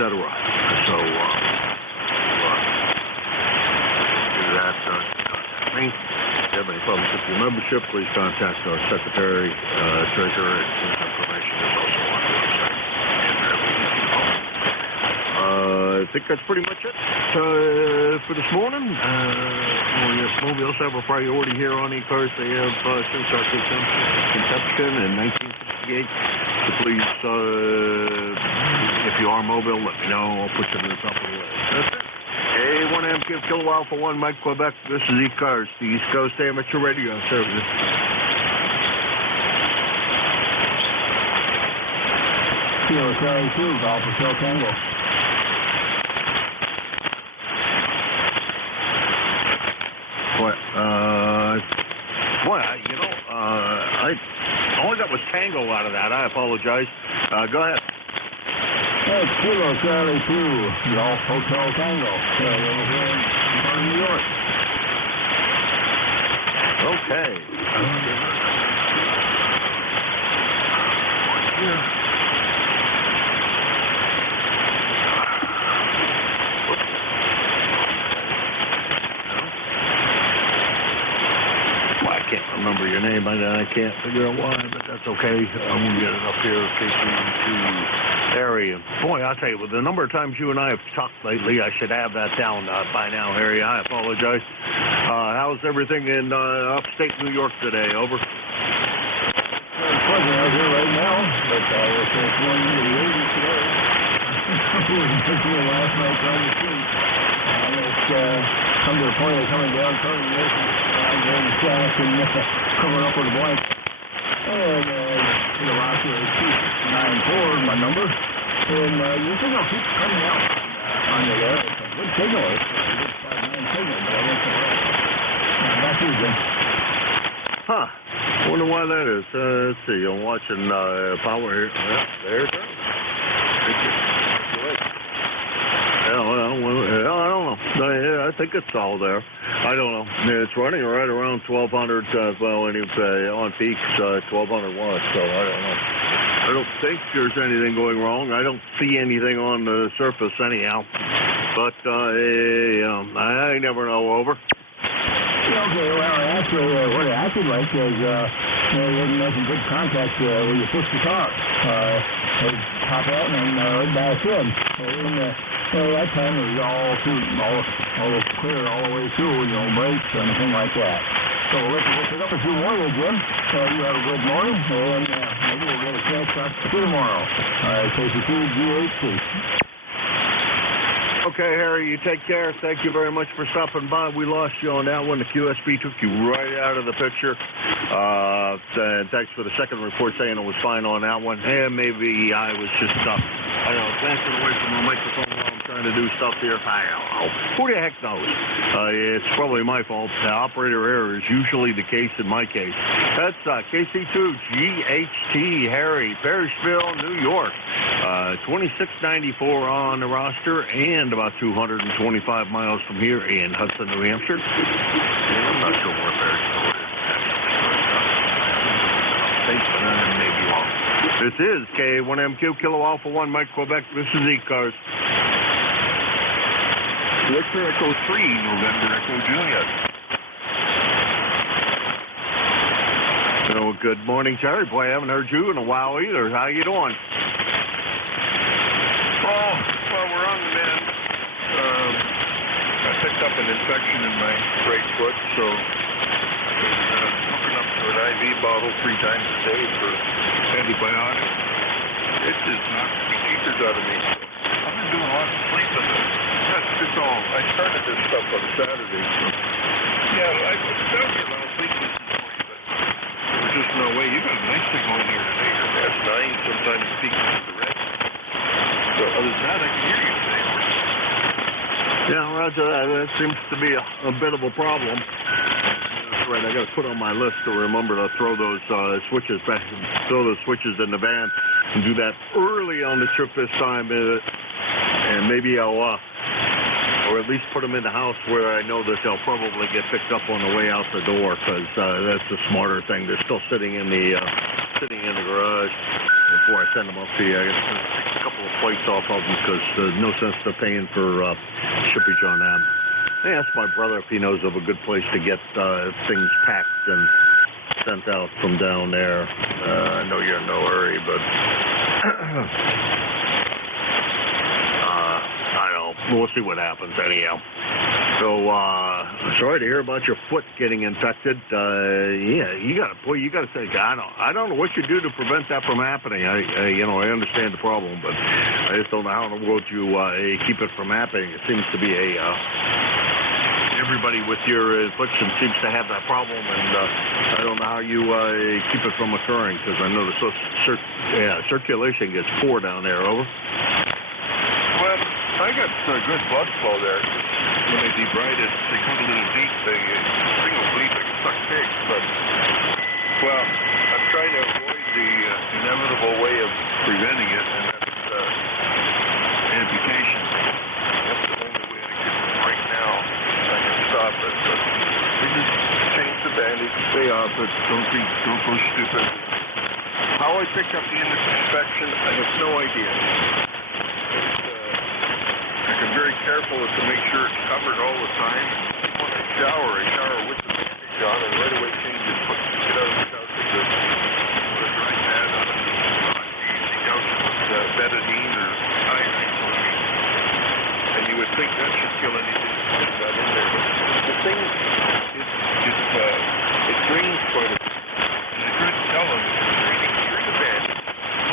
etc. So, do that. Contact me. If you have any problems with your membership, please contact our Secretary, Treasurer, and information is also on the website. I think that's pretty much it for this morning. Yes, mobiles have a priority here on ECARS. They have since our conception in 1968. So please, if you are mobile, let me know. I'll put you in the top of the list. That's it. A1M Kilo Alpha 1, Mike, Quebec. This is ECARS, the East Coast Amateur Radio Service. Kilo Charlie 2, Alpha Cell Tango. I only got was Tango out of that. I apologize. Go ahead. That's Kilo Charlie 2, Golf Hotel Tango, over here in New York. Okay. Remember your name, I can't figure out why, but that's okay. I'm going to get it up here, KC2 area. Boy, I'll tell you, with the number of times you and I have talked lately, I should have that down by now, Harry. I apologize. How's everything in upstate New York today? Over. It's pleasant out here right now, but we're going into the 80s today. We were here last night trying to see. It's come to the point of coming down from the nation. I'm going to stack and cover up with a blanket. And the last year is 294, my number. And you think I'll keep coming out on the air. It's a good signal. It's a good 5-9 signal, but I won't come out. Back to you, Jim. Huh. Wonder why that is. Let's see. I'm watching power here. Yeah, there it goes. I don't know. I think it's all there. I don't know. It's running right around 1,200, on peaks, 1,200 watts, so I don't know. I don't think there's anything going wrong. I don't see anything on the surface anyhow. But, I never know. Over. Okay, well, actually, what it acted like is, you're making good contact when you push the car. They pop out and then back in. That time it was all through, all clear all the way through, brakes or anything like that. So let's pick up a few more there, Jim. You have a good morning, and maybe we'll get a chance to talk to you tomorrow. All right, KC2 GHC. Okay, Harry, you take care. Thank you very much for stopping by. We lost you on that one. The QSB took you right out of the picture. And thanks for the second report saying it was fine on that one. And maybe I was just, glancing away from the microphone while I'm trying to do stuff here. I don't know. Who the heck knows? It's probably my fault. Operator error is usually the case in my case. That's KC2 GHT, Harry, Perrysville, New York. 2694 on the roster and about 225 miles from here in Hudson, New Hampshire. And I'm not sure where Perrysville is. Maybe wrong. This is K1MQ Kilo Alpha 1, Mike, Quebec. This is ECARS. Victor Echo 3, November Echo Juliet. So, good morning, Terry. Boy, I haven't heard you in a while either. How you doing? Oh, well, we're on the mend. I picked up an infection in my right foot, so I've been hooking up to an IV bottle 3 times a day for antibiotics. It just knocks the teachers out of me. I've been doing a lot of sleeping. That's just all. I started this stuff on Saturday, so yeah, I found it last week, but there was just no way. You got a nice thing on here today. Your S9 sometimes speaks to the rest. So other than that, I can hear you today. Yeah, roger that. That seems to be a bit of a problem. That's right. I got to put on my list to remember to throw those switches back, throw those switches in the van, and do that early on the trip this time. And maybe I'll, or at least put them in the house where I know that they'll probably get picked up on the way out the door, because that's the smarter thing. They're still sitting in the garage. before I send them off to you. I got to take a couple of plates off of them because there's no sense to paying for shippage on them. I asked my brother if he knows of a good place to get things packed and sent out from down there. I know you're in no hurry, but I don't know. We'll see what happens anyhow. So, sorry to hear about your foot getting infected. Yeah, you gotta say, I don't know what you do to prevent that from happening. I understand the problem, but I just don't know how in the world you keep it from happening. It seems to be everybody with your affliction seems to have that problem, and I don't know how you keep it from occurring, because I know the circulation gets poor down there. Over. Well, I got good blood flow there. When they debride it, they come a little deep. They single bleed like a stuck pig. But, well, I'm trying to avoid the inevitable way of preventing it, and that's amputation. That's the only way I can right now. I can stop it. But we just change the bandage, stay off it. Don't go stupid. How I picked up the infection, I have no idea. I'm very careful to make sure it's covered all the time. When I shower with the bandage on and right away change it. Get out of the house with the dry pad on it. Not out with betadine or iodine solution. And you would think that should kill anything that's got in there. But the thing is, it drains quite a bit. And I tried to tell them, draining through the bandage.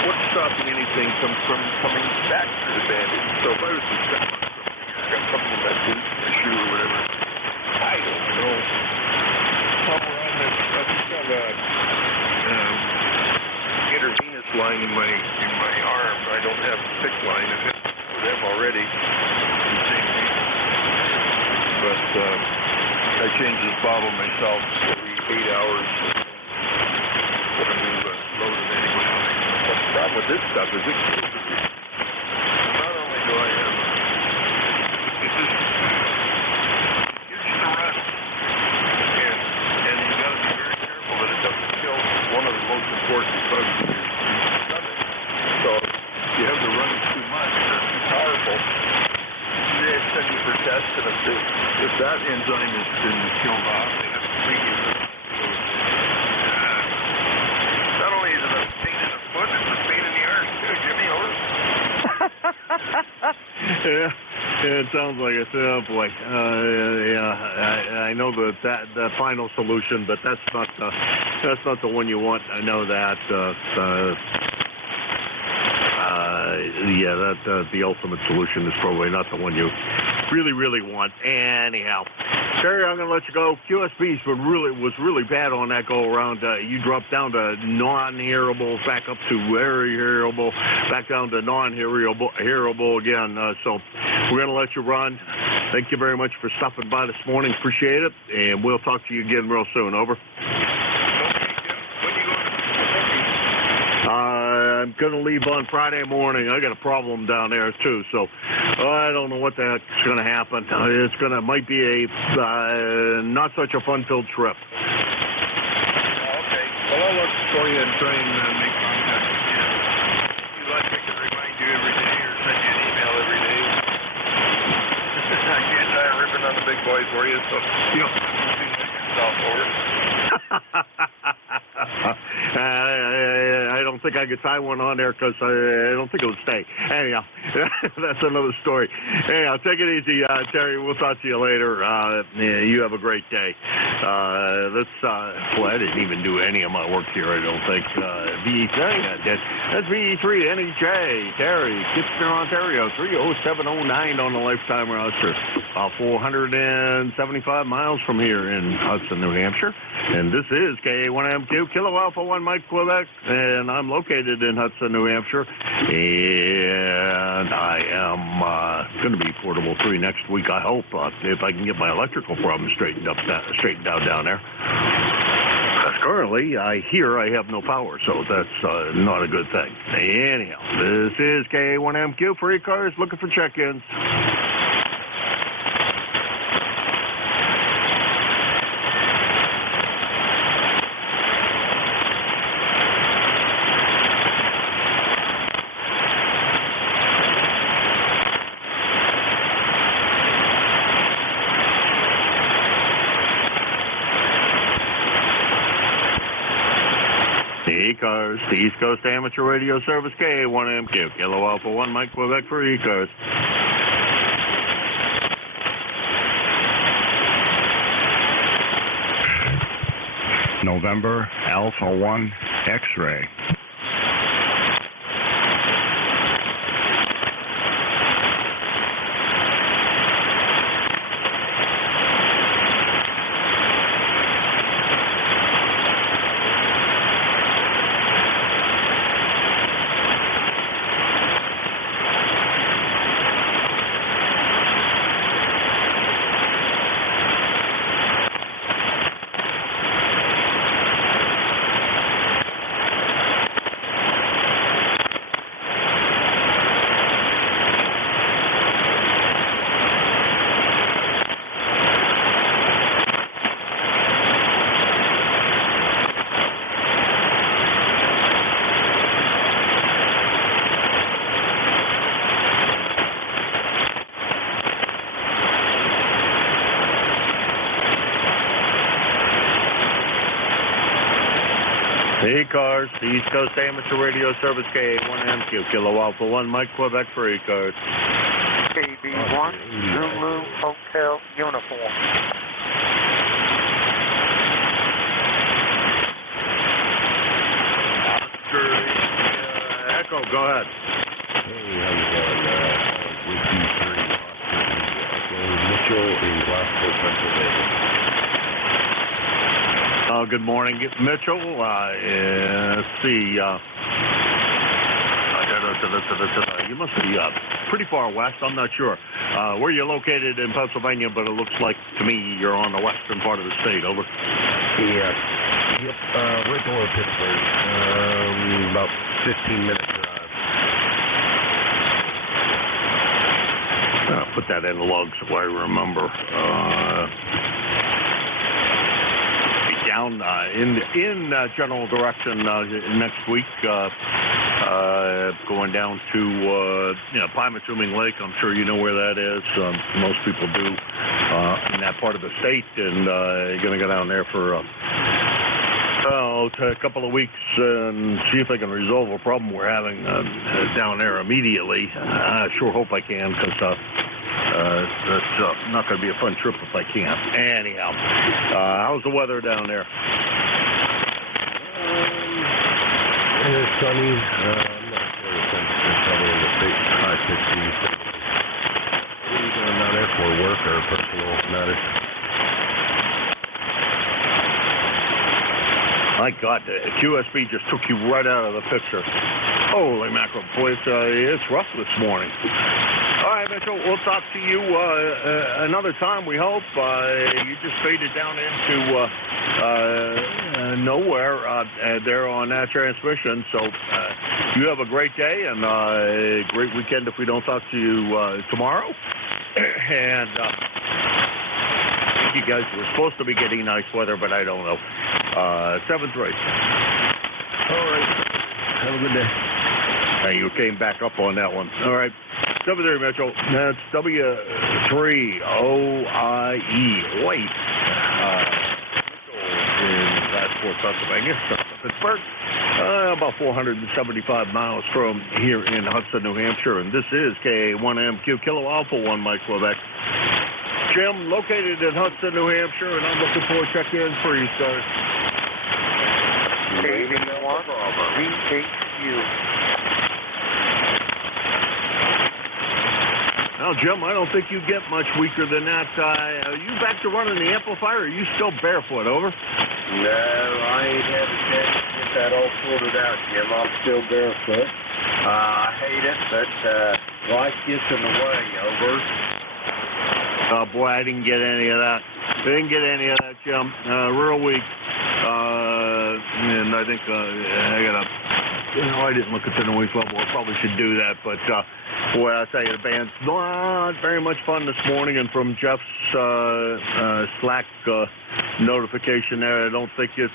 What's stopping anything from coming back through the bandage? So if I was to step on something, I got something in that boot, or shoe, or whatever, I don't know. Somewhere on this, I just got a intravenous line in my arm. I don't have a thick line. I've hit for them already. For the same reason. But I change this bottle myself every 8 hours. Put a new load of antibiotics. But the problem with this stuff is it kills the people. Not only do I have it just gives you the rest. And you got to be very careful that it doesn't kill one of the most important bugs in your stomach. So if you have the running too much, they're too powerful. They send you for tests, and if that enzyme has been killed off, they have to bring you the not only is it a pain in the foot, it's a pain in the arse too, Jimmy. Over. Yeah, it sounds like it. Oh boy. I know that the final solution, but that's not the one you want. I know that. The ultimate solution is probably not the one you really want. Anyhow, Terry, I'm going to let you go. QSB was really bad on that go around. You dropped down to non-hearable, back up to very hearable, back down to non-hearable again. So we're going to let you run. Thank you very much for stopping by this morning. Appreciate it, and we'll talk to you again real soon. Over. I'm going to leave on Friday morning. I got a problem down there, too, so I don't know what the heck's going to happen. Might be a not such a fun-filled trip. Okay. Well, I'll look for you and try and make contact with you. You'd like me to remind you every day or send you an email every day? I can't tie a ribbon on the big boy for you, so you don't seem like yourself over. I don't think I could tie one on there because I don't think it would stay. Anyhow, that's another story. Anyhow, take it easy, Terry. We'll talk to you later. You have a great day. I didn't even do any of my work here, I don't think. VE3, that's VE3, NJ, Terry, Kitchener, Ontario, 30709 on the lifetime roster. 475 miles from here in Hudson, New Hampshire. And this is KA1MQ, Kilo Alpha 1 Mike Quebec, and I'm located in Hudson, New Hampshire. And I am going to be portable free next week, I hope, if I can get my electrical problem straightened out down there. Because currently, I hear I have no power, so that's not a good thing. Anyhow, this is KA1MQ for ECARS, looking for check-ins. ECARS, the East Coast Amateur Radio Service, K1MQ, Kilo Alpha 1, Mike, Quebec for ECARS. November Alpha 1 X-ray. ECARS, the East Coast Amateur Radio Service, K1MQ, Kilo Alpha 1, Mike, Quebec for ECARS. KB1, Zulu Hotel Uniform. Oscar, Echo, go ahead. Hey, how you doing? With Mitchell in Glasgow, Pennsylvania. Good morning, Mitchell. Let's see. You must be pretty far west. I'm not sure. Where you're located in Pennsylvania, but it looks like to me you're on the western part of the state. Over. Yeah. Yep. Right below Pittsburgh. About 15-minute drive. I'll put that in the log so I remember. Down in general direction next week, going down to Pymatuming Lake. I'm sure you know where that is. Most people do in that part of the state, and you're going to go down there for a couple of weeks and see if I can resolve a problem we're having down there immediately. I sure hope I can, because that's not going to be a fun trip if I can't. Anyhow, how's the weather down there? It's sunny. I'm not sure the temperature's probably in the high 60s. What are you going down there for, work or personal matters? My God, QSB just took you right out of the picture. Holy mackerel, boy, it's rough this morning. All right, Mitchell, we'll talk to you another time, we hope. You just faded down into nowhere there on that transmission. So you have a great day and a great weekend if we don't talk to you tomorrow. And you guys were supposed to be getting nice weather, but I don't know. 7-3. All right. Have a good day. Hey, you came back up on that one. All right. 7-3, Mitchell. That's W3OIE. Wait. In Glassport, Pennsylvania, Pittsburgh. About 475 miles from here in Hudson, New Hampshire. And this is K1MQ, Kilo Alpha 1, Mike, Quebec. Jim, located in Hudson, New Hampshire, and I'm looking for a check-in for you, sir. KB1, VHU. Now, Jim, I don't think you get much weaker than that. Are you back to running the amplifier, or are you still barefoot? Over. No, I ain't had a chance to get that all sorted out, Jim. I'm still barefoot. I hate it, but life gets in the way. Over. Oh, boy, I didn't get any of that. Didn't get any of that, Jim. Real weak. And I think I got to, I didn't look at the noise level. I probably should do that. But, boy, I tell you, the band's not very much fun this morning. And from Jeff's Slack notification there, I don't think it's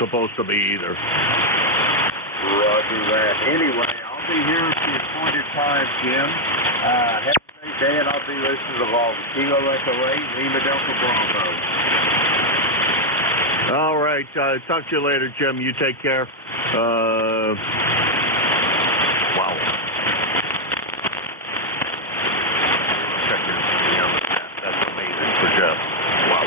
supposed to be either. Roger that. Anyway, I'll be here at the appointed time, Jim. Have a great day, and I'll be listening to all the Kilo Echo 8, Lima Delta Bravo. All right. Talk to you later, Jim. You take care. Wow. That's amazing for Jeff. Wow.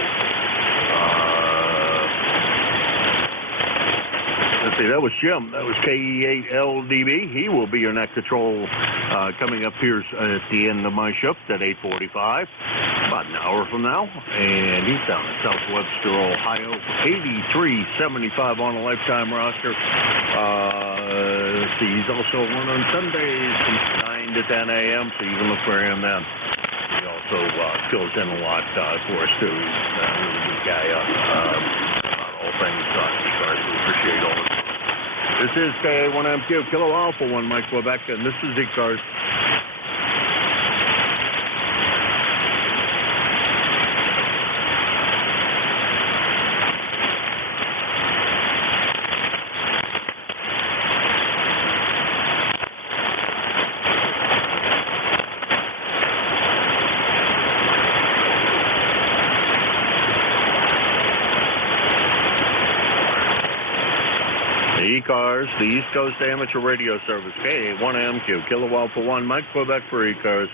Let's see, that was Jim. That was KE8LDB. He will be your net control coming up here at the end of my shift at 8:45, about an hour from now. And he's down in South Webster, Ohio. 83.75 on a lifetime roster. Let's see, he's also one on Sundays from 9 to 10 a.m., so you can look for him then. He also fills in a lot for us, too. He's a really good guy about all things ECARS. We appreciate all of it. This is KA1MQ, Kilo Alpha 1, Mike Quebec, and this is ECARS. ECARS, the East Coast Amateur Radio Service, KA1MQ, Kilo Alpha 1, Mike Quebec for ECARS.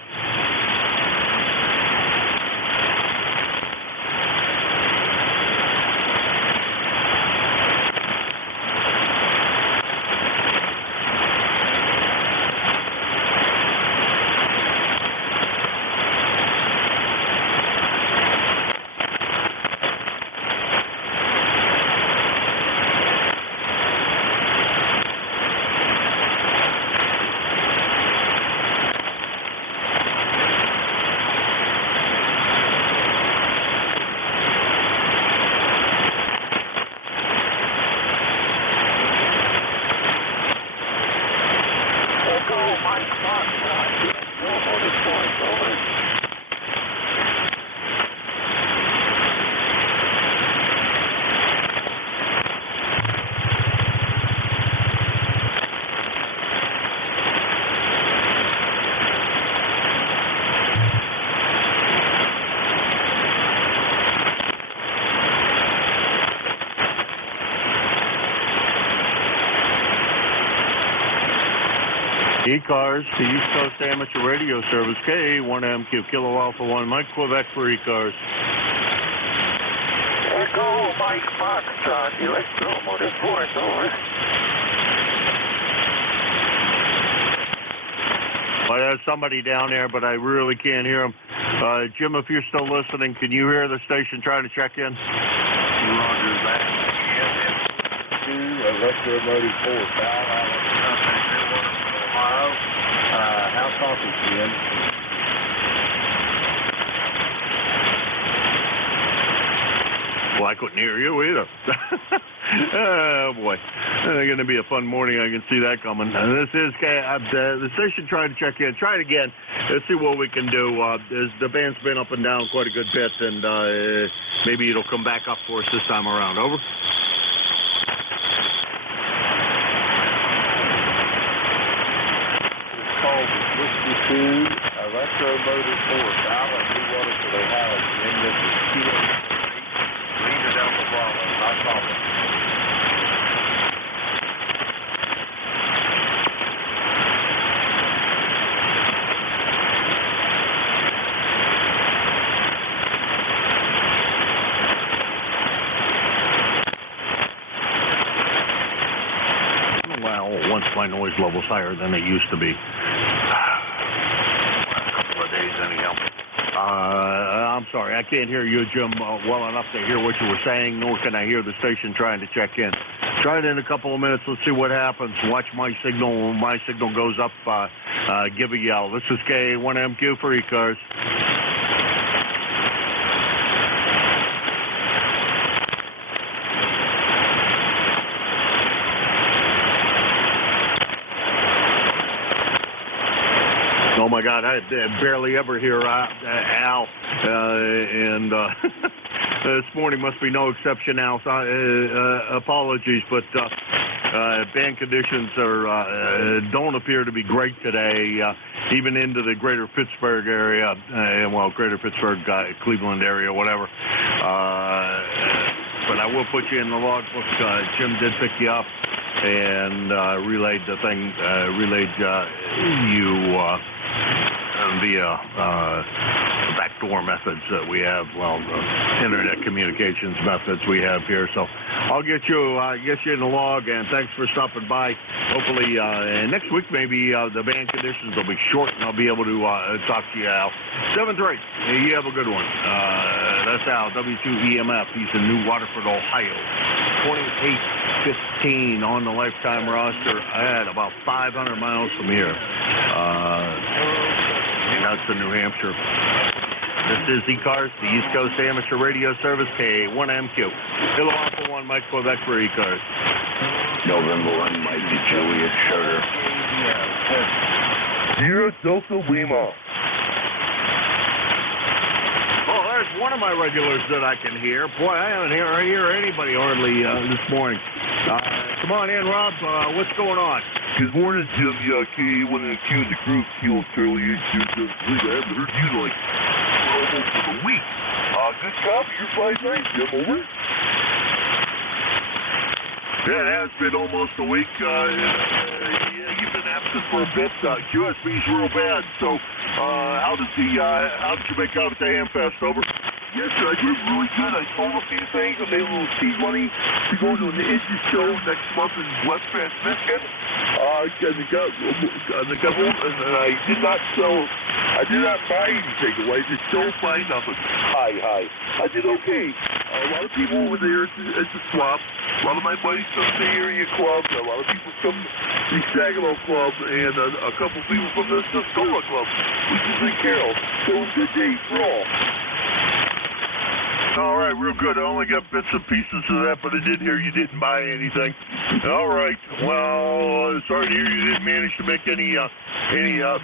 ECARS, the East Coast Amateur Radio Service, KA1MQ, Kilo Alpha 1, Mike Quebec for ECARS. Echo, Mike Foxtrot, U.S. Motor Force, over. Well, there's somebody down there, but I really can't hear him. Jim, if you're still listening, can you hear the station trying to check in? Roger that. Electromotive Force, House office, Jim. Well, I couldn't hear you either. Oh, boy. It's going to be a fun morning. I can see that coming. This is the station trying to check in. Try it again. Let's see what we can do. The band's been up and down quite a good bit, and maybe it'll come back up for us this time around. Over. Electromotive Force, Allen, New Water for the Highlands, and this is Kilo 8, Leader down the Bravo, not problem. Well, once my noise level's higher than it used to be. I'm sorry, I can't hear you, Jim, well enough to hear what you were saying, nor can I hear the station trying to check in. Try it in a couple of minutes. Let's see what happens. Watch my signal. When my signal goes up, give a yell. This is KA1MQ for ECARS. Oh, my God, I barely ever hear Al, and this morning must be no exception, Al. Apologies, but band conditions don't appear to be great today, even into the greater Pittsburgh area, greater Pittsburgh, Cleveland area, whatever. But I will put you in the logbook. Jim did pick you up and relayed the thing, you via backdoor methods that we have, internet communications methods we have here. So I'll get you in the log, and thanks for stopping by. Hopefully next week maybe the band conditions will be short, and I'll be able to talk to you, Al. 7-3. You have a good one. That's Al, W2EMF. He's in New Waterford, Ohio. 2815 on the lifetime roster. I had about 500 miles from here. That's in New Hampshire. This is ECARS, the East Coast Amateur Radio Service, K1MQ. Kilo Alpha 1, Mike Quebec for ECARS. November 1, Mikey Juliet Sugar. Sierra Delta Lima. Oh, there's one of my regulars that I can hear. Boy, I haven't hear anybody hardly this morning. Come on in, Rob. What's going on? Good morning, Jim. K1 and Q, the group, Kilo Charlie 8. I haven't heard you like almost a week. Good copy. You're 5-9, Jim. Over. Yeah, it has been almost a week. You've been absent for a bit. QSB's real bad. So, how did you make out at the Hamfest? Over. Yes, I did really good. I sold a few things. I made a little seed money to go to an indie show next month in West Van Michigan. And I did not sell. I did not buy anything. I just don't buy nothing. Hi. I did okay. A lot of people over there at the swap. A lot of my buddies come to the area club. A lot of people come to the Saginaw club, and a couple people from the Sola club, which is in Carroll. So it was a good day for all. All right, real good. I only got bits and pieces of that, but I did hear you didn't buy anything. All right. Well, sorry to hear you didn't manage to make any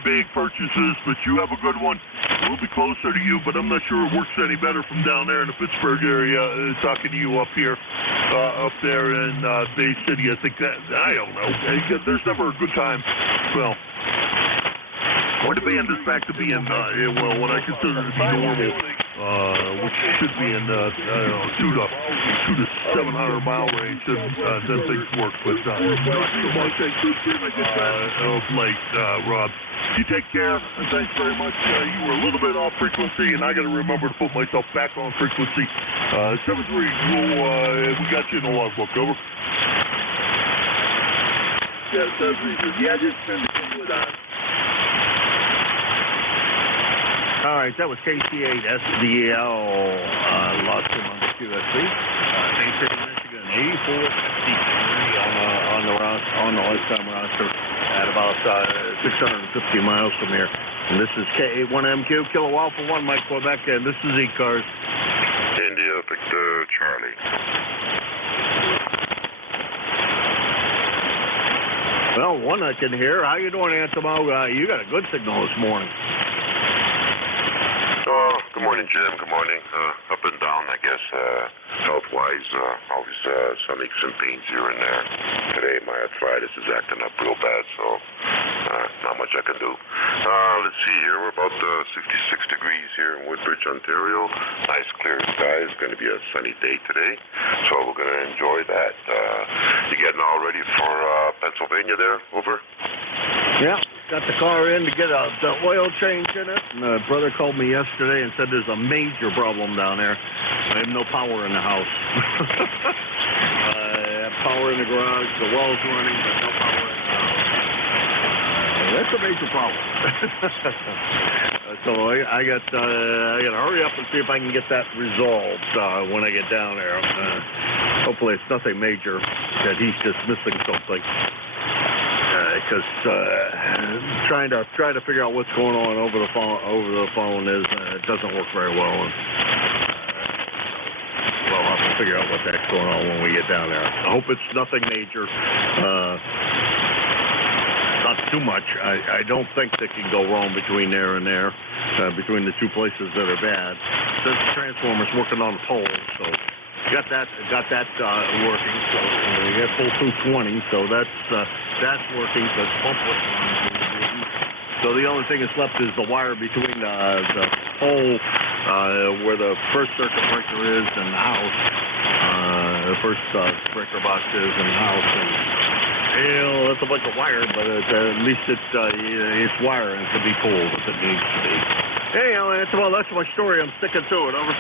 big purchases, but you have a good one. We'll be closer to you, but I'm not sure it works any better from down there in the Pittsburgh area. Talking to you up here, up there in Bay City. I think that, I don't know. There's never a good time. Well, when the band is back to being, what I consider to be normal, which should be in the 2 to 700 mile range, then things work. But not so much of late, Rob. You take care, and thanks very much. You were a little bit off frequency, and I got to remember to put myself back on frequency. 7-3, we got you in the logbook. Over. Yeah, 7-3. Yeah, just send it on. All right, that was KC8SDL. Lost him on the QSB. Bay City, Michigan, 8453 on the lifetime roster at about 650 miles from here. And this is K1MQ, Kilo Alpha 1, Mike Quebec, and this is ECARS. India, Victor, Charlie. Well, one I can hear. How you doing, Antimo? You got a good signal this morning. Good morning, Jim. Good morning. Up and down, I guess, health-wise. Always some aches and pains here and there. Today, my arthritis is acting up real bad, so not much I can do. Let's see here. We're about 66 degrees here in Woodbridge, Ontario. Nice, clear sky. It's going to be a sunny day today, so we're going to enjoy that. You getting all ready for Pennsylvania there? Over? Yeah. Got the car in to get the oil change in it. And brother called me yesterday and said there's a major problem down there. I have no power in the house. I have power in the garage. The well's running, but no power in the house. That's a major problem. So I got to hurry up and see if I can get that resolved when I get down there. Hopefully it's nothing major, that he's just missing something. Because trying to figure out what's going on over the phone is it doesn't work very well. And, we'll have to figure out what that's going on when we get down there. I hope it's nothing major. Not too much. I don't think that can go wrong between there and there, between the two places that are bad. This transformer's working on the pole, so. Got that working, so we got full 220, so that's working. So it's pump working. So the only thing that's left is the wire between the pole where the first circuit breaker is and the house. first breaker boxes and house, and it's a bunch of wire, but at least it's wire and it can be pulled if it needs to be. Hey, that's my story. I'm sticking to it. Over.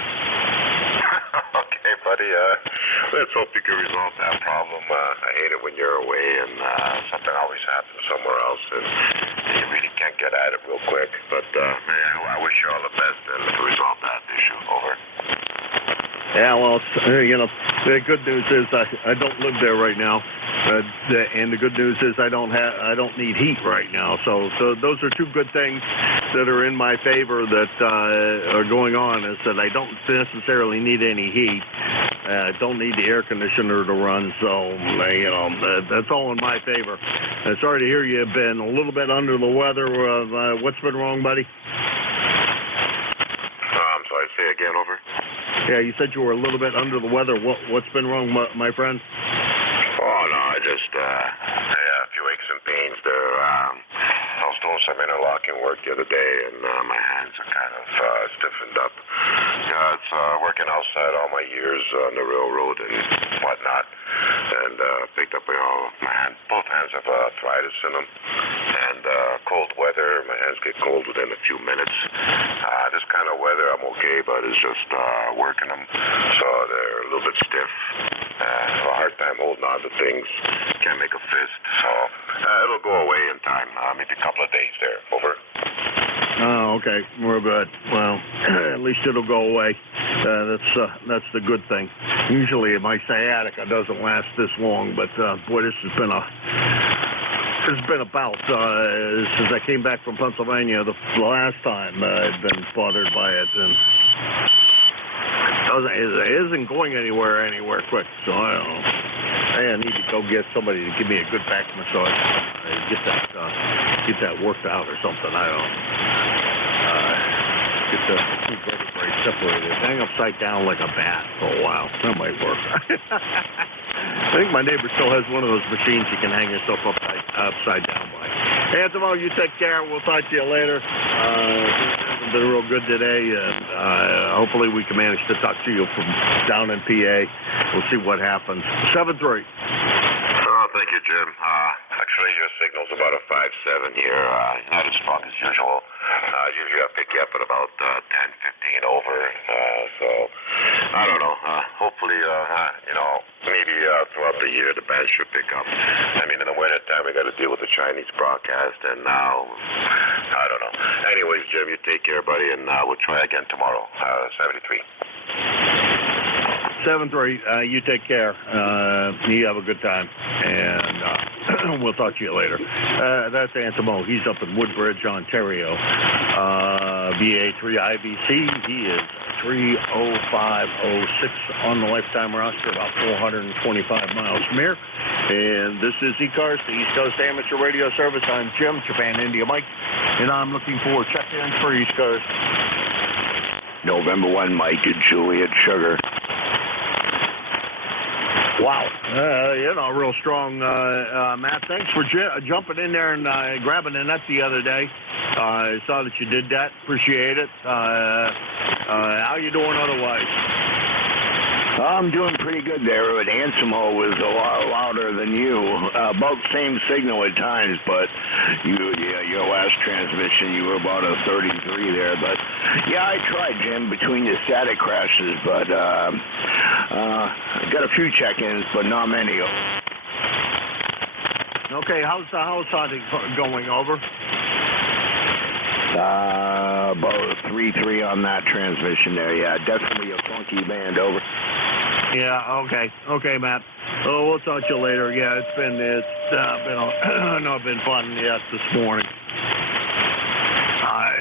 Okay, buddy. Let's hope you can resolve that problem. I hate it when you're away and something always happens somewhere else, and you really can't get at it real quick. But I wish you all the best and resolve that issue. Over. Yeah, well, the good news is I don't live there right now, and the good news is I don't need heat right now. So those are two good things that are in my favor that are going on. Is that I don't necessarily need any heat. I don't need the air conditioner to run. So that's all in my favor. Sorry to hear you've been a little bit under the weather. What's been wrong, buddy? I'm sorry. Say again. Over. Yeah, you said you were a little bit under the weather. What's been wrong, my friend? Oh, no, I just a few aches and pains there. I was doing some interlocking work the other day, and my hands are kind of stiffened up. Yeah, it's working outside all my years on the railroad and whatnot, and picked up, both hands have arthritis in them, and cold weather, my hands get cold within a few minutes. This kind of weather, I'm okay, but it's just working them, so they're a little bit stiff. I have a hard time holding on to things. Can't make a fist, so it'll go away in time. Maybe a couple of days there. Over. Oh, okay. We're good. Well, at least it'll go away. That's the good thing. Usually my sciatica doesn't last this long, but boy, this has been about since I came back from Pennsylvania the last time I've been bothered by it, and it isn't going anywhere quick. So I don't know. I need to go get somebody to give me a good back massage. Get that worked out or something. I don't know. Get the two vertebrae separated. Hang upside down like a bat for a while. That might work. I think my neighbor still has one of those machines you can hang yourself upside down by. Hey, Anthony, you take care. We'll talk to you later. It's been real good today. Hopefully we can manage to talk to you from down in PA. We'll see what happens. 7-3. Oh, thank you, Jim. Actually, your signal's about a 5-7 here. Not as strong as usual. Usually I pick you up at about 10-15 over. So, I don't know. Hopefully, maybe throughout the year the band should pick up. I mean, in the wintertime we got to deal with the Chinese broadcast, and now, I don't know. Anyways, Jim, you take care, buddy, and we'll try again tomorrow. 73. 7-3. You take care. You have a good time, and we'll talk to you later. That's Antimo. He's up in Woodbridge, Ontario. VA3 IBC. He is 30506 on the lifetime roster, about 425 miles from here. And this is ECARS, the East Coast Amateur Radio Service. I'm Jim, Japan India Mike, and I'm looking for check-ins for ECARS. November 1, Mike and Juliet Sugar. Wow. Real strong, Matt. Thanks for jumping in there and grabbing the net the other day. I saw that you did that. Appreciate it. How you doing otherwise? I'm doing pretty good there, but Ansimo was a lot louder than you. About the same signal at times, but your last transmission, you were about a 33 there. But, yeah, I tried, Jim, between the static crashes, but got a few check-ins, but not many. Okay, how's the house hunting going over? About a 3-3 on that transmission there. Yeah, definitely a funky band. Over. Yeah. Okay, Matt. Oh, we'll talk to you later. Yeah, it's been fun. Yes, this morning.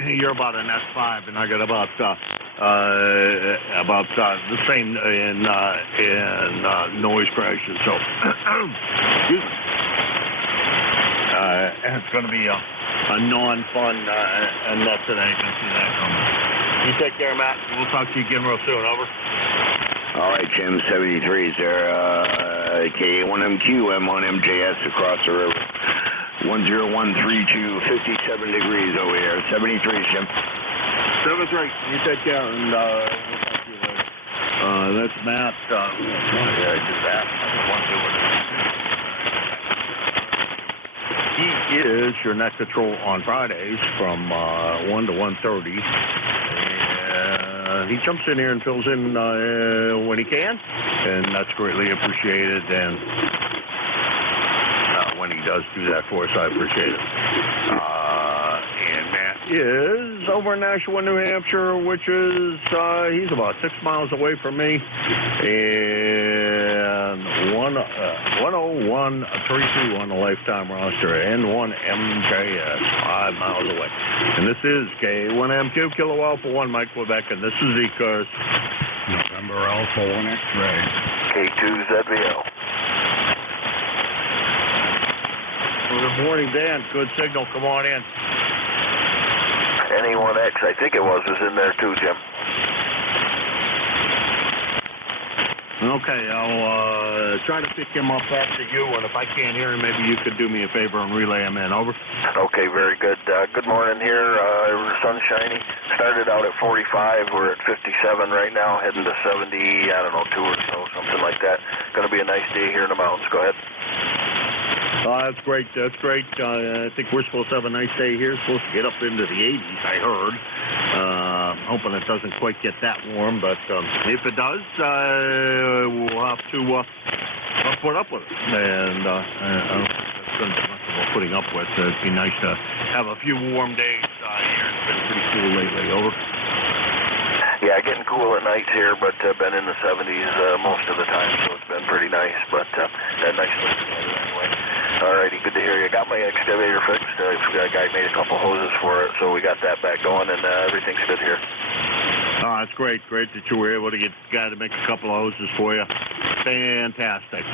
You're about an S5, and I got about the same in noise crashes. So, excuse me. And it's going to be a non-fun net today. You take care, Matt. We'll talk to you again real soon. Over. All right, Jim. 73s there. K1MQ, M1MJS across the river. 10132, 57 degrees over here. 73, Jim. 73. You take care, and we'll talk to you later. That's Matt. Why did I do that? I don't want to do it. He is your net control on Fridays from 1 to 1:30. He jumps in here and fills in when he can, and that's greatly appreciated. And when he does do that for us, I appreciate it. And Matt is over in Nashua, New Hampshire, which is, he's about 6 miles away from me. And 10132 on the lifetime roster, and 1 NJ2US, 5 miles away. And this is K1MQ, Kilo Alpha 1, Mike Quebec, and this is ECARS. November Alpha 1 X-ray. K2ZVL. Well, good morning, Dan. Good signal. Come on in. NA1X, I think it was in there too, Jim. Okay, I'll try to pick him up after you, and if I can't hear him, maybe you could do me a favor and relay him in. Over. Okay, very good. Good morning here. Sun's shining. Started out at 45. We're at 57 right now, heading to 70, I don't know, 2 or so, something like that. Going to be a nice day here in the mountains. Go ahead. That's great. That's great. I think we're supposed to have a nice day here. Supposed to get up into the 80s, I heard. Hoping it doesn't quite get that warm, but if it does, we'll have to put up with it. And I don't think that's going to be much of a putting up with. It'd be nice to have a few warm days here. It's been pretty cool lately. Over. Yeah, getting cool at night here, but been in the 70s most of the time, so it's been pretty nice. But that nice looking weather anyway. Alrighty, good to hear you. Got my excavator fixed. A guy made a couple hoses for it, so we got that back going, and everything's good here. Oh, that's great. Great that you were able to get the guy to make a couple of hoses for you. Fantastic.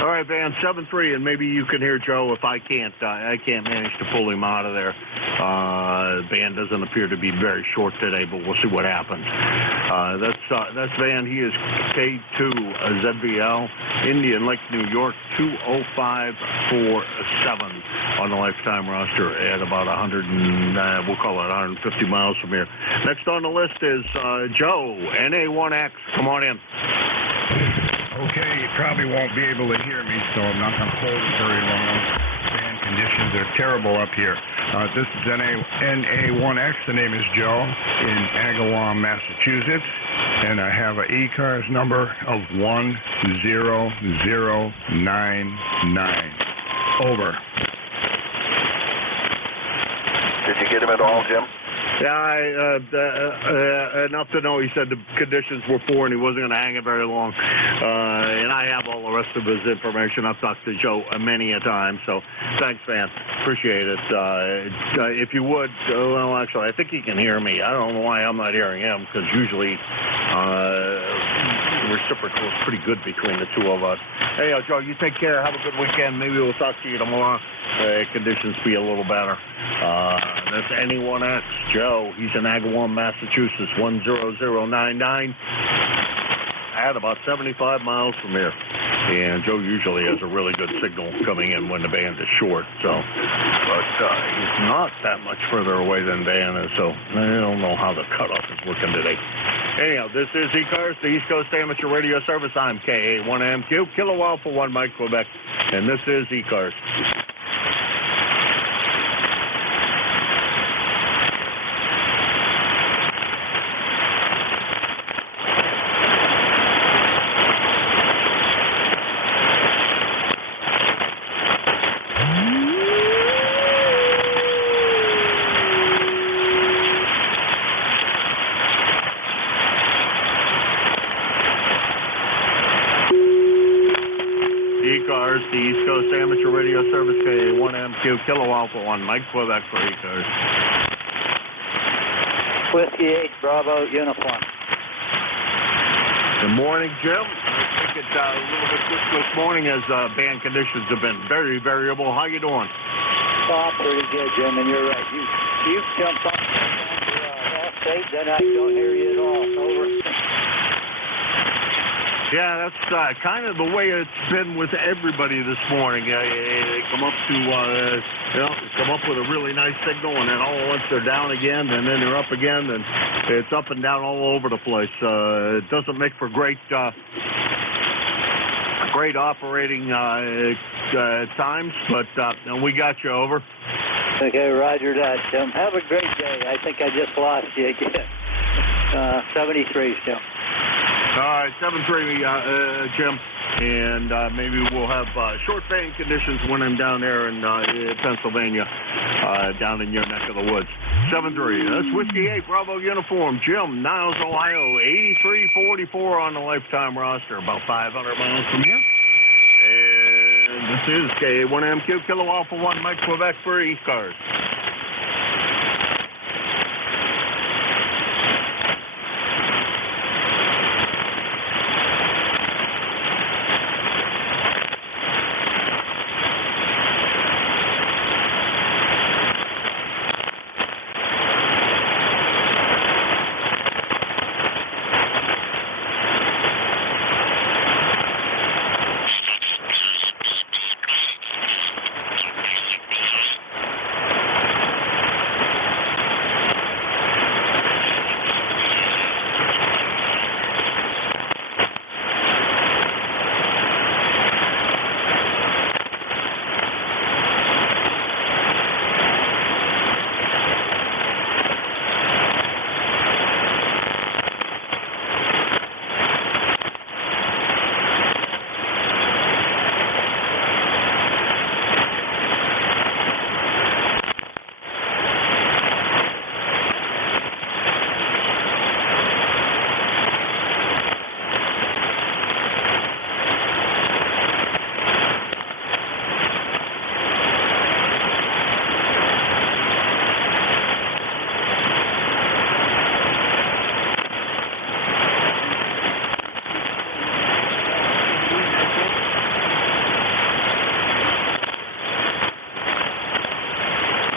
All right, Van, 7-3, and maybe you can hear Joe if I can't manage to pull him out of there. The band doesn't appear to be very short today, but we'll see what happens. That's Van. He is K2ZVL, Indian Lake, New York, 20547 on the lifetime roster at about 100 and we'll call it 150 miles from here. Next on the list is Joe, NA1X. Come on in. Okay, you probably won't be able to hear me, so I'm not going to hold it very long. Band conditions are terrible up here. This is NA1X. The name is Joe in Agawam, Massachusetts, and I have an ECARS number of 10099. Over. Did you get him at all, Jim? Yeah, enough to know he said the conditions were poor and he wasn't going to hang it very long. And I have all the rest of his information. I've talked to Joe many a time, so thanks, man. Appreciate it. If you would, well, actually, I think he can hear me. I don't know why I'm not hearing him, because usually reciprocal is pretty good between the two of us. Hey, Joe, you take care. Have a good weekend. Maybe we'll talk to you tomorrow. Conditions be a little better. That's NA1X, Joe. He's in Agawam, Massachusetts, 10099. At about 75 miles from here. And Joe usually has a really good signal coming in when the band is short. So, but he's not that much further away than Dan is. So I don't know how the cutoff is working today. Anyhow, this is ECARS, the East Coast Amateur Radio Service. I'm KA1MQ, Kilo Alpha 1, Mike Quebec, and this is ECARS. ECARS, the East Coast Amateur Radio Service, KA1MQ, Kilo Alpha 1, Mike Quebec for ECARS. Whiskey 8, Bravo, uniform. Good morning, Jim. I think it's a little bit this morning as band conditions have been very variable. How you doing? Oh, pretty good, Jim, and you're right. You jump off off state, then I don't hear you at all. Over. Yeah, that's kind of the way it's been with everybody this morning. They come up to, come up with a really nice signal, and then all at once they're down again, and then they're up again, and it's up and down all over the place. It doesn't make for great operating times, but we got you. Over. Okay, roger that, Jim. Have a great day. I think I just lost you again. 73 still. All right, 7-3, Jim, and maybe we'll have short fan conditions when I'm down there in Pennsylvania, down in your neck of the woods. 7-3, that's Whiskey 8, Bravo Uniform. Jim, Niles, Ohio, 8344 on the lifetime roster, about 500 miles from here. And this is K1MQ, Kilo Alpha 1, Mike, Quebec for ECARS.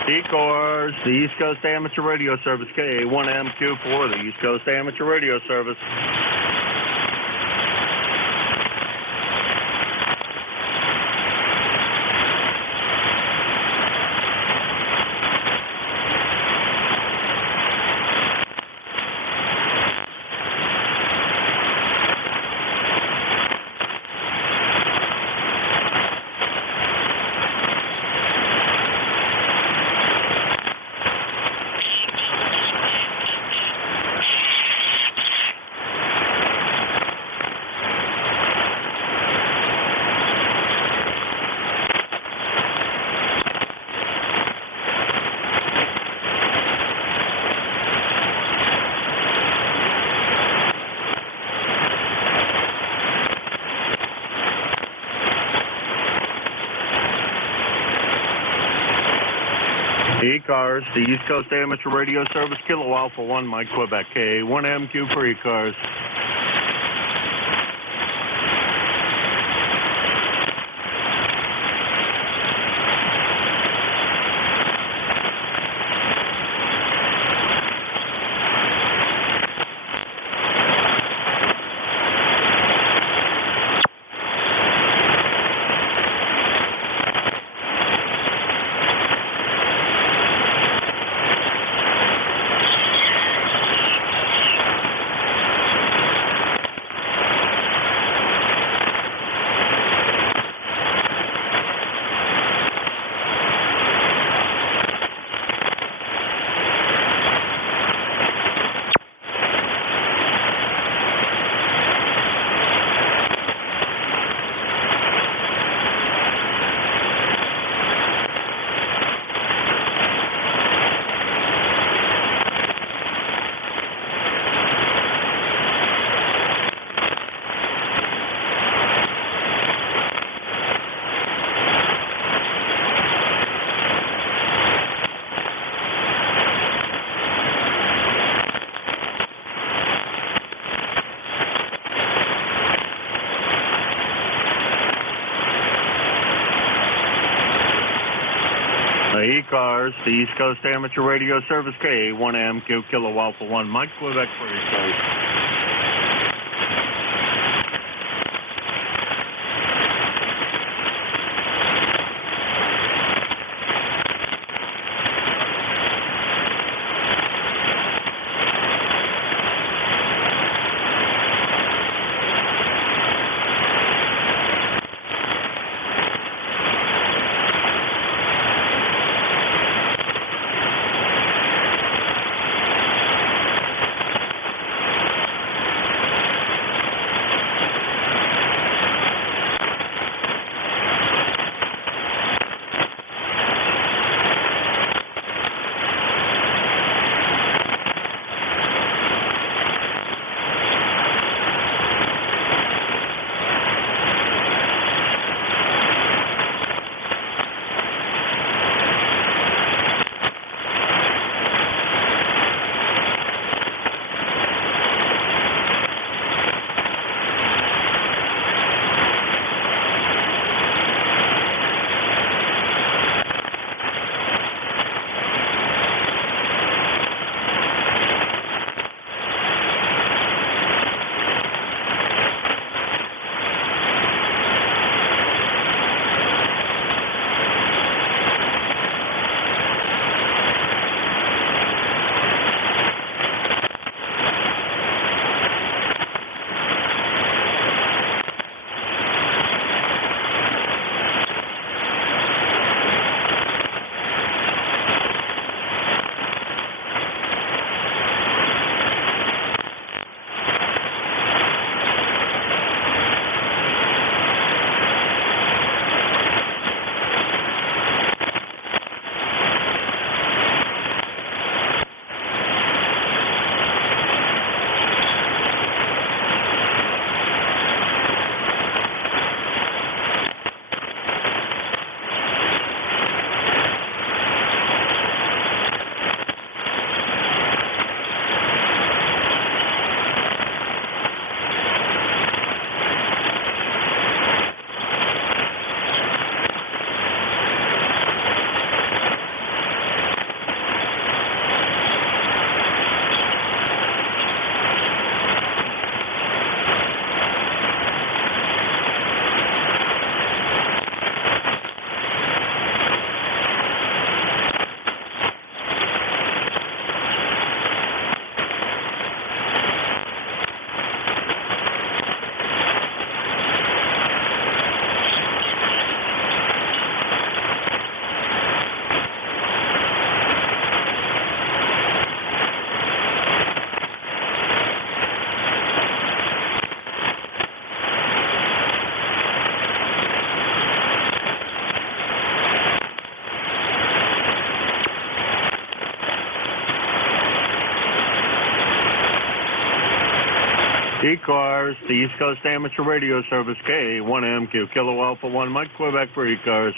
ECARS, the East Coast Amateur Radio Service, KA1MQ4, the East Coast Amateur Radio Service. ECARS, the East Coast Amateur Radio Service, Kilo Alpha 1, Mike, Quebec, KA1MQ for ECARS. ECARS, the East Coast Amateur Radio Service, KA1MQ, Kilo Alpha 1, Mike, Quebec for ECARS. ECARS, the East Coast Amateur Radio Service, K1MQ, Kilo Alpha 1, Mike, Quebec for ECARS.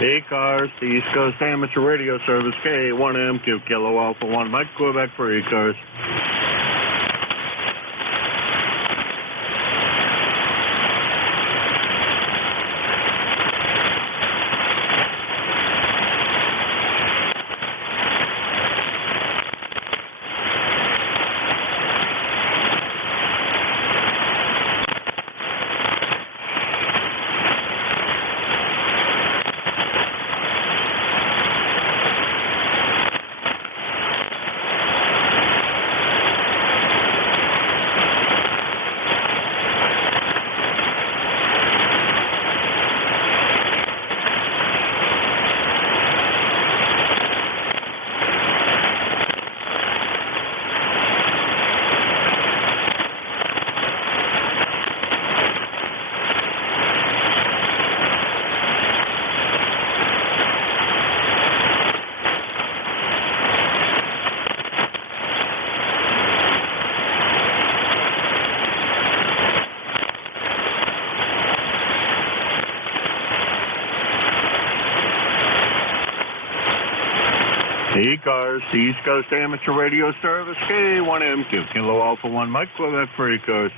ECARS, the East Coast Amateur Radio Service, K1MQ, Kilo Alpha 1, Mike, Quebec for ECARS. ECARS, the East Coast Amateur Radio Service, K1MQ, Kilo Alpha 1, Mike, Quebec for ECARS.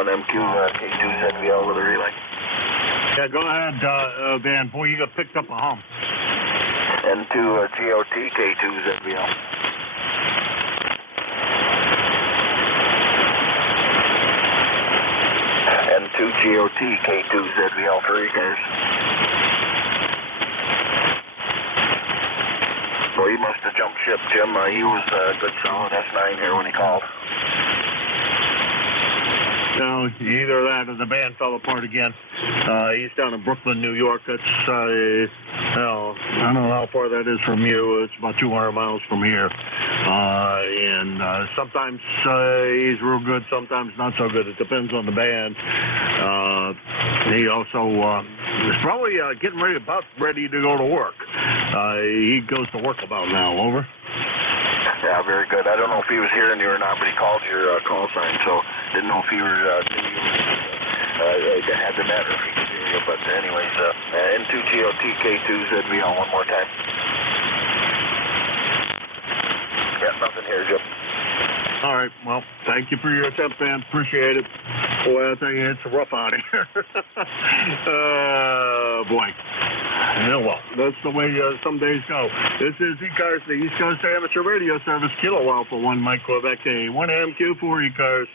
MQ, K2ZVL with a relay. Yeah, go ahead, Van. Boy, you got picked up a hump. N2 GOT, K2ZVL. N2 GOT, K2ZVL for ECARS. Well, he must have jumped ship, Jim. He was a good solid S9 here when he called. No, either that or the band fell apart again. He's down in Brooklyn, New York. That's, well, I don't know how far that is from you. It's about 200 miles from here. And sometimes he's real good, sometimes not so good. It depends on the band. He also is probably getting about ready to go to work. He goes to work about now. Over. Yeah, very good. I don't know if he was hearing you or not, but he called your call sign, so didn't know if he was had the matter if he could hear you. But anyways, N2GLTK2ZVL one more time. Yeah, nothing here, Jim. All right. Well, thank you for your attempt, man. Appreciate it. Boy, I tell you, it's rough out here. Boy. Yeah, well, that's the way some days go. This is ECARS, the East Coast Amateur Radio Service, Kilo Alpha 1 Mike Quebec A 1MQ for ECARS.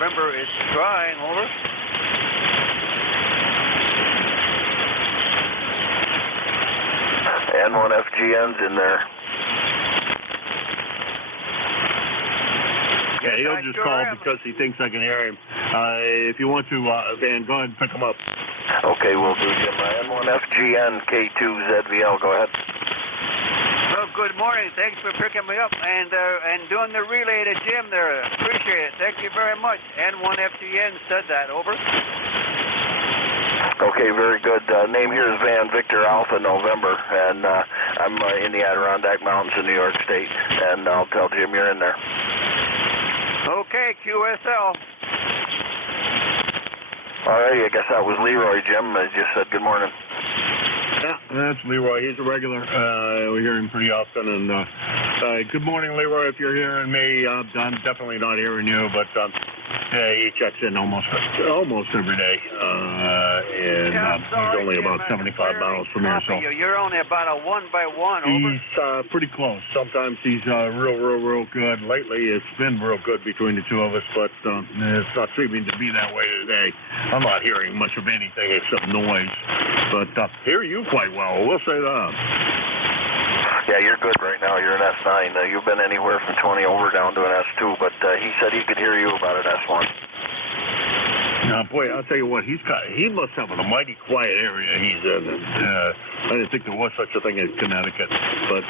November is trying, over. N1FGN's in there. Yeah, he'll just call because he thinks I can hear him. If you want to, Van, go ahead and pick him up. Okay, we'll do, Jim. N1FGN K2ZVL, go ahead. Well, good morning. Thanks for picking me up and doing the relay to Jim there. Appreciate it. Thank you very much. N1FGN said that. Over. Okay, very good. Name here is Van Victor Alpha November, and I'm in the Adirondack Mountains in New York State, and I'll tell Jim you're in there. Okay, QSL. All right, I guess that was Leroy, Jim. I just said good morning. Yeah, that's Leroy. He's a regular. We hear him pretty often. And good morning, Leroy. If you're hearing me, I'm definitely not hearing you, but he checks in almost every day. And he's only about 75 miles from here. So you're only about a 1-by-1. Over. He's pretty close. Sometimes he's real good. Lately, it's been real good between the two of us, but it's not seeming to be that way today. I'm not hearing much of anything except noise, but hear you quite well. We'll say that. Yeah, you're good right now. You're an S9. You've been anywhere from 20 over down to an S2, but he said he could hear you about an S1. Boy, I'll tell you what, he must have a mighty quiet area he's in. I didn't think there was such a thing as Connecticut, but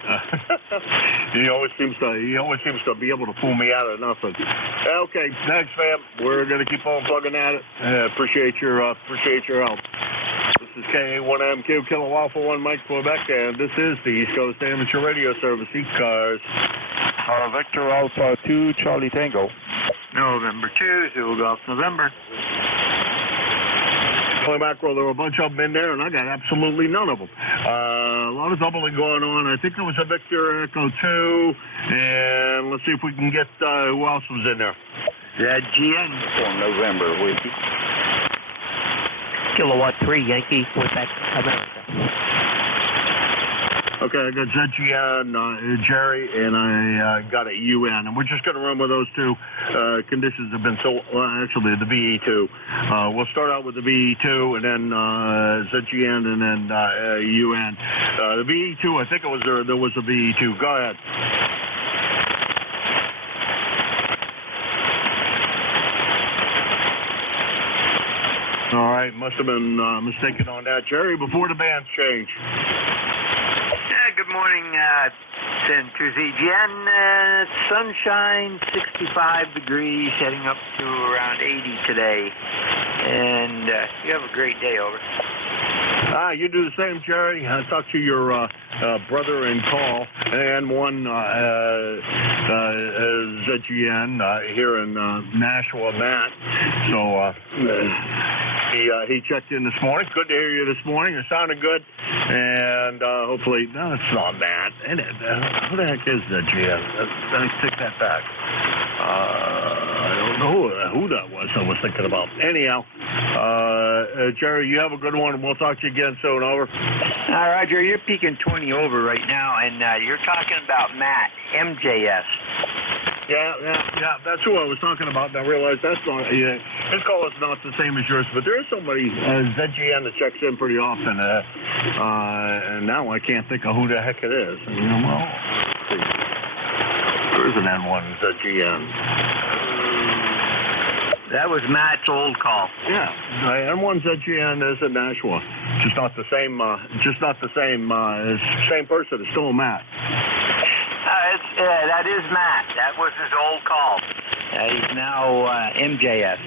he always seems to be able to fool me out of nothing. Okay, thanks, fam. We're gonna keep on plugging at it. Appreciate your help. This is KA1MQ Kilo Alpha 1 Mike Quebec, and this is the East Coast Amateur Radio Service, ECARS. Victor Alpha 2 Charlie Tango. November 2, Zulu Golf November. Mackerel, there were a bunch of them in there, and I got absolutely none of them. A lot of doubling going on. I think there was a Victor Echo 2, and let's see if we can get who else was in there. ZGN for November, with you. Kilowatt 3, Yankee, Quebec, America. Okay, I got ZGN, Jerry, and I got a UN. And we're just going to run with those two. Conditions have been actually the VE2. We'll start out with the VE2 and then ZGN and then UN. The VE2, I think it was there was a VE2. Go ahead. All right, must have been mistaken on that. Jerry, before the bands change. Good morning, to ZGN. Sunshine, 65 degrees, heading up to around 80 today. And you have a great day, over. You do the same, Jerry. I talked to your brother and call, and one ZGN here in Nashua, Matt. So he checked in this morning. Good to hear you this morning. It sounded good, and hopefully, no, it's not Matt. Who the heck is ZGN? I take that back. I don't don't know who that was I was thinking about. Anyhow, Jerry, you have a good one, and we'll talk to you again soon. Over. Roger, you're peaking 20 over right now, and you're talking about Matt, MJS. Yeah, that's who I was talking about, and I realized that's not, his call is not the same as yours, but there is somebody, ZGN, that checks in pretty often, and now I can't think of who the heck it is. And, well, there is an N1 ZGN. That was Matt's old call. Yeah, N1 ZGN is in Nashua. Just not the same, same person. It's still Matt. That is Matt. That was his old call. He's now MJS.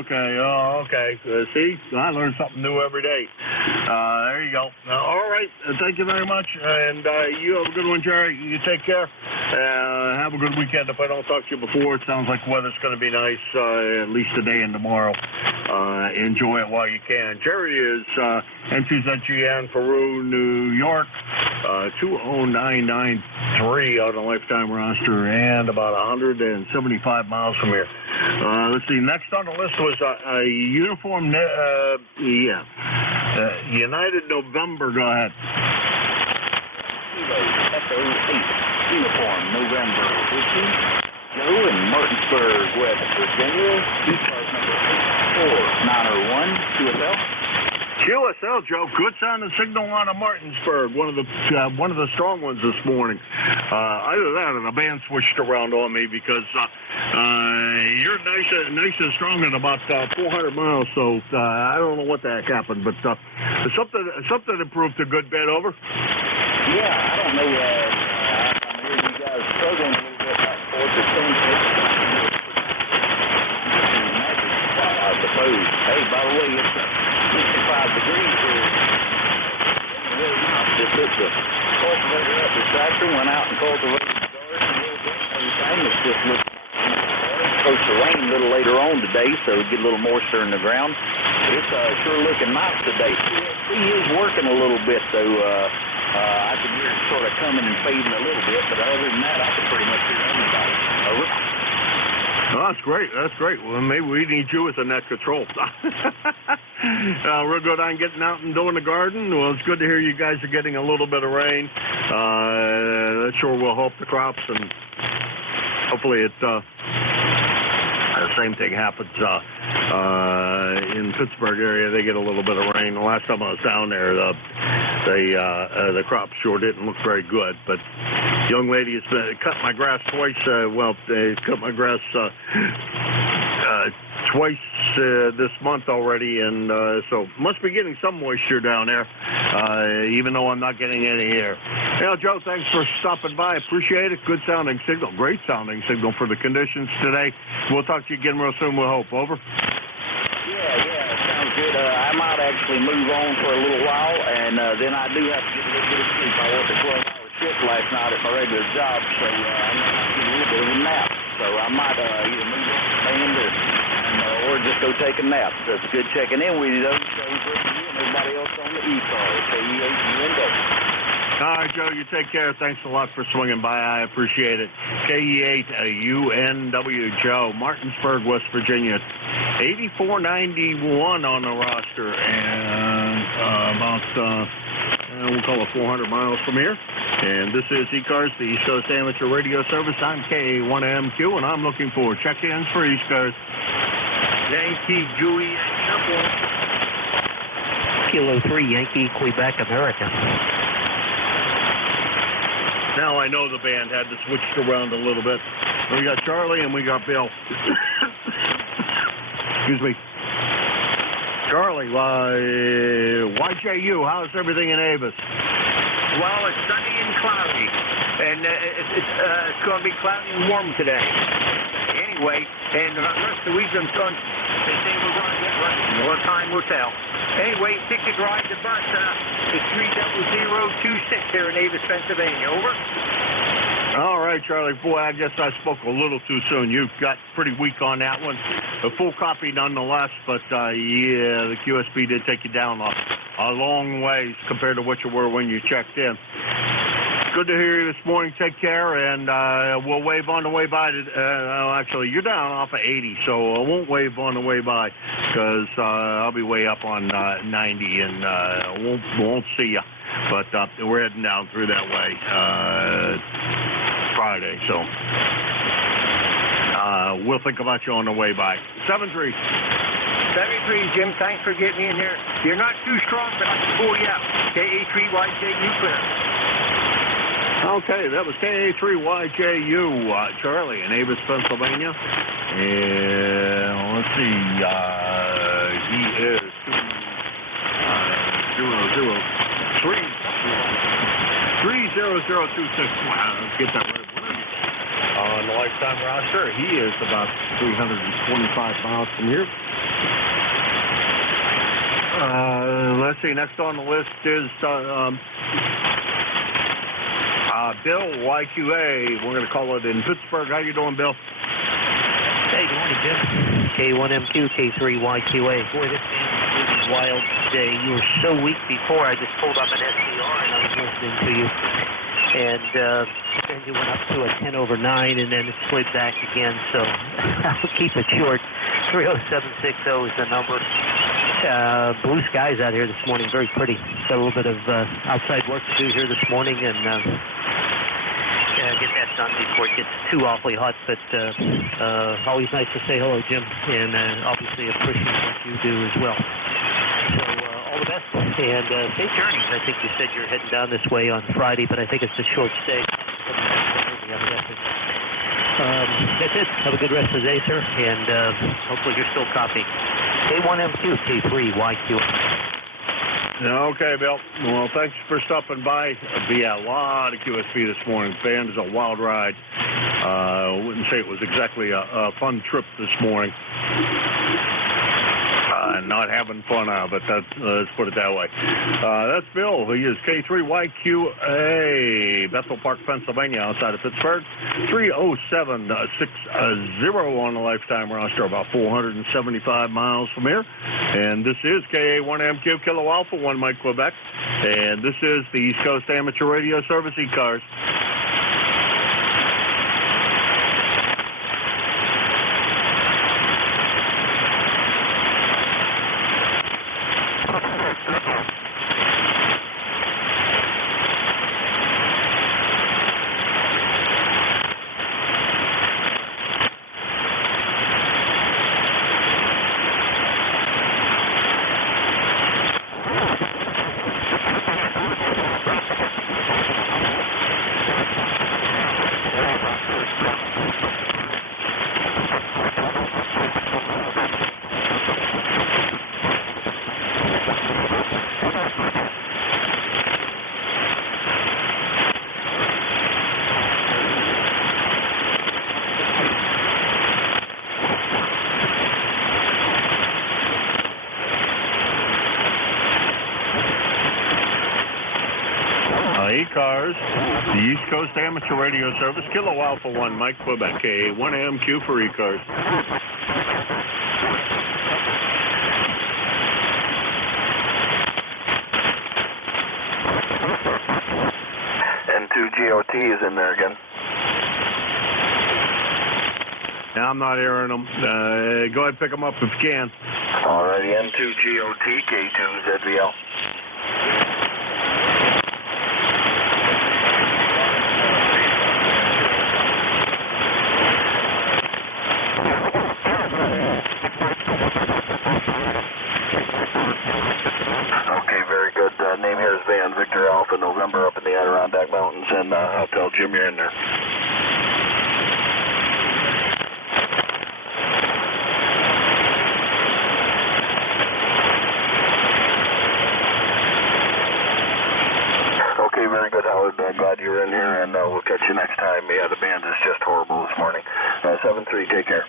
Okay. Oh, okay. See, I learn something new every day. There you go. All right. Thank you very much. And you have a good one, Jerry. You take care. Have a good weekend. If I don't talk to you before, it sounds like weather's going to be nice, at least today and tomorrow. Enjoy it while you can. Jerry is N2ZGN, Peru, New York, 20993 on a lifetime roster, and about 175 miles from here. Let's see. Next on the list was a uniform. United November. Go ahead. Uniform November 15th. Joe in Martinsburg, West Virginia. ECARS number 84901 QSL. QSL, Joe. Good sounding signal out of Martinsburg. One of the strong ones this morning. Either that or the band switched around on me because you're nice and strong in about 400 miles. So I don't know what the heck happened, but something improved a good bit. Over. Yeah, I don't know. I'm hearing you guys struggling a little bit back towards the same place. I suppose. Hey, by the way, it's 65 degrees here. Just took the cultivator up the tractor, went out and cultivated the garden a little bit. Everything is just looking supposed to rain a little later on today, so we get a little moisture in the ground. It's sure looking nice today. He is working a little bit, so I can hear it sort of coming and fading a little bit, but other than that, I can pretty much hear everybody. Over. Oh, that's great. That's great. Well, maybe we need you as a net control. Real good on getting out and doing the garden. Well, it's good to hear you guys are getting a little bit of rain. That sure will help the crops, and hopefully the same thing happens in Pittsburgh area. They get a little bit of rain. The last time I was down there, the crops sure didn't look very good. But young lady has cut my grass twice. They cut my grass twice this month already, and so must be getting some moisture down there, even though I'm not getting any here. Yeah, Joe, thanks for stopping by. Appreciate it. Good sounding signal. Great sounding signal for the conditions today. We'll talk to you again real soon, we'll hope. Over. Yeah, sounds good. I might actually move on for a little while, and then I do have to get a little bit of sleep. I worked a 12-hour shift last night at my regular job, so I'm going to get a little bit of a nap. So I might either move on to band or just go take a nap. So it's good checking in with you, though. So for you and everybody else on the ECARS. KE8UNW. All right, Joe, you take care. Thanks a lot for swinging by. I appreciate it. KE8UNW, Joe, Martinsburg, West Virginia. 8491 on the roster, and we'll call it 400 miles from here. And this is ECARS, the East Coast Amateur Radio Service. I'm K1MQ, and I'm looking for check-ins for ECARS. Yankee Julie Kilo 3 Yankee Quebec America. Now I know the band had to switch around a little bit. We got Charlie and we got Bill. Excuse me. Charlie, YJU, how's everything in Avis? Well, it's sunny and cloudy, and it's going to be cloudy and warm today. Anyway, and the rest of the weekend, son, they say we're going to get rain. Well, time will tell. Anyway, ticket ride to bus is 30026 here in Avis, Pennsylvania. Over. All right, Charlie. Boy, I guess I spoke a little too soon. You've got pretty weak on that one. A full copy nonetheless, but yeah, the QSB did take you down a long ways compared to what you were when you checked in. Good to hear you this morning. Take care, and we'll wave on the way by. Actually, you're down off of 80, so I won't wave on the way by because I'll be way up on 90 and won't see you. But we're heading down through that way Friday, so we'll think about you on the way by. 7-3. 73, Jim. Thanks for getting me in here. You're not too strong, but I can pull you up. KA3YJU clear. Okay, that was KA3YJU, Charlie in Avis, Pennsylvania. And let's see, he is 30026. Wow, let's get that right. On the lifetime roster, he is about 325 miles from here. Let's see, next on the list is Bill, YQA. We're going to call it in Pittsburgh. How you doing, Bill? Hey, good morning, Jim. K1MQ, K3YQA. Boy, this is a wild day. You were so weak before. I just pulled up an SCR and I was listening to you. And then you went up to a 10 over 9 and then it slid back again. So I'll keep it short. 30760 is the number. Blue skies out here this morning, very pretty. Got a little bit of outside work to do here this morning and get that done before it gets too awfully hot. But always nice to say hello, Jim, and obviously appreciate what you do as well. So all the best and safe journeys. I think you said you're heading down this way on Friday, but I think it's a short stay. That's it. Have a good rest of the day, sir, and hopefully you're still copying. K1MQ, K3YQ. Okay, Bill. Well, thanks for stopping by. A lot of QSP this morning. Fan is a wild ride. I wouldn't say it was exactly a fun trip this morning. Not having fun out of it. Let's put it that way. That's Bill. He is K3YQA, Bethel Park, Pennsylvania, outside of Pittsburgh. 30760 on the lifetime roster, about 475 miles from here. And this is KA1MQ Kilo Alpha 1 Mike Quebec. And this is the East Coast Amateur Radio Service, ECARS. ECARS, the East Coast Amateur Radio Service, Kilo Alpha 1, Mike Quebec, KA1MQ for ECARS. N2GOT is in there again. Now I'm not hearing them. Go ahead and pick them up if you can. Alrighty, N2GOT, K2ZVL. Victor Alpha November up in the Adirondack Mountains, and I'll tell Jim you're in there. Okay, very good, Howard. Glad you're in here, and we'll catch you next time. Yeah, the band is just horrible this morning. 7-3, take care.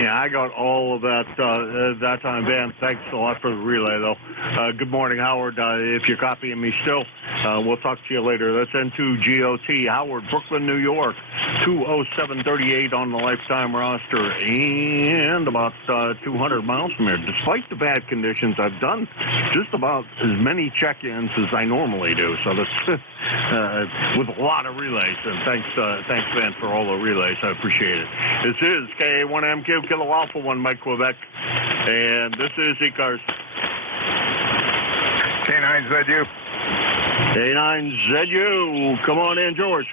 Yeah, I got all of that that time, Van. Thanks a lot for the relay, though. Good morning, Howard. If you're copying me still, we'll talk to you later. That's N2GOT, Howard, Brooklyn, New York, 20738 on the lifetime roster, and about 200 miles from here. Despite the bad conditions, I've done just about as many check-ins as I normally do. So that's with a lot of relays. And thanks, Van, for all the relays. I appreciate it. This is K1MQ, Kilo Alpha 1, Mike, Quebec, and this is ECARS. K9ZU. K9ZU. Come on in, George.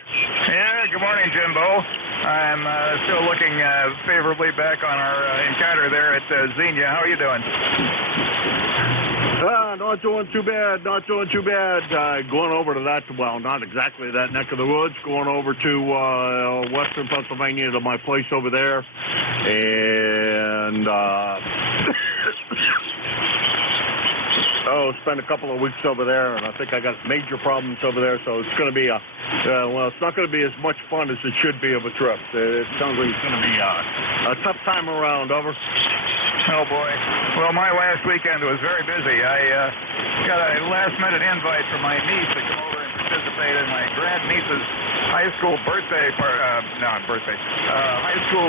Yeah, good morning, Jimbo. I'm still looking favorably back on our encounter there at Xenia. How are you doing? Not doing too bad, going over to that, well, not exactly that neck of the woods, going over to western Pennsylvania to my place over there, and spend a couple of weeks over there, and I think I got major problems over there, so it's going to be it's not going to be as much fun as it should be of a trip. It sounds like it's going to be a tough time around. Over. Oh, boy. Well, my last weekend was very busy. I got a last-minute invite from my niece to come over and participate in my grandniece's high school birthday high school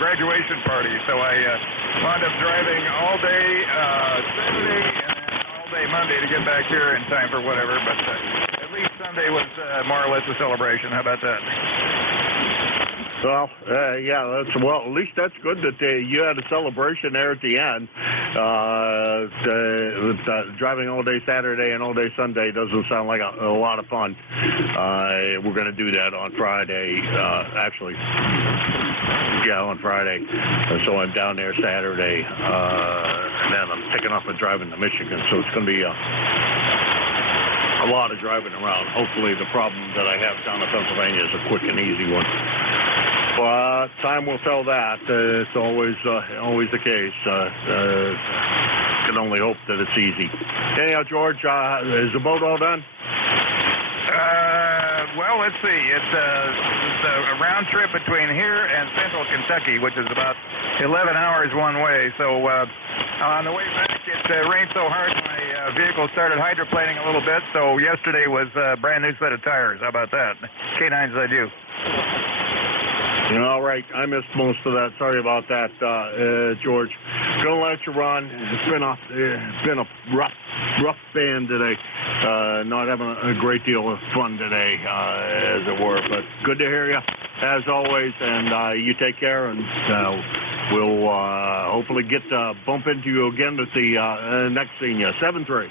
graduation party. So I wound up driving all day Saturday and then all day Monday to get back here in time for whatever. But at least Sunday was more or less a celebration. How about that? Well, yeah, at least that's good that you had a celebration there at the end. Driving all day Saturday and all day Sunday doesn't sound like a lot of fun. We're going to do that on Friday, actually. Yeah, on Friday. So I'm down there Saturday, and then I'm picking up and driving to Michigan. So it's going to be a lot of driving around. Hopefully the problem that I have down in Pennsylvania is a quick and easy one. But time will tell that. It's always the case. Can only hope that it's easy. Anyhow, George, is the boat all done? Well, let's see. It's a round trip between here and central Kentucky, which is about 11 hours one way. So on the way back, it rained so hard my vehicle started hydroplaning a little bit. So yesterday was a brand new set of tires. How about that? K9ZU. All right, I missed most of that. Sorry about that, George. Gonna let you run. It's been a rough band today. Not having a great deal of fun today, as it were. But good to hear you, as always. And you take care, and we'll hopefully get to bump into you again at the next Xenia. 7-3.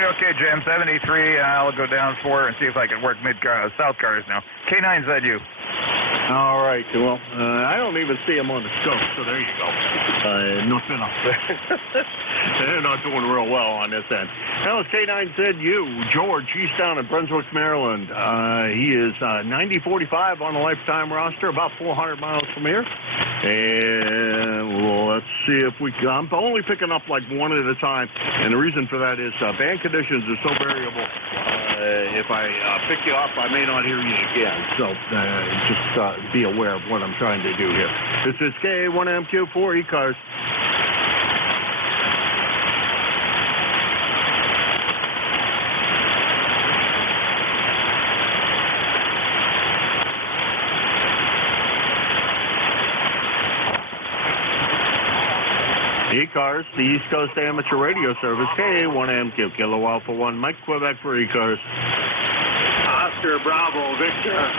Okay, Jim. 73. I'll go down 4 and see if I can work south cars now. K9ZU. All right. Well, I don't even see them on the scope, so there you go. Nothing up there. They're not doing real well on this end. Now, it's K9ZU. George, he's down in Brunswick, Maryland. He is 9045 on the lifetime roster, about 400 miles from here. And let's see if I'm only picking up like one at a time. And the reason for that is band conditions are so variable. If I pick you up, I may not hear you again. So just be aware of what I'm trying to do here. This is K1MQ4 ECARS. ECARS, the East Coast Amateur Radio Service, K1MQ, Kilo Alpha 1, Mike, Quebec for ECARS. Oscar Bravo, Victor.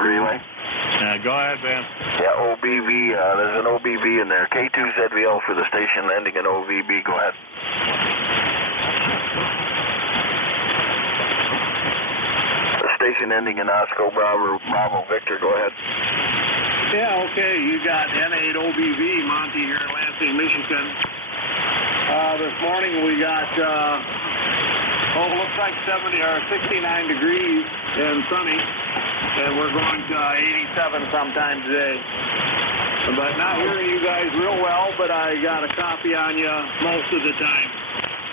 Relay? Go ahead, Van. Yeah, OBV, there's an OBV in there. K2ZVL for the station ending in OVB. Go ahead. Station ending in Oscar Bravo Victor, go ahead. Yeah, okay, you got N8OBV, Monty here in Lansing, Michigan. This morning we got, looks like 70 or 69 degrees and sunny, and we're going to 87 sometime today. But not hearing you guys real well, but I got a copy on you most of the time.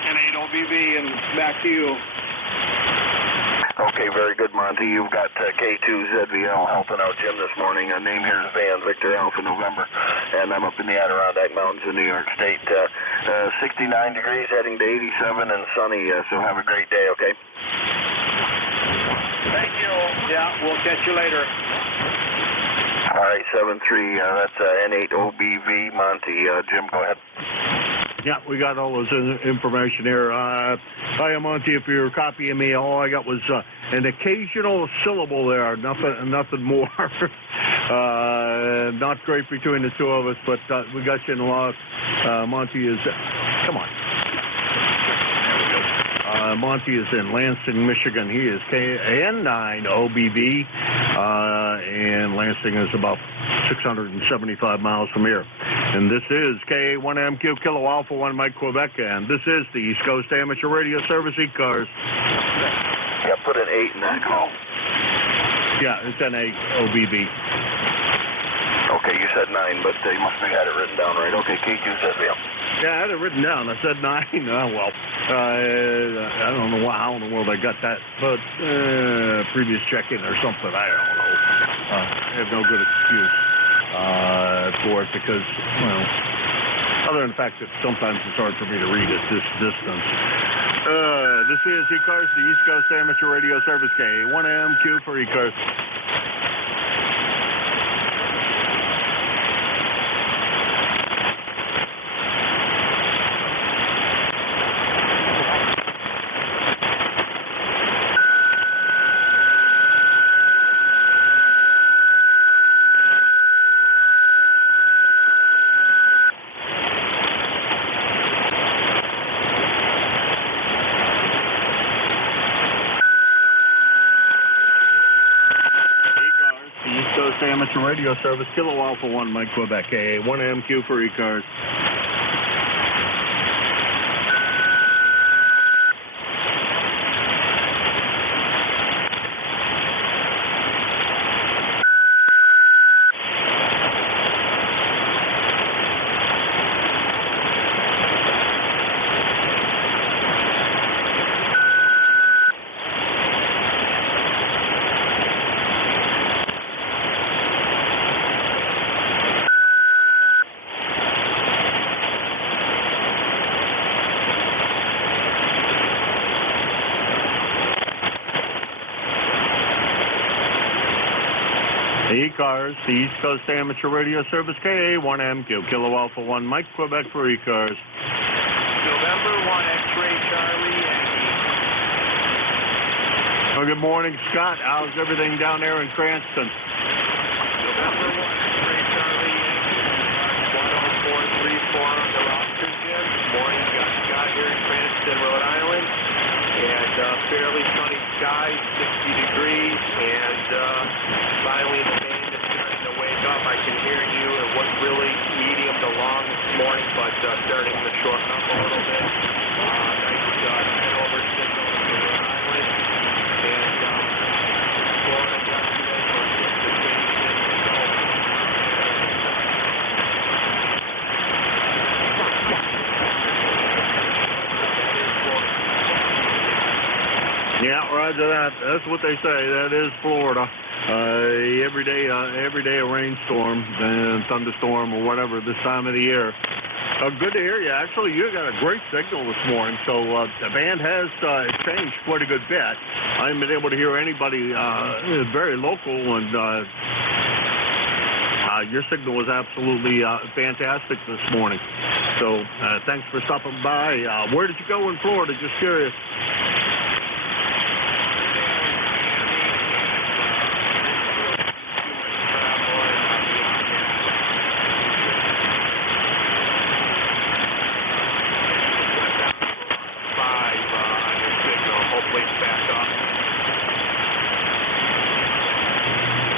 N8OBV, and back to you. Okay, very good, Monty. You've got K2ZVL helping out Jim this morning. Name here is Van Victor Alpha November, and I'm up in the Adirondack Mountains in New York State. 69 degrees, heading to 87 and sunny, so have a great day, okay? Thank you. Yeah, we'll catch you later. All right, 73, that's N8OBV, Monty. Jim, go ahead. Yeah, we got all those information here. Hi, Monty. If you're copying me, all I got was an occasional syllable there. Nothing more. Not great between the two of us, but we got you in a lot. Monty is... Come on. Monty is in Lansing, Michigan. He is N9OBV, and Lansing is about 675 miles from here. And this is K1MQ Kilo Alpha 1 Mike Quebec, and this is the East Coast Amateur Radio Service ECARS. Yeah, put an 8 in that call. Yeah, it's N8OBV. Okay, you said 9, but you must have had it written down right. Okay, K2ZVL. Yeah, I had it written down. I said 9. Well, I don't know how in the world I got that, but previous check-in or something. I don't know. I have no good excuse for it because, well, other than the fact that sometimes it's hard for me to read at this distance. This is ECARS, the East Coast Amateur Radio Service, K1MQ for ECARS. Amateur Radio Service, Kilo Alpha 1, Mike Quebec, K1MQ for ECARS. ECARS, the East Coast Amateur Radio Service, KA1MQ, Kilo Alpha 1, Mike Quebec for ECARS. November 1, X-Ray Charlie, Yankee. Well, good morning, Scott. How's everything down there in Cranston? November 1, X-Ray Charlie, Yankee. 10434 on the roster, Jim. Morning, got Scott here in Cranston, Rhode Island. And fairly sunny skies, 60 degrees, and finally the band is starting to wake up. I can hear you. It wasn't really medium to long this morning, but starting to shorten up a little bit. Nice over signal to Rhode Island, and Florida yesterday was just the same thing. Yeah, roger that. That's what they say. That is Florida. Every day a rainstorm and thunderstorm or whatever this time of the year. Good to hear you. Actually, you got a great signal this morning, so the band has changed quite a good bit. I haven't been able to hear anybody very local, and your signal was absolutely fantastic this morning. So thanks for stopping by. Where did you go in Florida? Just curious.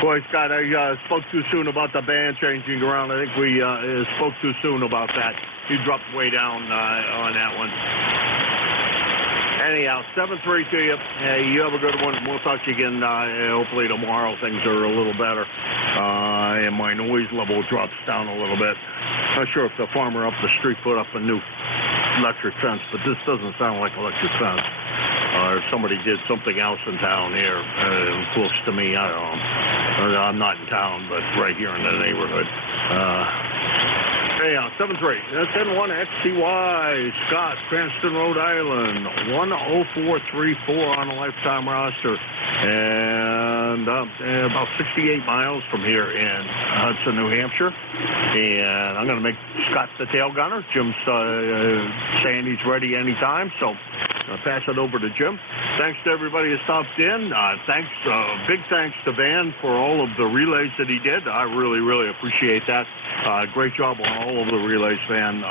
Boy, Scott, I spoke too soon about the band changing around. I think we spoke too soon about that. You dropped way down on that one. Anyhow, 7-3 to you. You have a good one. We'll talk to you again hopefully tomorrow. Things are a little better. and my noise level drops down a little bit. Not sure if the farmer up the street put up a new electric fence, but this doesn't sound like electric fence. Or somebody did something else in town here, close to me. I don't know. I'm not in town, but right here in the neighborhood. Hey, 73-101-XCY, Scott, Cranston, Rhode Island, 10434 on a lifetime roster, and about 68 miles from here in Hudson, New Hampshire. And I'm going to make Scott the tail gunner. Jim's saying he's ready anytime, so I'll pass it over to Jim. Thanks to everybody who stopped in. Big thanks to Van for all of the relays that he did. I really, really appreciate that. Great job on all of the relays, Van.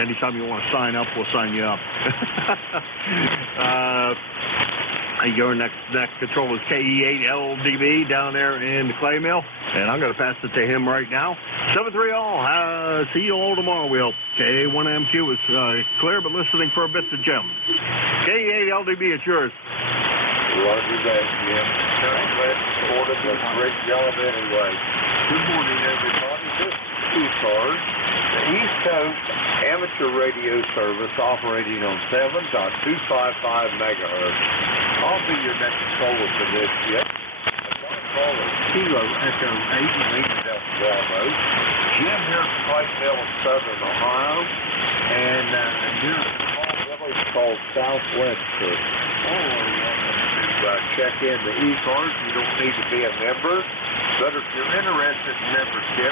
Anytime you want to sign up, we'll sign you up. Your next control is KE8LDB down there in the clay mill, and I'm going to pass it to him right now. 7-3 all. See you all tomorrow, we hope. KA1MQ is clear, but listening for a bit to Jim. KE8LDB, it's yours. Roger that, Jim. Sort of a great job anyway. Good morning, everybody. This is ECARS, the East Coast Amateur Radio Service operating on 7.255 megahertz. I'll be your next caller for this ship. My caller is Kilo Echo 8 Marine Delta Bravo. Jim here from Clayton in Southern Ohio, and here's a small village called Southwester. Check in the ECARS. You don't need to be a member, but if you're interested in membership,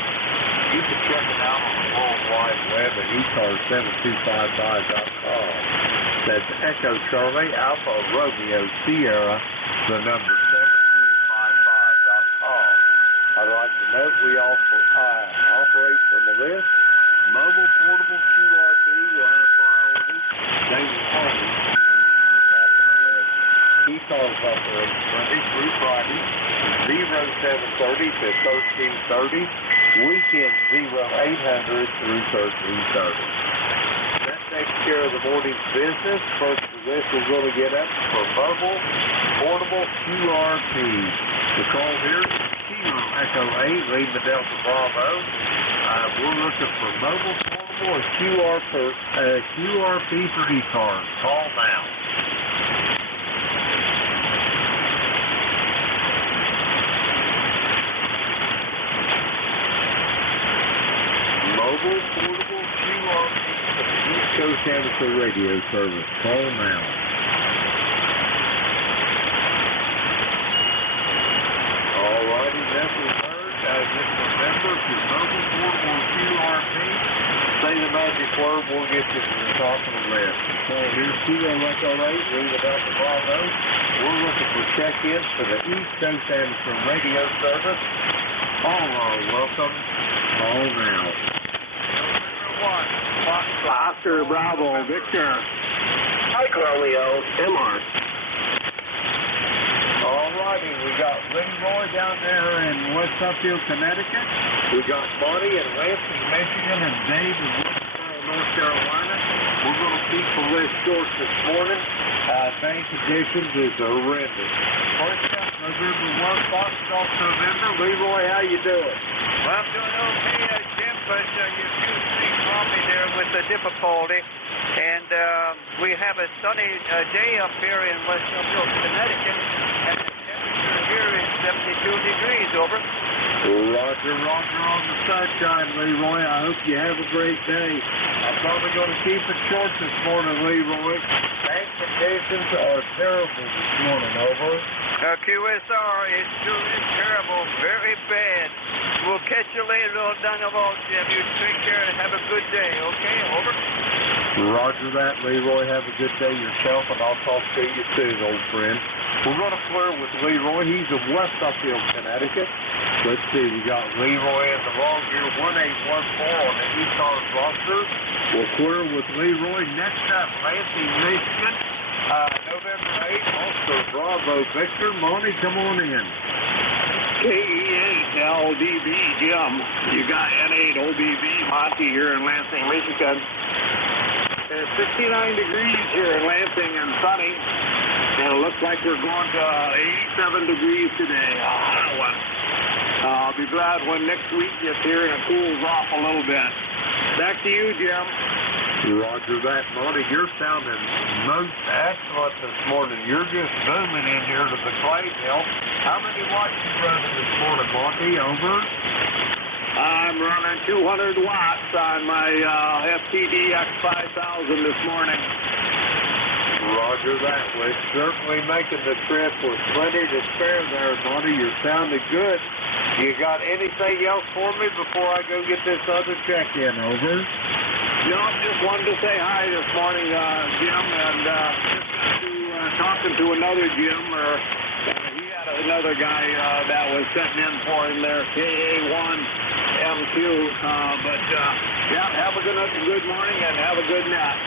you can check it out on the World Wide Web at ECARS7255.com. That's Echo Charlie Alpha Romeo Sierra, the number 7255.com. I'd like to note we also operate from the list. Mobile portable QRP will have priority. They will always ECARS operates Monday through Friday, 0730 to 1330, weekends 0800 through 1330. That takes care of the morning's business. First of this, we're going to get up for mobile, portable QRP. The call here is Kilo Echo 8, Lima Delta Bravo. We're looking for mobile, portable, or QRP for ECARS. Call now. Mobile, portable, QRP for the East Coast Amateur Radio Service. Call now. All righty, that was heard. Just remember, if you're mobile, portable, QRP, say the magic word, we'll get you to the top of the list. So here's Kilo Echo 8, Lima Delta Bravo. We're looking for check-ins for the East Coast Amateur Radio Service. All are welcome. Call now. Oscar Bravo, Victor. Mike Romeo, MR. All righty, we got Leroy down there in West Suffield, Connecticut. We got Monty in Lansing, Michigan, and Dave in Winston, North Carolina. We're going to keep the list short this morning. Bank conditions is horrendous. First up, November 1, Foxtrot, November. Leroy, how you doing? Well, I'm doing okay, Jim, but your Q3 caught me there with the difficulty. And we have a sunny day up here in West Suffield, Connecticut, and the temperature here is 72 degrees, over. Roger on the sunshine, Leroy. I hope you have a great day. I'm probably going to keep it short this morning, Leroy. Bank conditions are terrible this morning, over. QSR, it sure is terrible, very bad. We'll catch you later on down the vault, Jim. You take care and have a good day, okay? Over. Roger that, Leroy. Have a good day yourself, and I'll talk to you soon, old friend. We're going to clear with Leroy. He's in West Suffield, Connecticut. Let's see, we got Leroy in the wrong gear, 1814 on the ECARS roster. We'll clear with Leroy. Next up, Lansing, Michigan, November 8th, Oscar Bravo, Victor. Monty, come on in. KE8LDB, Jim. You got N8OBB, Monty here in Lansing, Michigan. It's 69 degrees here in Lansing and sunny. And it looks like we're going to 87 degrees today. I'll be glad when next week gets here and it cools off a little bit. Back to you, Jim. Roger that, Monty. You're sounding most excellent this morning. You're just booming in here to the clay mill. How many watts you running this morning, Monty? Over? I'm running 200 watts on my FTDX 5000 this morning. Roger that. We're certainly making the trip with plenty to spare there, Monty. You're sounding good. You got anything else for me before I go get this other check-in? Over? No, just wanted to say hi this morning, Jim, and talking to another Jim, he had another guy that was sitting in for him there, KA1MQ, have a good morning and have a good night.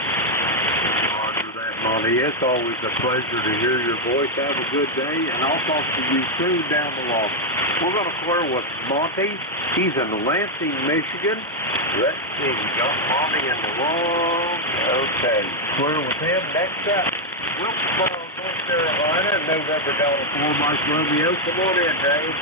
Roger that, Monty. It's always a pleasure to hear your voice. Have a good day, and I'll talk to you soon down the line. We're going to clear with Monty. He's in Lansing, Michigan. Let's see. We got Monty in the room. Okay. Clear with him. Next up, Wilkesboro, North Carolina, November Delta 4 Mike Romeo. Come on in, Dave.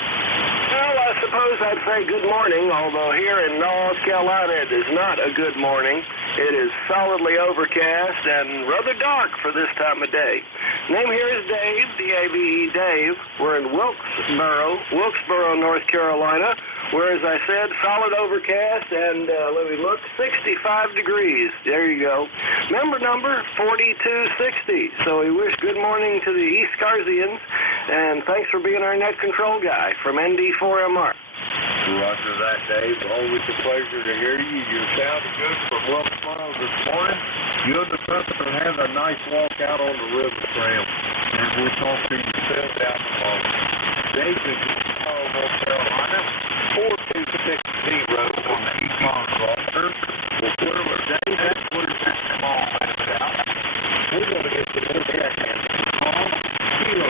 Well, I suppose I'd say good morning, although here in North Carolina it is not a good morning. It is solidly overcast and rather dark for this time of day. Name here is Dave, D-A-V-E, Dave. We're in Wilkesboro, North Carolina, where, as I said, solid overcast and, let me look, 65 degrees. There you go. Member number 4260. So we wish good morning to the ECARSians, and thanks for being our net control guy from ND4MR. Roger that, Dave. Always a pleasure to hear you. You sounded good from Wilkesboro this morning. You and the president have a nice walk out on the river trail, and we'll talk to you soon down the road. Dave in Wilkesboro, North Carolina, 4260 on the ECARS roster. We'll clear with Dave. That clears that small minute out. We're going to get to this check-in. Call Kilo.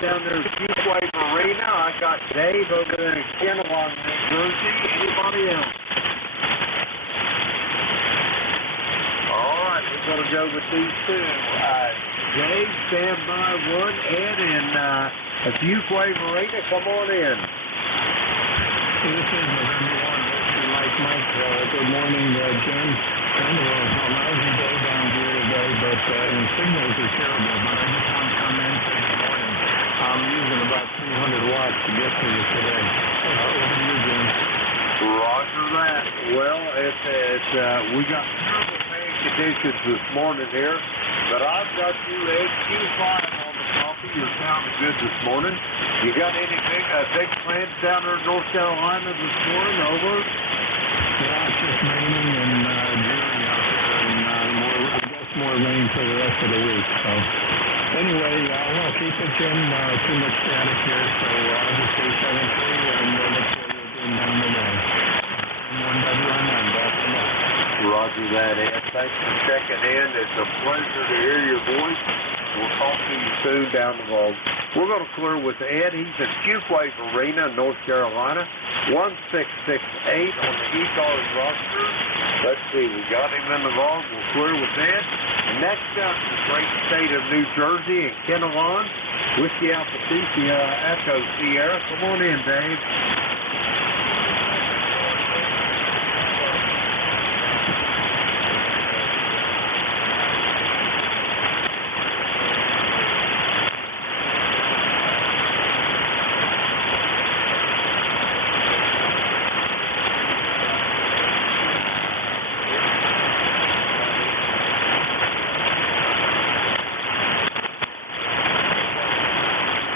Down there at Fuquay Marina. I got Dave over there in Kennewan, New Jersey. Anybody else? All right, we're going to go with these two. Dave, stand by one. Ed in Fuquay Marina, come on in. This is November 1, Mike. Good morning, Jim. Kind of a lousy day down here today, but the signals are terrible, but I just want to come in and say good morning. I'm using about 300 watts to get to you today. Over to you, Jim. Roger that. Well, we got terrible bad conditions this morning here, but I've got you HQ5 on the coffee. You're sounding good this morning. You got any big plans down there in North Carolina this morning? Over? Yeah, it's just raining and dreary out there, and more rain for the rest of the week. So. Anyway, I want to keep it, Jim. Too much static here, so I'll just say 7-3, and we'll look forward to being down the road. I'm 1WMN, back to Mark. Roger that, Ed. Thanks for checking in. It's a pleasure to hear your voice. We'll talk to you soon down the road. We're going to clear with Ed. He's at Fuquay Arena, North Carolina, 1668 on the ECARS roster. Let's see, we got him in the log. We'll clear with Ed. Next up, the great state of New Jersey and Kennewan. Whiskey Alpha Echo Sierra. Come on in, Dave.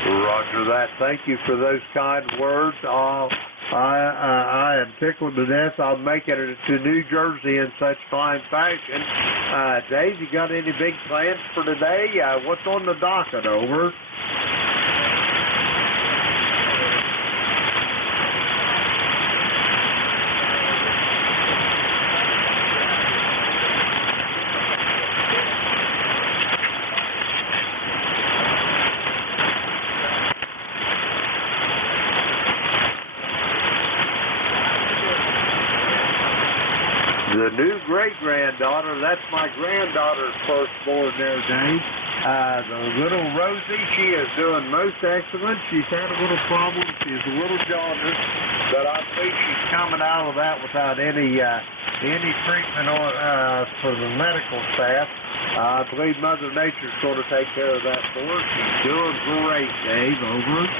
Roger that. Thank you for those kind words. I am tickled to death. I'll make it to New Jersey in such fine fashion. Dave, you got any big plans for today? What's on the docket? Over. The new great-granddaughter, that's my granddaughter's firstborn there, Dave. The little Rosie, she is doing most excellent. She's had a little problem. She's a little jaundiced, but I believe she's coming out of that without any treatment for the medical staff. I believe Mother Nature's going to take care of that for her. She's doing great, Dave. Over.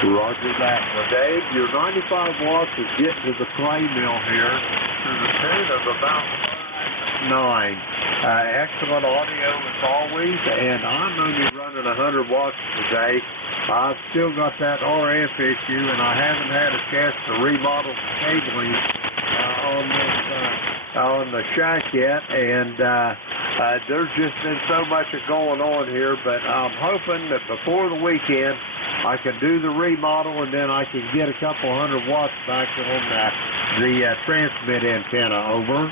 Roger that. Well, Dave, your 95 watts is getting to the clay mill here to the tune of about 9. Excellent audio as always, and I'm only running 100 watts today. I've still got that RF issue, and I haven't had a chance to remodel the cabling on the shack yet, and there's just been so much going on here, but I'm hoping that before the weekend I can do the remodel, and then I can get a couple 100 watts back on the transmit antenna. Over.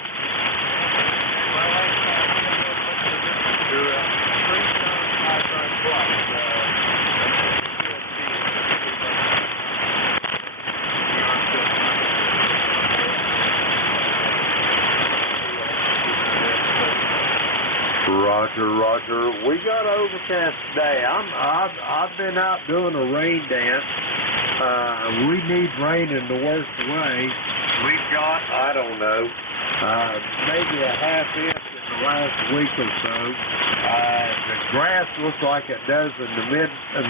Roger. We got overcast today. I've been out doing a rain dance. We need rain in the worst way. We've got, I don't know, maybe a half inch in the last week or so. The grass looks like it does in the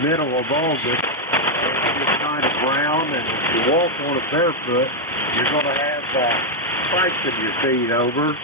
middle of August. It's just kind of brown, and if you walk on it barefoot, you're going to have spikes in your feet. Over.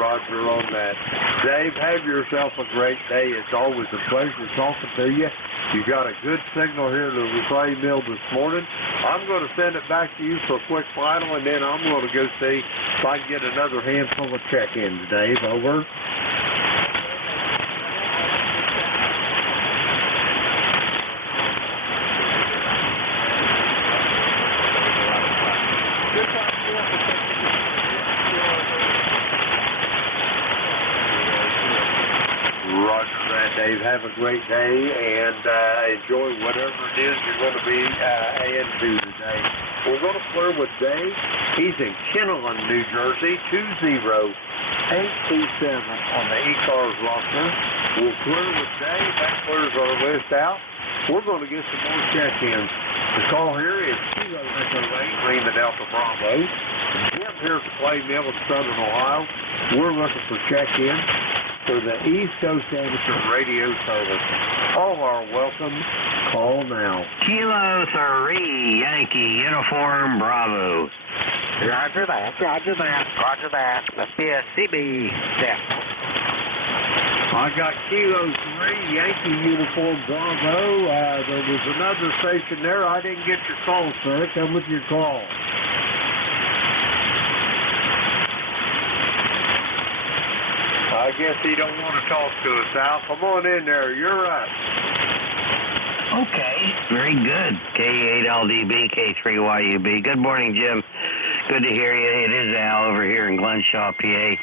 Roger on that. Dave, have yourself a great day. It's always a pleasure talking to you. You got a good signal here to the clay mill this morning. I'm going to send it back to you for a quick final, and then I'm going to go see if I can get another handful of check-ins, Dave. Over. Roger that, Dave. Have a great day, and enjoy whatever it is you're going to be into today. We're going to clear with Dave. He's in Kinnelon, New Jersey, 20827 on the ECARS roster. We'll clear with Dave. That clears our list out. We're going to get some more check-ins. The call here is Kilo Echo 8, Lima Delta Bravo. Jim here at the Clay Mill in Southern Ohio. We're looking for check-ins for the East Coast Amateur Radio Service. All are welcome. Call now. Kilo 3, Yankee Uniform Bravo. Roger that. Yes, CB. Yeah. I got Kilo 3, Yankee Uniform Bravo. There was another station there. I didn't get your call, sir. Come with your call. I guess he don't want to talk to us, Al. Come on in there. You're up. Okay, very good. K8LDB, K3YUB. Good morning, Jim. Good to hear you. It is Al over here in Glenshaw, PA.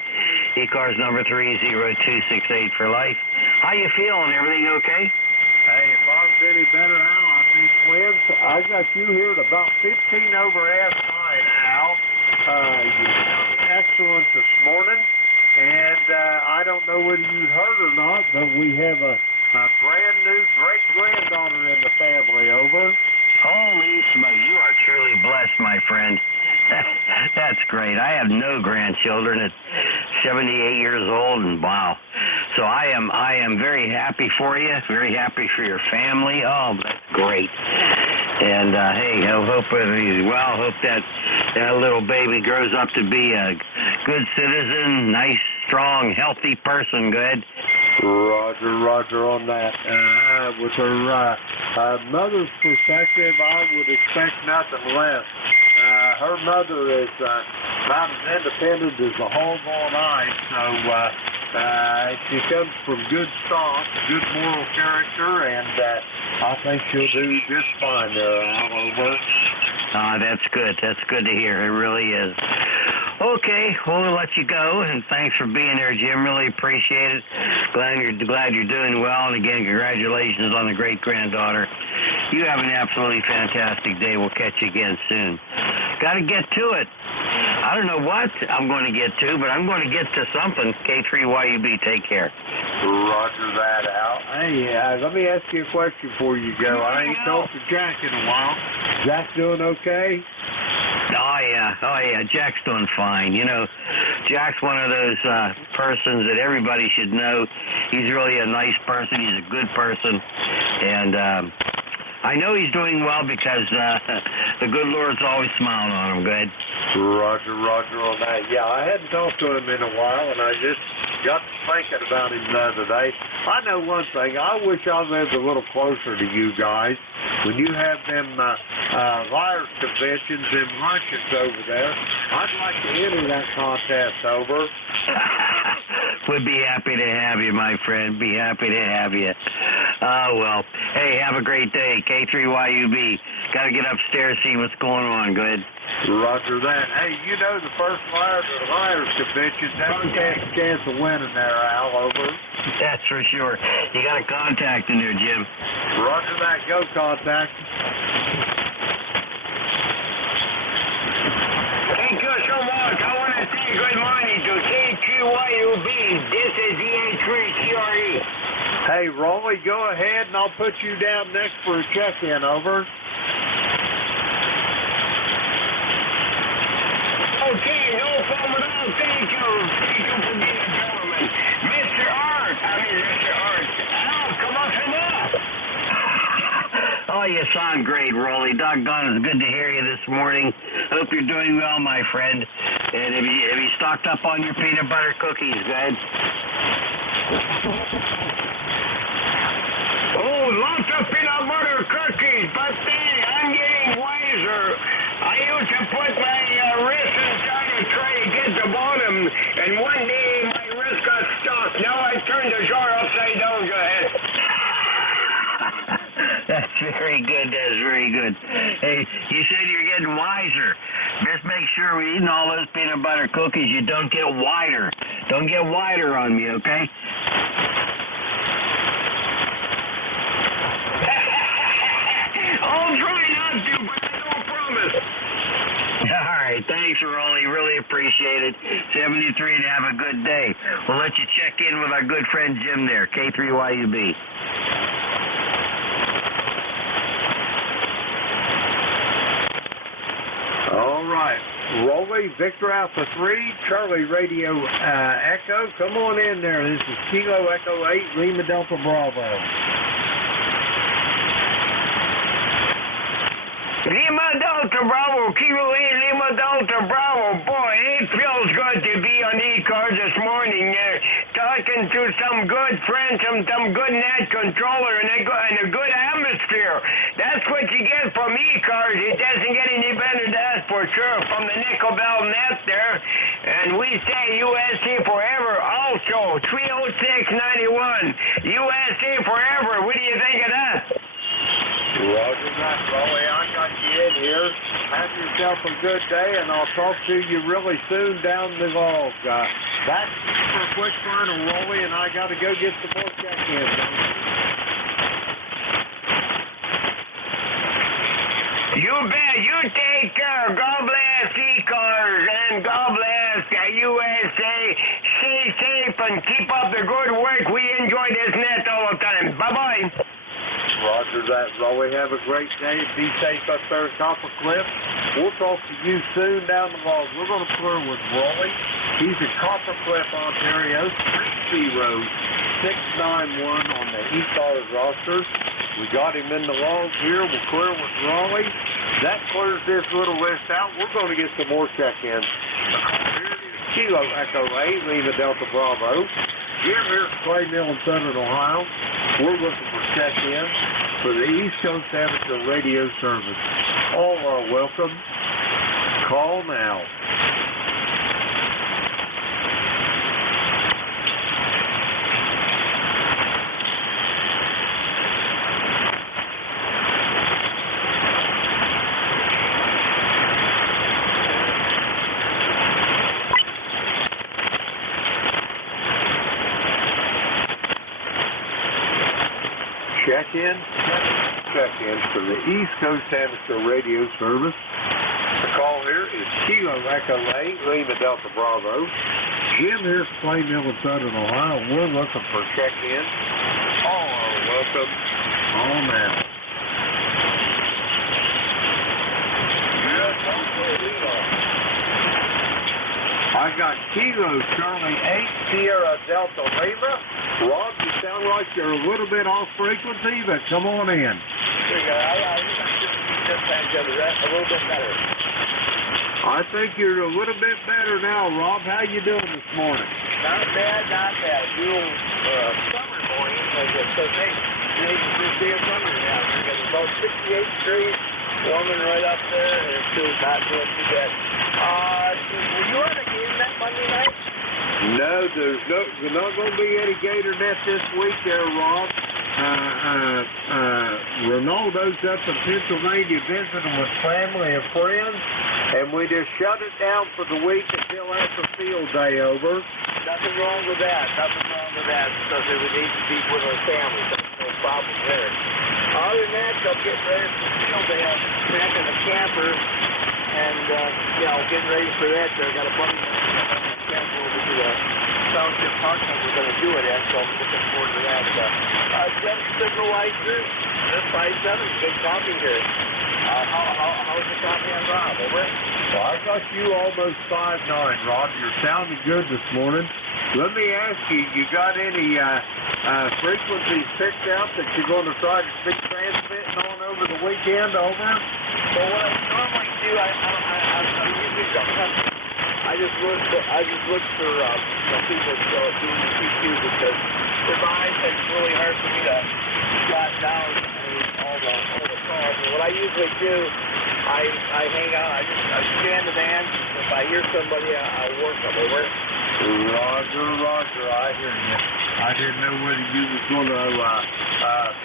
ECARS number 30268 for life. How you feeling? Everything okay? Hey, if I was any better, Al, I'd be winds. I got you here at about 15 over S9, Al. You sounded excellent this morning. And I don't know whether you heard or not, but we have a brand new great-granddaughter in the family, over. Holy smoke, you are truly blessed, my friend. That's great. I have no grandchildren at 78 years old, and wow. So I am very happy for you, very happy for your family. Oh, that's great. And hey, I hope that little baby grows up to be a good citizen, nice, strong, healthy person. Good. Roger on that. With her mother's perspective, I would expect nothing less. Her mother is about as independent as the hog-on ice, so she comes from good stock, good moral character, and I think she'll do just fine there, Al. That's good. That's good to hear. It really is. Okay, we'll let you go, and thanks for being there, Jim. Really appreciate it. Glad you're doing well, and again, congratulations on the great-granddaughter. You have an absolutely fantastic day. We'll catch you again soon. Got to get to it. I don't know what I'm going to get to, but I'm going to get to something. K3YUB, take care. Roger that, Al. Hey, let me ask you a question before you go. I ain't talked to Jack in a while. Jack doing okay? Oh, yeah. Jack's doing fine. You know, Jack's one of those persons that everybody should know. He's really a nice person. He's a good person. And I know he's doing well because the good Lord's always smiling on him. Good. Roger on that. Yeah, I hadn't talked to him in a while, and I just got to thinking about him the other day. I know one thing. I wish I lived a little closer to you guys. When you have them liars conventions and luncheons over there, I'd like to enter that contest, over. We'd be happy to have you, my friend. Be happy to have you. Well, hey, have a great day. K3YUB. Got to get upstairs, see what's going on. Good. Roger that. Hey, you know the first liars at the liars convention, that's a chance of winning there, Al, over. That's for sure. You got a contact in there, Jim. Roger that. Go contact. Thank you so much. I want to say good morning to K3YUB. This is EA3CRE. Hey, Rolly, go ahead, and I'll put you down next for a check-in, over. Okay, no problem at all. Thank you. Thank you for being a gentleman. Mr. Art. Al, come on up. Oh, you sound great, Rolly. Doggone, it's good to hear you this morning. Hope you're doing well, my friend. And have you stocked up on your peanut butter cookies, good? Oh, lots of peanut butter cookies, but I'm getting wiser. I used to put my wrist inside a tray to get the bottom, and one day my wrist got stuck. Now I turned the jar upside down. Go ahead. That's very good. That's very good. Hey, you said you're getting wiser. Just make sure we're eating all those peanut butter cookies. You don't get wider. Don't get wider on me, okay? I'll try not to, but I don't promise. All right. Thanks, Rolly. Really appreciate it. 73 and have a good day. We'll let you check in with our good friend Jim there, K3YUB. All right. Rolly, Victor Alpha 3, Charlie Radio Echo. Come on in there. This is Kilo Echo 8, Lima Delta Bravo. Lima Delta Bravo, Kilo 8, Lima Delta Bravo. Boy, it feels good to be on ECARS this morning. Talking to some good friends, some good net controller, and a good atmosphere. That's what you get from ECARS. It doesn't get any better than that, for sure, from the Nickel Bell net there. And we say USA forever also. 30691. USA forever. What do you think of that? Roger that, Rolly. I got you in here. Have yourself a good day, and I'll talk to you really soon down the log. Back for a quick final, Rolly, and I got to go get some more check-ins. You bet. You take care. God bless ECARS and God bless the USA. Stay safe and keep up the good work. We enjoy this net all the time. Bye-bye. Roger that, Roy. Have a great day. Be safe up there at Copper Cliff. We'll talk to you soon down the road. We're going to clear with Roy. He's at Copper Cliff, Ontario, 30691 on the ECARS roster. We got him in the log here. We'll clear with Roy. That clears this little list out. We're going to get some more check-ins. Here is Kilo Echo 8, Lima Delta Bravo. Jim here at Clay Mill in Southern Ohio. We're looking for check-in for the East Coast Amateur Radio Service. All are welcome. Call now. Check-in for the East Coast Amateur Radio Service. The call here is Kilo Echo 8, Lima Delta Bravo. Jim here at Clay Mill in Southern Ohio. We're looking for check-in. All are welcome. All now. I got Kilo Charlie 8 Sierra Delta Lima. Rob, you sound like you're a little bit off frequency, but come on in. There you go. Just a little bit better. I think you're a little bit better now, Rob. How you doing this morning? Not bad, not bad. Real summer morning. So maybe this day of summer now. It's about 68 degrees, warming right up there, and it's still not doing too bad. Were you on a game that Monday night? No, there's not going to be any Gator Net this week there, Rob. Ronaldo's up in Pennsylvania visiting with family and friends, and we just shut it down for the week until after field day over. Nothing wrong with that. Because they would need to be with our families. That's no problem there. Other than that, I'm getting ready for field day. I'm packing the camper and, getting ready for that. I got a buddy camper over to the Township Park that we're going to do it at, so I'm looking forward to that. Jeff Signalizer, 57, good copy here. How's the copy on Rob, over? Well, I got you almost 5'9", Rob. You're sounding good this morning. Let me ask you, you got any frequencies picked out that you're going to try to be transmitting on over the weekend, over? Well, what I normally do, I just look for people doing the PQ because with my eyesight, it's really hard for me to jot down all the calls. And what I usually do, I hang out, I scan the bands. If I hear somebody, I'll work them over. Roger, I hear you. I didn't know whether you was going to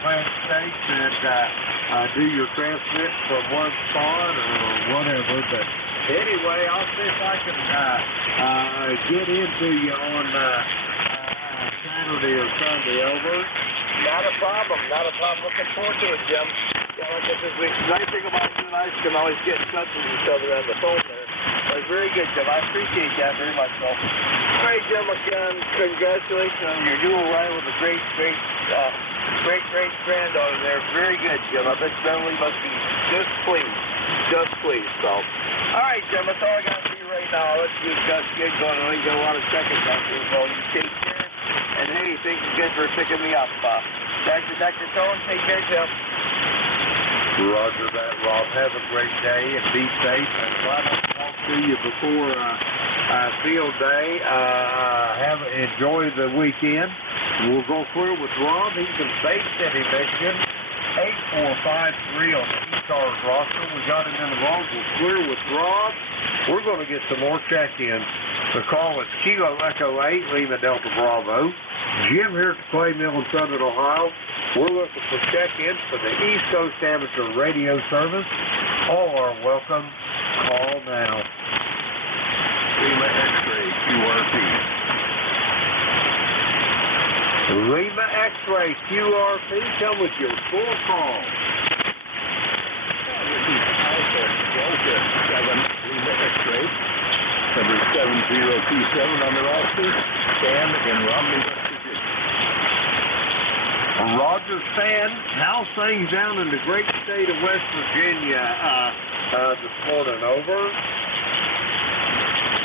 plant stakes and do your transmit from one spot or whatever, but anyway, I'll see if I can get into you on Saturday or Sunday, over. Not a problem. Looking forward to it, Jim. Like I said, the nice thing about you and I is we can always get in touch with each other on the phone there. But very good, Jim. I appreciate that very much, though. All right, Jim, again, congratulations on your new arrival with a great granddaughter there. Very good, Jim. I bet Beverly must be just pleased. So, all right, Jim, that's all I got for you right now. Let's get going. I think got a lot of seconds out there. So you take care. And hey, thanks again for picking me up. Back to Dr. Stone. Take care, Jim. Roger that, Rob. Have a great day and be safe. And glad I talked to you before field day. Enjoy the weekend. We'll go clear with Rob. He's in Bay City, Michigan. 8453 on the ECARS roster. We got him in the wrong. We'll clear with Rob. We're going to get some more check-ins. The call is Kilo Echo 8, Lima Delta Bravo. Jim here at the Clay Mill in Southern Ohio. We're looking for check-ins for the East Coast Amateur Radio Service. All are welcome. Call now. Lima X-Ray QRP. Lima X-Ray QRP, come with your full call. 027 on the roster. Stan in Romney, West Virginia. Roger, Stan, how's things down in the great state of West Virginia this morning? Over.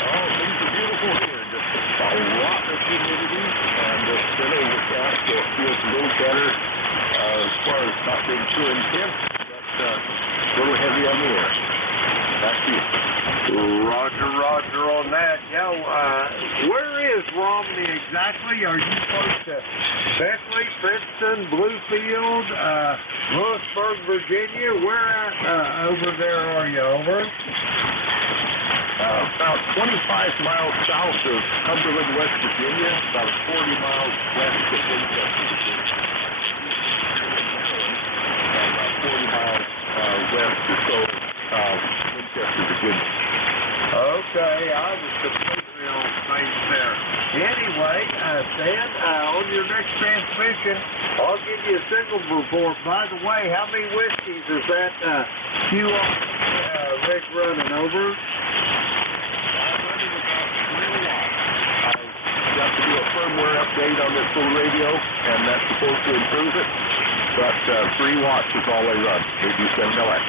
Oh, things are beautiful here. Just a lot of humidity, and it's been overcast, so it feels a little better as far as not being too intense, but a little heavy on the air. Back to you. Roger on that. Where is Romney exactly? Are you close to Beckley, Princeton, Bluefield, Lewisburg, Virginia? Where over there are you? Over? About 25 miles south of Cumberland, West Virginia, about 40 miles west of Winchester, Virginia. And about 40 miles west or so of Winchester, Virginia. Okay, I was completely on base there. Anyway, Stan, on your next transmission, I'll give you a signal report. By the way, how many whiskeys is that QR rig running? Over? I'm running about 3 watts. I've got to do a firmware update on this little radio, and that's supposed to improve it. But 3 watts is all I run. They do 7LX.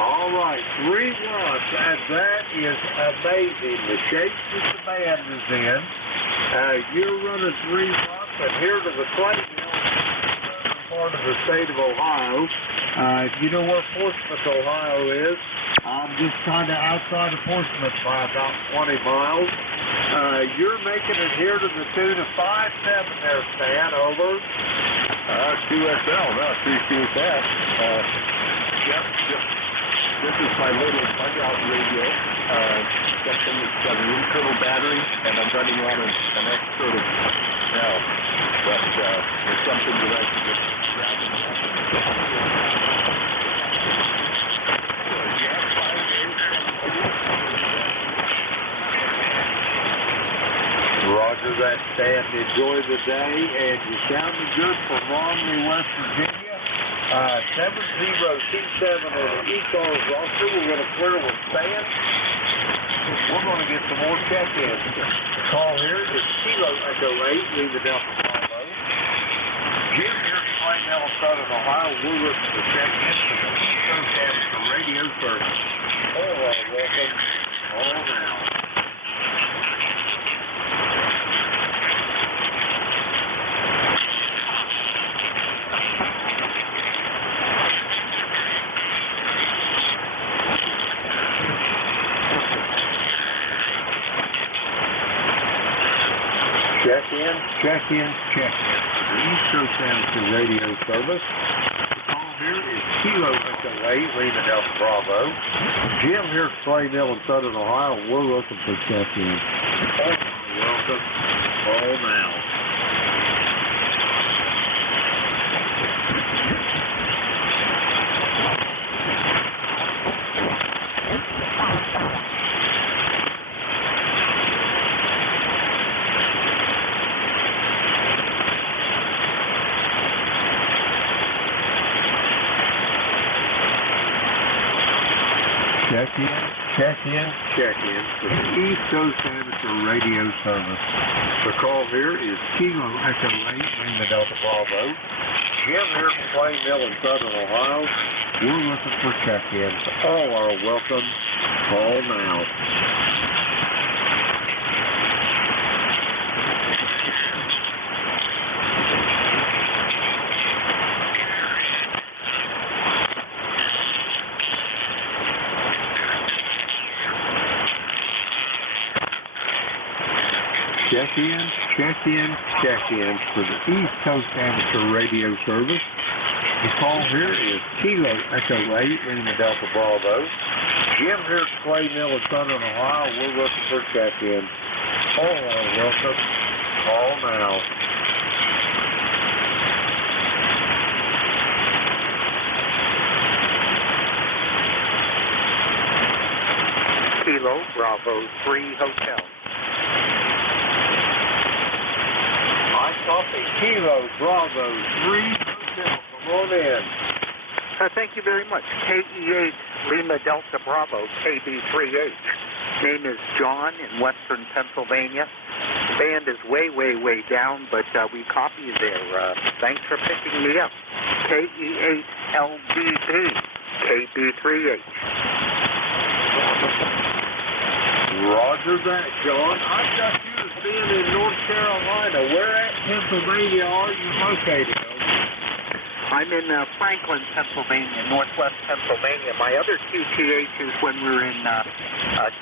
All right, 3 watts, and that is amazing. The shape that the band is in, you're running 3 watts, and here to the Clay Mill, southern part of the state of Ohio. You know where Portsmouth, Ohio is? I'm just kind of outside of Portsmouth by about 20 miles. You're making it here to the tune of 5-7 there, Stan. Over. QSL, no, appreciate that. Yep. This is my little bug-out radio. Section that's got an internal battery, and I'm running on an external now. But it's something that I can just grab and Roger that, Stan. Enjoy the day, and you sounded good from Romney, West Virginia. 7027 on the ECARS roster. We're going to clear with Stan. We're going to get some more check-ins. The call here is Kilo Echo 8, leave the Delta Bravo. Jim here, Claymore, Southern Ohio. We're looking for check-ins from the East Coast Amateur Radio Service. All right, welcome. All now. Check in. The East Coast Amateur Radio Service. The call here is Kilo Echo 8, Lima Delta Bravo. Jim here at Clay Mill in Southern Ohio. We're looking for check-in. Welcome. Call now. Check in for the East Coast Amateur Radio Service. The call here is Kilo Echo 8, Lima Delta Bravo. Jim here from Clay Mill in Southern Ohio. We're looking for check-ins. All are welcome. Call now. Check-in for the East Coast Amateur Radio Service. The call here is Kilo Echo 8, Lima Delta Bravo. Jim here at Clay Mill in Southern Ohio. We're looking for check-in. All are welcome. Call now. Kilo Bravo 3 Hotel. Copy. Kilo Bravo 3 Hotel. Come on in. Thank you very much. KE8 Lima Delta Bravo KB38. Name is John in western Pennsylvania. The band is way, way, way down, but we copy you there. Thanks for picking me up. KE8LDB, KB3H. Roger that, John. I've got you as being in North Carolina. Where at Pennsylvania are you located? I'm in Franklin, Pennsylvania, northwest Pennsylvania. My other QTH is when we were in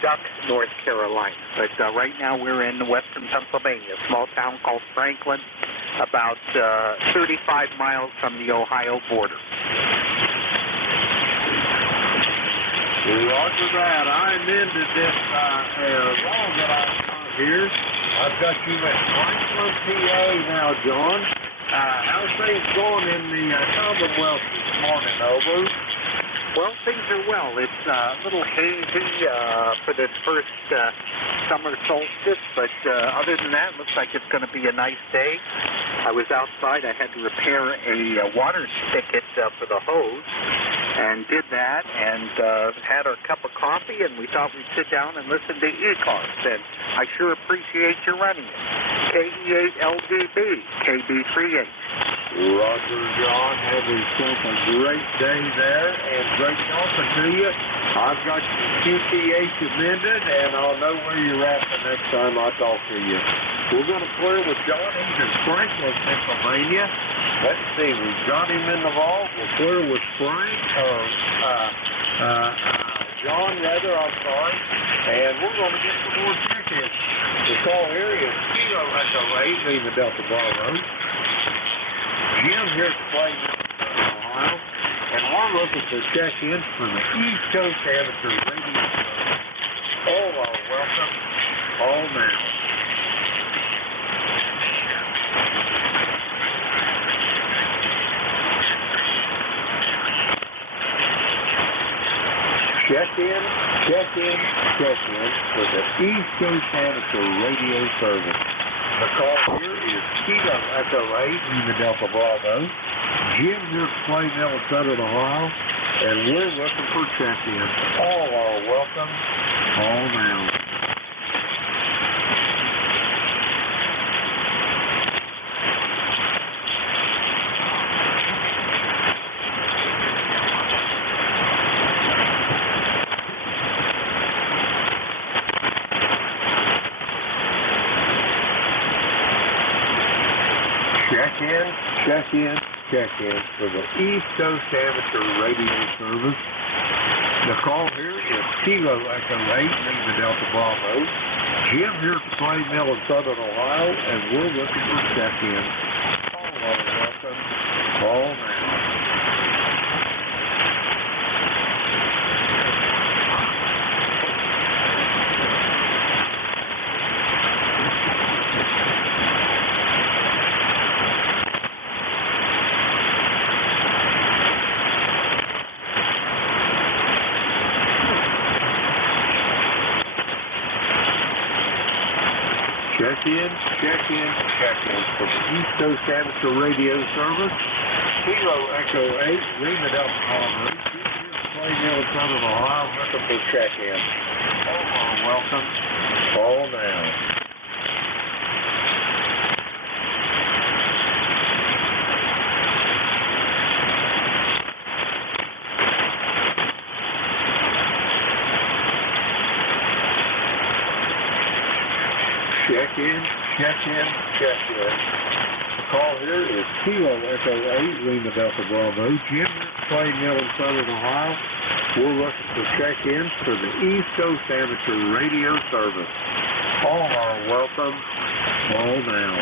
Duck, North Carolina. But right now we're in western Pennsylvania, a small town called Franklin, about 35 miles from the Ohio border. Roger that. I'm into this wall that I've got here. I've got you at Franklin, PA now, John. How's things going in the Commonwealth this morning, over? Well, things are well. It's a little hazy for this first summer solstice, but other than that, it looks like it's going to be a nice day. I was outside. I had to repair a water spigot for the hose, and did that, and had our cup of coffee, and we thought we'd sit down and listen to ECARS, and I sure appreciate you running it. KE8LDB, KB3H. Roger, John. Have yourself a great day there, and great talking to you. I've got your QTH amended, and I'll know where you're at the next time I talk to you. We're going to clear with John. He's in Franklin, Pennsylvania. Let's see. We've got him in the vault. We'll clear with John, rather, I'm sorry. And we're going to get some more check-ins. The call here is Kilo Echo 8, leaving Delta Bravo. Jim here at the plane, Ohio. And we're looking for check-ins for the East Coast Amateur Radio Service. All are welcome. All now. Check-in for the East Coast Amateur Radio Service. The call here is Kilo Echo 8 in the Delta Bravo. Jim here at Plain Mill in Southern Ohio, and we're looking for check-in. All are welcome. All now. Check-in for the East Coast Amateur Radio Service. The call here is Kilo Echo 8, in the Delta Bravo. Jim here at the Plain Mill in Southern Ohio, and we're looking for check-in. All are welcome. All now. Check-in for the East Coast Amateur Radio Service. Kilo Echo 8, Lima Delta Bravo. Plain Mill in Southern Ohio, looking for check-in. All are welcome. All now. Check-in. The call here is Kilo Echo 8, Lima Delta Bravo. Jim, Plain Mill in Southern Ohio. We're looking for check-ins for the East Coast Amateur Radio Service. All are welcome. All now.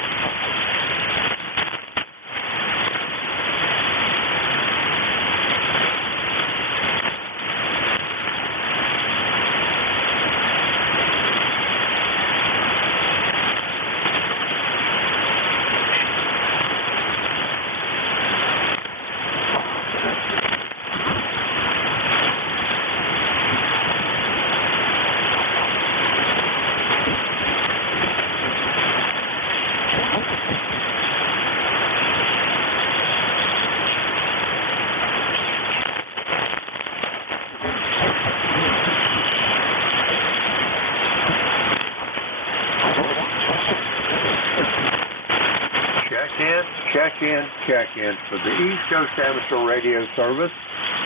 check-in for the East Coast Amateur Radio Service.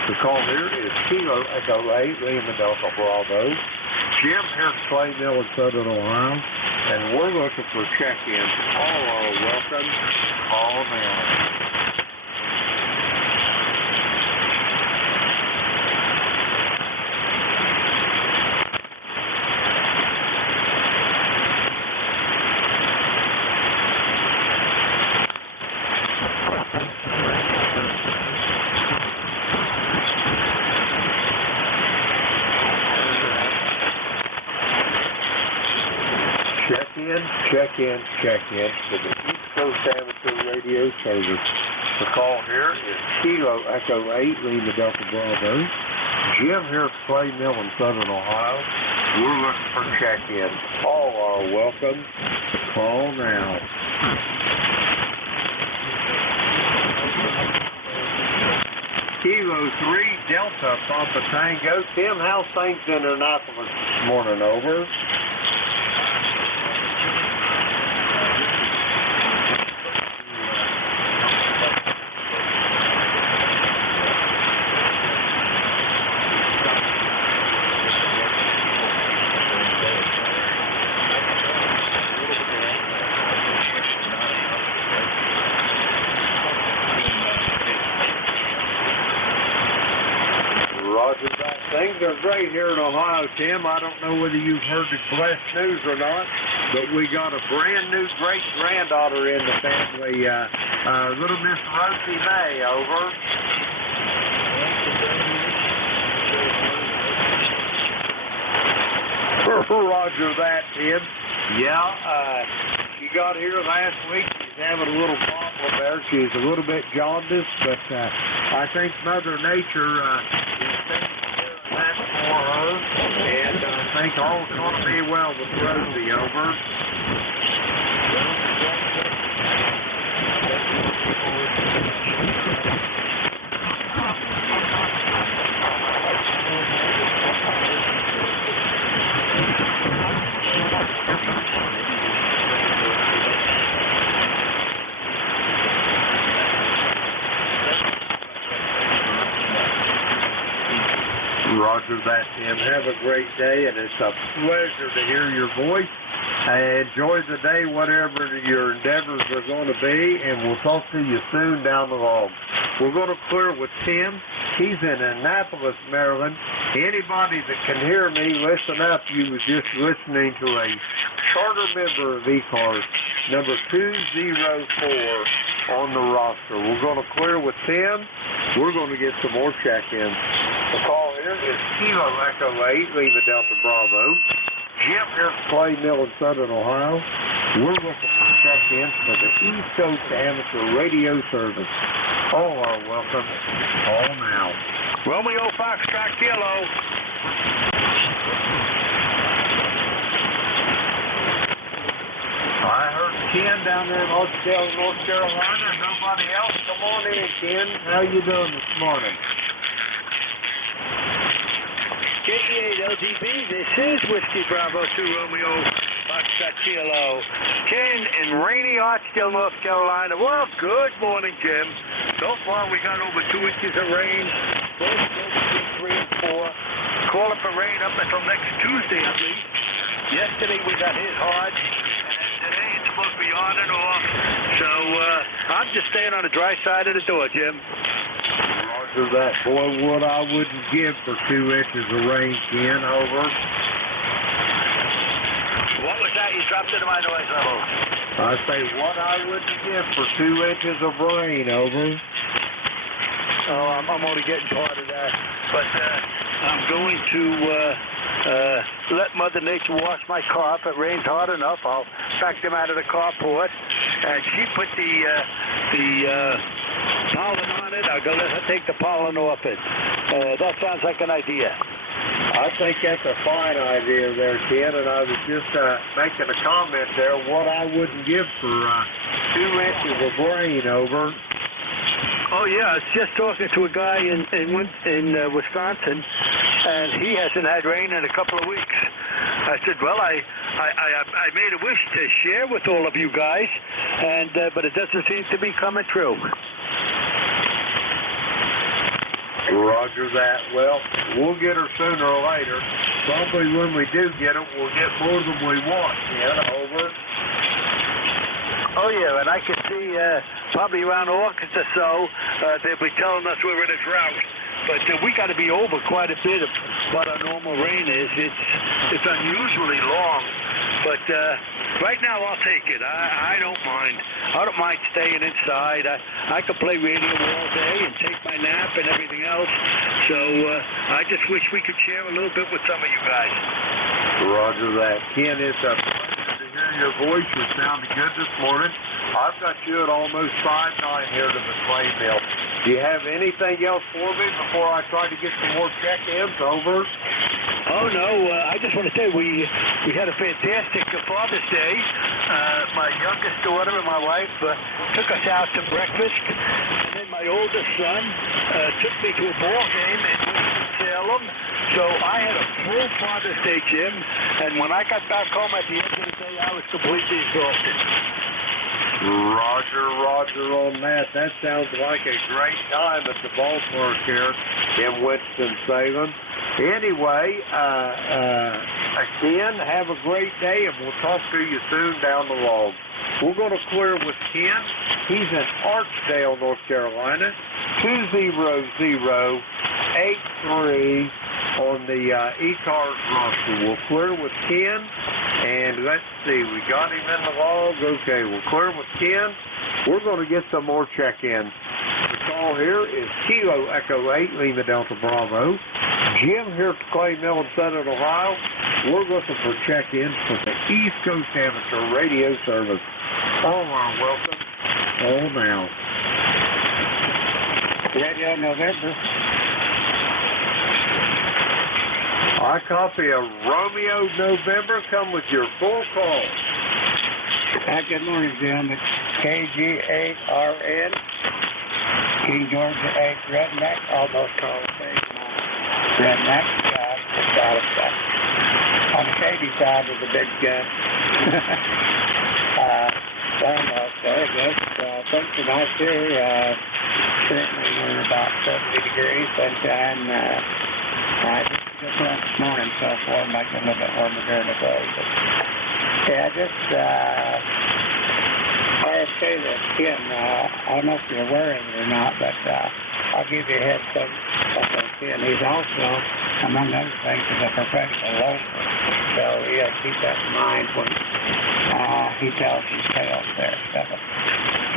The call here is Kilo Echo 8, Lima Delta Bravo. Jim here at Clay Mill in Southern Ohio, and we're looking for check-ins. All are welcome. Call now. Check-in for the East Coast Amateur Radio Service. The call here is Kilo Echo 8, Lima Delta Bravo. Jim here at Clay Mill in Southern Ohio. We're looking for check-ins. All are welcome. Call now. Kilo 3, Delta Papa Tango. Tim, how's things in Annapolis this morning? Over. Things are great here in Ohio, Tim. I don't know whether you've heard the blessed news or not, but we got a brand new great-granddaughter in the family, little Miss Rosie May, over. Roger that, Tim. Yeah, she got here last week. She's having a little problem there. She's a little bit jaundiced, but I think Mother Nature is taking care of that for her, and I think all's going to be well with Rosie, over. Roger that, Tim. Have a great day, and it's a pleasure to hear your voice. Enjoy the day, whatever your endeavors are going to be, and we'll talk to you soon down the road. We're going to clear with Tim. He's in Annapolis, Maryland. Anybody that can hear me, listen up. You was just listening to a charter member of ECARS, number 204 on the roster. We're going to clear with Tim. We're going to get some more check-ins. The call here is Kilo Echo 8, Lima Delta Bravo. Jim here at Clay Mill in Southern Ohio. We're looking for check-ins for the East Coast Amateur Radio Service. All are welcome. Call now. Romeo Foxtrot Kilo. I heard Ken down there in Oakdale, North Carolina. Nobody else. Come on in, Ken. How you doing this morning? KE8 LDB, this is Whiskey Bravo 2 Romeo Foxtrot Kilo. Ken in rainy Archdale, North Carolina. Well, good morning, Jim. So far, we got over 2 inches of rain. Both between 3 and 4. Calling for rain up until next Tuesday, at least. Yesterday, we got hit hard. And today, it's supposed to be on and off. So, I'm just staying on the dry side of the door, Jim. Roger that. Boy, what I wouldn't give for 2 inches of rain, Ken, over. What was that? You dropped into my noise level. I say what I wouldn't give for 2 inches of rain, over. Oh, I'm only getting part of that. But I'm going to let Mother Nature wash my car. If it rains hard enough, I'll back them out of the carport. And she put the pollen on it. I'll go let her take the pollen off it. That sounds like an idea. I think that's a fine idea there, Ken, and I was just making a comment there, what I wouldn't give for 2 inches of rain, over. Oh, yeah, I was just talking to a guy in Wisconsin, and he hasn't had rain in a couple of weeks. I said, well, I made a wish to share with all of you guys, but it doesn't seem to be coming true. Roger that. Well, we'll get her sooner or later. Probably when we do get her, we'll get more than we want. Yeah, over. Oh, yeah, and I can see probably around August or so, they'll be telling us we're in a drought. But we got to be over quite a bit of what our normal rain is. It's unusually long. But right now, I'll take it. I don't mind. I don't mind staying inside. I could play radio all day and take my nap and everything else. So I just wish we could share a little bit with some of you guys. Roger that. Ken, it's a pleasure to hear your voice. You're sounding good this morning. I've got you at almost 5-9 here to the clay mill. Do you have anything else for me before I try to get some more check-ins? Over. Oh, no. I just want to say we had a fantastic Father's Day. My youngest daughter and my wife took us out to breakfast. And then my oldest son took me to a ball game in Winston-Salem. So I had a full Father's Day, Jim. And when I got back home at the end of the day, I was completely exhausted. Roger on that. That sounds like a great time at the ballpark here in Winston-Salem. Anyway, again, have a great day, and we'll talk to you soon down the road. We're going to clear with Ken. He's in Archdale, North Carolina, 20083 on the ECARS roster. We'll clear with Ken, and let's see, we got him in the log. Okay, we'll clear with Ken. We're going to get some more check-ins. The call here is Kilo Echo 8, Lima Delta Bravo. Jim here at the Clay Mill in Southern Ohio. We're looking for check-ins for the East Coast Amateur Radio Service. Oh, welcome. Oh, now. Radio November. I copy a Romeo November. Come with your full call. Good morning, Jim. It's KG8RN. King Georgia 8 Redneck. Almost call the same Redneck. On the Katy side of the big gun. Almost very good. Thanks for nice here. Currently we're about 70 degrees. Sunshine. Just went this morning, so far might get a little bit warmer during the day. But yeah, I say that Ken, I don't know if you're aware of it or not, but I'll give you a heads up on Ken. He's also, among other things, is a professional loafer. So you got to keep that in mind when he tells his tales there. So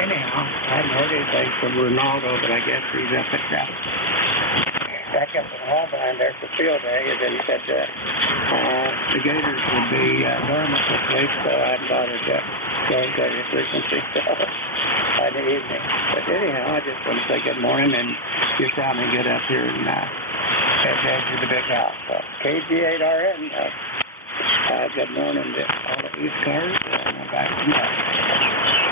anyhow, I hadn't heard anything from Ronaldo, but I guess he's up at back up in Holbein there for field day, and then he said that the Gators would be dormant this week, so I hadn't bothered to go to your frequency by the evening. But anyhow, I just want to say good morning, and you're sounding good up here in edge of the big house. So KG8RN, good morning to all the ECARS, and I'm back from that.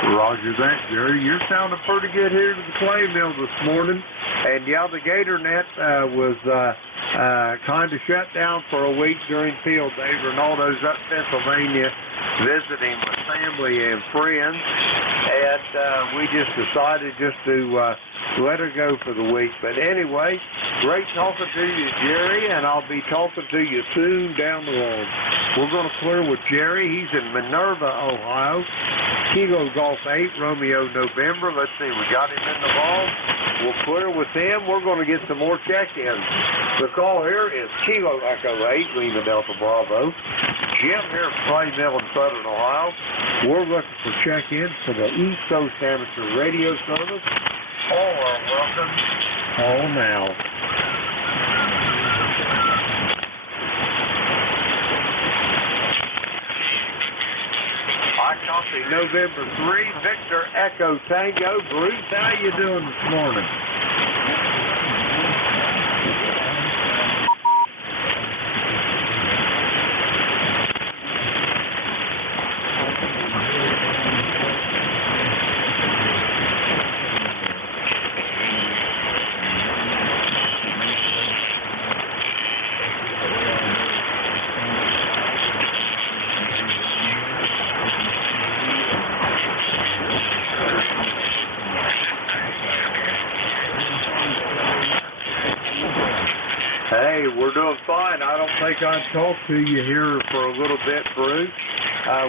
Roger that, Jerry. You're sounding pretty good here to the Clay Mill this morning. And, yeah, the Gator Net was kind of shut down for a week during field day. Ronaldo's up in Pennsylvania visiting with family and friends. And we just decided just to let her go for the week. But anyway, great talking to you, Jerry, and I'll be talking to you soon down the road. We're going to clear with Jerry. He's in Minerva, Ohio. Kilo Golf 8, Romeo November. Let's see, we got him in the ball. We'll clear with him. We're going to get some more check-ins. The call here is Kilo Echo 8, Lima Delta Bravo. Jim here at Clay Mill in Southern Ohio. We're looking for check-ins for the East Coast Amateur Radio Service. All are welcome. Call now. I copy November 3, Victor Echo Tango. Bruce, how you doing this morning? think I'd talk to you here for a little bit, Bruce.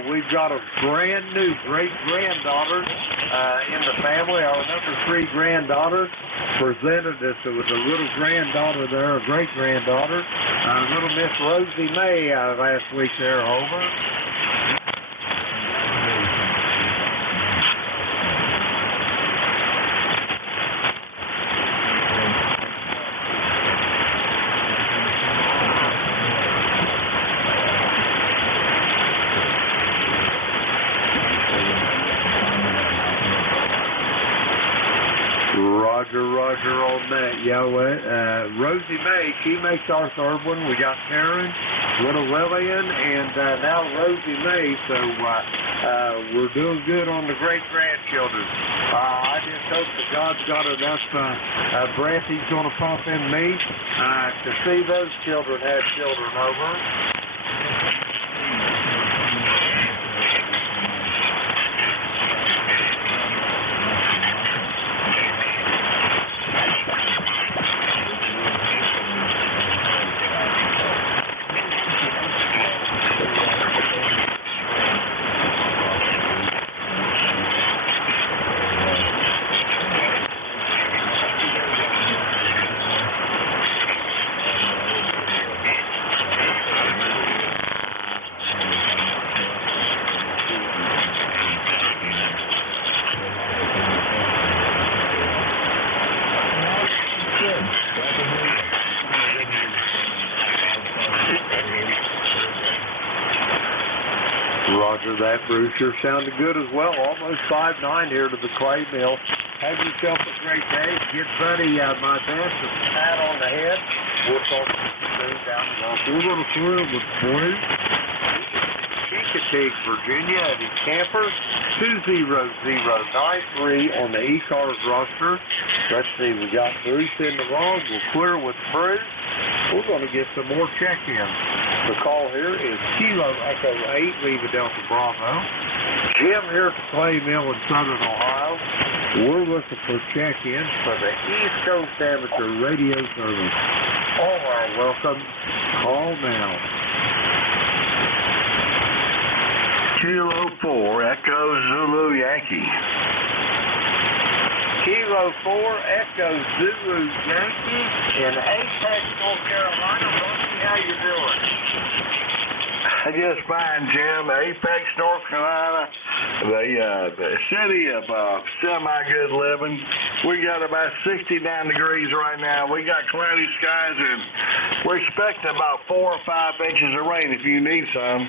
We've got a brand new great-granddaughter in the family. Our number 3 granddaughter presented us with a little granddaughter there, a great-granddaughter, little Miss Rosie May last week there, over. Roger on that. Yeah, Rosie May, she makes our third one. We got Karen, little Lillian, and now Rosie May. So we're doing good on the great-grandchildren. I just hope that God's got enough breath He's going to pump in me to see those children have children over. Roger that, Bruce. You're sounding good as well. Almost 5'9" here to the clay mill. Have yourself a great day. Give Buddy my best, a pat on the head. We'll talk to you soon down the road. We're going to thrill with Bruce. Chesapeake, Virginia, at his camper, 20093 on the ECARS roster. Let's see, we got Bruce in the log. We'll clear with Bruce. We're going to get some more check-ins. The call here is Kilo Echo 8, Lima Delta Bravo. Jim here at the Clay Mill in Southern Ohio. We're looking for check-ins for the East Coast Amateur Radio Service. All are welcome. Call now. Kilo 4, Echo Zulu Yankee. Kilo 4, Echo Zulu Yankee in Apex, North Carolina. Rosie, how you doing? Just fine, Jim. Apex, North Carolina, the city of semi-good living. We got about 69 degrees right now. We got cloudy skies, and we're expecting about 4 or 5 inches of rain if you need some.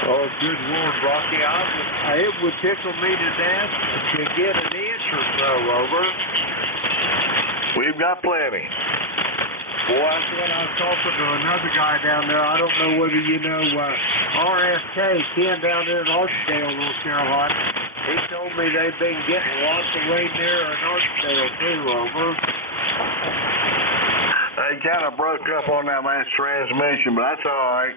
Oh, good Lord, Rocky. It would tickle me to death to get an inch or so over. We've got plenty. Boy, I said I was talking to another guy down there. I don't know whether you know RFK, Ken down there in Archdale, North Carolina. He told me they've been getting lots of rain there in Archdale, too, over. They kind of broke up on that last transmission, but that's all right.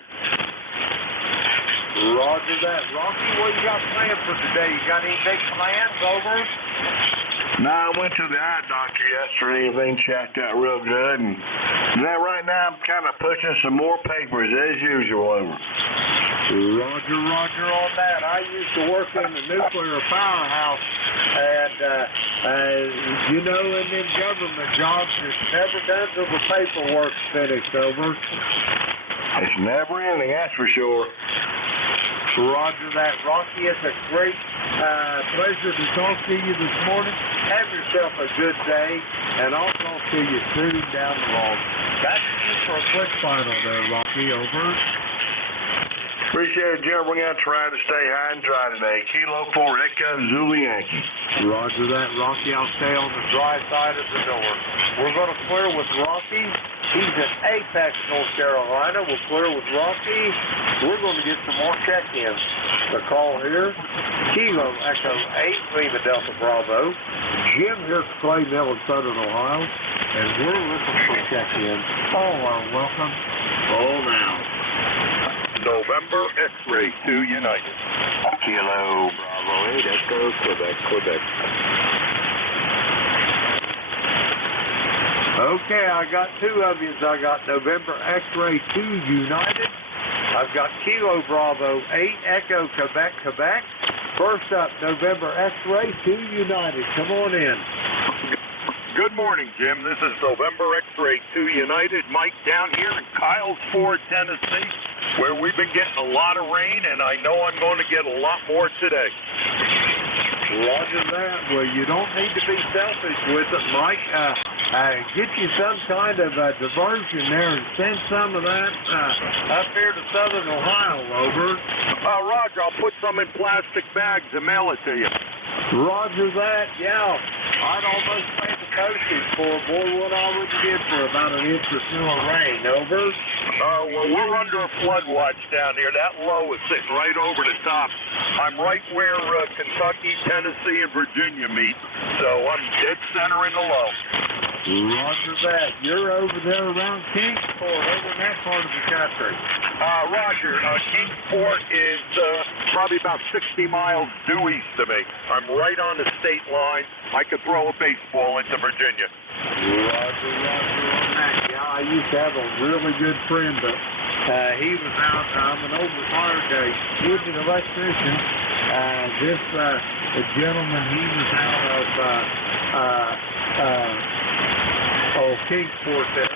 Roger that. Rocky, what you got planned for today? You got any big plans, over? No, I went to the eye doctor yesterday. Everything checked out real good. And now, right now, I'm kind of pushing some more papers as usual over. Roger on that. I used to work in the nuclear powerhouse, and, you know, in them government jobs, it's never done till the paperwork's finished, over. It's never ending, that's for sure. Roger that, Rocky. It's a great pleasure to talk to you this morning. Have yourself a good day, and I'll talk to you soon down the road. Back to you for a quick final there, Rocky. Over. Appreciate it, Jim. We're going to try to stay high and dry today. Kilo 4, Echo Zulu Yankee. Roger that, Rocky. I'll stay on the dry side of the door. We're going to clear with Rocky. He's in Apex, North Carolina. We'll clear with Rocky. We're going to get some more check-ins. The call here, Kilo Echo 8, Lima Delta Bravo. Jim here at Clay Mill in Southern Ohio. And we're looking for check-ins. All are welcome. Call now. November X-Ray 2 United. Kilo Bravo 8, Echo, Quebec. Okay, I got two of you. I got November X-Ray 2 United. I've got Kilo Bravo 8 Echo Quebec, Quebec. First up, November X-Ray 2 United. Come on in. Good morning, Jim. This is November X-Ray 2 United. Mike down here in Kyles Ford, Tennessee, where we've been getting a lot of rain, and I know I'm going to get a lot more today. Roger that. Well, you don't need to be selfish with it, Mike. Get you some kind of diversion there and send some of that up here to southern Ohio, over. Roger, I'll put some in plastic bags and mail it to you. Roger that, yeah. I'd almost pay the postage for it. Boy, what I would get for about an inch or two of rain, over. Well, we're under a flood watch down here. That low is sitting right over the top. I'm right where Kentucky, Tennessee, and Virginia meet. So I'm dead center in the low. Roger that. You're over there around Kingsport, over in that part of the country. Roger. Kingsport is probably about 60 miles due east of me. I'm right on the state line. I could throw a baseball into Virginia. Roger on that. Yeah, I used to have a really good friend, but he was out. I'm an over-retired guy. He was an electrician. This gentleman, he was out of Kingsport there.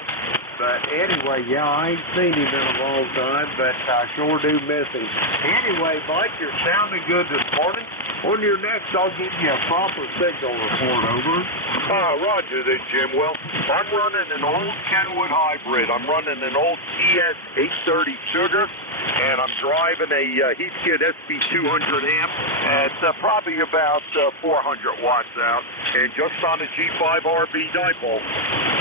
But anyway, yeah, I ain't seen him in a long time, but I sure do miss him. Anyway, Mike, you're sounding good this morning. On your next, I'll give you a proper signal report, over. Roger that, Jim. Well, I'm running an old Kenwood hybrid. I'm running an old TS 830 Sugar, and I'm driving a Heathkit SB200 amp at probably about 400 watts out, and just on a G5 RB dipole.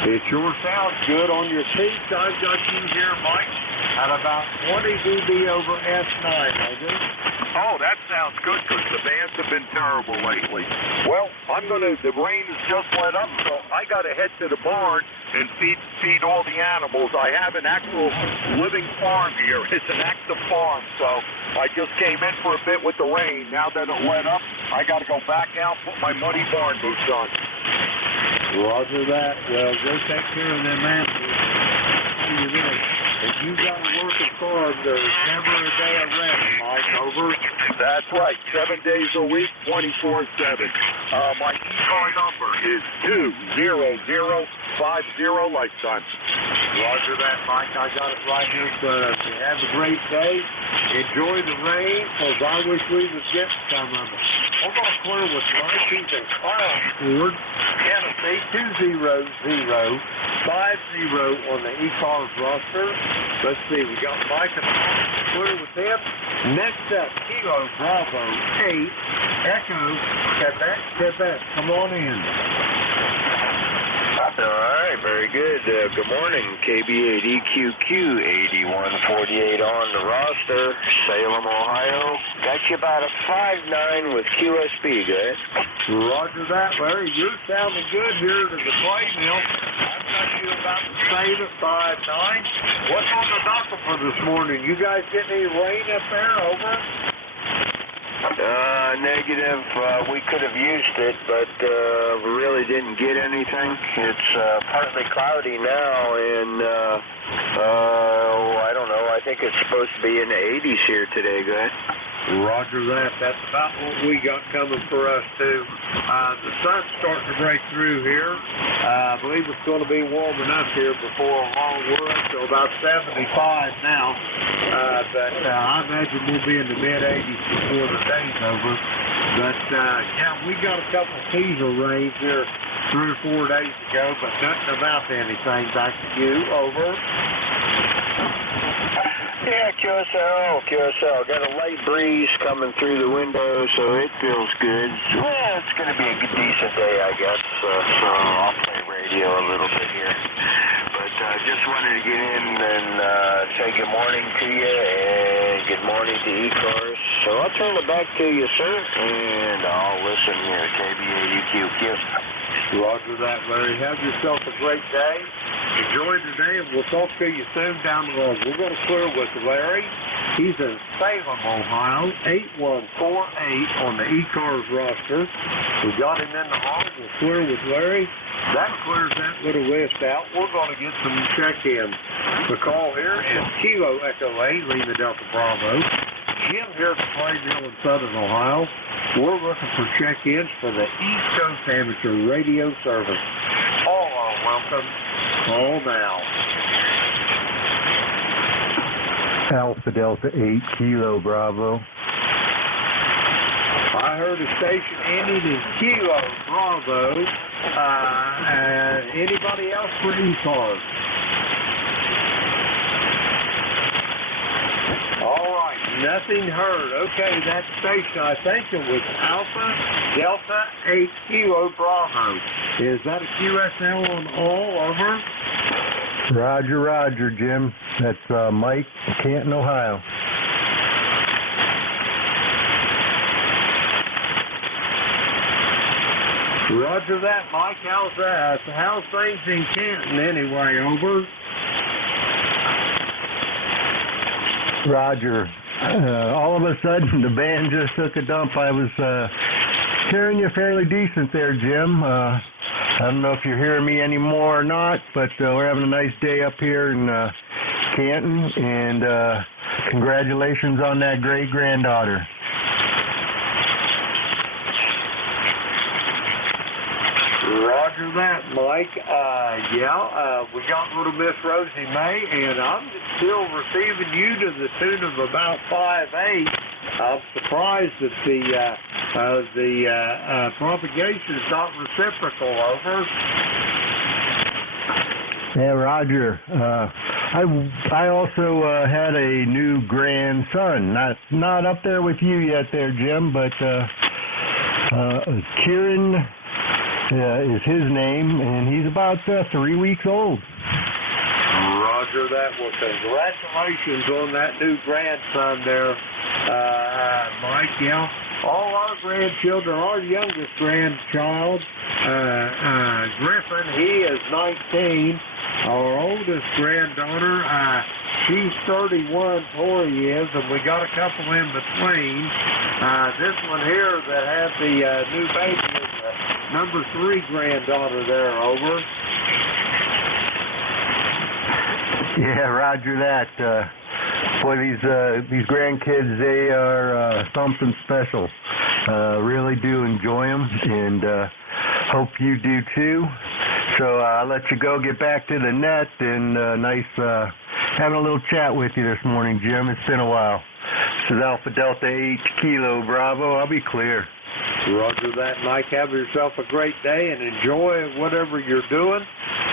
It sure sounds good. On your seats, I've got you here, Mike, at about 20 dB over S9, over. Oh, that sounds good, because the bands have been terrible lately. Well, the rain has just let up, so I got to head to the barn and feed all the animals. I have an actual living farm here. It's an active farm, so I just came in for a bit with the rain. Now that it let up, I got to go back out, put my muddy barn boots on. Roger that. Well, go take care of them animals. If you got to work a farm, there's never a day of rest, Mike, over. That's right. 7 days a week, 24/7. My ECAR number is 20050 lifetime. Roger that, Mike. I got it right here. So have a great day. Enjoy the rain, because I wish we was getting some of it. I'm going to clear with Mike. He's in Kyles Ford, Tennessee, 20050 on the ECARS roster. Let's see, we got Mike and clear with him. Next up, Kilo Bravo 8 Echo Quebec, Quebec. Come on in. All right, very good. Good morning, KB8 EQQ 8148 on the roster, Salem, Ohio. Got you about a 5.9 with QSB, good? Roger that, Larry. You're sounding good here to the play mill. I've got you about the same at 5.9. What's on the docket for this morning? You guys getting any rain up there, over? Negative. We could have used it, but we really didn't get anything. It's partly cloudy now, and I don't know. I think it's supposed to be in the 80s here today, good? Roger that. That's about what we got coming for us, too. The sun's starting to break through here. I believe it's going to be warm enough here before long. We're up to about 75 now. But I imagine we'll be in the mid-80s before the day's over. But, yeah, we got a couple of teaser rains here 3 or 4 days ago, but nothing about anything. Back to you, over. Yeah, QSL. Got a light breeze coming through the window, so it feels good. Well, it's going to be a decent day, I guess. So I'll play radio a little bit here. But just wanted to get in and say good morning to you and good morning to ECARS. So I'll turn it back to you, sir, and I'll listen here. KB8EQQ. Roger that, Larry. Have yourself a great day. Enjoy today, and we'll talk to you soon down the road. We're going to clear with Larry. He's in Salem, Ohio, 8148 on the ECARS roster. We got him in the hall. We'll clear with Larry. That clears that little list out. We're going to get some check-ins. The call here is Kilo Echo 8, Lima Delta Bravo. Jim here at the Clay Mill in Southern Ohio. We're looking for check-ins for the East Coast Amateur Radio Service. All are welcome. Call now. Alpha Delta 8 Kilo Bravo. I heard a station ending in Kilo Bravo. Anybody else for ECARS? All right, nothing heard. Okay, that station, I think it was Alpha Delta 8 Kilo Bravo. Is that a QSL on all over? Roger, Roger, Jim. That's Mike, Canton, Ohio. Roger that, Mike. How's things in Canton anyway? Over. Roger. All of a sudden, the band just took a dump. I was hearing you fairly decent there, Jim. I don't know if you're hearing me anymore or not, but we're having a nice day up here in Canton, and congratulations on that great-granddaughter. Roger that, Mike. We got little Miss Rosie May, and I'm still receiving you to the tune of about 5/8. I'm surprised that the propagation is not reciprocal. Over. Yeah, Roger. I also had a new grandson. Not up there with you yet, there, Jim, but Kieran. Is his name, and he's about 3 weeks old. Roger that. Well, congratulations on that new grandson there, Mike. Yeah, all our grandchildren, our youngest grandchild, Griffin, he is 19. Our oldest granddaughter, she's 31, Tori is, and we got a couple in between. This one here that had the new baby is number 3 granddaughter there. Over. Yeah, Roger that. Boy, these grandkids, they are something special. Really do enjoy them, and hope you do too. So I'll let you go, get back to the net, and nice having a little chat with you this morning, Jim. It's been a while. This is Alpha Delta 8 Kilo Bravo. I'll be clear. Roger that, Mike. Have yourself a great day and enjoy whatever you're doing.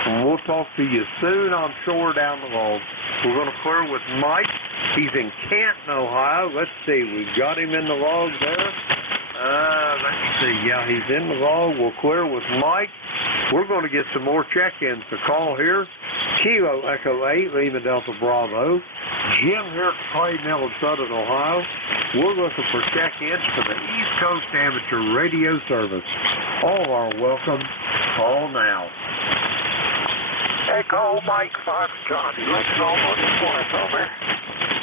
And we'll talk to you soon, I'm sure, down the road. We're going to clear with Mike. He's in Canton, Ohio. Let's see. We've got him in the log there. Let's see. Yeah, he's in the log. We'll clear with Mike. We're going to get some more check-ins to call here. Kilo Echo 8, Lima Delta Bravo. Jim here at the Clay Mill in Southern Ohio. We're looking for check-ins for the East Coast Amateur Radio Service. All are welcome. Call now. Echo Mike Foxtrot, Electromotive Force, over.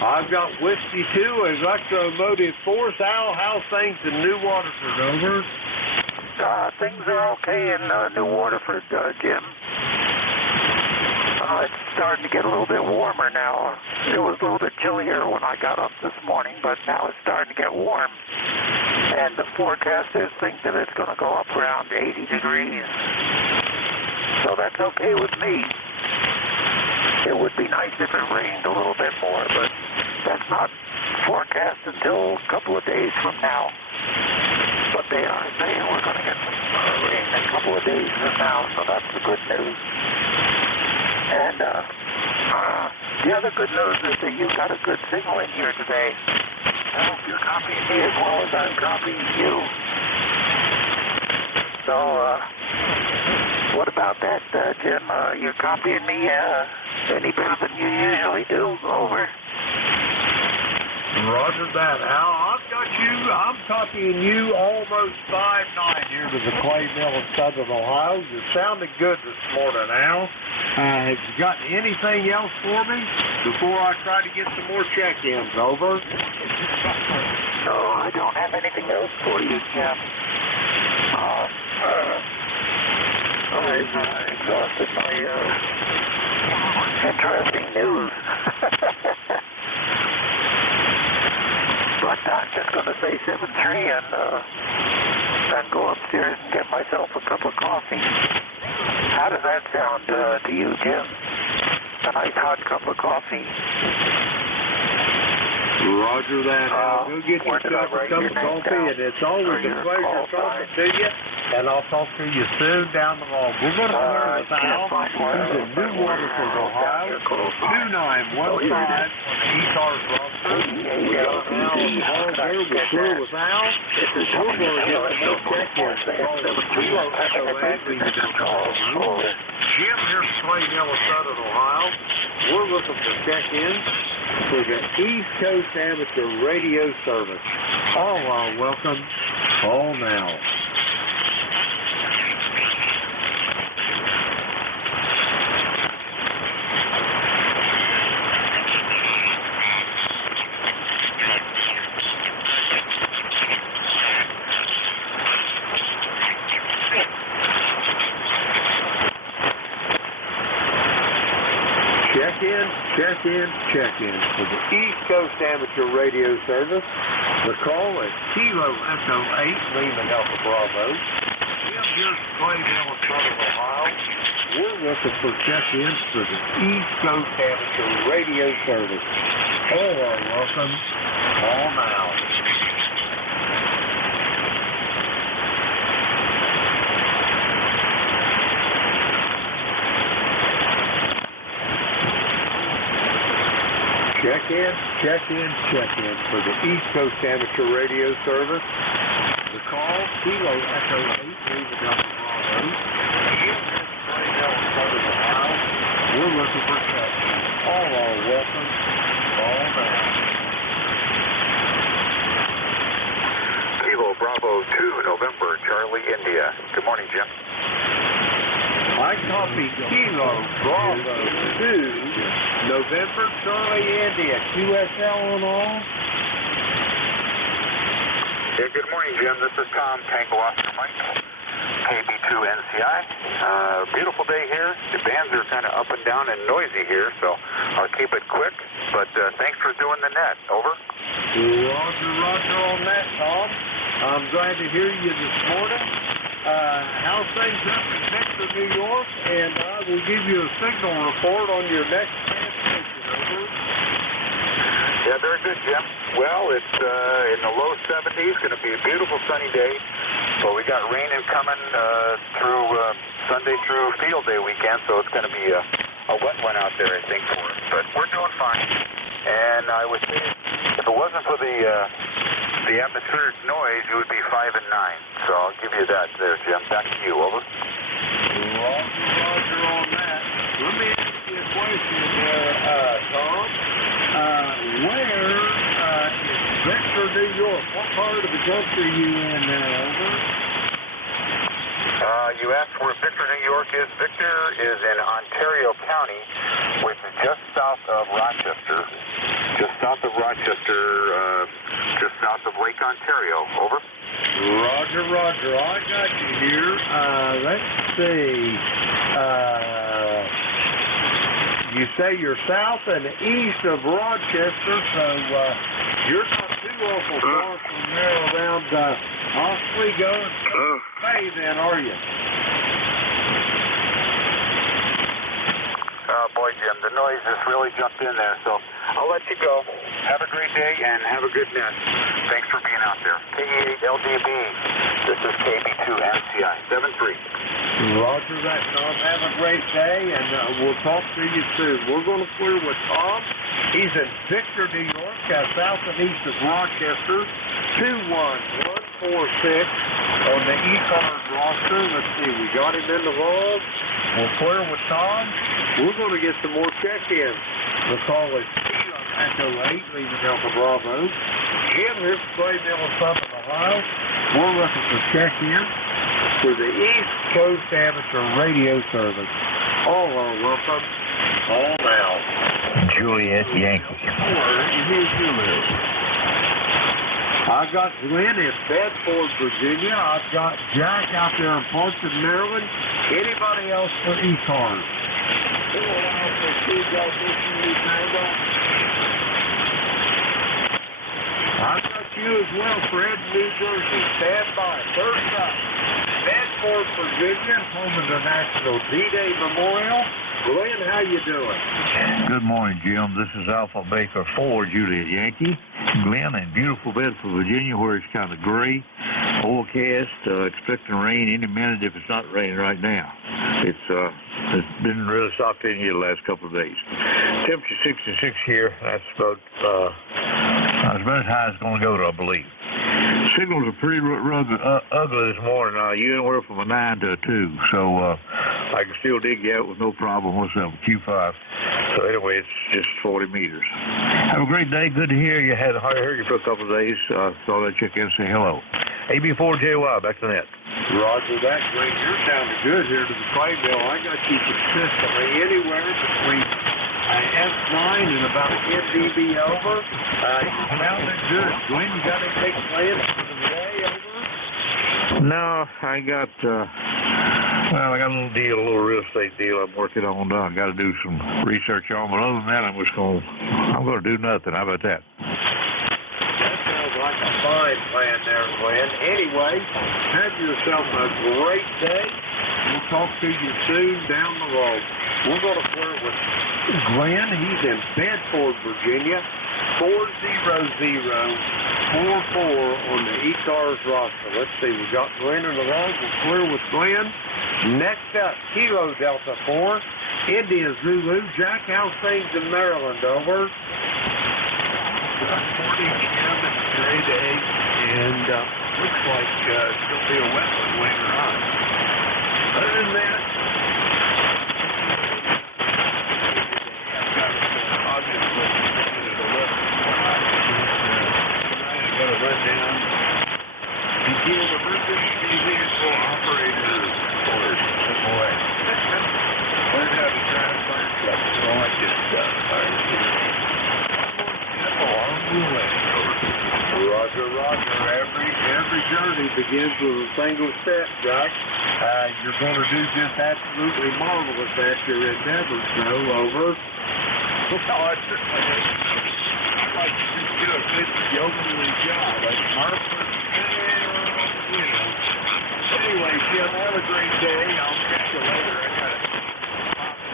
I've got Whiskey 2, Electromotive Force. Al, how's things in New Waterford? Over. Things are okay in New Waterford, Jim. It's starting to get a little bit warmer now. It was a little bit chillier when I got up this morning, but now it's starting to get warm. And the forecasters think that it's going to go up around 80 degrees. So that's okay with me. It would be nice if it rained a little bit more, but that's not forecast until a couple of days from now. But they are saying we're going to get some rain in a couple of days from now, so that's the good news. And the other good news is that you've got a good signal in here today. I hope you're copying me as well as I'm copying you. So, what about that, Jim? You're copying me any better than you usually do? Over. Roger that, Al. I've got you. I'm copying you almost 5'9" here to the Clay Mill in Southern Ohio. You're sounding good this morning, Al. Have you got anything else for me before I try to get some more check-ins? Over. No, I don't have anything else for you, Jim. I've exhausted my interesting news. But I'm just going to say 7-3 and go upstairs and get myself a cup of coffee. How does that sound to you, Jim? A nice hot cup of coffee. Roger that. Go get yourself a cup of coffee, and it's always a pleasure talking to you. And I'll talk to you soon down the road. We're going to learn with Al. He's in New Waterford, Ohio. 2915 on the ECARS roster. We got Al on the ball here. We're clear with Al. We're going to get some more check-ins. Jim here from Clay, Minnesota, Ohio. We're looking for check-ins for the East Coast Amateur Radio Service. All are welcome. Call now. Check-in for the East Coast Amateur Radio Service. The call is Kilo Echo 8, Lima Delta Bravo. Jim here from Clay, Minnesota, Ohio. We're looking for check-ins for the East Coast Amateur Radio Service. All are welcome. Call now. Check-in for the East Coast Amateur Radio Service. The call, Kilo Echo 8, Lima Delta Bravo. Jim here from Clay, Minnesota, Ohio. We're looking for check-ins. All are welcome. Call now. Kilo Bravo 2, November, Charlie, India. Good morning, Jim. I copy Kilo Bravo 2, November, Charlie, India. QSL and all? Yeah, good morning, Jim. This is Tom, Tango Oscar Mike, KB2 NCI. Beautiful day here. The bands are kind of up and down and noisy here, so I'll keep it quick. But thanks for doing the net. Over. Roger on that, Tom. I'm glad to hear you this morning. How's things up in Victor, New York? And I will give you a signal report on your next transmission. Over. Yeah, very good, Jim. Well, it's in the low 70s. Going to be a beautiful sunny day. But we got rain incoming through Sunday through Field Day weekend, so it's going to be a wet one out there, I think, for us. But we're doing fine. And I would say if it wasn't for the atmospheric noise, you would be 5 and 9. So I'll give you that there, Jim. Back to you. Over. Roger on that. Let me ask you a question there, Tom. Where is Victor, New York? What part of the country are you in there? Over. You asked where Victor, New York is. Victor is in Ontario County, which is just south of Rochester. Just south of Rochester, just south of Lake Ontario. Over. Roger. I got you here. Let's see. You say you're south and east of Rochester, so you're not too awful far from there around Oswego and Bay then, are you? Oh, boy, Jim, the noise just really jumped in there, so I'll let you go. Have a great day and have a good net. Thanks for being out there. KE8LDB, this is KB2 NCI, 7-3. Roger that, Tom. Have a great day, and we'll talk to you soon. We're going to clear with Tom. He's in Victor, New York, south and east of Rochester, 21146 on the ECARS roster. Let's see, we got him in the log. We'll clear with Tom. We're going to get some more check-ins. The call is Echo 8, Lima Delta Bravo. Jim here from Clay, Minnesota, Ohio. We're looking for check-in for the East Coast Amateur Radio Service. All are welcome. All now. Juliet Yankee. Here's your list. I've got Glenn in Bedford, Virginia. I've got Jack out there in Portsmouth, Maryland. Anybody else for ECARS? I've got you as well, Fred, New Jersey. Stand by. First up, Bedford, Virginia, home of the National D-Day Memorial. Glenn, how you doing? Good morning, Jim. This is Alpha Baker 4, Juliet Yankee. Glenn in beautiful Bedford, Virginia, where it's kind of gray, overcast, expecting rain any minute if it's not raining right now. It's been really soft in here the last couple of days. Temperature 66 here. That's about as high as it's going to go to, I believe. Signals are pretty ugly this morning. Anywhere from a 9 to a 2, so I can still dig you out with no problem whatsoever. Q5. So anyway, it's just 40 meters. Have a great day. Good to hear you. I heard you for a couple of days. Thought I'd check in and say hello. AB4JY, back to net. Roger that, Glenn. You're sounding good here to the Claymore. I got you consistently anywhere between S9 and about 10 dB over. You're sounding good. Glenn, you got anything planned for the day over? No, I got a little real estate deal I'm working on. I got to do some research on, but other than that, I'm going to do nothing. How about that? That sounds like a fine plan there, Glenn. Anyway, have yourself a great day. We'll talk to you soon down the road. We're going to flirt with Glenn. He's in Bedford, Virginia. 40044 on the ECARS roster. Let's see, we got Glenn in the line. We'll clear with Glenn. Next up, Kilo Delta 4, India Zulu. Jack, how's things in Maryland? Over. Good morning, Jim. It's a great day, and looks like it's going to be a wet one later on. Other than that, I've got obviously at 11 o'clock. Tonight I've got to run down and deal with emergency vehicle operator course. Boy, learn how to drive fire trucks and all that good stuff. Roger, Roger. Every journey begins with a single step, Jack. You're going to do just absolutely marvelous at your endeavors, though. Over. Well, I certainly I'd like to just do a good yodeling job. That's marvelous. Anyway, Jim, have a great day. I'll catch you later. I got to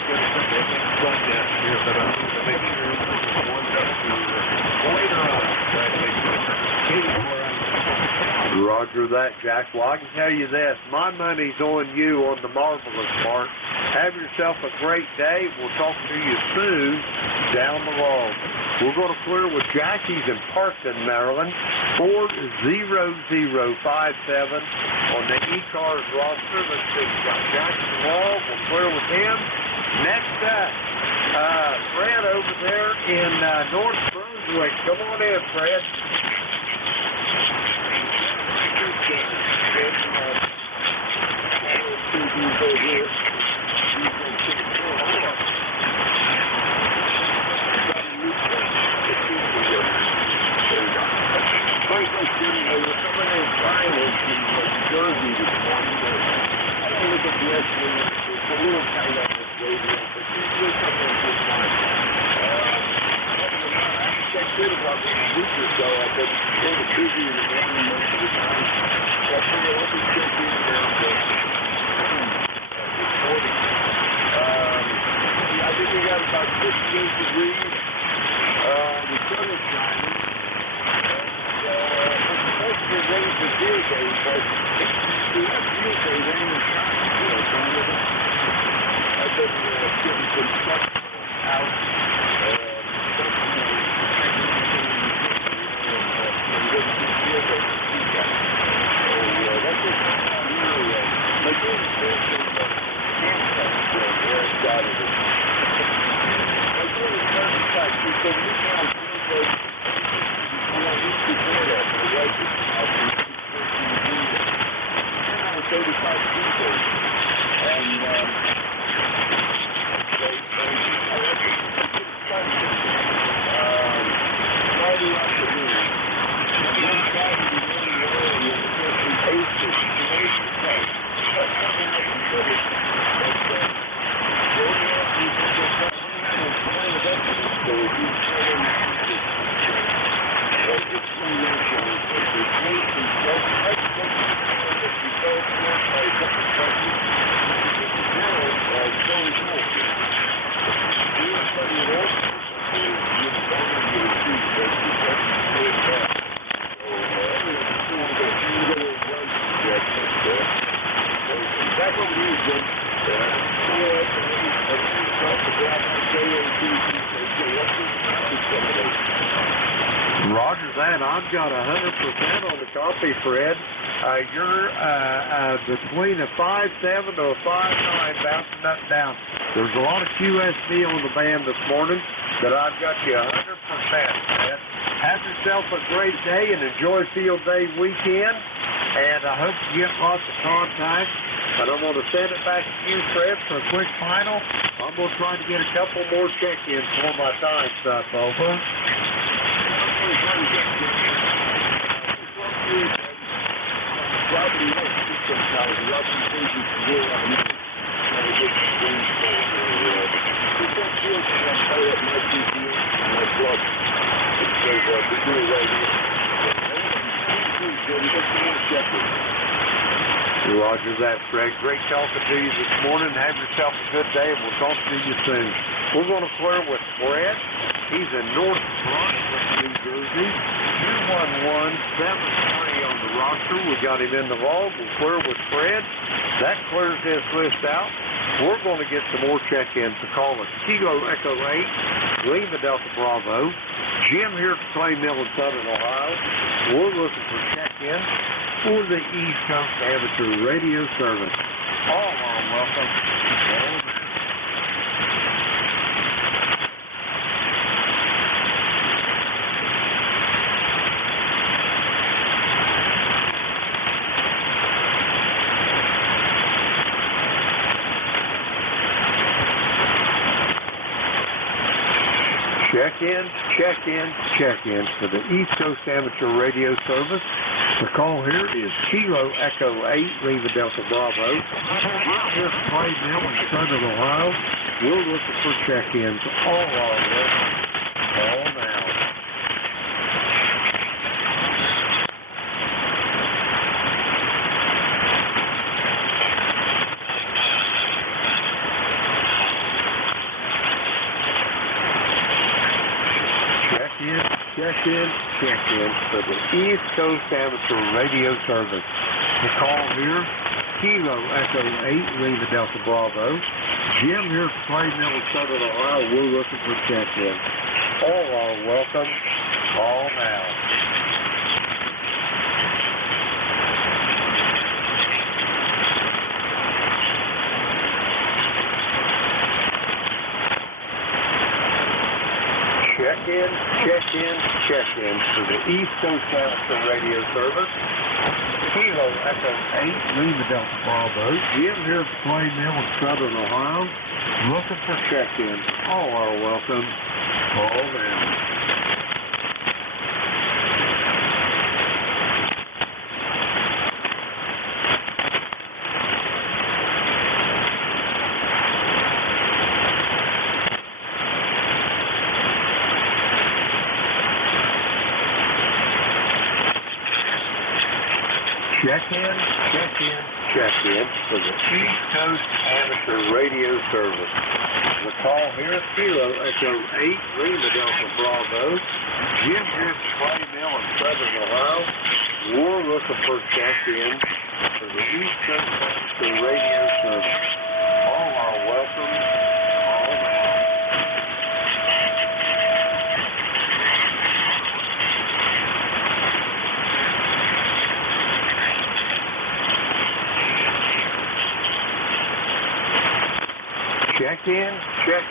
put something going down here, but I'm going to make sure it's warmed up to later on. Roger that, Jack. Well, I can tell you this. My money's on you on the marvelous part. Have yourself a great day. We'll talk to you soon down the road. We're going to clear with Jack. He's in Parkton, Maryland. 40057 on the ECARS roster. Let's see. We've got Jack in the wall. We'll clear with him. Next up, Fred over there in North Brunswick. Come on in, Fred. I think we got about 68 degrees. The sun is shining. It's supposed to be ready for field day, but we have field day then in Chicago. I've been getting some stuff out. that. I've got 100% on the copy, Fred. You're between a 5.7 to a 5.9, bouncing up and down. There's a lot of QSB on the band this morning, but I've got you 100%, Fred. Have yourself a great day and enjoy Field Day weekend, and I hope you get lots of contact. But I'm going to send it back to you, Fred, for a quick final. I'm going to try to get a couple more check-ins for my time stuff, over. Roger that, Fred. Great talking to you this morning. Have yourself a good day, and we'll talk to you soon. We're going to clear with Fred. He's in North Brunswick, New Jersey. 211-720 on the roster. We got him in the log. We'll clear with Fred. That clears his list out. We're going to get some more check-ins. So call us Kilo Echo 8, Lima Delta Bravo. Jim here at Clay Mill in Southern Ohio. We're looking for check-ins for the East Coast Amateur Radio Service. All are welcome. Check-in for the East Coast Amateur Radio Service. The call here is Kilo Echo 8, Lima Delta Bravo. This Clay Mill in Southern Ohio. We're looking for check-ins all our way. Call now. Check-in for the East Coast Amateur Radio Service. The call here, Kilo Echo 8, Lima Delta Bravo. Jim here from Clay Mill in Southern Ohio. We're looking for check-in. All are welcome. Call now. Check-in for the East Coast Amateur Radio Service. Kilo Echo 8, Lima Delta Bravo. Jim here at Clay Mill in Southern Ohio. Looking for check-ins. All are welcome. Call now. Check-in for the East Coast Amateur Radio Service. The call here, Kilo Echo 8, Lima Delta Bravo. Jim here at Clay Mill in Southern Ohio. We're looking for check-in for the East Coast Amateur Radio Service. All are welcome. All now. Check-in for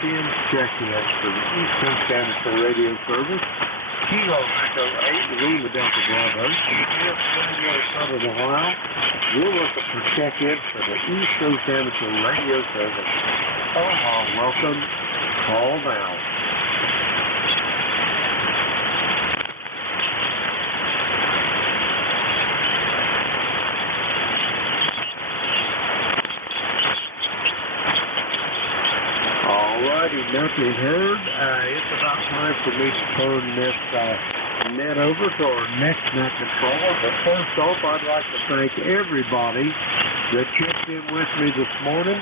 the East Coast Amateur Radio Service. Kilo Echo 8, Lima Delta Bravo. Southern Ohio. We're looking for check-in for the East Coast Amateur Radio Service. All are welcome. Call now. Nothing heard. It's about time for me to turn this net over to our next net controller. But first off, I'd like to thank everybody that checked in with me this morning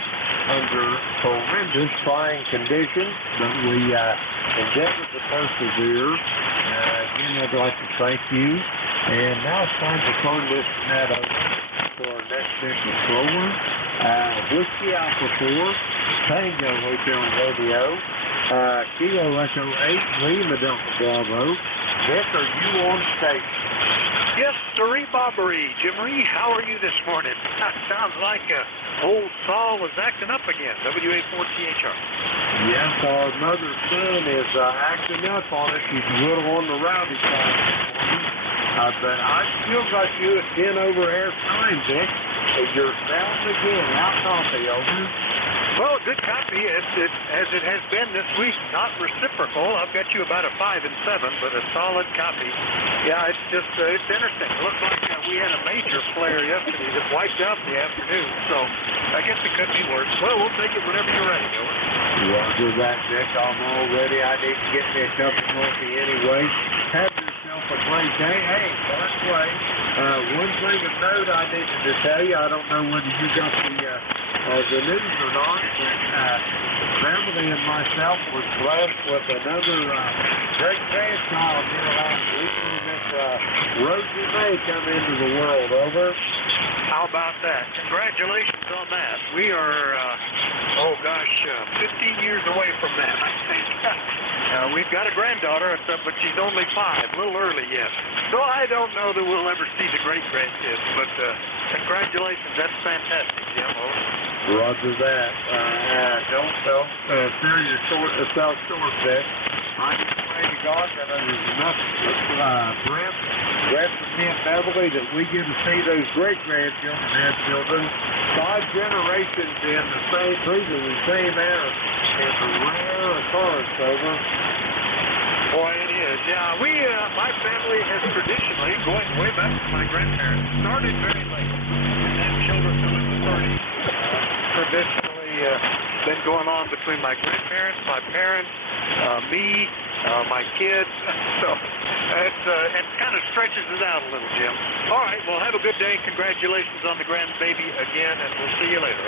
under horrendous trying conditions, but we endeavored to persevere. Again, I'd like to thank you. And now it's time to turn this net over to our next net controller. Whiskey Alpha 4. Tango Hotel Rodeo, Kilo Echo 8, Lima Delta Bravo, Vic, are you on station? Yes, sirree, Bobbery. Jim Ree, how are you this morning? Sounds like old Saul is acting up again. WA4THR. Yes, our mother son is acting up on us. He's a little on the rowdy side this morning. But I still got you at 10 over air time, Vic. You're sounding again. Out copy, over. Well, good copy, as it has been this week. Not reciprocal. I've got you about a 5 and 7, but a solid copy. Yeah, it's just it's interesting. It looks like we had a major flare yesterday that wiped out the afternoon. So I guess it could be worse. Well, we'll take it whenever you're ready, over. Roger that, Vic. I'm all ready. I need to get me a cup of coffee anyway. Have yourself a great day. Hey, by the way, one thing of note I needed to tell you, I don't know whether you got the news or not, but Beverly and myself was blessed with another great grandchild here last week. Miss Rosie May come into the world, over. How about that? Congratulations on that. We are, 15 years away from that, I think. We've got a granddaughter, but she's only 5, a little early yet. So I don't know that we'll ever see the great-grandkids, but congratulations. That's fantastic, Jim. Roger that. Don't sell yourself short, Vic. I just pray to God that there's enough breath from me and Beverly that we get to see those great-grandchildren and children 5 generations in the same, breathing the same air. It's a rare occurrence, over. Boy, it is. Yeah, my family has traditionally, going way back to my grandparents, started very late and had children till in the 30s. Traditionally, been going on between my grandparents, my parents, me, my kids. So it kind of stretches it out a little, Jim. All right, well, have a good day. Congratulations on the grandbaby again, and we'll see you later.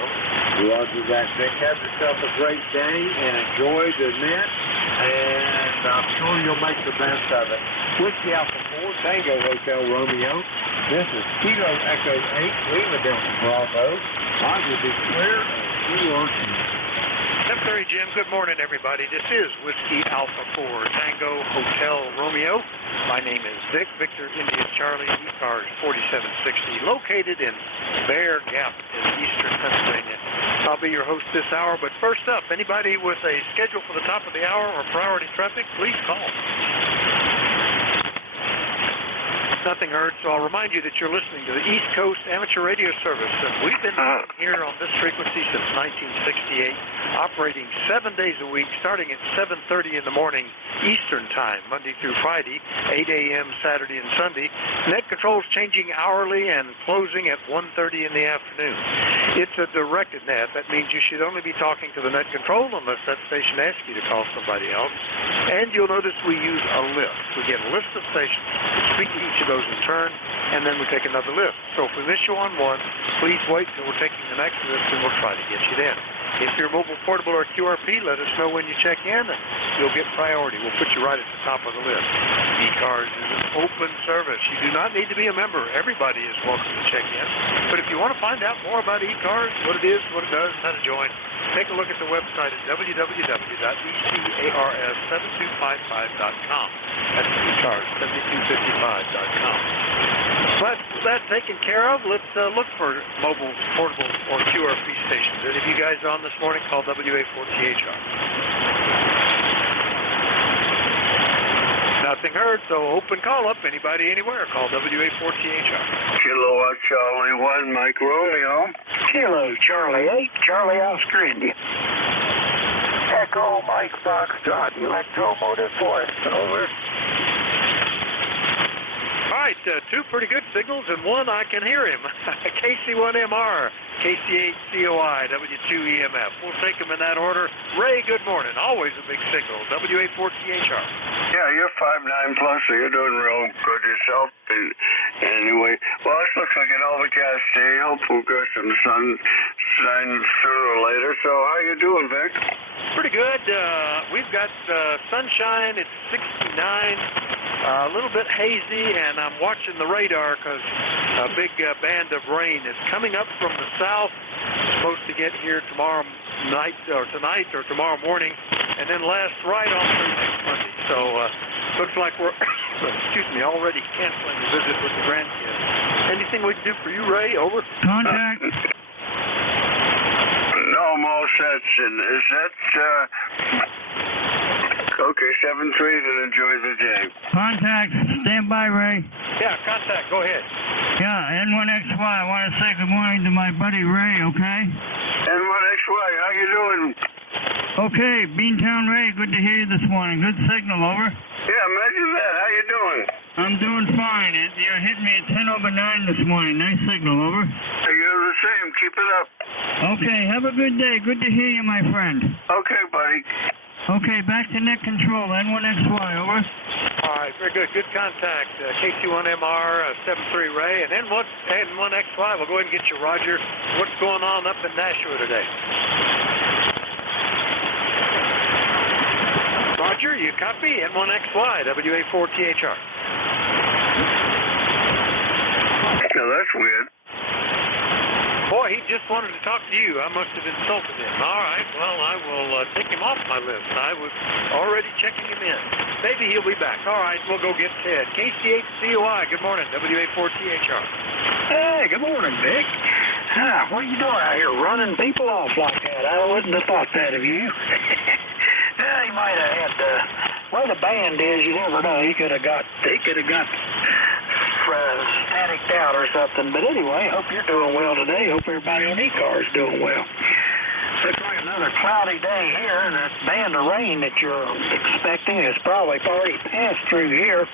Roger that, Vic. Have yourself a great day and enjoy the net, and I'm sure you'll make the best of it. Whiskey Alpha 4, Tango Hotel Romeo. This is Kilo Echo 8, Lima Delta Bravo. I will be clear as you are. Temporary Jim, good morning, everybody. This is Whiskey Alpha 4, Tango Hotel Romeo. My name is Vic, Victor India Charlie, ECARS 4760, located in Bear Gap in eastern Pennsylvania. I'll be your host this hour, but first up, anybody with a schedule for the top of the hour or priority traffic, please call. Nothing heard, so I'll remind you that you're listening to the East Coast Amateur Radio Service, and we've been here on this frequency since 1968, operating 7 days a week, starting at 7:30 in the morning Eastern Time, Monday through Friday, 8 a.m. Saturday and Sunday. Net controls changing hourly and closing at 1:30 in the afternoon. It's a directed net. That means you should only be talking to the net control unless that station asks you to call somebody else. And you'll notice we use a list. We get a list of stations, speak to each of those in turn, and then we take another list. So if we miss you on one, please wait till we're taking the next list, and we'll try to get you in. If you're mobile, portable, or QRP, let us know when you check in, and you'll get priority. We'll put you right at the top of the list. ECARS is an open service. You do not need to be a member. Everybody is welcome to check in. But if you want to find out more about ECARS, what it is, what it does, how to join, take a look at the website at www.ecars7255.com. That's ecars7255.com. But that taken care of, let's look for mobile, portable, or QRP stations. Any of you guys on this morning, call WA4THR. Nothing heard, so open call up. Anybody, anywhere, call WA4THR. Kilo Charlie 1, Mike Romeo. Kilo Charlie 8, Charlie Oscar India. Echo Mike Foxtrot, Electromotive Force, over. All right, 2 pretty good signals, and 1 I can hear him. KC1MR, KC8COI, W2EMF. We'll take them in that order. Ray, good morning. Always a big signal. WA4THR. Yeah, you're 5'9", so you're doing real good yourself. Anyway, well, this looks like an overcast day. Hopefully we'll get some sun sooner or later. So how you doing, Vic? Pretty good. We've got sunshine. It's 69. A little bit hazy, and I'm watching the radar because a big band of rain is coming up from the south. It's supposed to get here tomorrow night or tonight or tomorrow morning, and then last right on through next Monday. So Looks like we're, excuse me, already canceling the visit with the grandkids. Anything we can do for you, Ray? Over. Contact. No, I'm all set. Is that, okay, 7-3, then enjoy the day. Contact. Stand by, Ray. Yeah, contact. Go ahead. Yeah, N1XY. I want to say good morning to my buddy Ray, okay? N1XY, how you doing? Okay, Beantown Ray, good to hear you this morning. Good signal, over. Yeah, imagine that. How you doing? I'm doing fine. You hit me at 10:09 this morning. Nice signal, over. You're the same. Keep it up. Okay, have a good day. Good to hear you, my friend. Okay, buddy. Okay, back to net control. N1XY, over. All right, very good. Good contact. KC1MR, 73 Ray, and N1XY. We'll go ahead and get you, Roger. What's going on up in Nashua today? Roger, you copy? N1XY, WA4THR. Now, that's weird. Boy, he just wanted to talk to you. I must have insulted him. All right, well, I will take him off my list. I was already checking him in. Maybe he'll be back. All right, we'll go get Ted. KC8COI, good morning, WA4THR. Hey, good morning, Vic. What are you doing out here running people off like that? I wouldn't have thought that of you. He might have had, well, the band is, you never know. He could have got staticked out or something. But anyway, hope you're doing well today. Hope everybody on ECARS is doing well. Looks like another cloudy day here, and that band of rain that you're expecting has probably already passed through here.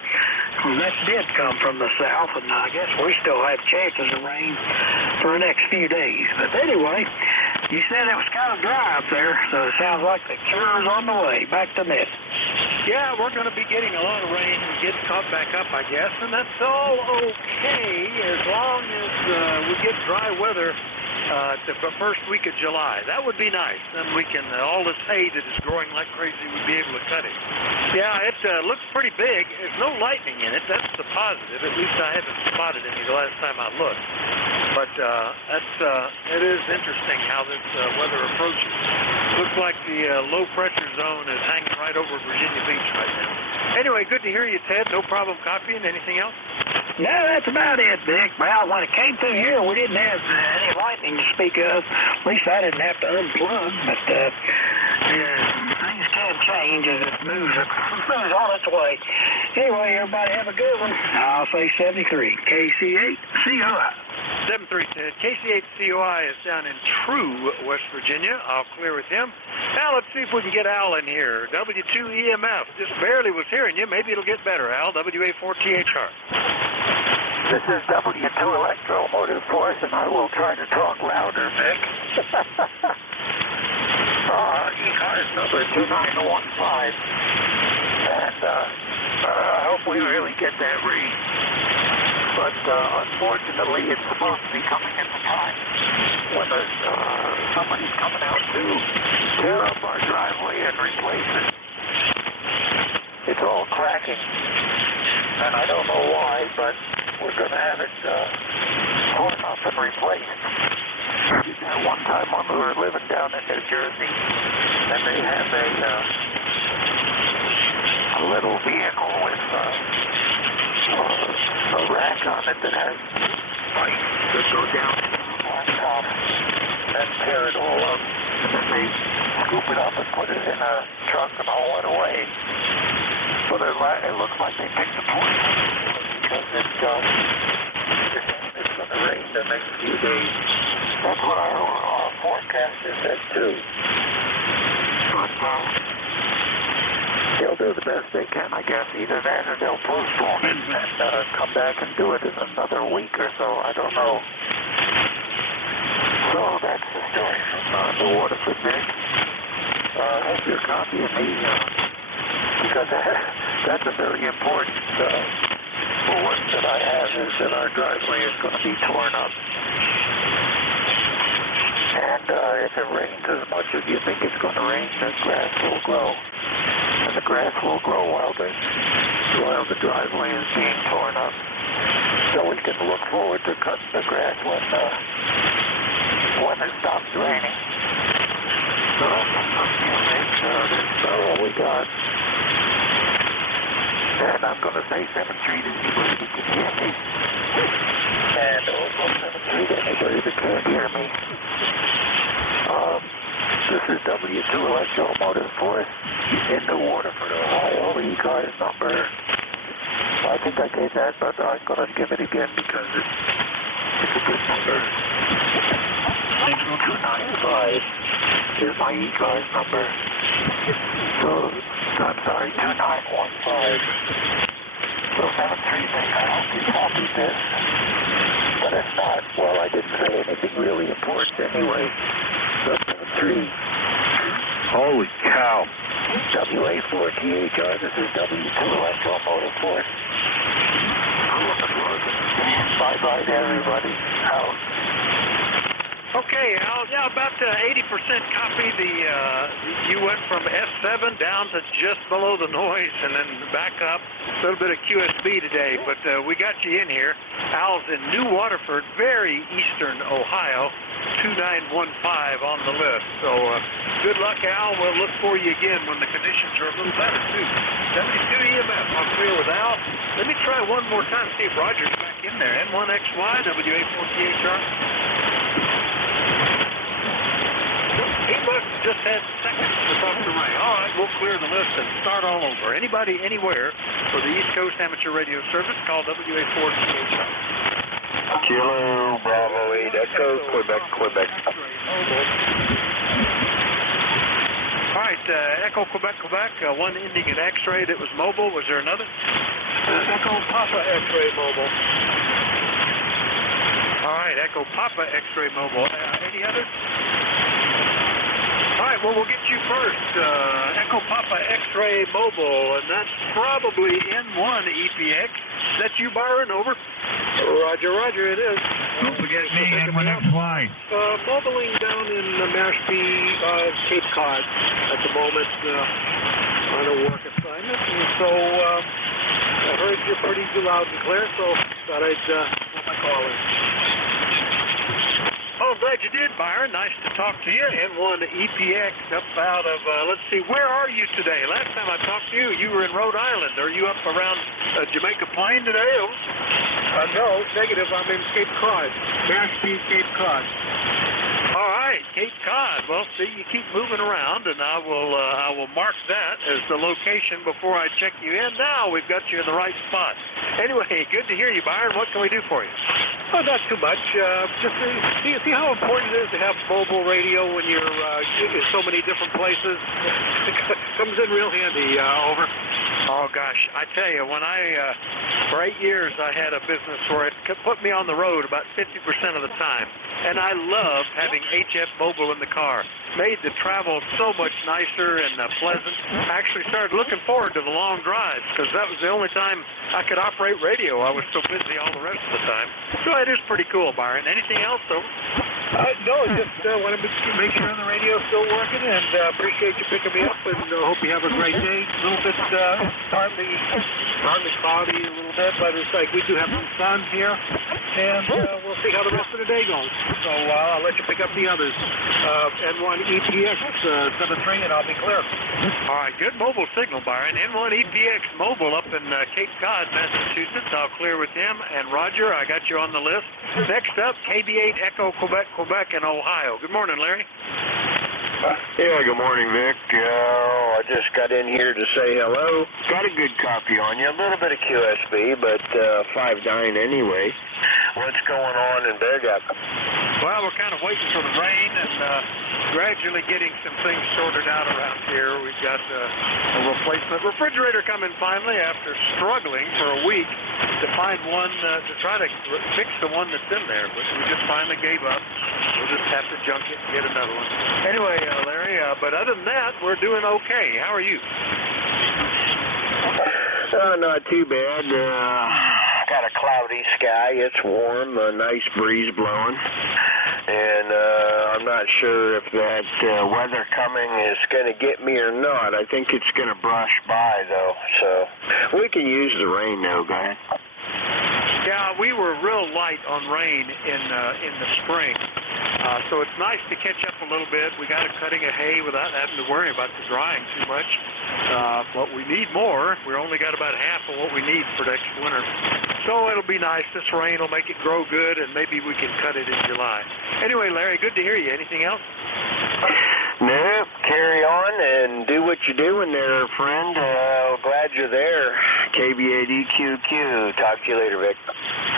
Well, that did come from the south, and I guess we still have chances of rain for the next few days. But anyway, you said it was kind of dry up there, so it sounds like the cure's on the way. Back to net. Yeah, we're going to be getting a lot of rain and get caught back up, I guess, and that's all okay as long as we get dry weather the first week of July. That would be nice. Then we can, all this hay that is growing like crazy, we'd be able to cut it. Yeah, it looks pretty big. There's no lightning in it. That's the positive. At least I haven't spotted any the last time I looked. But it is interesting how this weather approaches. Looks like the low pressure zone is hanging right over Virginia Beach right now. Anyway, good to hear you, Ted. No problem copying. Anything else? No, that's about it, Vic. Well, when it came through here, we didn't have any lightning to speak of. At least I didn't have to unplug. But things can change as it moves on its way. Anyway, everybody have a good one. I'll say 73. KC8COI. 73 Ted. KC8COI is down in True, West Virginia. I'll clear with him. Now let's see if we can get Al in here. W2EMF. Just barely was hearing you. Maybe it'll get better, Al. WA4THR. This is W2 Electromotive Force, and I will try to talk louder, Vic. ECARS number 2915. And I hope we really get that read. But unfortunately, it's supposed to be coming at the time when somebody's coming out to tear up our driveway and replace it. It's all cracking, and I don't know why, but we're going to have it torn up and replaced. One time when we were living down in New Jersey, and they have a little vehicle with a rack on it that has pipes that go down on top and tear it all up. And then they scoop it up and put it in a truck and haul it away. So it looks like they picked the point because it's going to rain the next few days. That's what our forecaster said too. But they'll do the best they can, I guess. Either that or they'll postpone it and come back and do it in another week or so. I don't know. So that's the story from the Waterford, Nick. I hope you're copying me because that's a very important report that I have is that our driveway is going to be torn up. And if it rains as much as you think it's going to rain, the grass will grow. And the grass will grow while the driveway is being torn up. So we can look forward to cutting the grass when it stops raining. So that's all we got. And I'm going to say 7-3 to anybody that can hear me. And also 7-3 to anybody that can't hear me. This is W2US Automotive Force in the Waterford, Ohio. ECARS number. I think I gave that, but I'm going to give it again because it's a good number. 295 is my ECARS number. So, I'm sorry, 2915. So 7-3 thinks I hope you copied this. But if not, well, I didn't say anything really important anyway. So 7-3. Holy cow. WA4THR, this is W2US Automotive Force. Bye-bye to everybody. Out. Okay, Al, yeah, about 80% copy. You went from S7 down to just below the noise and then back up. A little bit of QSB today, but we got you in here. Al's in New Waterford, very eastern Ohio, 2915 on the list. So good luck, Al. We'll look for you again when the conditions are a little better, too. 72 EMF, I'm clear with Al. Let me try one more time, see if Roger's back in there. N1XY, WA4THR. He must have just had seconds to talk to Ray. All right, we'll clear the list and start all over. Anybody, anywhere for the East Coast Amateur Radio Service, call WA4THR. Kilo Bravo 8 Echo, Quebec. All right, Echo Quebec, one ending in X-ray that was mobile. Was there another? Echo Papa X-ray mobile. All right, Echo Papa X-ray mobile. Any others? All right, well, we'll get you first. Echo Papa X-ray mobile, and that's probably N1 EPX. Is that you, Byron? Over. Roger, it is. Don't forget me, N1XY. Mobiling down in Mashpee, Cape Cod at the moment on a work assignment. And so I heard you're pretty loud and clear, so thought I'd put my call in. Oh, glad you did, Byron. Nice to talk to you. N1 EPX up out of, let's see, where are you today? Last time I talked to you, you were in Rhode Island. Are you up around Jamaica Plain today? No, negative. I'm in Cape Cod. Mashpee, Cape Cod. All right, Cape Cod. Well, see, you keep moving around, and I will mark that as the location before I check you in. Now we've got you in the right spot. Anyway, good to hear you, Byron. What can we do for you? Oh, not too much. Just see how important it is to have mobile radio when you're in so many different places. It comes in real handy. Over. Oh, gosh, I tell you, when for 8 years, I had a business where it put me on the road about 50% of the time. And I loved having HF Mobile in the car. Made the travel so much nicer and pleasant. I actually started looking forward to the long drives because that was the only time I could operate radio. I was so busy all the rest of the time. So it is pretty cool, Byron. Anything else, though? No, just want to make sure the radio's still working, and appreciate you picking me up, and hope you have a great day. A little bit partly cloudy a little bit, but it's like we do have some sun here, and we'll see how the rest of the day goes. So I'll let you pick up the others. N1 EPX 73, and I'll be clear. All right, good mobile signal, Byron. N1 EPX mobile up in Cape Cod, Massachusetts. I'll clear with him. And Roger, I got you on the list. Next up, KB8 Echo Quebec in Ohio. Good morning, Larry. Yeah, good morning, Vic. I just got in here to say hello. Got a good copy on you. A little bit of QSB, but 5.9 anyway. What's going on in Bear Gap? Well, we're kind of waiting for the rain and gradually getting some things sorted out around here. We've got a replacement refrigerator coming finally after struggling for a week to find one to try to fix the one that's in there. But we just finally gave up. We'll just have to junk it and get another one. Anyway, Larry, but other than that, we're doing okay. How are you? Not too bad. Got a cloudy sky. It's warm, a nice breeze blowing. And I'm not sure if that weather coming is going to get me or not. I think it's going to brush by, though. So we can use the rain, though. Go ahead. Yeah, we were real light on rain in the spring. So it's nice to catch up a little bit. We got a cutting of hay without having to worry about the drying too much. But we need more. We only got about half of what we need for next winter. So it'll be nice. This rain will make it grow good, and maybe we can cut it in July. Anyway, Larry, good to hear you. Anything else? No, carry on and do what you're doing there, friend. Glad you're there. KB8EQQ. Talk to you later, Vic.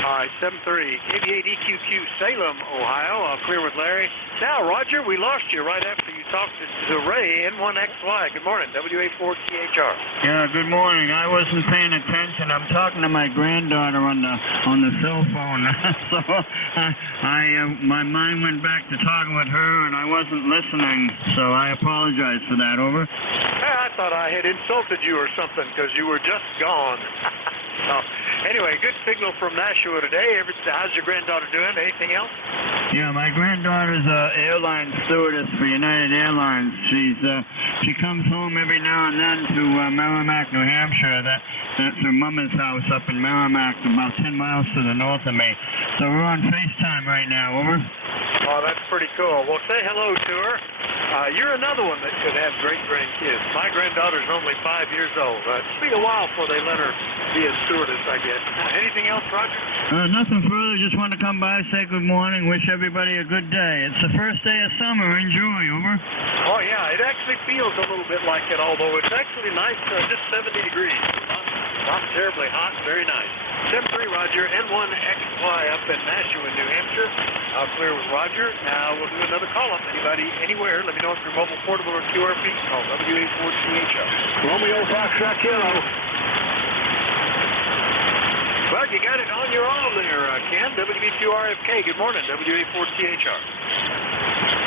All right, 7:30. KB8EQQ, Salem, Ohio. I'll clear with Larry. Now, Roger, we lost you right after you talked to Ray, N1XY. Good morning, WA4THR. Yeah, good morning. I wasn't paying attention. I'm talking to my granddaughter on the cell phone. So my mind went back to talking with her, and I wasn't listening. So I apologize for that. Over. Hey, I thought I had insulted you or something because you were just gone. Anyway, good signal from Nashua today. How's your granddaughter doing? Anything else? Yeah, my granddaughter's an airline stewardess for United Airlines. She comes home every now and then to Merrimack, New Hampshire. That's her mama's house up in Merrimack, about 10 miles to the north of me. So we're on FaceTime right now. Over. Oh, that's pretty cool. Well, say hello to her. You're another one that could have great grandkids. My granddaughter's only 5 years old. It'll be a while before they let her be a stewardess, I guess. Anything else, Roger? Nothing further. Just want to come by, say good morning, wish everybody a good day. It's the first day of summer. Enjoy. Over. Oh, yeah. It actually feels a little bit like it, although it's actually nice, just 70 degrees. Not terribly hot. Very nice. 7-3, Roger. N1XY up in Nashua, New Hampshire. I'll clear with Roger. Now we'll do another call-up. Anybody, anywhere, let me know if you're mobile, portable, or QRP. Call WA4CHO. Romeo Foxtrot Kilo. Well, you got it on your own there, Ken. WB2RFK. Good morning, WA4CHR.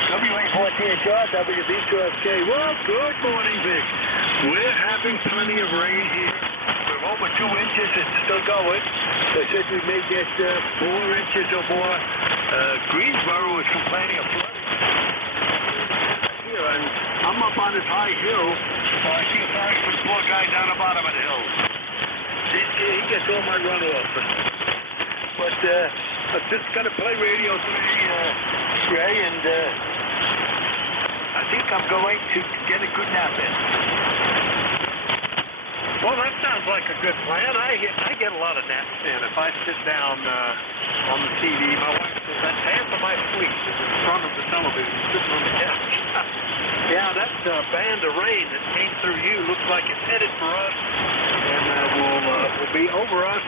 WA4THR, WB2FK. Well, good morning, Vic. We're having plenty of rain here. We're over 2 inches. It's still going. They said we may get 4 inches or more. Greensboro is complaining of flooding. Here, and I'm up on this high hill. I feel sorry for the poor guy down the bottom of the hill. He gets all my runoff. But I'm just going to play radio today, Ray, and I think I'm going to get a good nap in. Well, that sounds like a good plan. I get a lot of naps in if I sit down on the TV. My wife says that's half of my sleep is in front of the television, sitting on the couch. Yeah, that band of rain that came through you looks like it's headed for us, and will be over us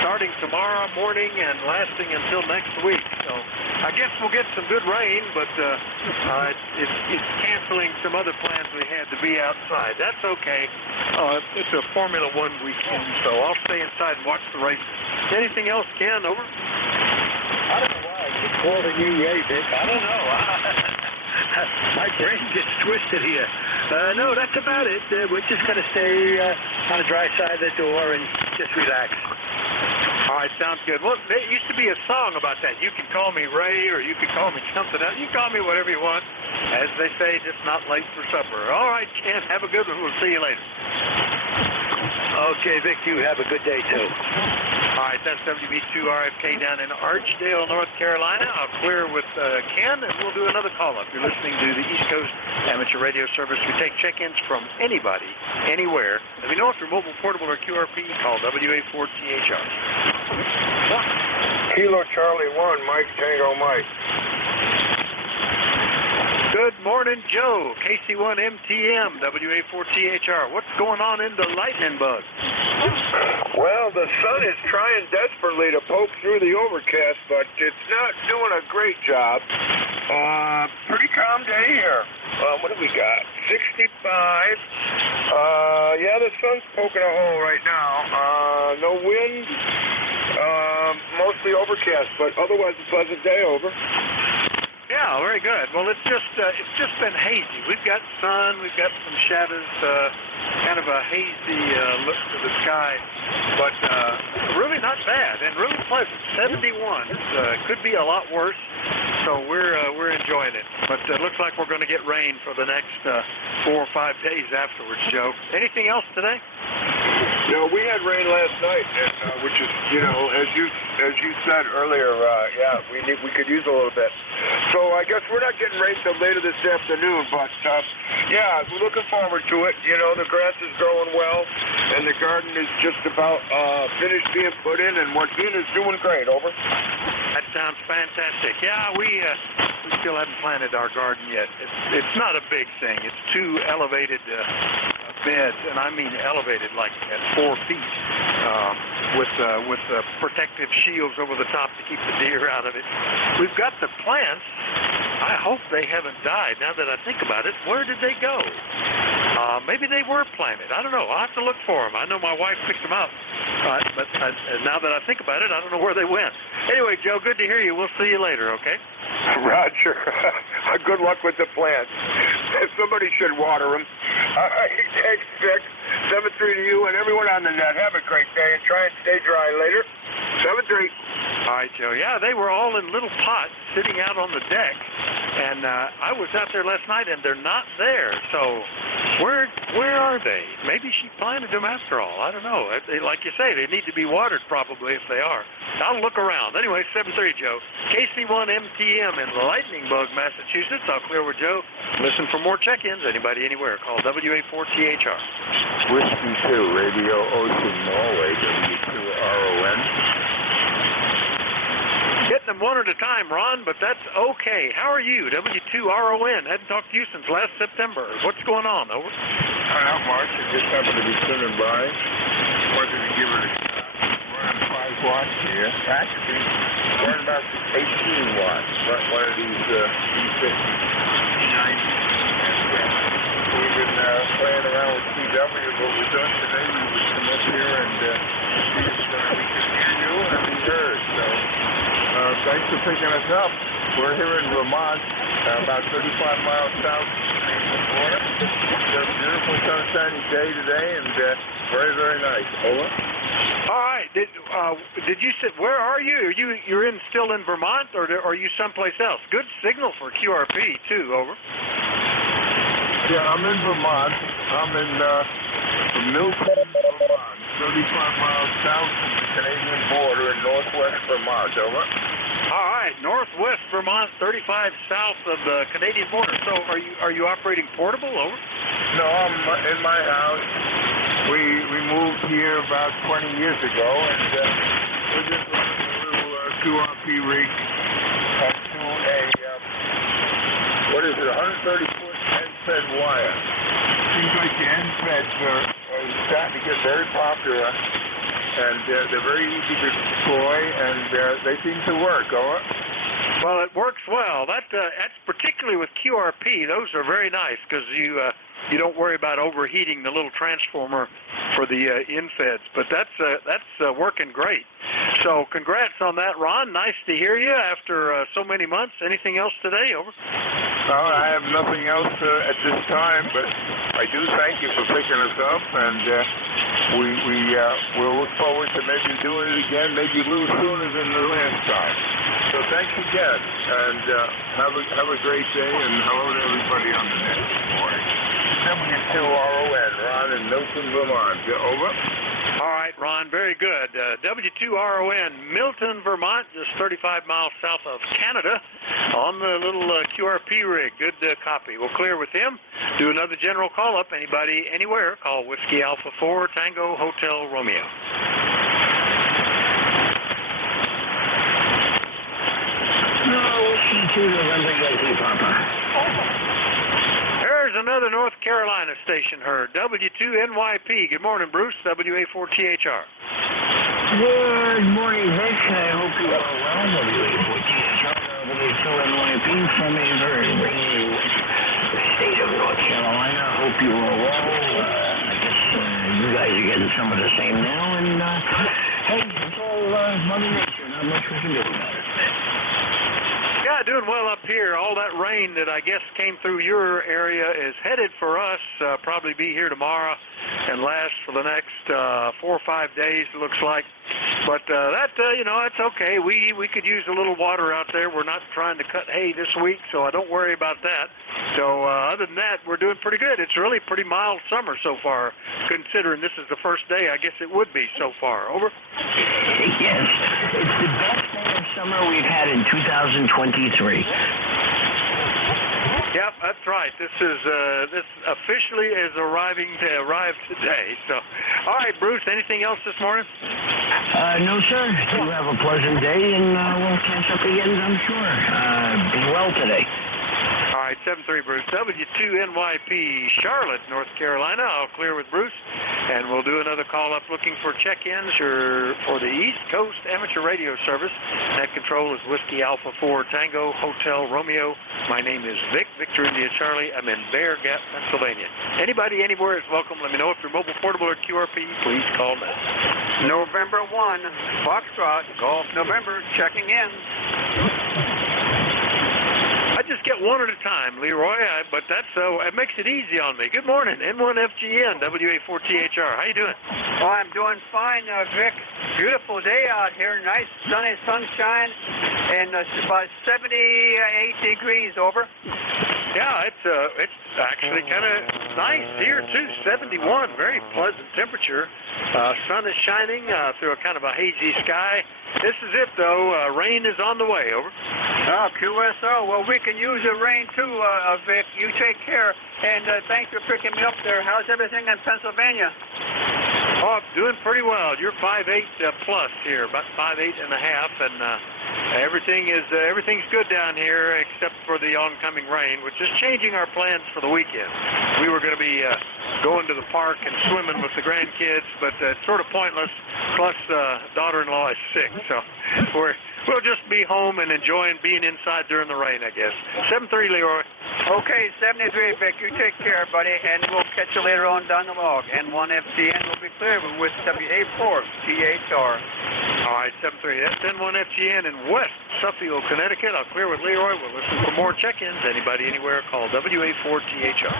starting tomorrow morning and lasting until next week. So I guess we'll get some good rain, but it's canceling some other plans we had to be outside. That's okay. It's a Formula One weekend, so I'll stay inside and watch the race. Anything else, Ken? Over? I don't know why I keep calling you Ray, Vic. I don't know. My brain gets twisted here. No, that's about it. We're just going to stay on the dry side of the door and just relax. All right, sounds good. Well, there used to be a song about that. You can call me Ray, or you can call me something else. You can call me whatever you want. As they say, just not late for supper. All right, Ken, have a good one. We'll see you later. Okay, Vic, you have a good day, too. All right, that's WB2RFK down in Archdale, North Carolina. I'll clear with Ken, and we'll do another call-up. You're listening to the East Coast Amateur Radio Service. We take check-ins from anybody, anywhere. Let me know if you're mobile, portable, or QRP. Call WA4THR. Kilo Charlie 1, Mike Tango Mike. Good morning, Joe. KC1MTM, WA4THR. What's going on in the lightning bug? Well, the sun is trying desperately to poke through the overcast, but it's not doing a great job. Pretty calm day here. What do we got? 65. Yeah, the sun's poking a hole right now. No wind. Mostly overcast, but otherwise a pleasant day. Over. Yeah, very good. Well, it's just been hazy. We've got sun, we've got some shadows, kind of a hazy look to the sky, but really not bad and really pleasant. 71. Could be a lot worse, so we're enjoying it. But it looks like we're going to get rain for the next 4 or 5 days afterwards, Joe. Anything else today? No, we had rain last night, and which is, you know, as you said earlier, yeah, we could use a little bit. So I guess we're not getting rain till later this afternoon, but yeah, we're looking forward to it. You know, the grass is growing well, and the garden is just about finished being put in, and what Dean is doing great. Over. That sounds fantastic. Yeah, we still haven't planted our garden yet. It's not a big thing. It's 2 elevated beds, and I mean elevated like at 4 feet, with protective shields over the top to keep the deer out of it. We've got the plants. I hope they haven't died. Now that I think about it, where did they go? Maybe they were planted. I don't know. I'll have to look for them. I know my wife picked them up, but now that I think about it, I don't know where they went. Anyway, Joe, good to hear you. We'll see you later, okay? Roger. Good luck with the plants. Somebody should water them. Thanks, Vic. 7-3 to you and everyone on the net. Have a great day and try and stay dry later. 7-3. All right, Joe. Yeah, they were all in little pots sitting out on the deck, and I was out there last night, and they're not there. So where are they? Maybe she planted them after all. I don't know. Like you say, they need to be watered probably if they are. I'll look around. Anyway, 7-3, Joe. KC1MTM in Lightning Bug, Massachusetts. I'll clear with Joe. Listen for more check-ins. Anybody, anywhere. Call WA4THR. Whiskey 2, Radio Ocean, Norway, W2RON. Getting them one at a time, Ron, but that's okay. How are you? W2RON. Hadn't talked to you since last September. What's going on? Over. Not much. I just happened to be sitting by. Wanted to give it a shot. We're on 5 watts here. Actually, we're on about 18 watts. One of these E59. We've been playing around with CW. What we've done today, we would come up here and see if we can hear you and be heard. So thanks for picking us up. We're here in Vermont, about 35 miles south of the Canadian border. It's a beautiful sunshiny day today, and very, very nice. Over. All right. Did you sit? Where are you? You're still in Vermont, or are you someplace else? Good signal for QRP too. Over. Yeah, I'm in Vermont. I'm in Milton, Vermont, 35 miles south of the Canadian border in northwest Vermont. Over. All right, northwest Vermont, 35 south of the Canadian border. So are you operating portable? Over. No, I'm in my house. We moved here about 20 years ago, and we're just running a little QRP rig up to a, what is it, 130-foot end-fed wire. Seems like the end-feds are starting to get very popular, and they're very easy to deploy, and they seem to work. Well, it works well. That's particularly with QRP. Those are very nice because you don't worry about overheating the little transformer for the infeds. But that's working great. So congrats on that, Ron. Nice to hear you after so many months. Anything else today? Over. Well, I have nothing else at this time, but I do thank you for picking us up, and we'll look forward to maybe doing it again, maybe a little sooner than the last time. So thanks again, and have a great day, and hello to everybody on the net this morning. W2RON, Ron in Milton, Vermont. Over. All right, Ron, very good. W2RON, Milton, Vermont, just 35 miles south of Canada, on the little QRP rig. Good copy. We'll clear with him. Do another general call-up. Anybody, anywhere, call Whiskey Alpha 4, Tango, Hotel, Romeo. No, Whiskey 2, November Yankee, Papa. There's another North Carolina station heard, W2NYP. Good morning, Bruce, WA4THR. Good morning, Vic. I hope you are well. WA4THR, W2NYP from a very rainy state of North Carolina. Hope you are well. I guess you guys are getting some of the same now. And, hey, it's all Mother Nature. Not much we can do about it. Yeah, doing well up here. All that rain that I guess came through your area is headed for us. Probably be here tomorrow and last for the next 4 or 5 days, it looks like. But that's okay. We could use a little water out there. We're not trying to cut hay this week, so I don't worry about that. So other than that, we're doing pretty good. It's really pretty mild summer so far, considering this is the first day. I guess it would be so far. Over. Yes, it's the best day of summer we've had in 2023. Yep, that's right. This officially is arrived today. So, all right, Bruce. Anything else this morning? No, sir. You have a pleasant day, and we'll catch up again, I'm sure. Be well today. All right, 7-3, Bruce. W2NYP, Charlotte, North Carolina. I'll clear with Bruce, and we'll do another call-up looking for check-ins for the East Coast Amateur Radio Service. Net control is Whiskey Alpha 4 Tango Hotel Romeo. My name is Vic, Victor India Charlie. I'm in Bear Gap, Pennsylvania. Anybody anywhere is welcome. Let me know if you're mobile, portable, or QRP. Please call now. November 1, Foxtrot, Golf November, checking in. I just get one at a time, Leroy, but that's it makes it easy on me. Good morning, N1FGN, WA4THR. How you doing? Oh, I'm doing fine, Vic. Beautiful day out here, nice sunny sunshine, and about 78 degrees. Over. Yeah, it's actually kind of nice here too. 71, very pleasant temperature. Sun is shining through a kind of a hazy sky. This is it though. Rain is on the way. Over. Oh, QSO. Well, we can use the rain too, Vic. You take care, and thanks for picking me up there. How's everything in Pennsylvania? Oh, I'm doing pretty well. You're 5'8" plus here, about 5'8 and a half, and everything's good down here except for the oncoming rain, which is changing our plans for the weekend. We were going to be going to the park and swimming with the grandkids, but it's sort of pointless. Plus, daughter-in-law is sick, so we'll just be home and enjoying being inside during the rain, I guess. 7-3, Leroy. Okay, 73, Vic. You take care, buddy, and we'll catch you later on down the log. N1FGN will be clear with WA4THR. All right, 7-3. That's N1FGN in West Suffield, Connecticut. I'll clear with Leroy. We'll listen for more check-ins. Anybody, anywhere, call WA4THR.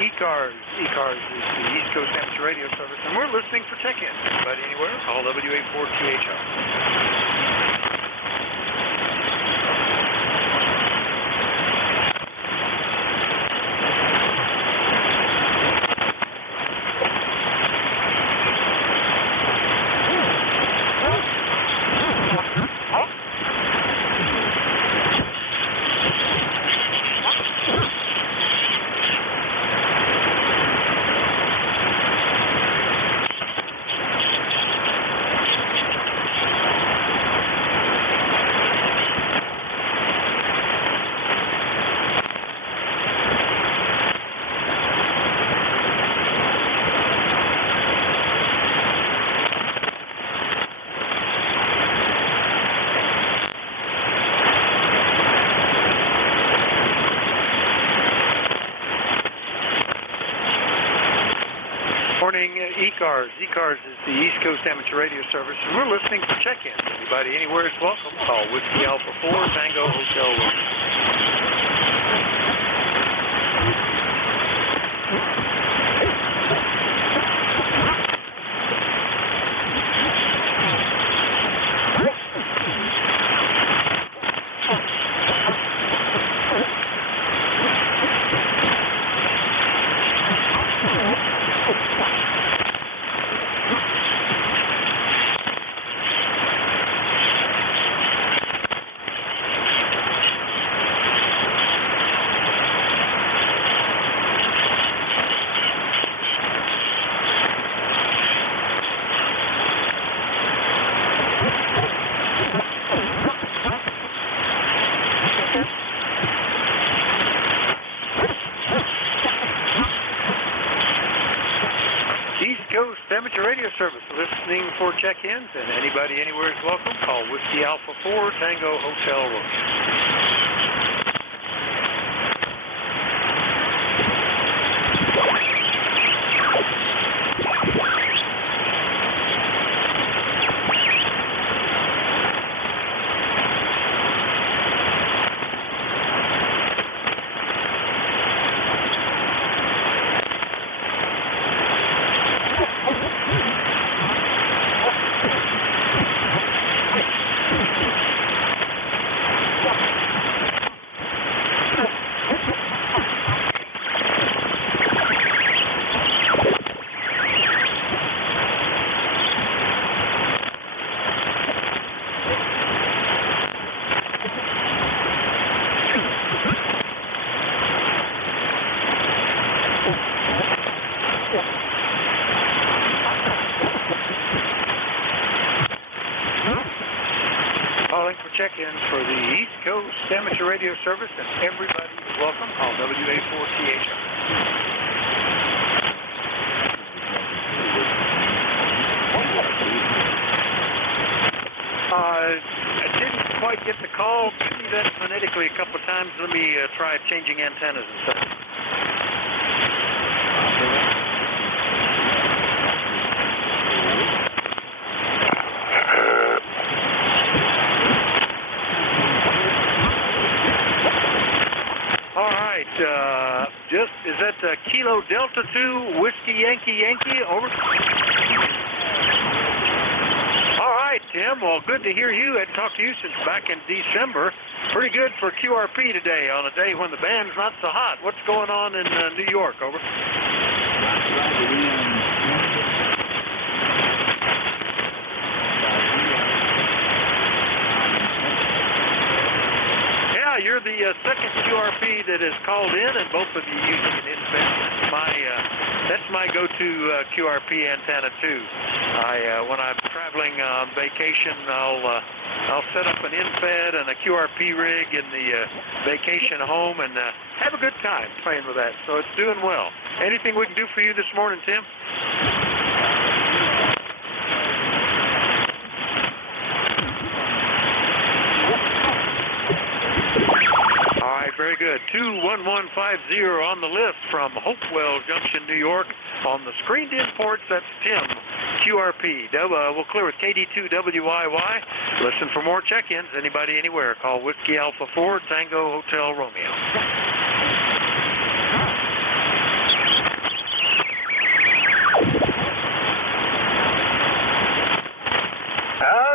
ECARS. ECARS is the East Coast Amateur Radio Service, and we're listening for check-in. Anybody anywhere? Call WA4THR. ECARS. ECARS is the East Coast Amateur Radio Service, and we're listening for check-in. Anybody anywhere is welcome. Call Whiskey Alpha 4 Tango Hotel listening for check-ins, and anybody anywhere is welcome. Call Whiskey Alpha 4 Tango Hotel Romeo. Check-ins for the East Coast Amateur Radio Service, and everybody is welcome. Call WA4THR. I didn't quite get the call. Give me that phonetically a couple of times. Let me try changing antennas and stuff. Is that Kilo Delta 2 Whiskey Yankee, over? All right, Tim. Well, good to hear you. I hadn't talked to you since back in December. Pretty good for QRP today on a day when the band's not so hot. What's going on in New York, over? You're the second QRP that has called in, and both of you using an InFed. That's my go-to QRP antenna too. When I'm traveling on vacation, I'll set up an InFed and a QRP rig in the vacation home and have a good time playing with that. So it's doing well. Anything we can do for you this morning, Tim? Very good. 21150 on the lift from Hopewell Junction, New York. On the screened-in ports, that's Tim, QRP. We'll clear with KD2WYY. Listen for more check-ins. Anybody, anywhere, call Whiskey Alpha 4 Tango Hotel Romeo.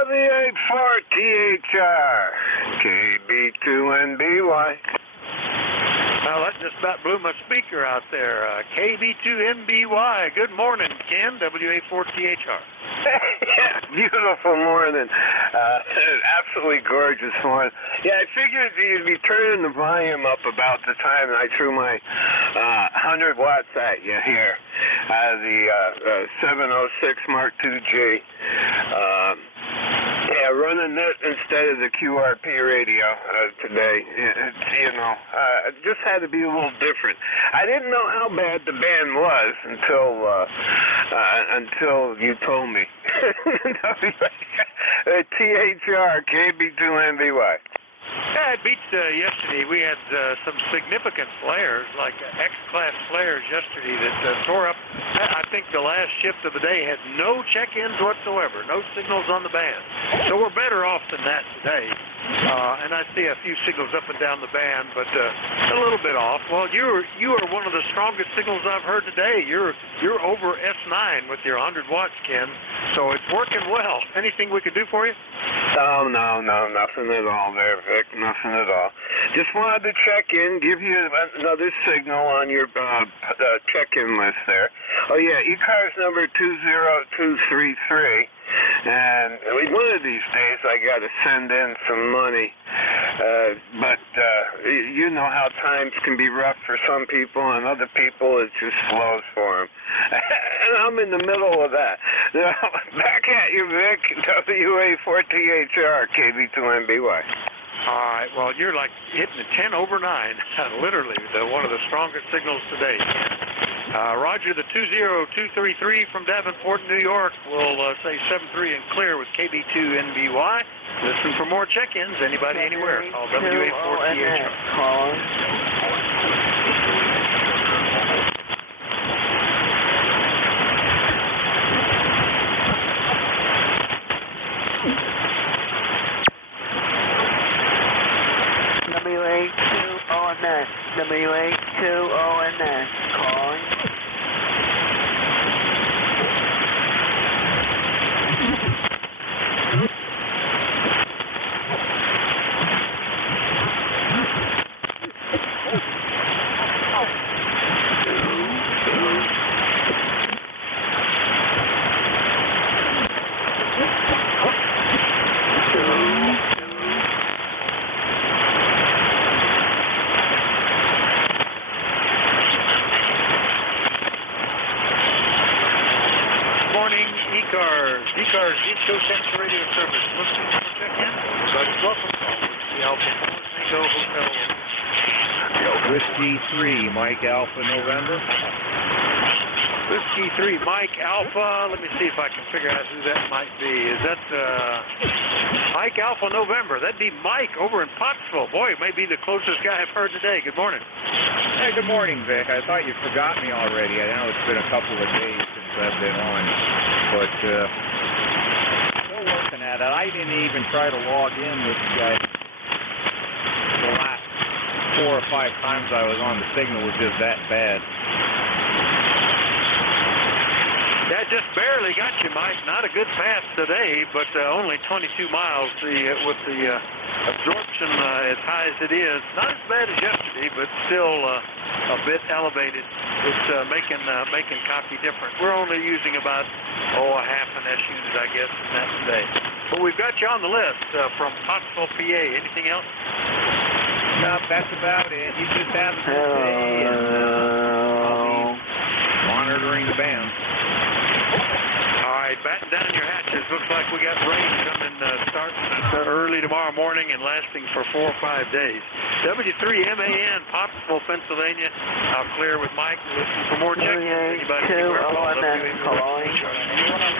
The 84THR, KB2NBY. Well, that just about blew my speaker out there. KB2MBY. Good morning, Ken, WA4THR. Yeah, beautiful morning. Absolutely gorgeous morning. Yeah, I figured you'd be turning the volume up about the time I threw my 100 watts at you here. The 706 Mark II-G. Yeah, running it instead of the QRP radio today. It just had to be a little different. I didn't know how bad the band was until you told me. THR KB2NBY. Yeah, it beat yesterday. We had some significant flares, like X-class flares yesterday that tore up. I think the last shift of the day had no check-ins whatsoever, no signals on the band. So we're better off than that today. And I see a few signals up and down the band, but a little bit off. Well, you are one of the strongest signals I've heard today. You're over S9 with your 100 watts, Ken. So it's working well. Anything we could do for you? Oh, no, nothing at all there, Vic. Nothing at all. Just wanted to check in, give you another signal on your check-in list there. Oh, yeah, ECARS number 20233. And one of these days I got to send in some money. But you know how times can be rough for some people, and other people it just flows for them. And I'm in the middle of that. Back at you, Vic. WA4THR, KB2NBY. All right. Well, you're like hitting a 10 over 9. Literally, one of the strongest signals today. Roger, the 20233 from Davenport, New York, will say 73 and clear with KB2NBY. Listen for more check-ins. Anybody, anywhere. Call WA4THR. WA2ONS. WA2ONS. Calling. ECARS, East Coast Amateur Radio Service. Listening for check-in. Everybody's welcome. Call the Alpha 4 Tango Hotel. Whiskey 3, Mike Alpha November. Whiskey 3, Mike Alpha. Let me see if I can figure out who that might be. Is that Mike Alpha November? That'd be Mike over in Pottsville. Boy, it may be the closest guy I've heard today. Good morning. Hey, good morning, Vic. I thought you forgot me already. I know it's been a couple of days since I've been on, but still working at it. I didn't even try to log in with you guys. The last 4 or 5 times I was on, the signal was just that bad. Yeah, just barely got you, Mike. Not a good pass today, but only 22 miles with the absorption as high as it is. Not as bad as yesterday, but still a bit elevated. It's making copy different. We're only using about, a half an S unit, I guess, in that today. But we've got you on the list from Pottsville, PA. Anything else? No, that's about it. You just have a good day, and I'll be monitoring the band. All right, batten down your hatches. Looks like we got rain coming starting early tomorrow morning and lasting for 4 or 5 days. W3MAN, Pottsville, Pennsylvania. I'll clear with Mike. Listen for more check-ins. Anybody anywhere? Call WA4THR. Anyone else?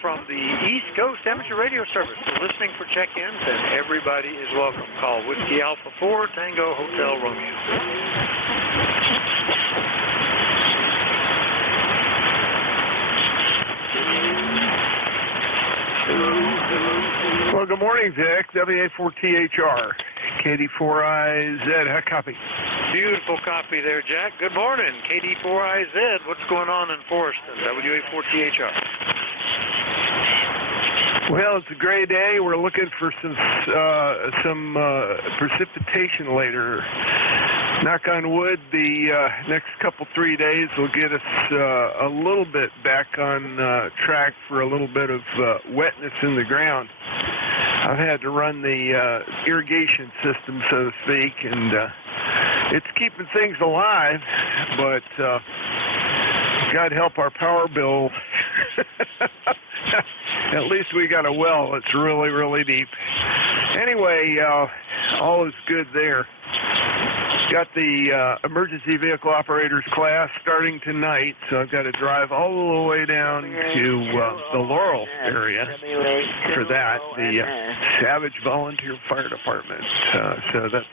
From the East Coast Amateur Radio Service. We're listening for check-ins, and everybody is welcome. Call Whiskey Alpha 4 Tango Hotel Romeo. Well, good morning, Vic. WA4THR. KD4IZ. How copy? Beautiful copy there, Jack. Good morning. KD4IZ. What's going on in Forreston? WA4THR. Well, it's a gray day. We're looking for some precipitation later. Knock on wood, the next couple 3 days will get us a little bit back on track for a little bit of wetness in the ground. I've had to run the irrigation system, so to speak, and it's keeping things alive, but God help our power bill. At least we got a well that's really, really deep. Anyway, all is good there. Got the emergency vehicle operators class starting tonight, so I've got to drive all the way down to the Laurel area for that, the Savage Volunteer Fire Department. So that's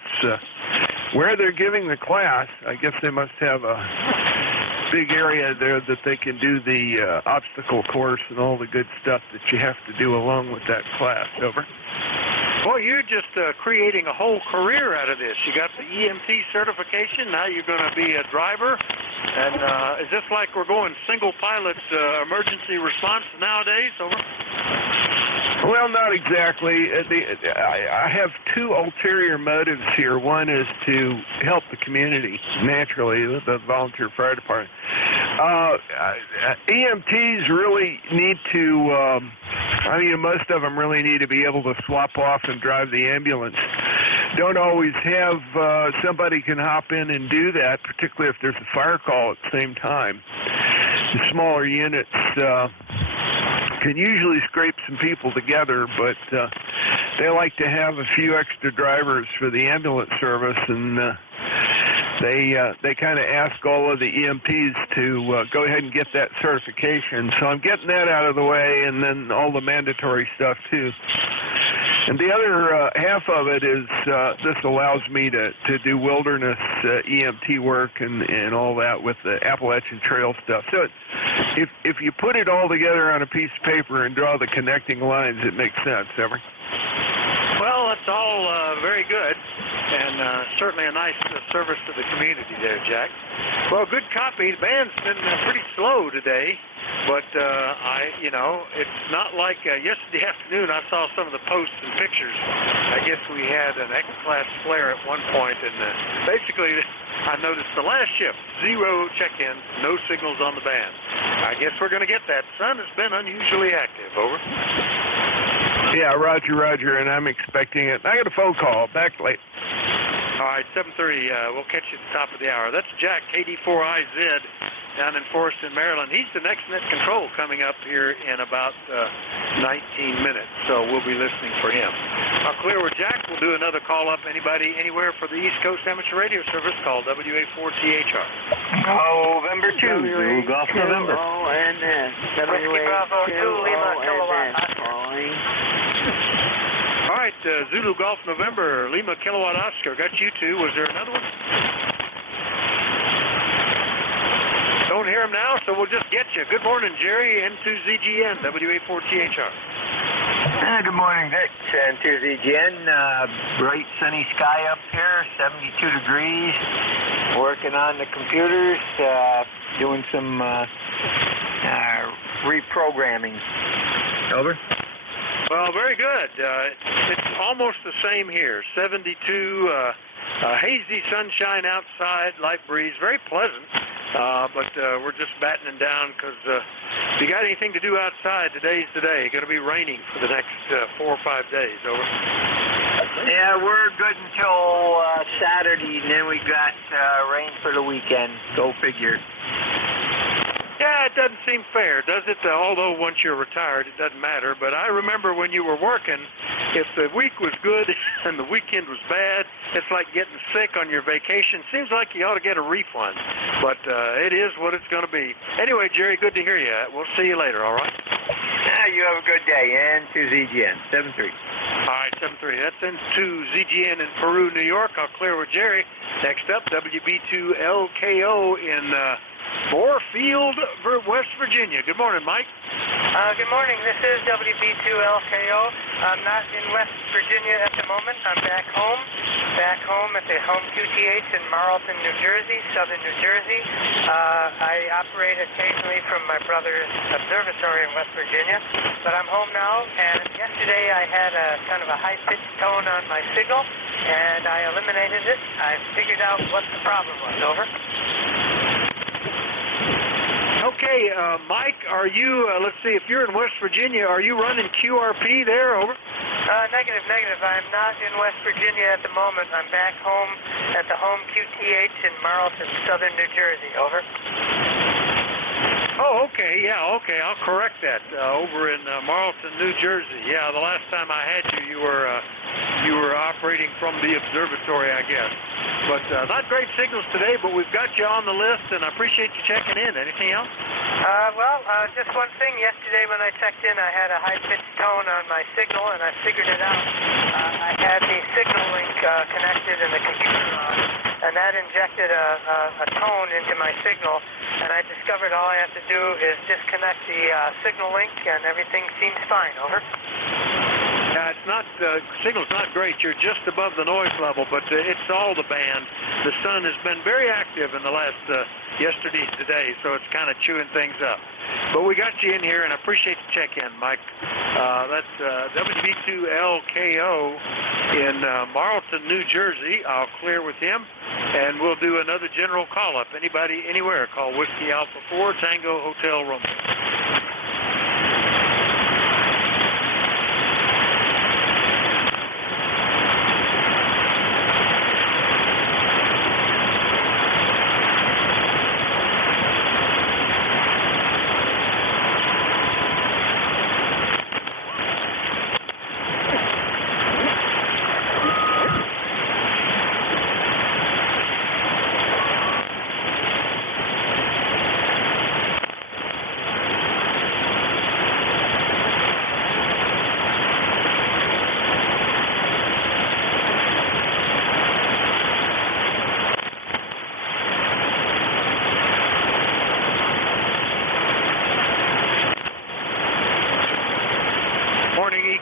where they're giving the class. I guess they must have a big area there that they can do the obstacle course and all the good stuff that you have to do along with that class. Over. Boy, you're just creating a whole career out of this. You got the EMT certification. Now you're going to be a driver. And is this like we're going single pilot emergency response nowadays? Over. Well, not exactly. I have two ulterior motives here. One is to help the community, naturally, the volunteer fire department. EMTs really need to, most of them really need to be able to swap off and drive the ambulance. Don't always have somebody can hop in and do that, particularly if there's a fire call at the same time. The smaller units can usually scrape some people together, but they like to have a few extra drivers for the ambulance service, and they kind of ask all of the EMTs to go ahead and get that certification. So I'm getting that out of the way, and then all the mandatory stuff too. And the other half of it is this allows me to do wilderness EMT work and all that with the Appalachian Trail stuff. So if you put it all together on a piece of paper and draw the connecting lines, it makes sense, Ever? Well, that's all very good, and certainly a nice service to the community there, Jack. Well, good copy. The band's been pretty slow today, but it's not like yesterday afternoon I saw some of the posts and pictures. I guess we had an X-class flare at one point, and basically I noticed the last shift, 0 check-ins, no signals on the band. I guess we're going to get that. Sun has been unusually active. Over. Yeah, roger, and I'm expecting it. I got a phone call. Back late. All right, 7:30. We'll catch you at the top of the hour. That's Jack, KD4IZ, down in Forreston, Maryland. He's the next net control coming up here in about 19 minutes, so we'll be listening for him. I'll clear with Jack. We'll do another call-up. Anybody anywhere for the East Coast Amateur Radio Service, call WA4THR. November 2, Zulu Golf November. Whiskey Bravo 2, Lima, Kilowatt Oscar. All right, Zulu Golf November, Lima, Kilowatt Oscar. Got you two. Was there another one? Don't hear him now, so we'll just get you. Good morning, Jerry, N2ZGN, WA4THR. Good morning, Vic, N2ZGN. Bright sunny sky up here, 72 degrees. Working on the computers, doing some reprogramming. Over. Well, very good. It's almost the same here. 72, hazy sunshine outside, light breeze, very pleasant. But we're just battening down because if you got anything to do outside, today's the day. Going to be raining for the next 4 or 5 days. Over. Yeah, we're good until Saturday, and then we got rain for the weekend. Go figure. Yeah, it doesn't seem fair, does it? Although once you're retired, it doesn't matter. But I remember when you were working, if the week was good and the weekend was bad, it's like getting sick on your vacation. Seems like you ought to get a refund. But it is what it's going to be. Anyway, Jerry, good to hear you. We'll see you later, all right? You have a good day. N2ZGN, 7-3. All right, 7-3. That's N2ZGN in Peru, New York. I'll clear with Jerry. Next up, WB2LKO in Moorfield, West Virginia. Good morning, Mike. Good morning. This is WB2LKO. I'm not in West Virginia at the moment. I'm back home at the home QTH in Marlton, New Jersey, southern New Jersey. I operate occasionally from my brother's observatory in West Virginia, but I'm home now, and yesterday I had a kind of a high-pitched tone on my signal, and I eliminated it. I figured out what the problem was. Over. Okay, Mike, are you, let's see, if you're in West Virginia, are you running QRP there? Over. Negative. I'm not in West Virginia at the moment. I'm back home at the home QTH in Marlton, southern New Jersey. Over. Oh, okay, yeah, okay, I'll correct that. Over in Marlton, New Jersey. Yeah, the last time I had you, you were operating from the observatory, I guess. But not great signals today, but we've got you on the list, and I appreciate you checking in. Anything else? Just one thing. Yesterday when I checked in, I had a high-pitched tone on my signal, and I figured it out. I had the signal link connected and the computer on. and that injected a tone into my signal, and I discovered all I have to do is disconnect the signal link, and everything seems fine. Over. It's not, signal's not great. You're just above the noise level, but it's all the band. The sun has been very active in the last yesterday and today, so it's kind of chewing things up. But we got you in here, and I appreciate the check-in, Mike. That's WB2LKO in Marlton, New Jersey. I'll clear with him, and we'll do another general call-up. Anybody, anywhere, call Whiskey Alpha 4 Tango Hotel Romeo.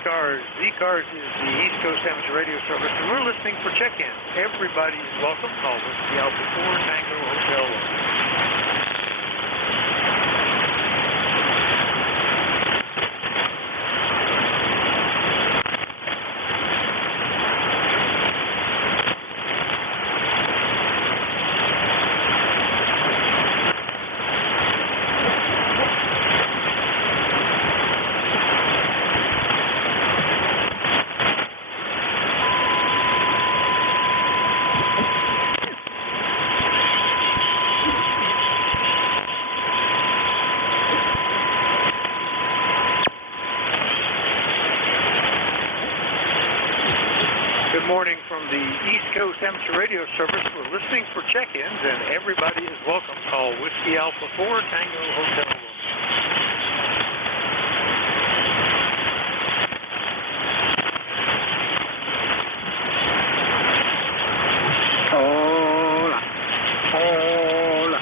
ECARS is the East Coast Amateur Radio Service, and we're listening for check-in. Everybody is welcome. Call Whiskey Alpha 4 Tango Hotel. Morning from the East Coast Amateur Radio Service. We're listening for check-ins, and everybody is welcome. Call Whiskey Alpha 4 Tango Hotel. Hola. Hola.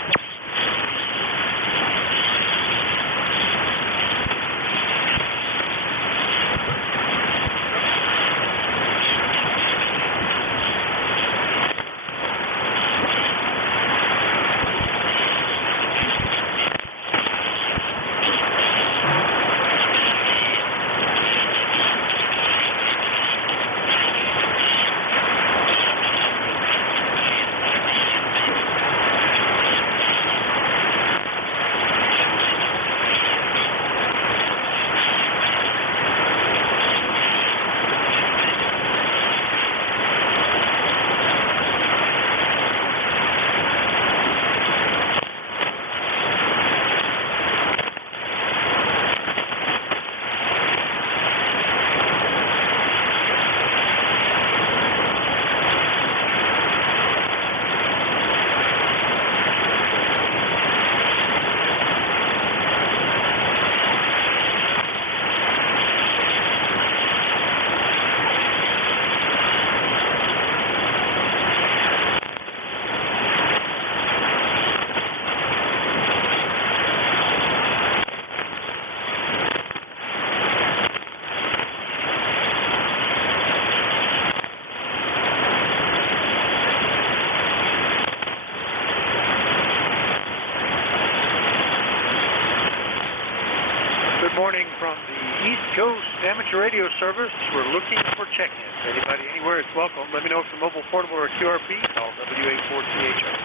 Morning from the East Coast Amateur Radio Service. We're looking for check-ins. Anybody, anywhere, it's welcome. Let me know if you're mobile, portable, or QRP. Call W84THR.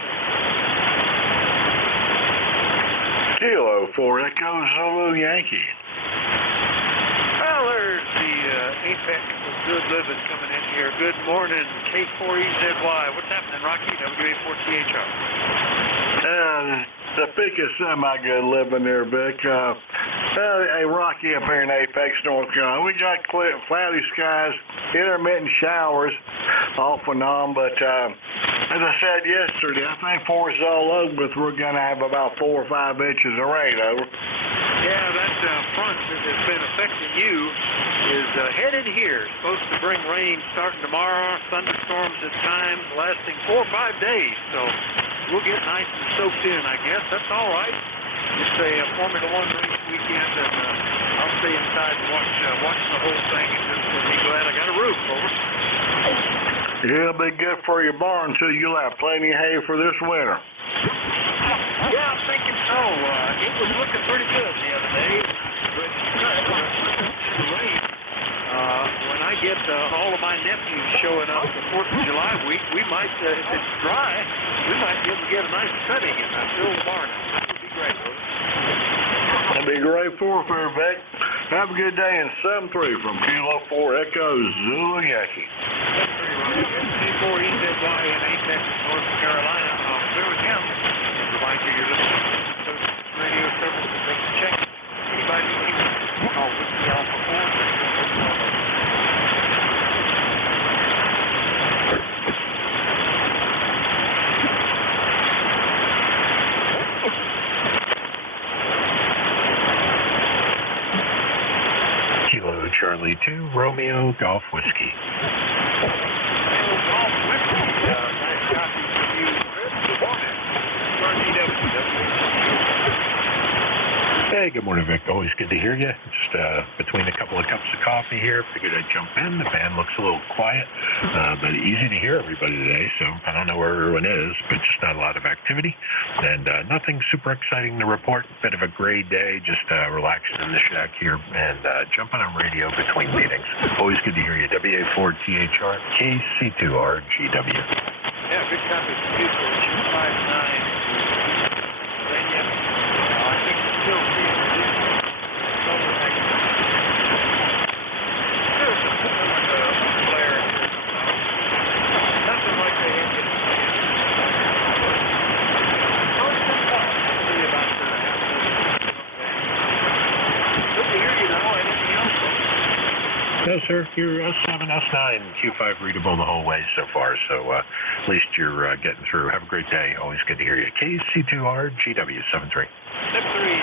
Kilo 4 Echo Zulu Yankee. Well, there's the Apex of Good Living coming in here. Good morning, K4EZY. What's happening, Rocky? W84THR. The peak is semi-good living there, Vic. Hey, Rocky up here in Apex, North Carolina. We got clear, cloudy skies, intermittent showers off and on, but as I said yesterday, I think before it's all over with, we're going to have about 4 or 5 inches of rain over. Yeah, that front that has been affecting you is headed here. Supposed to bring rain starting tomorrow, thunderstorms at times lasting 4 or 5 days. So we'll get nice and soaked in, I guess. That's all right. It's a Formula One race weekend, and I'll stay inside and watch the whole thing and just be glad I got a roof over. It'll be good for your barn, too. You'll have plenty of hay for this winter. Yeah, I'm thinking so. It was looking pretty good the other day, but the rain. When I get all of my nephews showing up the 4th of July week, we might, if it's dry, we might be able to get a nice cutting and fill the barn. That would be great. That'd be great for Vic. Have a good day, and 7-3 from Kilo 4 Echo Zulu Yankee. 7-3 ECY in Apex, North Carolina. There with him. Remind you, you're listening to radio service and they can check anybody who can call Whiskey Alpha 4. Kilo Charlie 2, Romeo Golf Whiskey. Golf Whiskey, nice copy for you, Chris. Good morning. Hey, good morning, Vic. Always good to hear you. Just between a couple of cups of coffee here, figured I'd jump in. The band looks a little quiet, but easy to hear everybody today, so I don't know where everyone is, but just not a lot of activity, and nothing super exciting to report. Bit of a gray day, just relaxing in the shack here, and jumping on radio between meetings. Always good to hear you. WA4THR, KC2RGW. Yeah, good copy. 259. Yes, sir. You're S7, S9, Q5 readable the whole way so far, so at least you're getting through. Have a great day. Always good to hear you. KC2R, GW, 7-3. 7-3.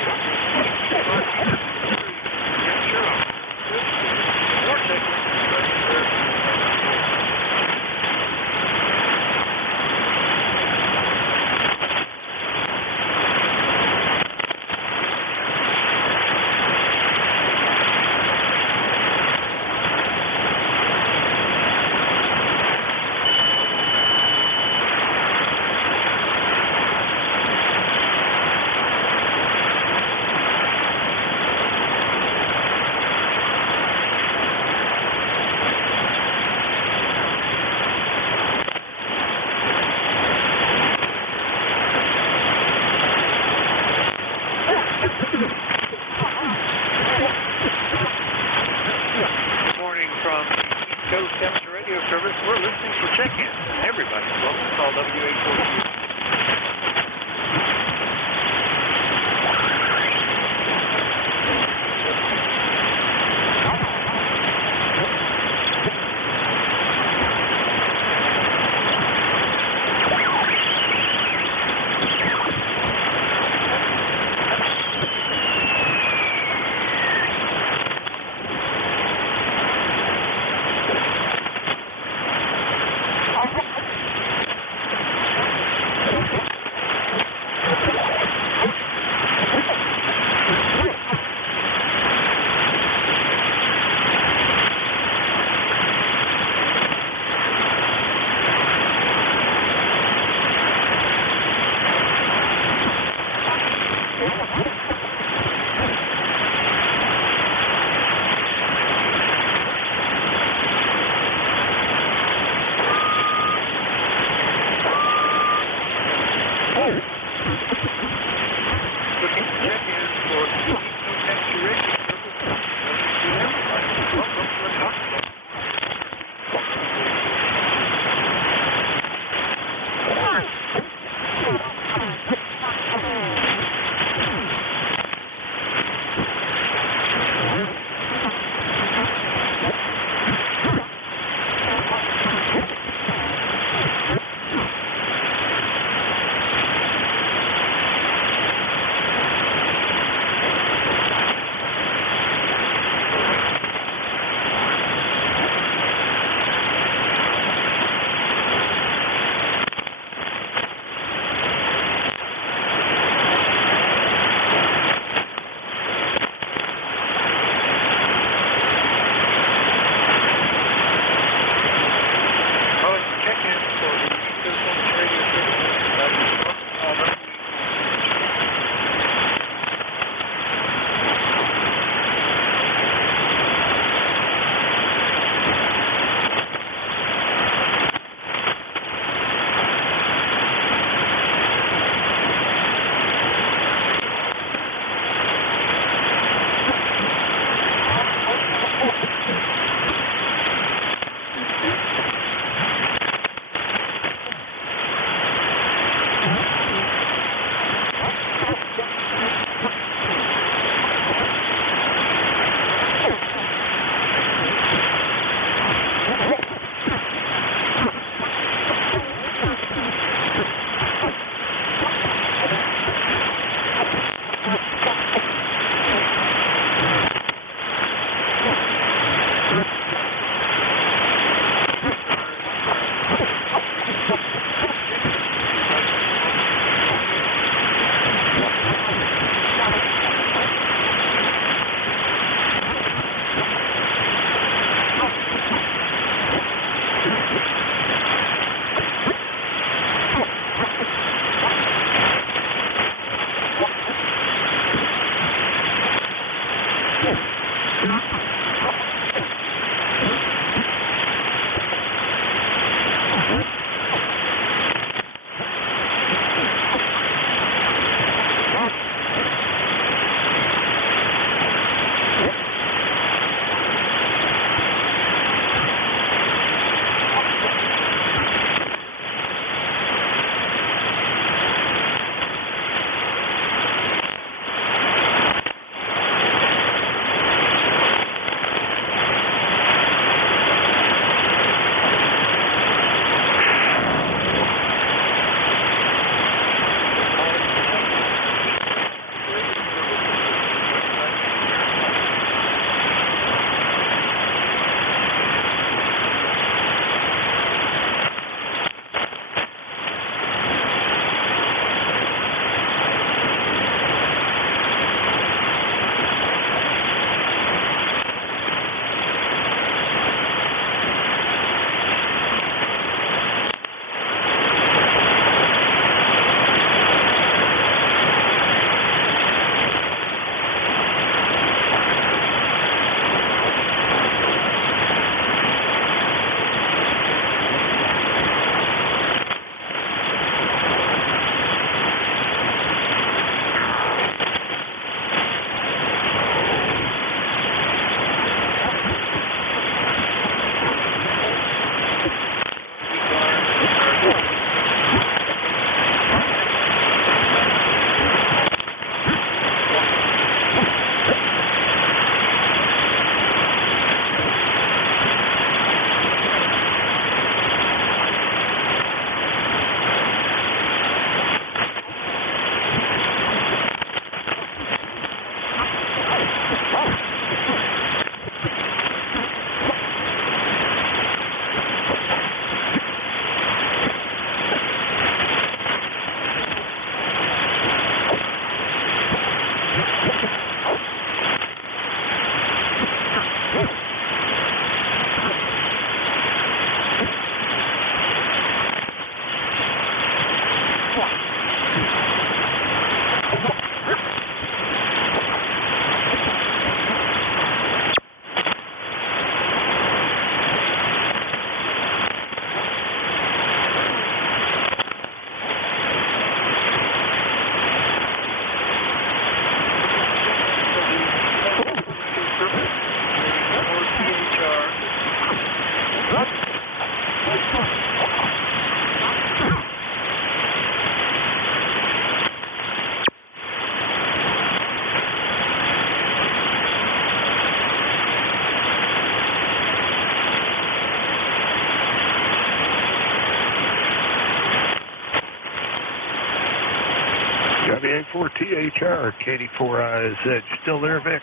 WA4THR, KD4IZ. Still there, Vic?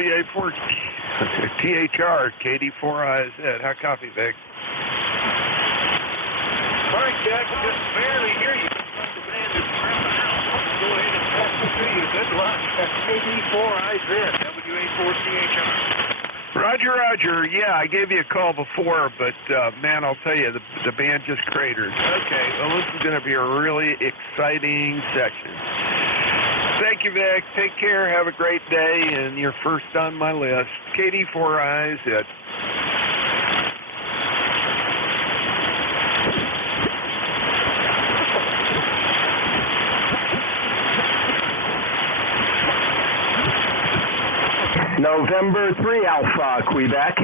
WA4THR, KD4IZ. How copy, Vic? All right, Jack, I just barely hear you. The band is around the house. Go ahead and pass it to you. Good luck. That's KD4IZ, WA4THR. Roger, Roger. Yeah, I gave you a call before, but, man, I'll tell you, the band just cratered. Okay, well, this is going to be a really exciting section. Thank you, Vic. Take care. Have a great day, and you're first on my list. KD4IZ. November 3 Alpha, Quebec.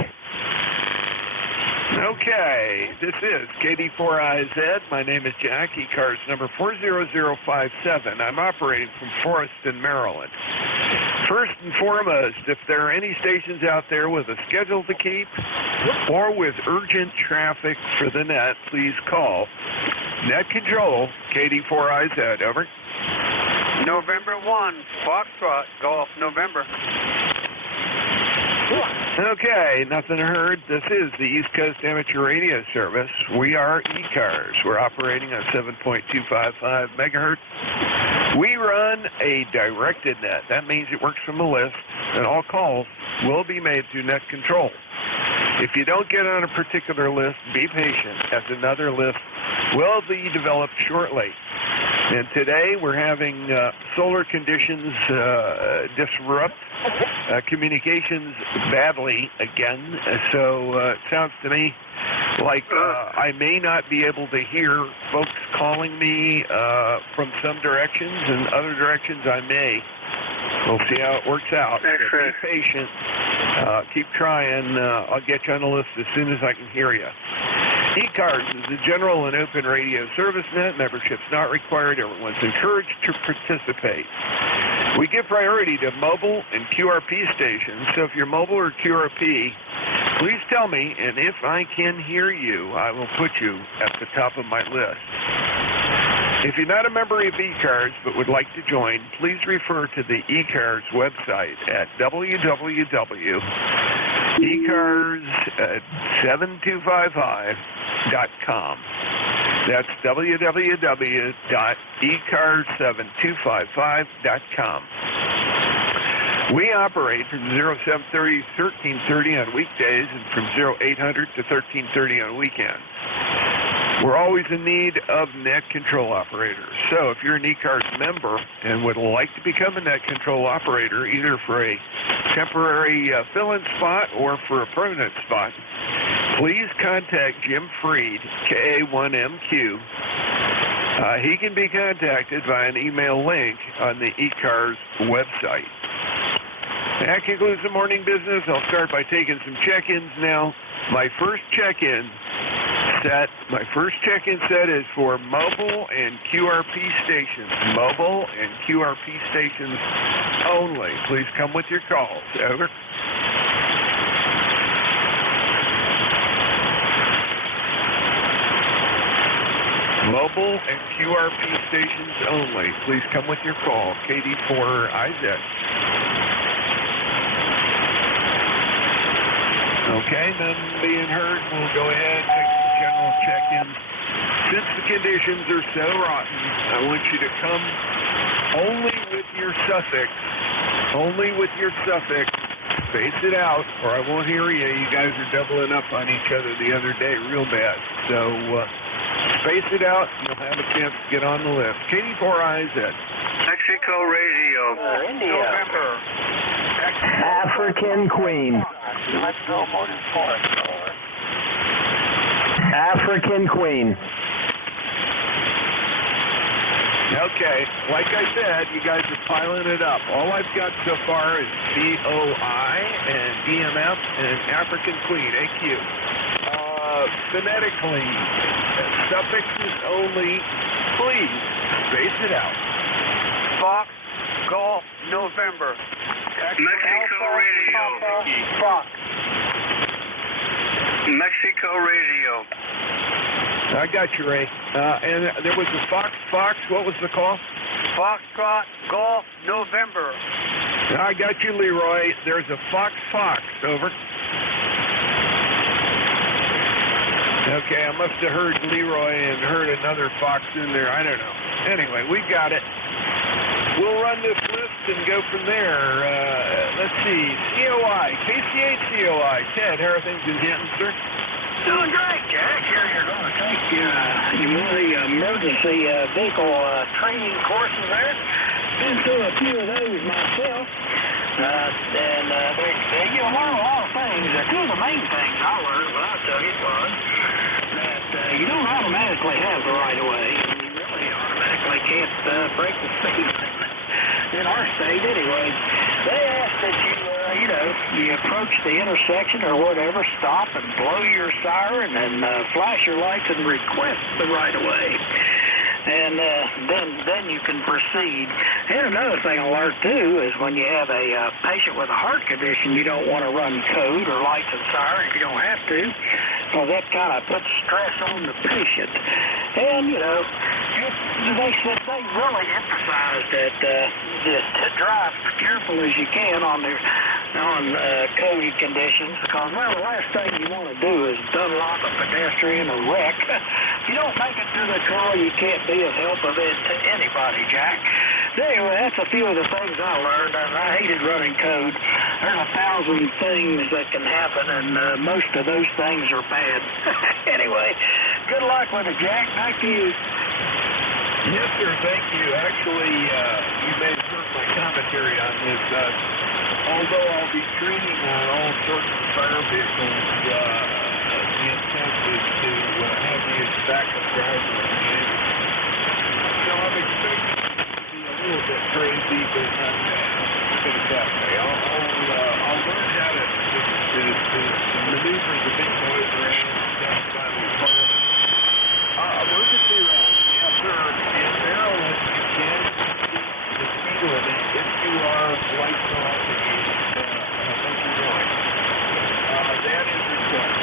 Okay, this is KD4IZ. My name is Jack, ECARS number 40057. I'm operating from Forreston, Maryland. First and foremost, if there are any stations out there with a schedule to keep or with urgent traffic for the net, please call Net Control, KD4IZ. Over. November 1, Foxtrot, Golf, November. Okay, nothing heard. This is the East Coast Amateur Radio Service. We are ECARS. We're operating on 7.255 megahertz. We run a directed net. That means it works from the list, and all calls will be made through net control. If you don't get on a particular list, be patient, as another list will be developed shortly. And today we're having solar conditions disrupt communications badly again. So it sounds to me like I may not be able to hear folks calling me from some directions, and other directions I may. We'll see how it works out. Be patient. Keep trying. I'll get you on the list as soon as I can hear you. ECARS is a general and open radio service net. Membership's not required. Everyone's encouraged to participate. We give priority to mobile and QRP stations, so if you're mobile or QRP, please tell me, and if I can hear you, I will put you at the top of my list. If you're not a member of ECARS but would like to join, please refer to the ECARS website at www.ecars7255.com. That's www.ecars7255.com. We operate from 0730 to 1330 on weekdays and from 0800 to 1330 on weekends. We're always in need of net control operators. So if you're an ECARS member and would like to become a net control operator, either for a temporary fill-in spot or for a permanent spot, please contact Jim Freed, KA1MQ. He can be contacted by an email link on the ECARS website. That concludes the morning business. I'll start by taking some check-ins now. My first check-in set is for mobile and QRP stations. Mobile and QRP stations only. Please come with your calls. Over. Mobile and QRP stations only. Please come with your call. KD4IZ. Okay, none being heard. We'll go ahead and take some general check-ins. Since the conditions are so rotten, I want you to come only with your suffix space it out, or I won't hear you. You guys are doubling up on each other the other day real bad. So space it out, and you'll have a chance to get on the list. KD4IZ. Mexico Radio. India. November. African Queen. Let's go Motorsport. Over. African Queen. Okay, like I said, you guys are piling it up. All I've got so far is COI and DMF and African Queen, AQ. Phonetically, suffixes only, please, space it out. Fox, Golf, November. Mexico Radio. Fox. Mexico Radio. I got you, Ray. And there was a Fox. What was the call? Foxtrot, Golf, November. I got you, Leroy. There's a Fox. Over. Okay, I must have heard Leroy and heard another Fox in there. I don't know. Anyway, we got it. We'll run this list and go from there. Let's see. COI. KCH COI. Ted, how are things in Denton, sir? Doing great, Jack. Here you're going to take one of the emergency vehicle training courses there. Been through a few of those myself. And you learn a lot of things. Two of the main things I learned when I took it was that you don't automatically have the right of way. You really automatically can't break the speed in our state anyway. They ask that you approach the intersection or whatever, stop and blow your siren and flash your lights and request the right of way. And then you can proceed. And another thing I learned too is when you have a patient with a heart condition, you don't want to run code or lights and siren if you don't have to, because that kind of puts stress on the patient. And they said they really emphasized that just to drive as careful as you can on code conditions, because the last thing you want to do is dunlop a pedestrian or wreck. If you don't make it through the car, you can't be of help of it to anybody, Jack. Anyway, that's a few of the things I learned, and I hated running code. There's 1,000 things that can happen, and most of those things are bad. Anyway, good luck with it, Jack. Back to you. Yes, sir. Thank you. Actually, you may have heard my commentary on this. Although I'll be training on all sorts of fire vehicles, the intent is to have me as backup driver. So I'm expecting to be a little bit crazy, but not put it that way. I'll learn how to maneuver the big boys around down by the fire. Emergency rounds, yes, sir. In Maryland, you can exceed the speed limit if you are lights off and motor going. That is required.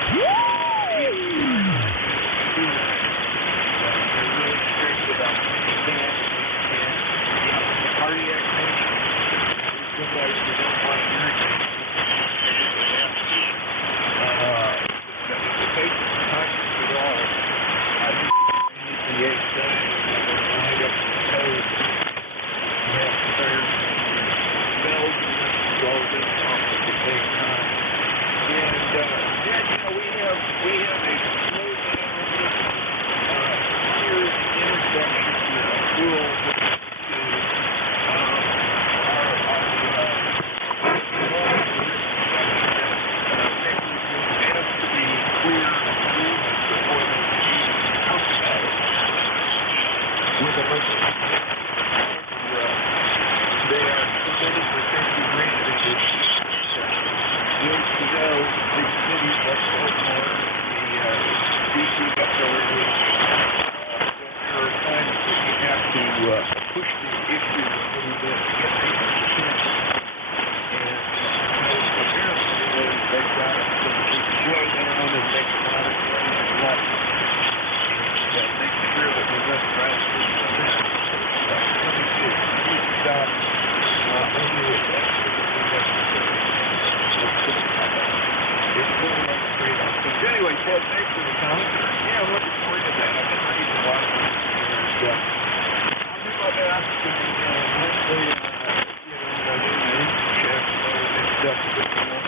They're really strict about that. The cardiac patient is somebody who don't want to irritate. The patient's conscious at all. The wind up the code. We have fires, bells, and all of this off at the same time. And we have a slow down clear intersection rule has to be clear before with a bunch of they are submitted for safety granted. Ways to go, big cities like Baltimore, the DC metro areas, there are times that you have to push the issue a little bit to get people's attention. And apparently they've got it so that you can slow down and make a lot of left. That makes sure that we're less driving into the net. Let me see. You stop only if absolutely necessary. It's going to run straight on. So anyway, Ted, thanks for the commentary. Yeah, I'm looking forward to that. I've been reading a lot of it. And I'll do my best. And hopefully, I do my check and all that stuff.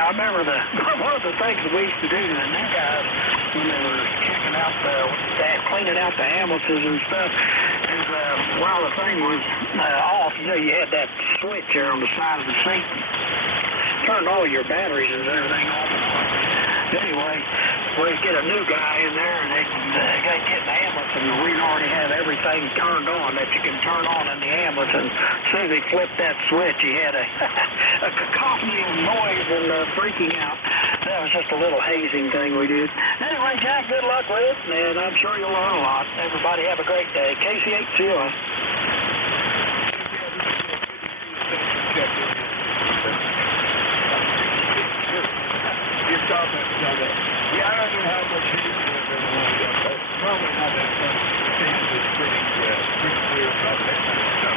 Yeah, I remember one of the things that we used to do to the new guys when they were checking out cleaning out the ambulances and stuff is while the thing was off, you had that switch there on the side of the seat. Turned all your batteries and everything off and on. Anyway, we get a new guy in there and they get in the ambulance and we already have everything turned on that you can turn on in the ambulance, and as soon as he flipped that switch he had a cacophony of noise and freaking out. That was just a little hazing thing we did. Anyway, Jack, good luck with it, and I'm sure you'll learn a lot. Everybody have a great day. KC8COS. Yeah, I don't know how much heat is going to wind up, but probably not that much. Things is pretty clear about that kind of stuff.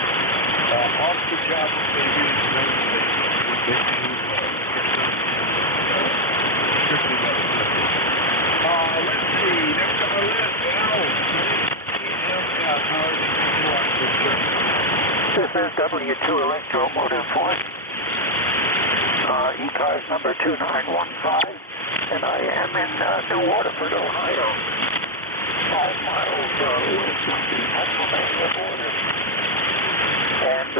Off the job that they use in those stations, they do get some strictly about equipment. Let's see, next on the list, Al. This is W2 Electromotive Force. ECARS number 2915, and I am in New Waterford, Ohio, 5 miles west of the Pennsylvania border. And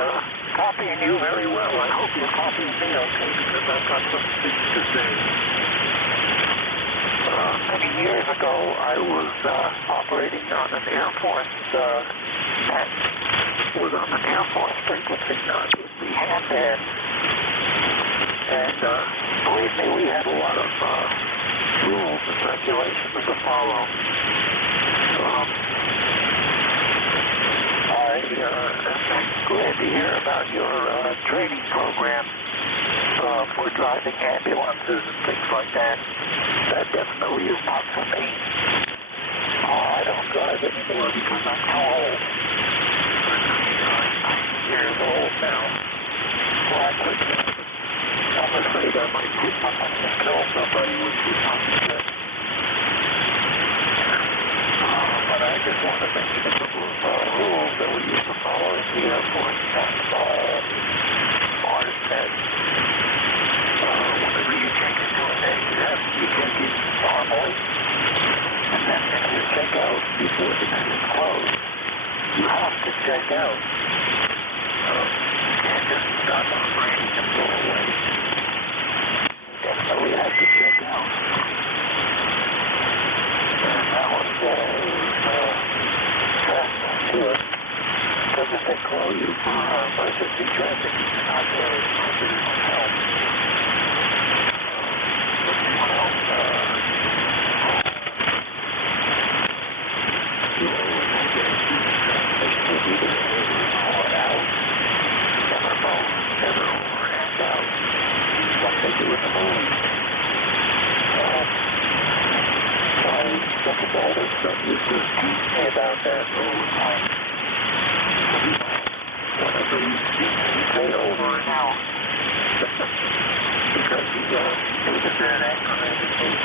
copying you very well. I hope you're copying me okay, because I've got some things to say. Many years ago, I was operating on an Air Force, frequency, not with the hand. And believe me, we had a lot of rules and regulations to follow. I am glad to hear about your training program for driving ambulances and things like that. That definitely is not for me. I don't drive anymore because I'm too old. I'm 90 years old now. So I quit driving. I'm afraid I might hit somebody and kill somebody, which would not be good. But I just want to mention a couple of rules that we used to follow in the Air Force. Ours said, whenever you check into a day, you have to be checking normally. And then if you check out before the day is closed, you have to check out. You can't just stop operating and go away. Definitely have to check out. And that was fast and good. Because if they call you for emergency traffic, you're not there for help. Anyone else, you always have to they should be there over and out. Never both, never over and out. Like they do in the movies. My second older son used to teach me about that all the time. Whenever he sees me, he'd say over and out. Because he was a bad actor in the movie.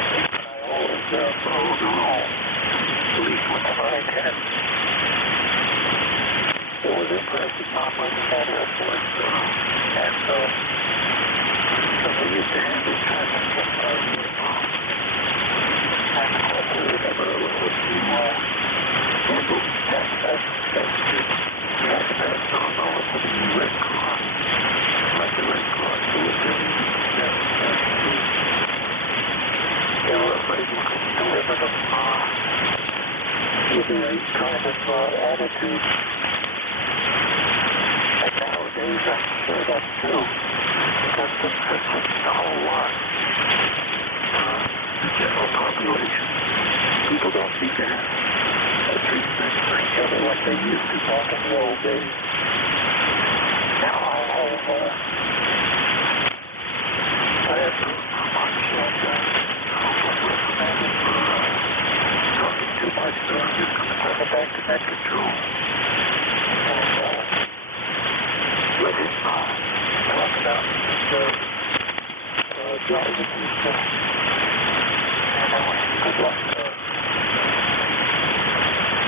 I always follow the rule, at least whenever I can. It was impressive not much that Air Force, and so we used to have this kind of thing and of course we were never allowed to handle that's true. We had to pass it on over to the Red Cross. Like the Red Cross, who was doing that. They were afraid you couldn't deliver them with the kind of attitude. And nowadays, I'm sure that's true. Because things have changed a whole lot. The general population, people don't seem to have treatment for each other like they used to back in the old days. Now I have much reprimanded for talking too much, so I'm just going to turn it back to net control. And let him talk about driving his and I wish you good luck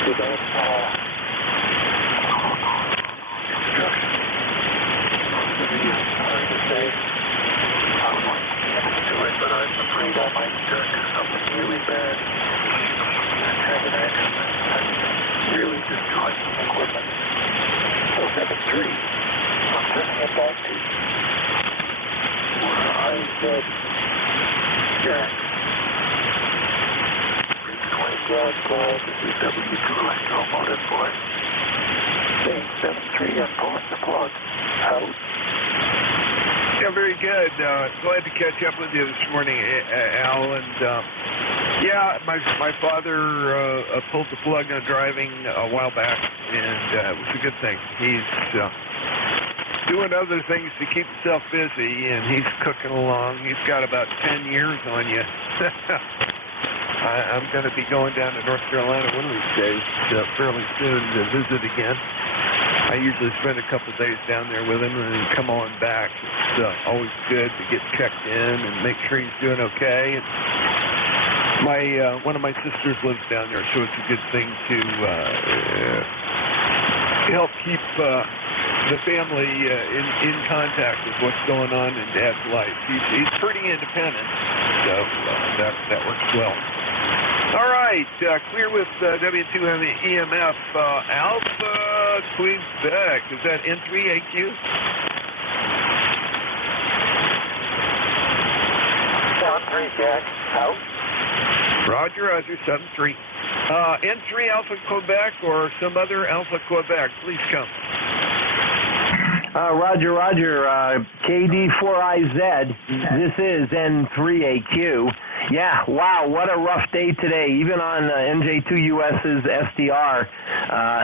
with that instruction. Sorry to say, call. This is W2US Automotive Board. Stage 73, I'm pulling the plug out. Yeah, very good. Glad to catch up with you this morning, Al. And yeah, my father pulled the plug on driving a while back, and it was a good thing. He's doing other things to keep himself busy, and he's cooking along. He's got about 10 years on you. I'm going to be going down to North Carolina one of these days fairly soon to visit again. I usually spend a couple of days down there with him and then come on back. It's always good to get checked in and make sure he's doing okay. And one of my sisters lives down there, so it's a good thing to help keep the family in contact with what's going on in Dad's life. He's pretty independent, so that works well. All right, clear with W2EMF Alpha Quebec. Is that N3AQ? 7-3, Jack. Out. Roger, 7-3. N3 Alpha Quebec or some other Alpha Quebec, please come. Roger, KD4IZ. This is N3AQ. Yeah, wow, what a rough day today. Even on NJ2US's SDR,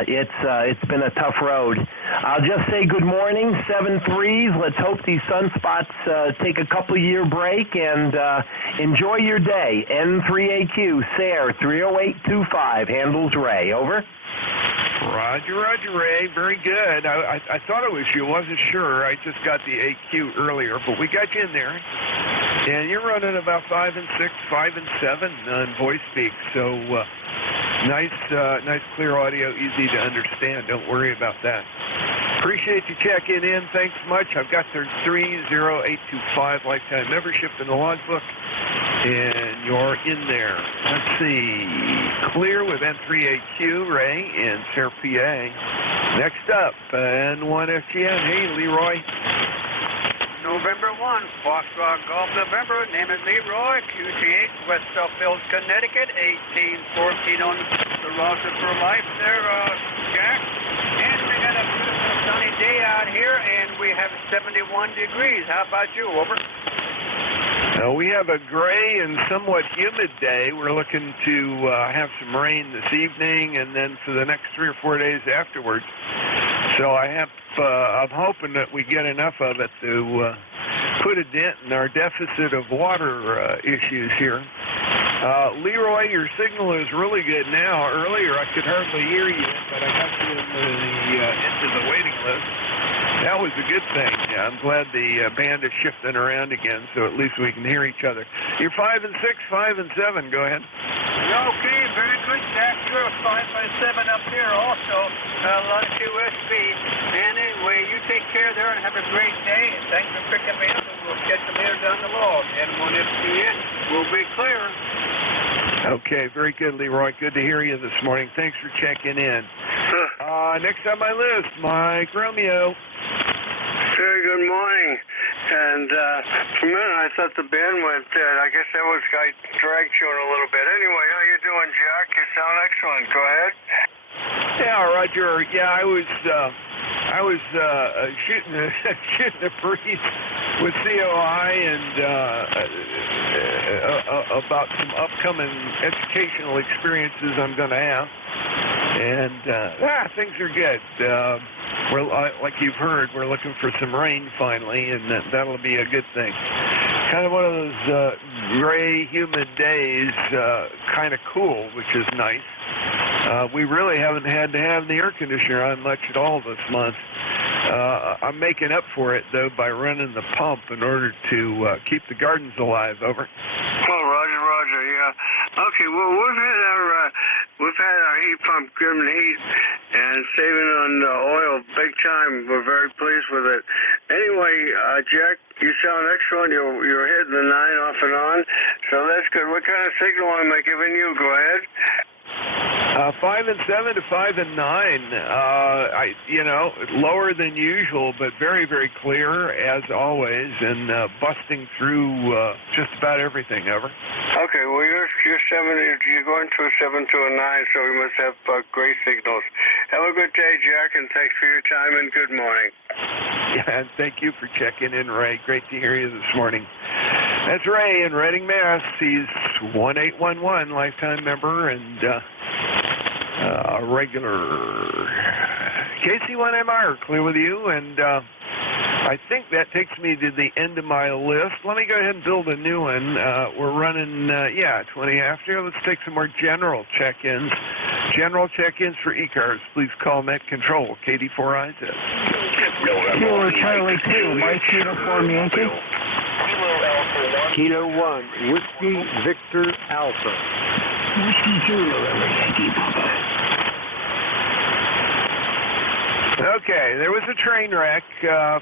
it's been a tough road. I'll just say good morning, 7-3s. Let's hope these sunspots take a couple-year break and enjoy your day. N3AQ, SARE 30825, handles Ray. Over. Roger, Ray. Very good. I thought it was you. Wasn't sure. I just got the AQ earlier, but we got you in there. And you're running about 5 and 6, 5 and 7 on voice speak. So nice clear audio, easy to understand. Don't worry about that. Appreciate you checking in. Thanks much. I've got their 30825 lifetime membership in the logbook. And you're in there. Let's see. Clear with N3AQ, Ray, and SARE PA. Next up, N1FGN. Hey, Leroy. November 1, Foxtrot Golf November. Name is Leroy, QTH, West Southfield, Connecticut, 1814 on the roster for life there, Jack. And we got a beautiful sunny day out here, and we have 71 degrees. How about you? Over. We have a gray and somewhat humid day. We're looking to have some rain this evening and then for the next 3 or 4 days afterwards. So I'm hoping that we get enough of it to put a dent in our deficit of water issues here. Leroy, your signal is really good now. Earlier I could hardly hear you, but I got you into the waiting list. That was a good thing. Yeah, I'm glad the band is shifting around again, so at least we can hear each other. You're 5 and 6, 5 and 7. Go ahead. Okay, very good, Jack. You're 5 by 7 up here also. A lot of QSB. And anyway, you take care there and have a great day. And thanks for picking me up, and we'll catch you later down the log. And when it's the end, we'll be clear. Okay, very good, Leroy. Good to hear you this morning. Thanks for checking in. Next on my list, Mike Romeo. Very good morning. And for a minute, I thought the band went dead. I guess that was I dragged you in a little bit. Anyway, how you doing, Jack? You sound excellent. Go ahead. Yeah, Roger. Yeah, I was shooting a breeze with COI and about some upcoming educational experiences I'm going to have. And things are good. We're like you've heard, we're looking for some rain finally, and that'll be a good thing. Kind of one of those gray, humid days, kind of cool, which is nice. We really haven't had to have the air conditioner on much at all this month. I'm making up for it, though, by running the pump in order to keep the gardens alive. Over. Well, Roger, yeah. Okay, well, we've had our heat pump giving heat and saving on oil big time. We're very pleased with it. Anyway, Jack, you sound excellent. You're hitting the 9 off and on, so that's good. What kind of signal am I giving you? Go ahead. 5 and 7 to 5 and 9. Lower than usual, but very, very clear as always, and busting through just about everything. Over. Okay, well you're going to a 7 to a 9, so we must have great signals. Have a good day, Jack, and thanks for your time and good morning. Yeah, and thank you for checking in, Ray. Great to hear you this morning. That's Ray in Reading, Mass. He's 1811 lifetime member and a regular KC1MR. Clear with you, and I think that takes me to the end of my list. Let me go ahead and build a new one. We're running, 20 after. Let's take some more general check-ins. General check-ins for ECARS. Please call Met Control, KD4IZ. Kilo Charlie 2, Mike Uniform Yankee. Kilo 1, Whiskey Victor Alpha. Whiskey 2, November Yankee Papa. Okay, there was a train wreck.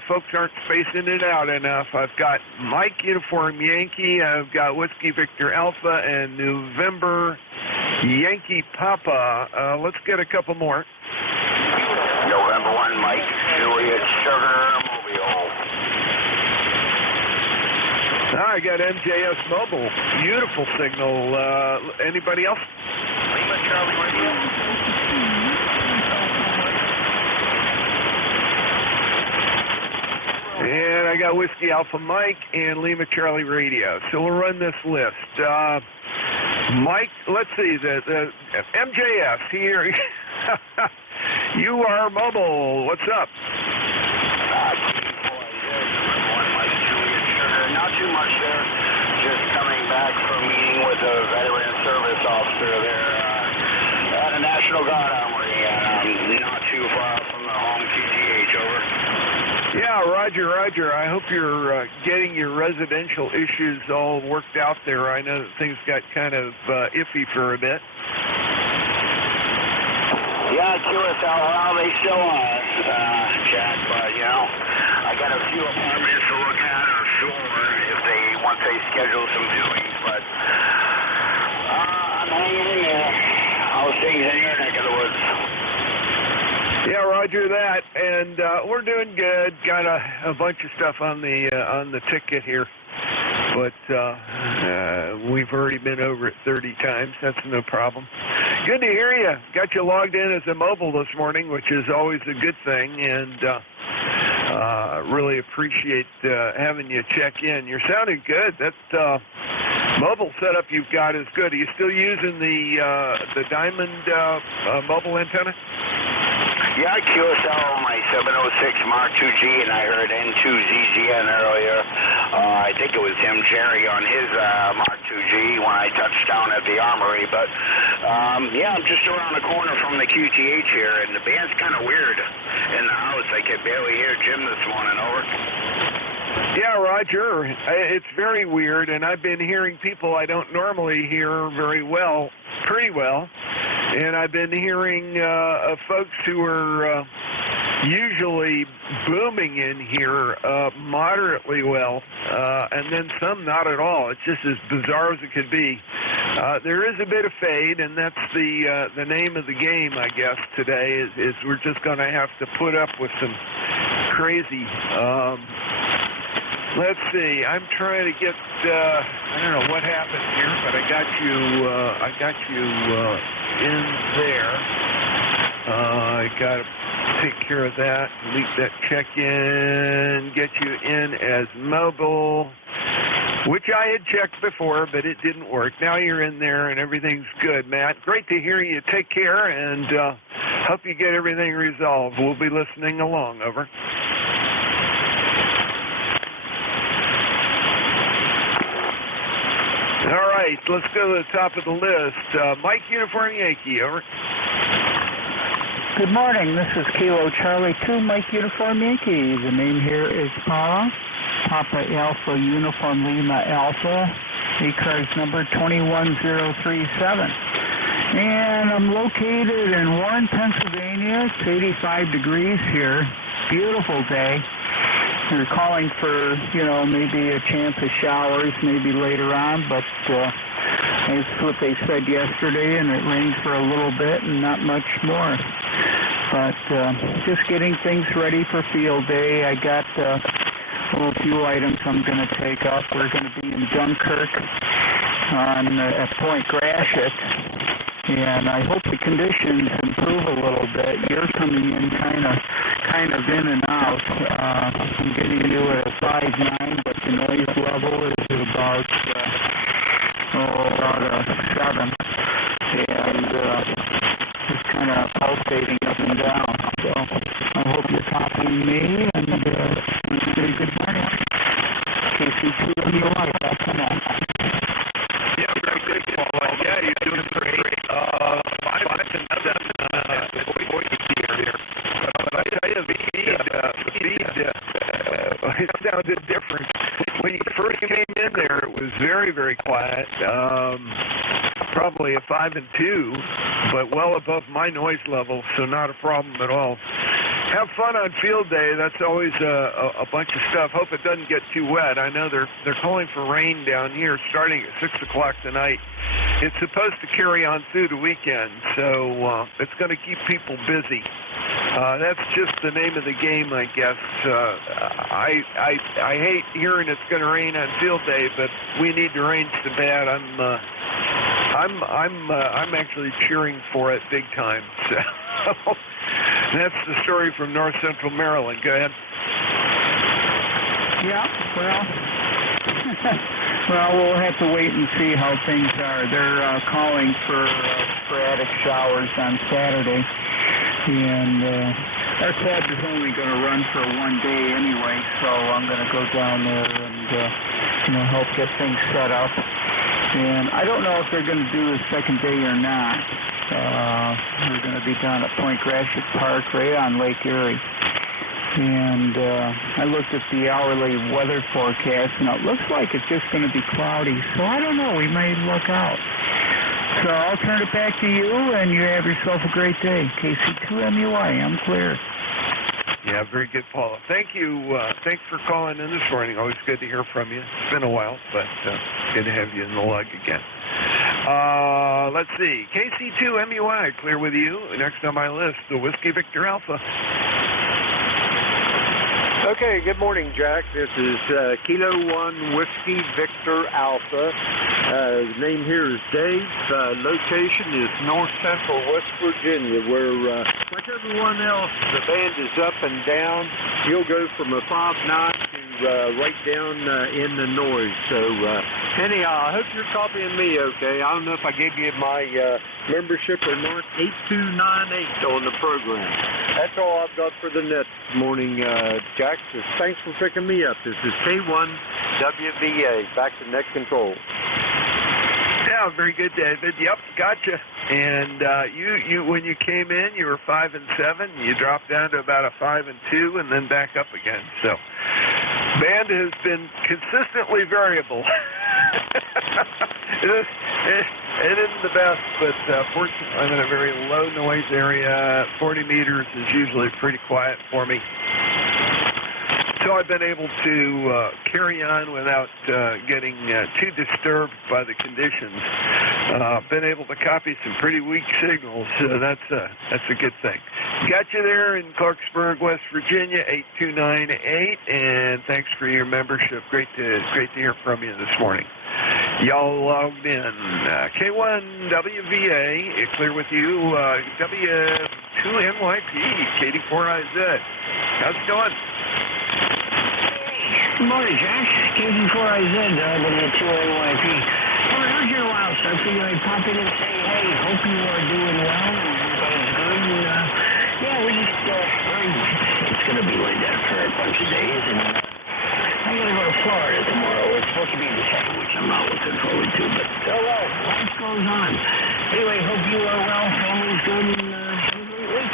Folks aren't spacing it out enough. I've got Mike Uniform Yankee, I've got Whiskey Victor Alpha, and November Yankee Papa. Let's get a couple more. November 1, Mike, Juliet Sugar, Mobile. I got NJS Mobile. Beautiful signal. Anybody else? Lima Charlie Radio. And I got Whiskey Alpha Mike and Lima Charlie Radio. So we'll run this list. Mike, let's see, the MJS here. You are mobile. What's up? Not too much there. Just coming back from meeting with a veteran service officer there at a National Guard Armory, and I'm not too far from the home QTH. Over. Yeah, Roger. I hope you're getting your residential issues all worked out there. I know that things got kind of iffy for a bit. Yeah, QSL, well, they still are, Jack, but, I got a few apartments to look at or sure once they schedule some viewings, but I'm hanging in there. How's things in your neck of the woods? Yeah, Roger that, and we're doing good. Got a bunch of stuff on the ticket here, but we've already been over it 30 times. That's no problem. Good to hear you. Got you logged in as a mobile this morning, which is always a good thing, and really appreciate having you check in. You're sounding good. That mobile setup you've got is good. Are you still using the Diamond mobile antenna? Yeah, QSL, my 706 Mark 2G, and I heard N2ZZN earlier. I think it was him, Jerry, on his Mark 2G when I touched down at the Armory. But, I'm just around the corner from the QTH here, and the band's kind of weird in the house. I could barely hear Jim this morning. Over. Yeah, Roger. It's very weird, and I've been hearing people I don't normally hear pretty well. And I've been hearing folks who are usually booming in here moderately well, and then some not at all. It's just as bizarre as it could be. There is a bit of fade, and that's the name of the game, I guess, today, is we're just going to have to put up with some crazy... let's see. I'm trying to get. I don't know what happened here, but I got you in there. I got to take care of that. Delete that check-in. Get you in as mobile, which I had checked before, but it didn't work. Now you're in there, and everything's good, Matt. Great to hear you. Take care, and hope you get everything resolved. We'll be listening along. Over. All right, let's go to the top of the list. Mike Uniform Yankee, over. Good morning. This is Kilo Charlie 2, Mike Uniform Yankee. The name here is Papa Alpha Uniform Lima Alpha. ECARS number 21037. And I'm located in Warren, Pennsylvania. It's 85 degrees here. Beautiful day. We're calling for, maybe a chance of showers maybe later on, but That's what they said yesterday, and it rained for a little bit and not much more. But just getting things ready for field day. I got a few items I'm going to take up. We're going to be in Dunkirk at Point Gratiot, and I hope the conditions improve a little bit. You're coming in kind of in and out. I'm getting you at a 5.9, but the noise level is about a 7, and just kind of pulsating up and down. So I hope you're copying me, and say good morning. KC2WI, back to that. Yeah, very good, Paul. Yeah, you're doing great. 5 and 7 here. But I tell you, the feed it sounded different. When you first came in there, it was very, very quiet. Probably a 5 and 2, but well above my noise level, so not a problem at all. Have fun on field day. That's always a bunch of stuff. Hope it doesn't get too wet. I know they're calling for rain down here starting at 6 o'clock tonight. It's supposed to carry on through the weekend, so it's going to keep people busy. That's just the name of the game, I guess. I hate hearing it's going to rain on field day, but we need the rain so bad. I'm actually cheering for it big time. So that's the story from North Central Maryland. Go ahead. Yeah, well, we'll have to wait and see how things are. They're calling for sporadic showers on Saturday, and our tab is only going to run for 1 day anyway, so I'm going to go down there and help get things set up. And I don't know if they're going to do a second day or not. We're going to be down at Point Gratiot Park, right on Lake Erie. And I looked at the hourly weather forecast, and it looks like it's just going to be cloudy. So I don't know. We may look out. So I'll turn it back to you, and you have yourself a great day. KC2MUI, I'm clear. Yeah, very good, Paula. Thank you. Thanks for calling in this morning. Always good to hear from you. It's been a while, but good to have you in the lug again. Let's see. KC2MUI, clear with you. Next on my list, the Whiskey Victor Alpha. Okay, good morning, Jack. This is Kilo 1 Whiskey Victor Alpha. The name here is Dave. Location is North Central West Virginia, where, like everyone else, the band is up and down. You'll go from a 5.9 to right down in the noise. So, anyhow, I hope you're copying me okay. I don't know if I gave you my membership or not. 8298 on the program. That's all I've got for the net this morning, Jack. Thanks for picking me up. This is K1WVA. Back to net control. Yeah, very good, David. Yep, gotcha. And you when you came in, you were 5 and 7. You dropped down to about a 5 and 2, and then back up again. So, band has been consistently variable. It isn't the best, but fortunately, I'm in a very low noise area. 40 meters is usually pretty quiet for me. So I've been able to carry on without getting too disturbed by the conditions. Been able to copy some pretty weak signals, so that's a good thing. Got you there in Clarksburg, West Virginia, 8298, and thanks for your membership. Great to hear from you this morning. Y'all logged in. K1WVA, clear with you. W2NYP, KD4IZ. How's it going? Good morning, Jack. KD4IZ, W2NYP. Haven't heard you in a while, so I figured I'd pop in and say, hey, hope you are doing well and everybody's good. And, yeah, we're just it's going to be like that for a bunch of days. And I'm going to go to Florida tomorrow. It's supposed to be the second, which I'm not looking forward to. But, oh, well, life goes on. Anyway, hope you are well, family's good, and have a great week.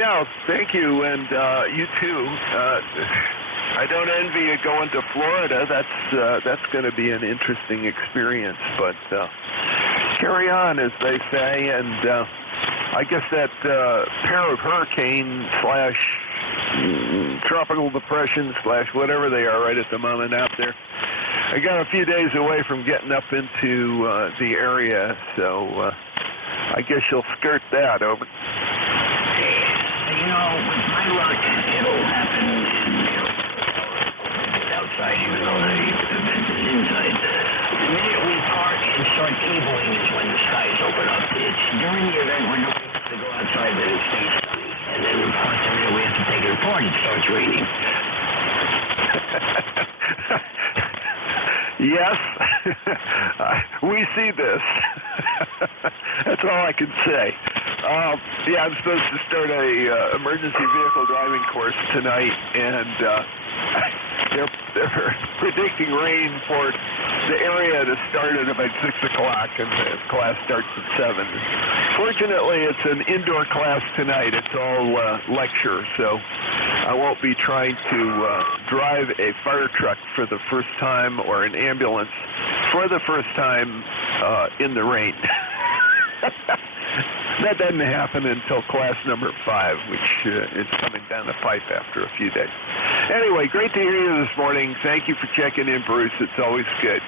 Yeah, thank you, and you too. I don't envy you going to Florida. That's going to be an interesting experience, but carry on, as they say, and I guess that pair of hurricane / tropical depression / whatever they are right at the moment out there I got a few days away from getting up into the area, so I guess you'll skirt that over. You know, with my luck, it'll happen outside, even though the event is inside. The minute we park and start cabling is when the skies open up. It's during the event we're doing to go outside that it stays sunny. And then, of course, the minute we have to take it apart, it starts raining. Yes, we see this. That's all I can say. Yeah, I'm supposed to start a emergency vehicle driving course tonight, and they're predicting rain for the area to start at about 6 o'clock, and the class starts at 7. Fortunately, it's an indoor class tonight. It's all lecture, so I won't be trying to drive a fire truck for the first time or an ambulance for the first time in the rain. That doesn't happen until class number 5, which is coming down the pipe after a few days. Anyway, great to hear you this morning. Thank you for checking in, Bruce. It's always good.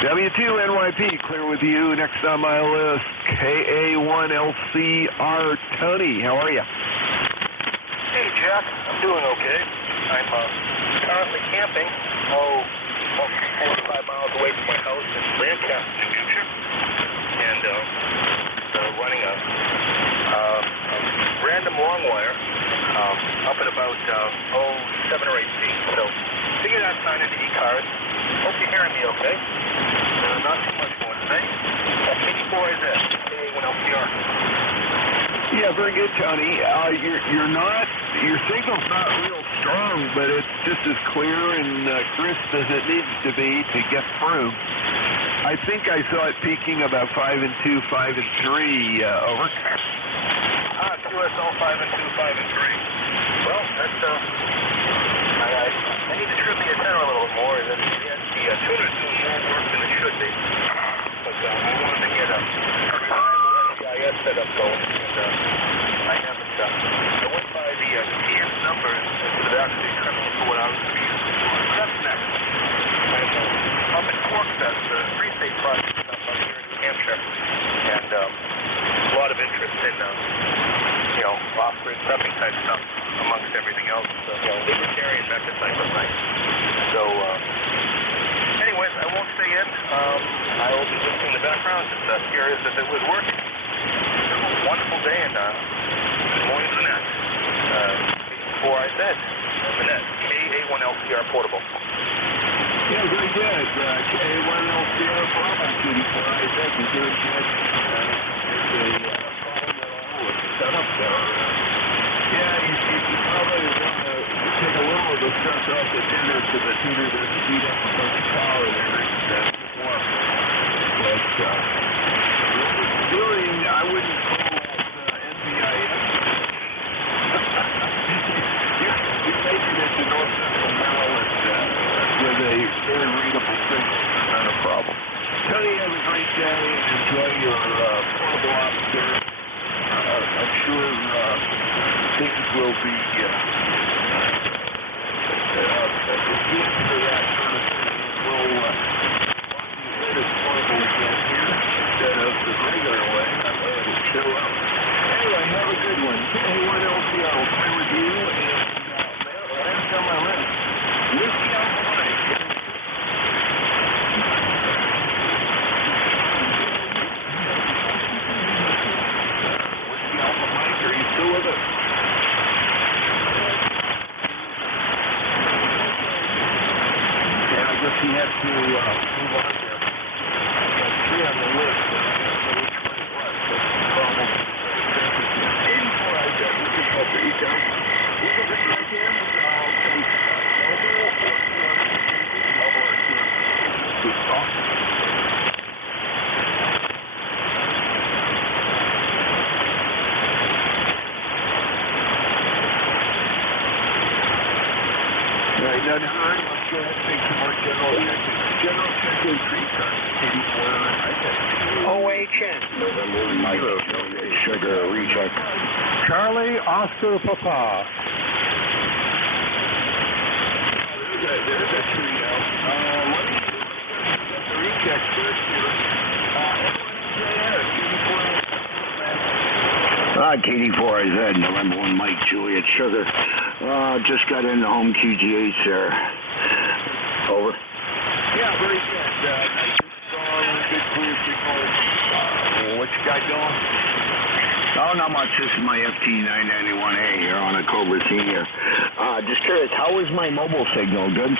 W2NYP, clear with you. Next on my list, KA1LCR Tony. How are you? Hey, Jack. I'm doing okay. I'm currently camping, about 4 or 5 miles away from my house in Lancaster, New Hampshire, and running a random long wire up at about 7 or 8 feet. So figured I'd sign into ECARS. Hope you're hearing me okay. Not too much more to say. 84 is it. KA1LCR. Yeah, very good, Tony. Your signal's not real strong, but it's just as clear and crisp as it needs to be to get through. I think I saw it peaking about 5 and 2, 5 and 3, over. QSL 5 and 2, 5 and 3. Well, that's, I need to trim the antenna a little bit more. The tuner's doing more work than it should be. But I wanted to get a reliable NJIS setup going, and I haven't. I went by the TS numbers instead of actually trimming for what I was going to be using for. So that's next. I'm up in Corkfest, the three-state project up here in New Hampshire, and a lot of interest in, off-grid prepping type stuff amongst everything else. Libertarian method type of thing. So, anyways, I won't stay in. I will be listening in the background, just curious if it was working. It was a wonderful day, and good morning, Lynette. Before I said, Lynette, KA1LCR portable. Yeah, very good. KA1LCR portable. Before I said, you doing good. There's a problem at all with the setup there. Yeah, you probably want to take a little of the stress off the tuner so the tuner doesn't heat up a bunch of power there and warm. But doing, I wouldn't call NBIS. You're making it to North Central Maryland with a very readable signal. Not a problem. Tony, have a great day. Enjoy your portable ops there. I'm sure things will be good for that sort of thing. We'll let it portable again here instead of the regular way. It'll show up. Anyway, have a good one. KA1LCR will play with you, and last on my list, Whiskey Alpha Mike. Whiskey Alpha Mike, are you still with us? Yeah, I guess he had to move on there. Got 3 on the list, but I don't know which one it was. That's the problem. 84, I guess. We can help you guys. We can bring back in. I'll take mobile or good talk. Right, now, let's go ahead and take some more general check-in. General check-in, 84, I think. OHN. November, Sugar, recheck. Charlie, Oscar, Papa. There's a trio. Let me K84IZ, November 1 Mike, Juliet Sugar. Just got in the home QGH there. Over. Yeah, very good. Nice and good clear signal. What you got going? Oh, not much. This is my FT991A here on a Cobra Senior. Just curious, how is my mobile signal? Good?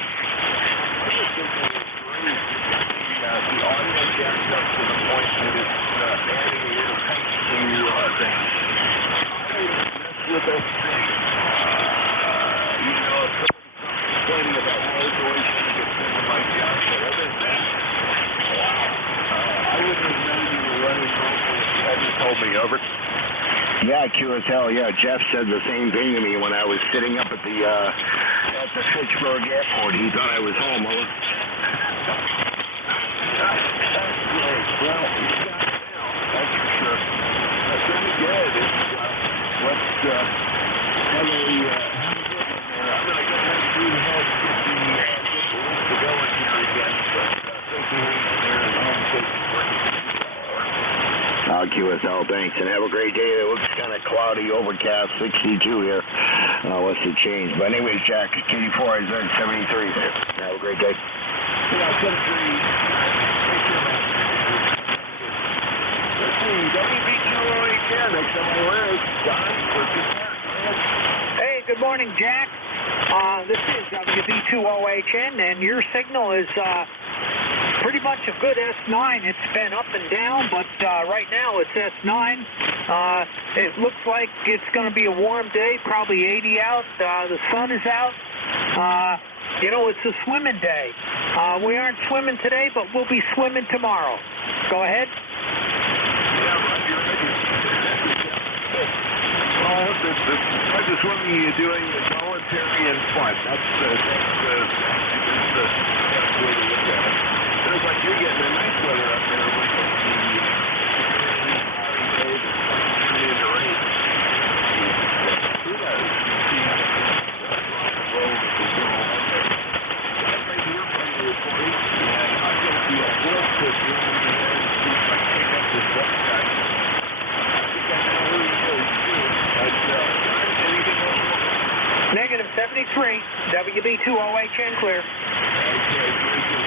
The audio jacks up to the point that it's adding a little punch to things. I wouldn't mess with that thing. You know, if somebody's complaining about road noise, you get something like that. But other than that, wow. I wouldn't have known you were running mobile if you hadn't told me. Over. Yeah, QSL. Yeah, Jeff said the same thing to me when I was sitting up at the Fitchburg Airport. He thought I was home. Over. That's great. Well, you got it now. That's for sure. That's really good. Let's have a good one there. I'm going to go ahead and do the head and get the list to going here again. But thank you for being there and home safe and QSL, thanks, and have a great day. It looks kind of cloudy, overcast, 62 here. What's the change? But anyways, Jack, K84IZ 73. Have a great day. Yeah, 73. Hey, good morning, Jack. This is WB2OHN, and your signal is pretty much a good S9. It's been up and down, but right now it's S9. It looks like it's going to be a warm day, probably 80 out. The sun is out. You know, it's a swimming day. We aren't swimming today, but we'll be swimming tomorrow. Go ahead. The type of swimming you're doing is voluntary and fun. That's the best way to look at it. It looks like you're getting a nice weather up there with the day that's turning into rain. Who knows? You see how it's road is going on there. That's right here from the recording, and I'm going to be a little bit doing the air and see if I can pick up this website. I think I know where it is, too. But, anything else? Negative 73, WB2OHN clear. Okay, very good.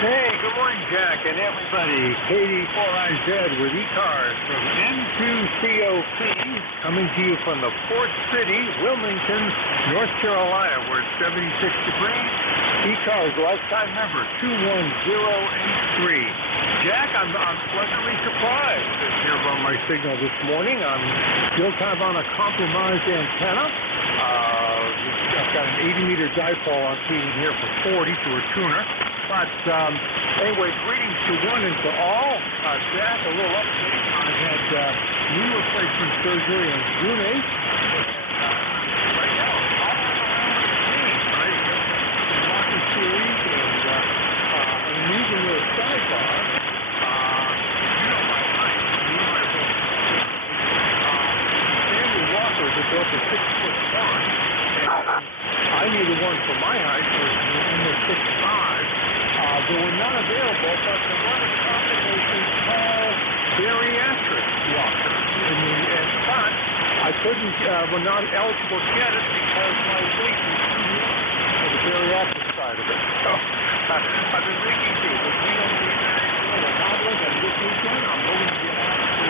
Hey, good morning, Jack, and everybody. K84IZ with ECARS from N2COC, coming to you from the Port City, Wilmington, North Carolina, where it's 76 degrees. ECARS lifetime number 21083. Jack, I'm pleasantly surprised to hear about my signal this morning. I'm still kind of on a compromised antenna. I've got an 80-meter dipole I'm feeding here for 40 to a tuner. But anyway, greetings to one and to all. Jack, a little update. I had knee replacement surgery on June 8th. Right now, I'm right? Walking series and I'm using a sidebar. You know my height. You know my weight. Family walkers are built to 6'1", and I needed one for my height, which is almost 6'5". There were none available, but there was a combination tall bariatric walker. But I couldn't, were not eligible to get it because my weight was too low for the bariatric side of it. So I've been thinking too, but we don't do that modeling, and this weekend I'm going to get out to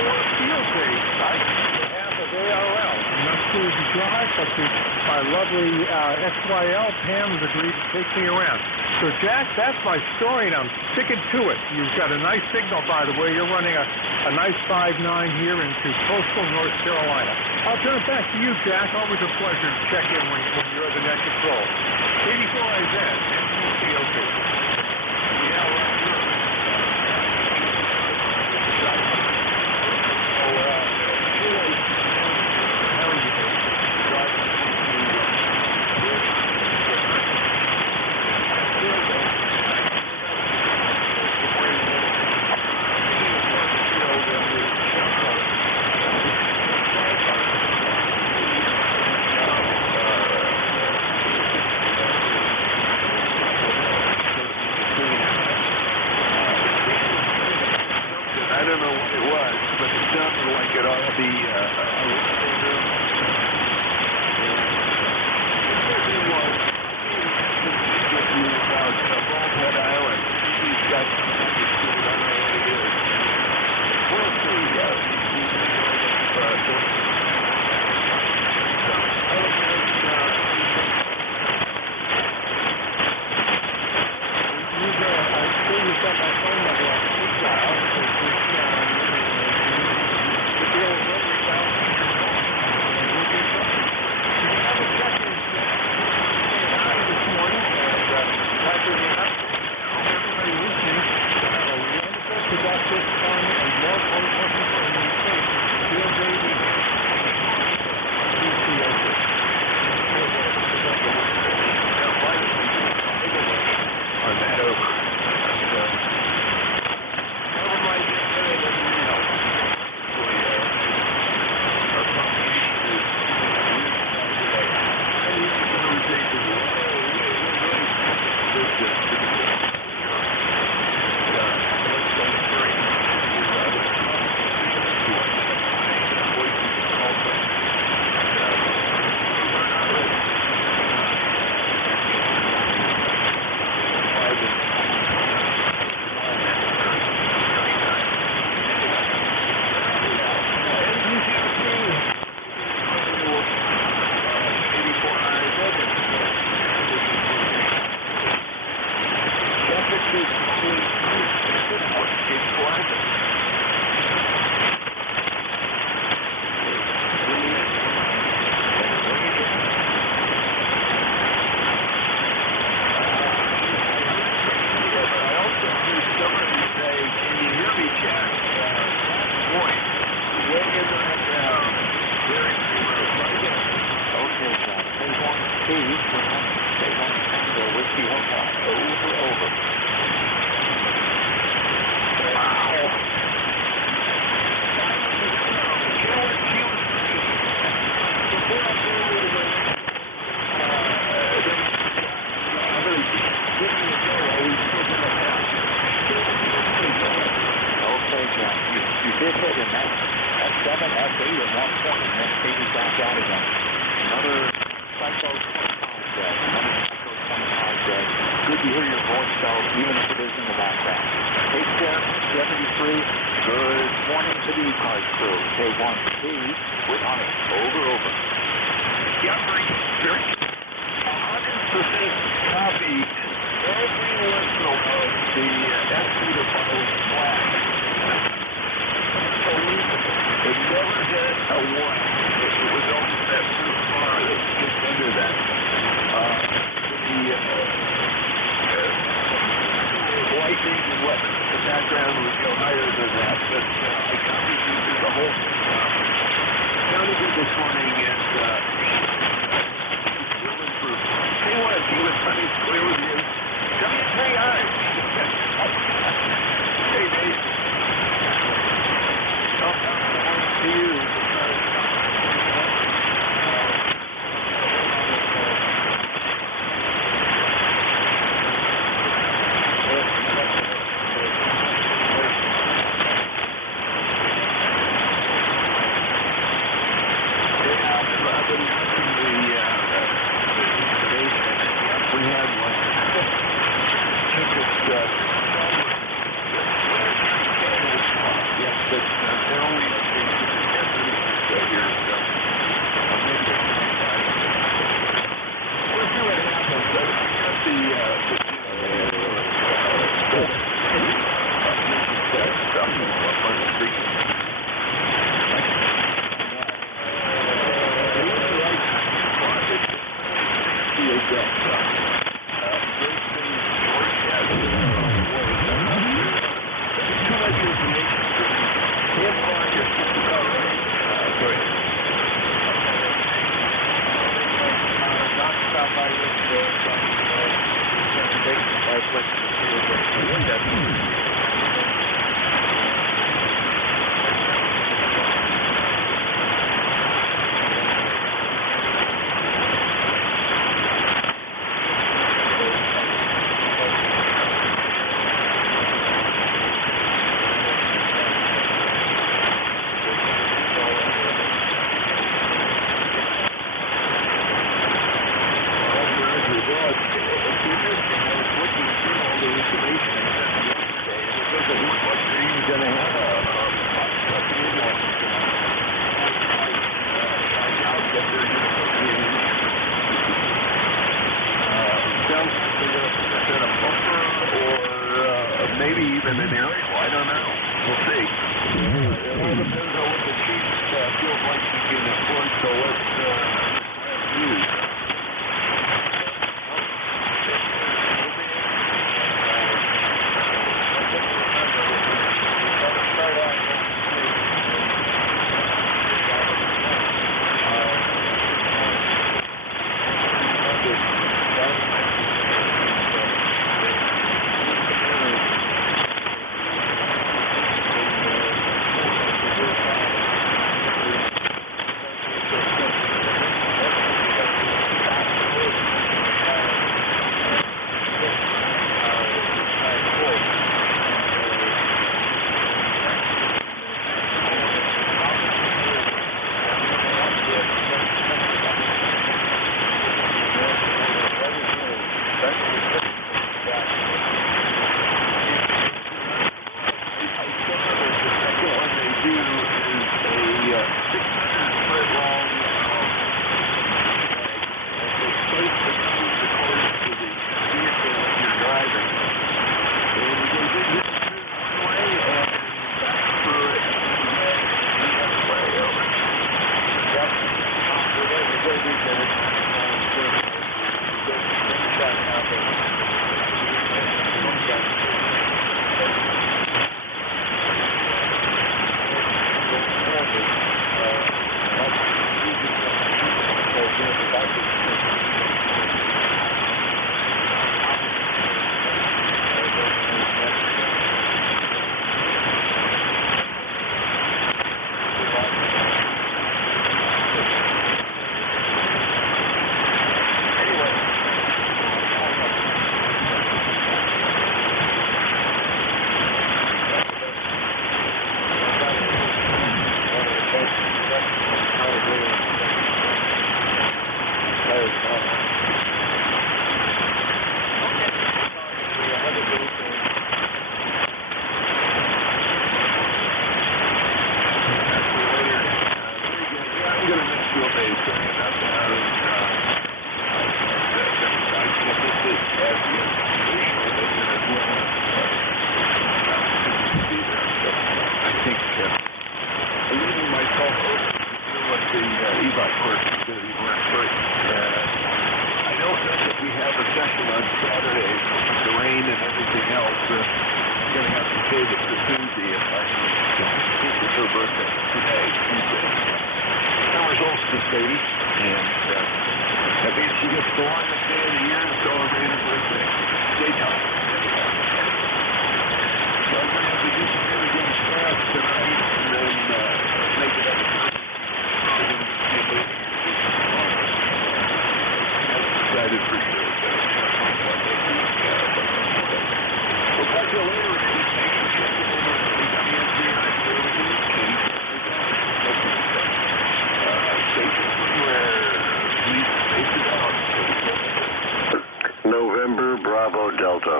4 field days. I can get half of ARL. I'm not sure to drive, but my lovely SYL, Pam, has agreed to take me around. So, Jack, that's my story, and I'm sticking to it. You've got a nice signal, by the way. You're running a nice 5.9 here into coastal North Carolina. I'll turn it back to you, Jack. Always a pleasure to check in when you're the net control. 84IZ, NC02. Yeah, right here. and that's 7, that's 8 at one point, and then faded back out again. Another Psycho 25 dead. Another Psycho 25 dead. Good to hear your voice, though, even if it is in the background. Hey, Sheriff, 73. Good morning to the ECARS crew. K1P with Honey. Over. Yeah, very consistent copy. Every once in a while, the S2 to follow flat. So it never hit a 1. It was always that first bar that kicked into that. The lightning and what the background would go higher than that, but I copied you through the whole thing. Sounded good this morning, and will improve. Say what, he was funny, clear with you. W3I. Hey, Dave. To you. gave it to Susie, and this is her birthday today. Summer solstice baby, and that means she gets the longest day of the year to celebrate her birthday. Daytime. So I'm going to have to get some really good fast tonight, and then make it up. Excited for sure. We'll talk to you later. Thanks for checking in on the WNCI services. Station where we face it out. November Bravo Delta.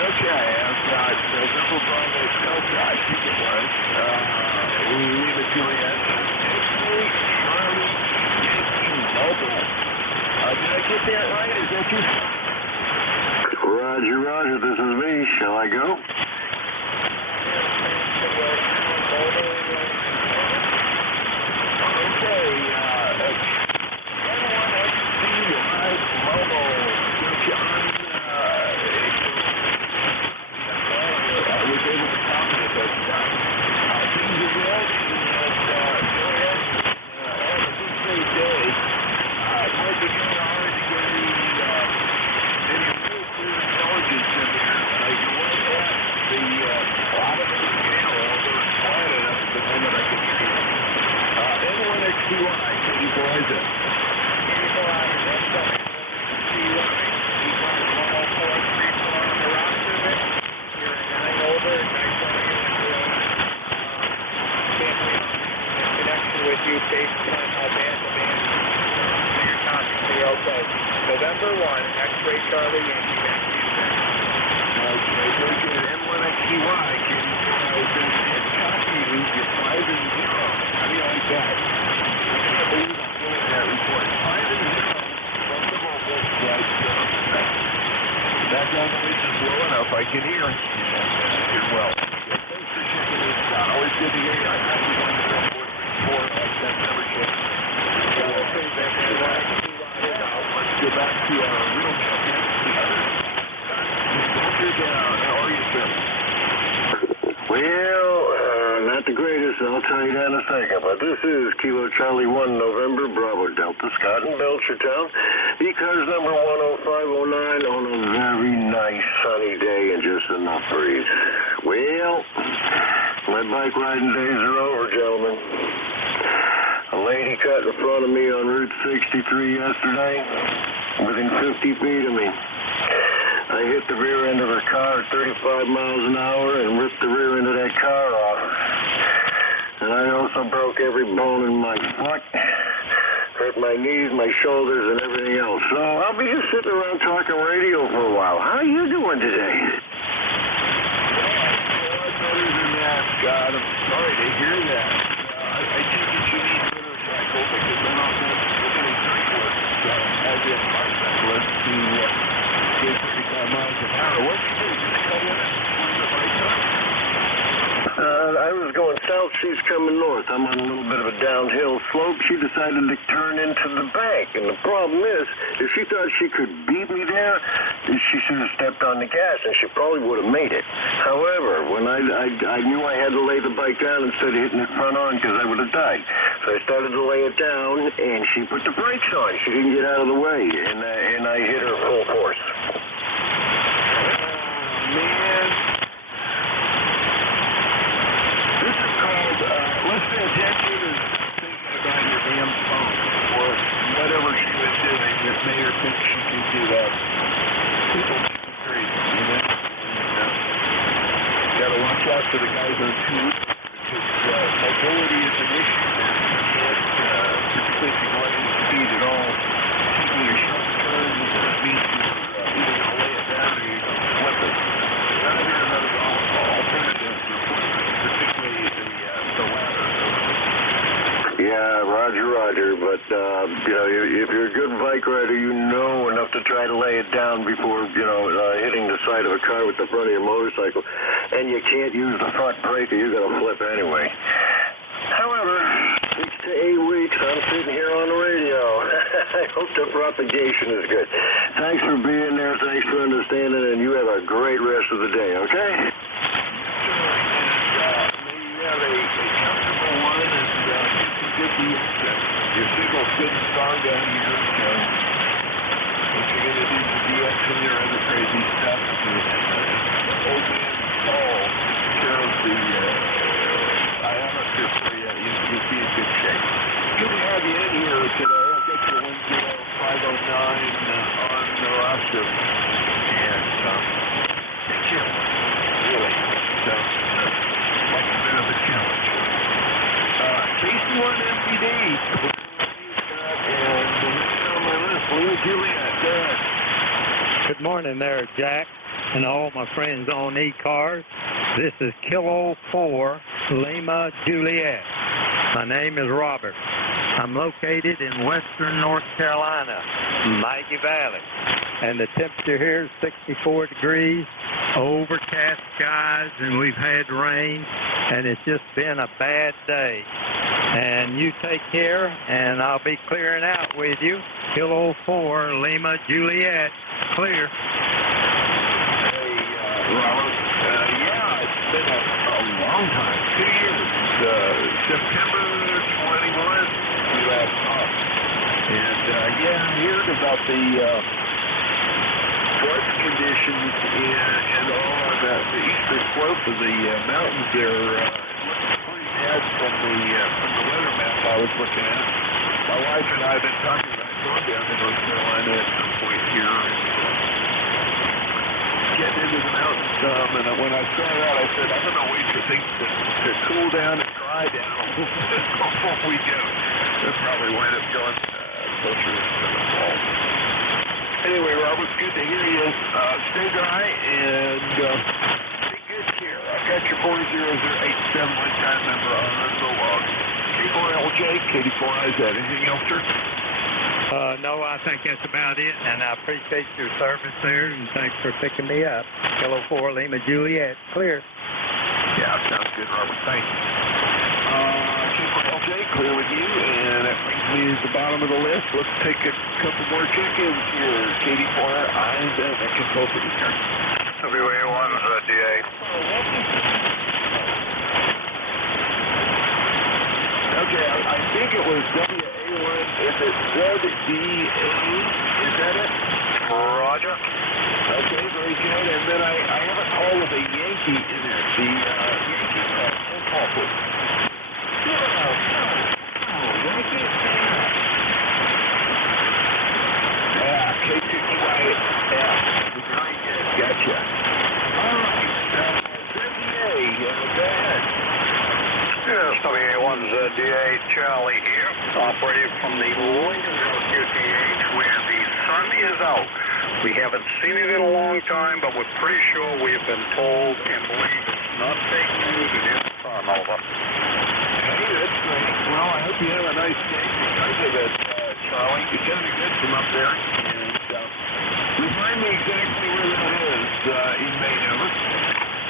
Okay, I've got November Bravo Delta, I think it was. Lima Juliet. Charlie Yankee Mobile. Did I get that right? Is that you? Roger, Roger. This is me. Shall I go? Okay, November 1, X-ray Charlie Yankee Yankee. Okay, very good. M1XCY, Katie. I was going to copy you. You're 5 and 0. How do you like that? I can't believe I'm doing that report. 5 and 0 from the mobile, but background noise is low enough. I can hear. You're well. Thanks for checking this out. Always good to hear you. I'm happy to go to 464. That's never changed. Let's go back to our real champion. How are you, sir? Well, not the greatest, I'll tell you that in a second, but this is Kilo Charlie 1 November, Bravo Delta, Scott in Belchertown. ECARS number 10509 on a very nice sunny day and just enough breeze. Well, my bike riding days are over, gentlemen. A lady cut in front of me on Route 63 yesterday, within 50 feet of me. I hit the rear end of her car at 35 miles an hour and ripped the rear end of that car off. And I also broke every bone in my foot, hurt my knees, my shoulders, and everything else. So I'll be just sitting around talking radio for a while. How are you doing today? Better than that, Scott. I'm sorry to hear that. I think that you need a motorcycle because I'm not going to cyclists, as in bicyclists, who get 35 miles an hour. What did you do? Just cut in and swing the bike up? I was going south, she's coming north. I'm on a little bit of a downhill slope. She decided to turn into the bank. And the problem is, if she thought she could beat me there, she should have stepped on the gas, and she probably would have made it. However, when I knew I had to lay the bike down instead of hitting it front on because I would have died. So I started to lay it down, and she put the brakes on. She didn't get out of the way, and I hit her full force. Man. This is called, let's pay attention and thinking about your damn phone or whatever she was doing that made her think she could do that. People are crazy, you know? Gotta watch out for the guys on tubes because mobility is an issue. Particularly if you're going into speed at all, taking your sharp turns means you're either going to lay it down or you're going to flip it. Neither of those alternatives are particularly the latter. Yeah, Roger. But, if you're a good bike rider, you know enough to try to lay it down before, hitting the side of a car with the front of your motorcycle. And you can't use the front brake or you're going to flip anyway. However, 6 to 8 weeks, I'm sitting here on the radio. I hope the propagation is good. Thanks for being there. Thanks for understanding, and you have a great rest of the day, okay? May you have a comfortable one and get some good DX. Your signal's good and strong down here, so what you're going to do for DX and your other crazy stuff is old man Paul takes care of the ionosphere for you. You'll be in good shape. Good to have you in here today. I've got your 10509 on the roster. And you're chill, really. So, like a bit of a challenge. KC1 MPD. And the next on my list, Lima Juliet. There. Good morning there, Jack, and all my friends on ECARS. This is Kilo 4, Lima Juliet. My name is Robert. I'm located in western North Carolina, Maggie Valley, and the temperature here is 64 degrees, overcast skies, and we've had rain, and it's just been a bad day. And you take care, and I'll be clearing out with you. Kilo 4, Lima Juliet, clear. Hey, Robert. Yeah, it's been a long time, 2 years. September 21, we last talked. And, yeah, I heard about the flood conditions and all on the eastern slope of the mountains there. It looked pretty bad from the weather map I was looking at. My wife and I have been talking about going down to North Carolina at some point here and getting into the mountains some. And when I saw that, I said, I'm going to wait for things to cool down and dry down before we go. We'll probably wind up going closer to the fall. Anyway, Robert, good to hear you. Stay dry and take good care. I've got your 40087 one-time number on the log. K4LJ, K4IZ. Anything else, sir? No, I think that's about it, and I appreciate your service there, and thanks for picking me up. Kilo 4, Lima Juliet, clear. Yeah, sounds good, Robert. Thanks. K4LJ, clear with you, and that brings me to the bottom of the list. Let's take a couple more check-ins here. KD4IZ, that can both of you, sir. WA1's DA. Okay, I think it was WA1. Is it ZDA? Is that it? Roger. Okay, very good. And then I have a call with a Yankee in it. The Yankee phone call, please. Yankee? Yeah, K2 quiet. Yeah, very good. Gotcha. All right. ZDA, go ahead. Yes, WA1's DA Charlie here, operating from the Lincolnville QTH where the sun is out. We haven't seen it in a long time, but we're pretty sure we've been told and believe it's not fake news, it is sun over. Hey, that's great. Well, I hope you have a nice day because of it, Charlie. It sounded good from up there. And remind me exactly where that is in Maine, over.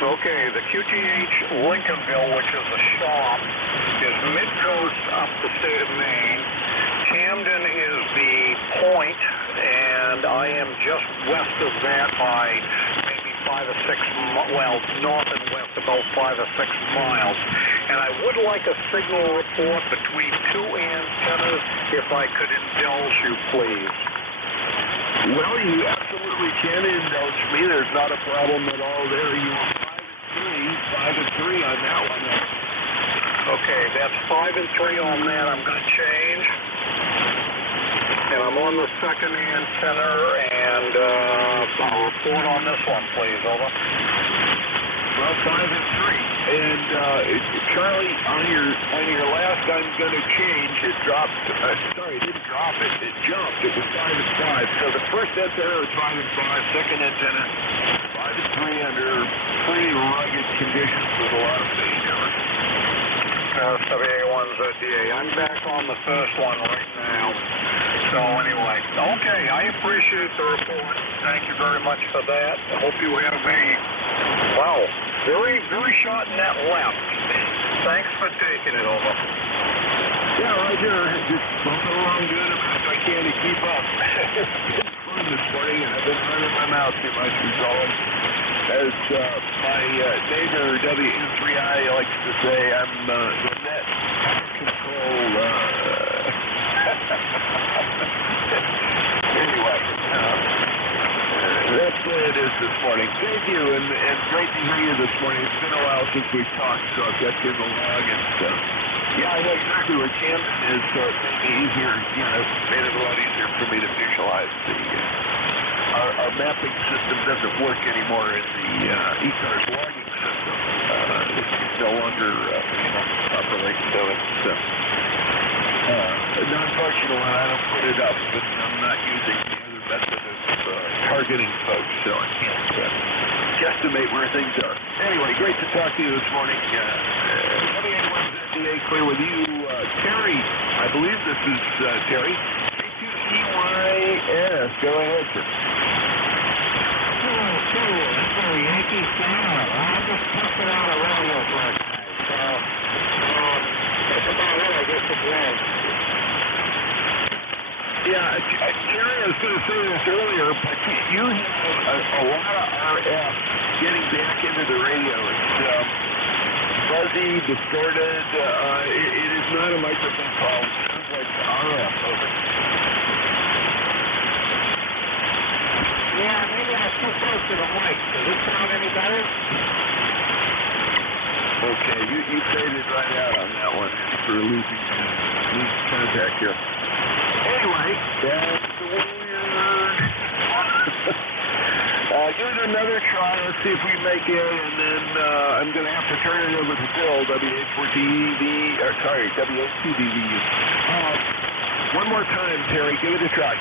Okay, the QTH Lincolnville, which is a shop, is mid-coast up the state of Maine. Camden is the point, and I am just west of that by maybe 5 or 6, well, north and west about 5 or 6 miles. And I would like a signal report between 2 antennas, if I could indulge you, please. Well, you absolutely can indulge me. There's not a problem at all there. You want 5 and 3 on that one. Okay, that's 5 and 3 on that. I'm going to change. And I'm on the second antenna, and I'll report on this one, please. Over. Well, 5 and 3. And Charlie, on your last, I'm going to change. It dropped. Sorry, it didn't drop. It jumped. It was 5 and 5. So the first antenna was 5 and 5. Second antenna, 5 and 3 under pretty rugged conditions with a lot of failure. WA1's DA. I'm back on the first one right now. So anyway, okay, I appreciate the report. Thank you very much for that. I hope you have a, wow, very, very short net left. Thanks for taking it over. Yeah, Roger. Just bumping along good. I'm going to can't keep up. It's been fun this morning, and I've been running my mouth too much, as always. As my neighbor W3I likes to say, I'm the net control. Anyway, that's the way it is this morning. Thank you, and great to hear you this morning. It's been a while since we've talked, so I've got you in the log, and yeah, I know exactly where Camden is, so it made me easier, made it a lot easier for me to visualize our mapping system doesn't work anymore in the ECARS logging system. It's no longer properly, so it's non-functional, and I don't put it up, but I'm not using the other method of targeting folks, so I can't guesstimate where things are. Anyway, great to talk to you this morning. W81 clear with you, Terry. I believe this is Terry. NJ2US. Go ahead, sir. Cool. That's a Yankee fan. I just tested out a radio last night, so that's about it. I guess it's red. Yeah, Terry, I was going to say this earlier, but you have a lot of RF getting back into the radio. It's fuzzy, distorted. It is not a microphone call. It sounds like RF. Over. Yeah, maybe I'm too close to the mic. Does it sound any better? Okay, you faded right out on that one for losing contact here. Anyway, that's the Warrior. Give it another try. Let's see if we make it, and then I'm going to have to turn it over to Bill, W82DV. One more time, Terry. Give it a try.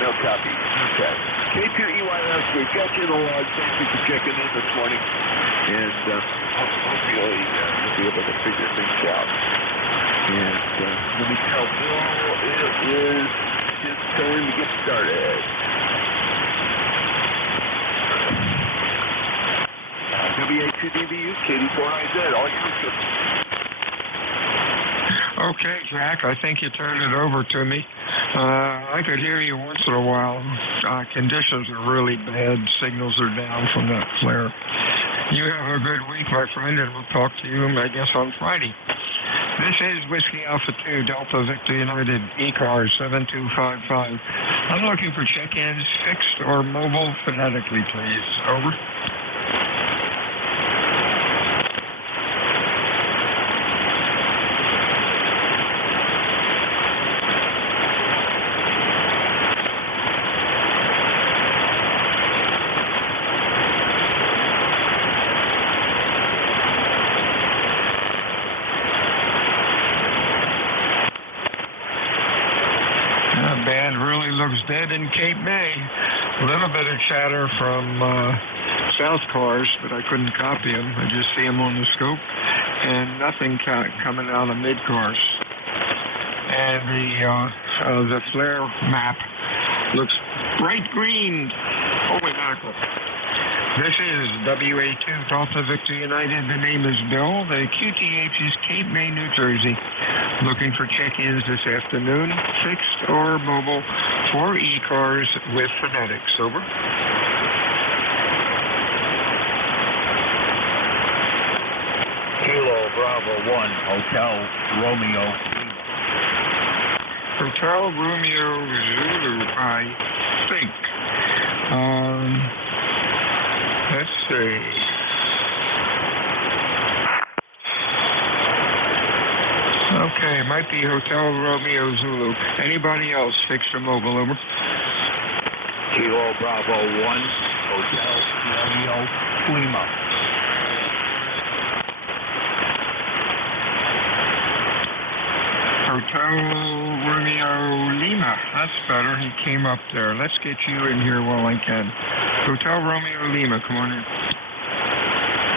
No copy. Okay. K2EYS, we've got you in the log. Thank you for checking in this morning. And hopefully you'll be able to figure things out. And let me tell Bill it is his turn to get started. WA2DVU, KD4IZ, all yours, sir. Okay, Jack, I think you turned it over to me. I could hear you once in a while. Conditions are really bad. Signals are down from that flare. You have a good week, my friend, and we'll talk to you, I guess, on Friday. This is Whiskey Alpha 2, Delta Victor United, ECARS 7255. I'm looking for check-ins, fixed or mobile, phonetically, please. Over. Dead in Cape May. A little bit of chatter from South Cars, but I couldn't copy them. I just see them on the scope, and nothing coming out of mid cars. And the flare map looks bright green. Holy mackerel! This is WA2 Delta Victor United. The name is Bill. The QTH is Cape May, New Jersey. Looking for check-ins this afternoon, fixed or mobile, for ECARS with phonetics. Over. Kilo Bravo 1, Hotel Romeo. Hotel Romeo Zulu, I think. Let's see. Okay, might be Hotel Romeo Zulu. Anybody else fixed or mobile? Over. Kilo Bravo 1, Hotel Romeo Lima. Hotel Romeo Lima. That's better. He came up there. Let's get you in here while I can. Hotel Romeo Lima, come on in.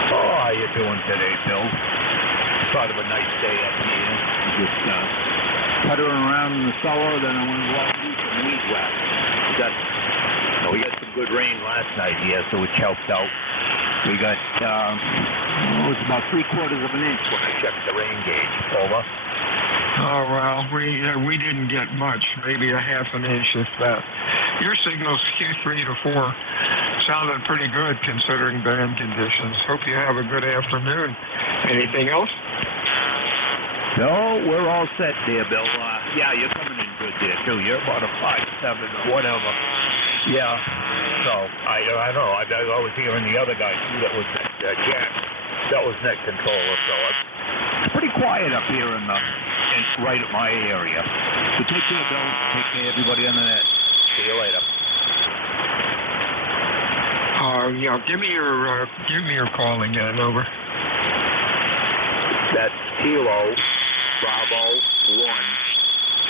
Oh, how you doing today, Bill? Thought of a nice day at the end. Just puttering around in the cellar, then I went to walk through some weed whack. We got some good rain last night here, so it's helped out. We got It was about 3/4 of an inch when I checked the rain gauge. Over. Oh, well, we didn't get much, maybe a half an inch if that. Your signals Q3 to 4 sounded pretty good considering band conditions. Hope you have a good afternoon. Anything else? No, we're all set there, Bill. Yeah, you're coming in good there, too. You're about a 5.7 or whatever. Yeah. So, I don't know. I was hearing the other guy, too, that was Jack. That was net controller. So it's pretty quiet up here right at my area. So take care, Bill. Take care, everybody on the net. See you later. Yeah, give me your call again. Over. That's Kilo Bravo 1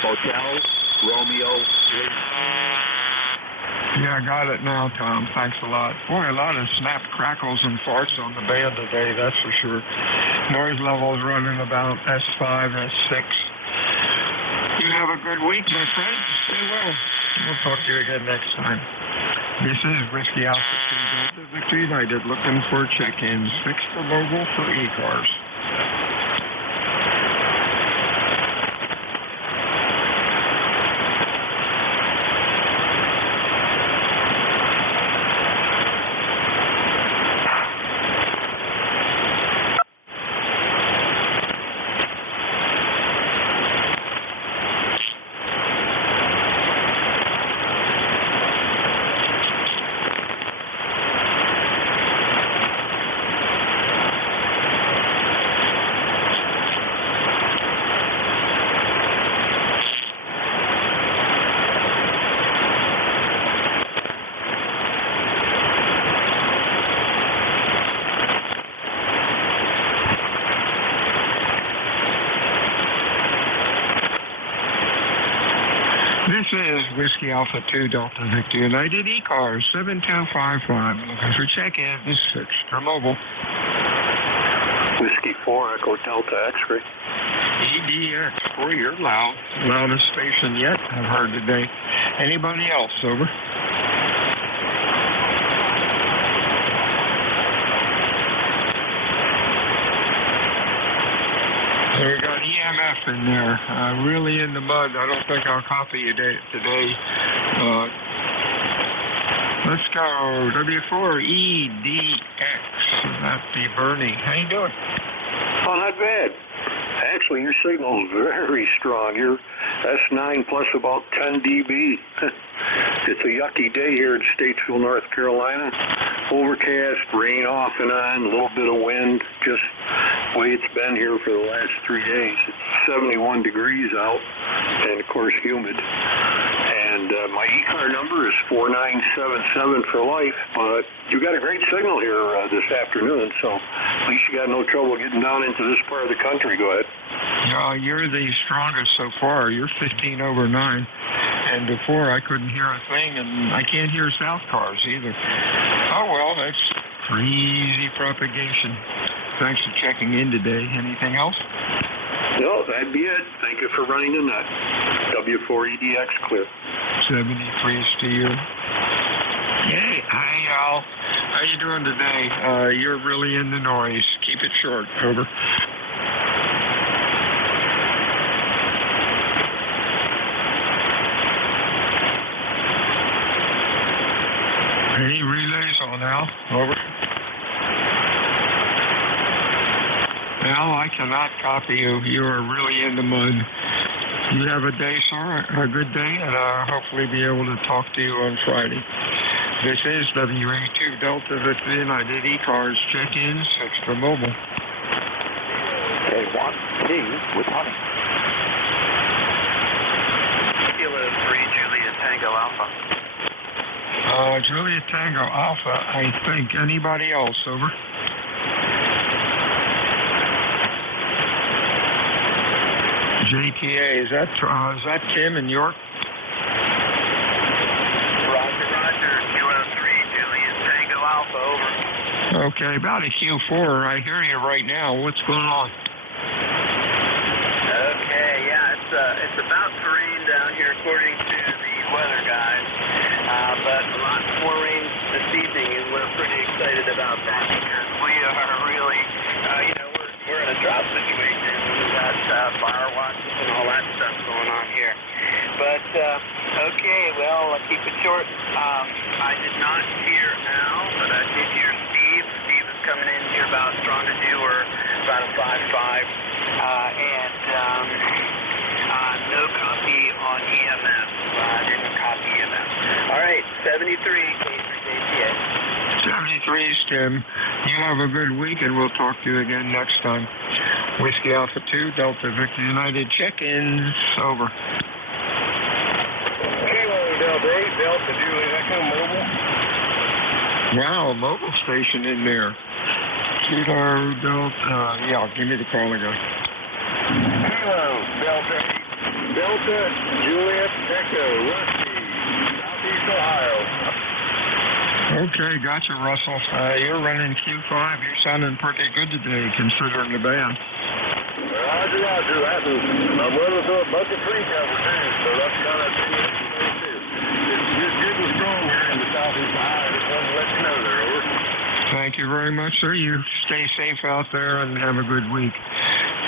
Hotel Romeo 3. Yeah, I got it now, Tom. Thanks a lot. Boy, a lot of snap, crackles, and farts on the band today, that's for sure. Noise levels running about S5, S6. You have a good week, my friend. Stay well. We'll talk to you again next time. This is Whiskey Alpha 2 Delta Victor United looking for check-ins. Fixed for mobile for ECARS. This is Whiskey Alpha 2 Delta Victor United ECARS 7255. Looking for check-in. Fixed for mobile. Whiskey 4 Echo Delta X-ray. EDX. Boy, you're loud. Loudest station yet I've heard today. Anybody else? Over. We got EMF in there, really in the mud. I don't think I'll copy you today. Let's go W4EDX. That'd be Bernie. How you doing? Oh, not bad. Actually, your signal is very strong. You're S9 plus about 10 dB. It's a yucky day here in Statesville, North Carolina. Overcast, rain off and on, a little bit of wind, just the way it's been here for the last 3 days. It's 71 degrees out, and of course humid. And my ECAR number is 4977 for life, but you got a great signal here this afternoon, so at least you got no trouble getting down into this part of the country. Go ahead. You're the strongest so far. You're 15 over 9. And before I couldn't hear a thing, and I can't hear South cars either. Oh, well, that's crazy propagation. Thanks for checking in today. Anything else? No, that'd be it. Thank you for running the net. W4EDX clear. 73 is to you. Hey, hi, Al. How you doing today? You're really in the noise. Keep it short. Over. Any relays on Al? Over. Al, I cannot copy you. You are really in the mud. You have a day, sir, a good day, and hopefully be able to talk to you on Friday. This is WA2 Delta Victor United ECARS check-ins, fixed for mobile. K1, T with honey. Kilo 3, Juliet Tango Alpha. Juliet Tango Alpha, I think. Anybody else? Over. JTA, is that Tim in York? Roger, Kilo 3, Juliet Tango Alpha, over. Okay, about a Q4. I hear you right now. What's going on? Okay, yeah, it's about to rain down here according to the weather guys. But a lot more rain this evening, and we're pretty excited about that because we are really keep it short. I did not hear Al, but I did hear Steve. Steve is coming in here about strong as you, or about a 5.5. No copy on EMF. Didn't copy EMF. All right, 73, KCA. 73, Tim. You have a good week, and we'll talk to you again next time. Whiskey Alpha 2, Delta Victor United, check-ins, over. Kilo Delta 8, Delta Juliet Echo Mobile. Wow, mobile station in there. Kilo Delta, yeah, give me the call again. Kilo Delta 8, Delta Juliet Echo, Whiskey, Southeast Ohio. Okay, gotcha, Russell. You're running Q5. You're sounding pretty good today, considering the band. Roger that. I'm running through a bunch of tree cover, too, so that's kind of too. It's good and strong here in the Southeast Ohio. Just wanted to let you know there, over. Thank you very much, sir. You stay safe out there and have a good week.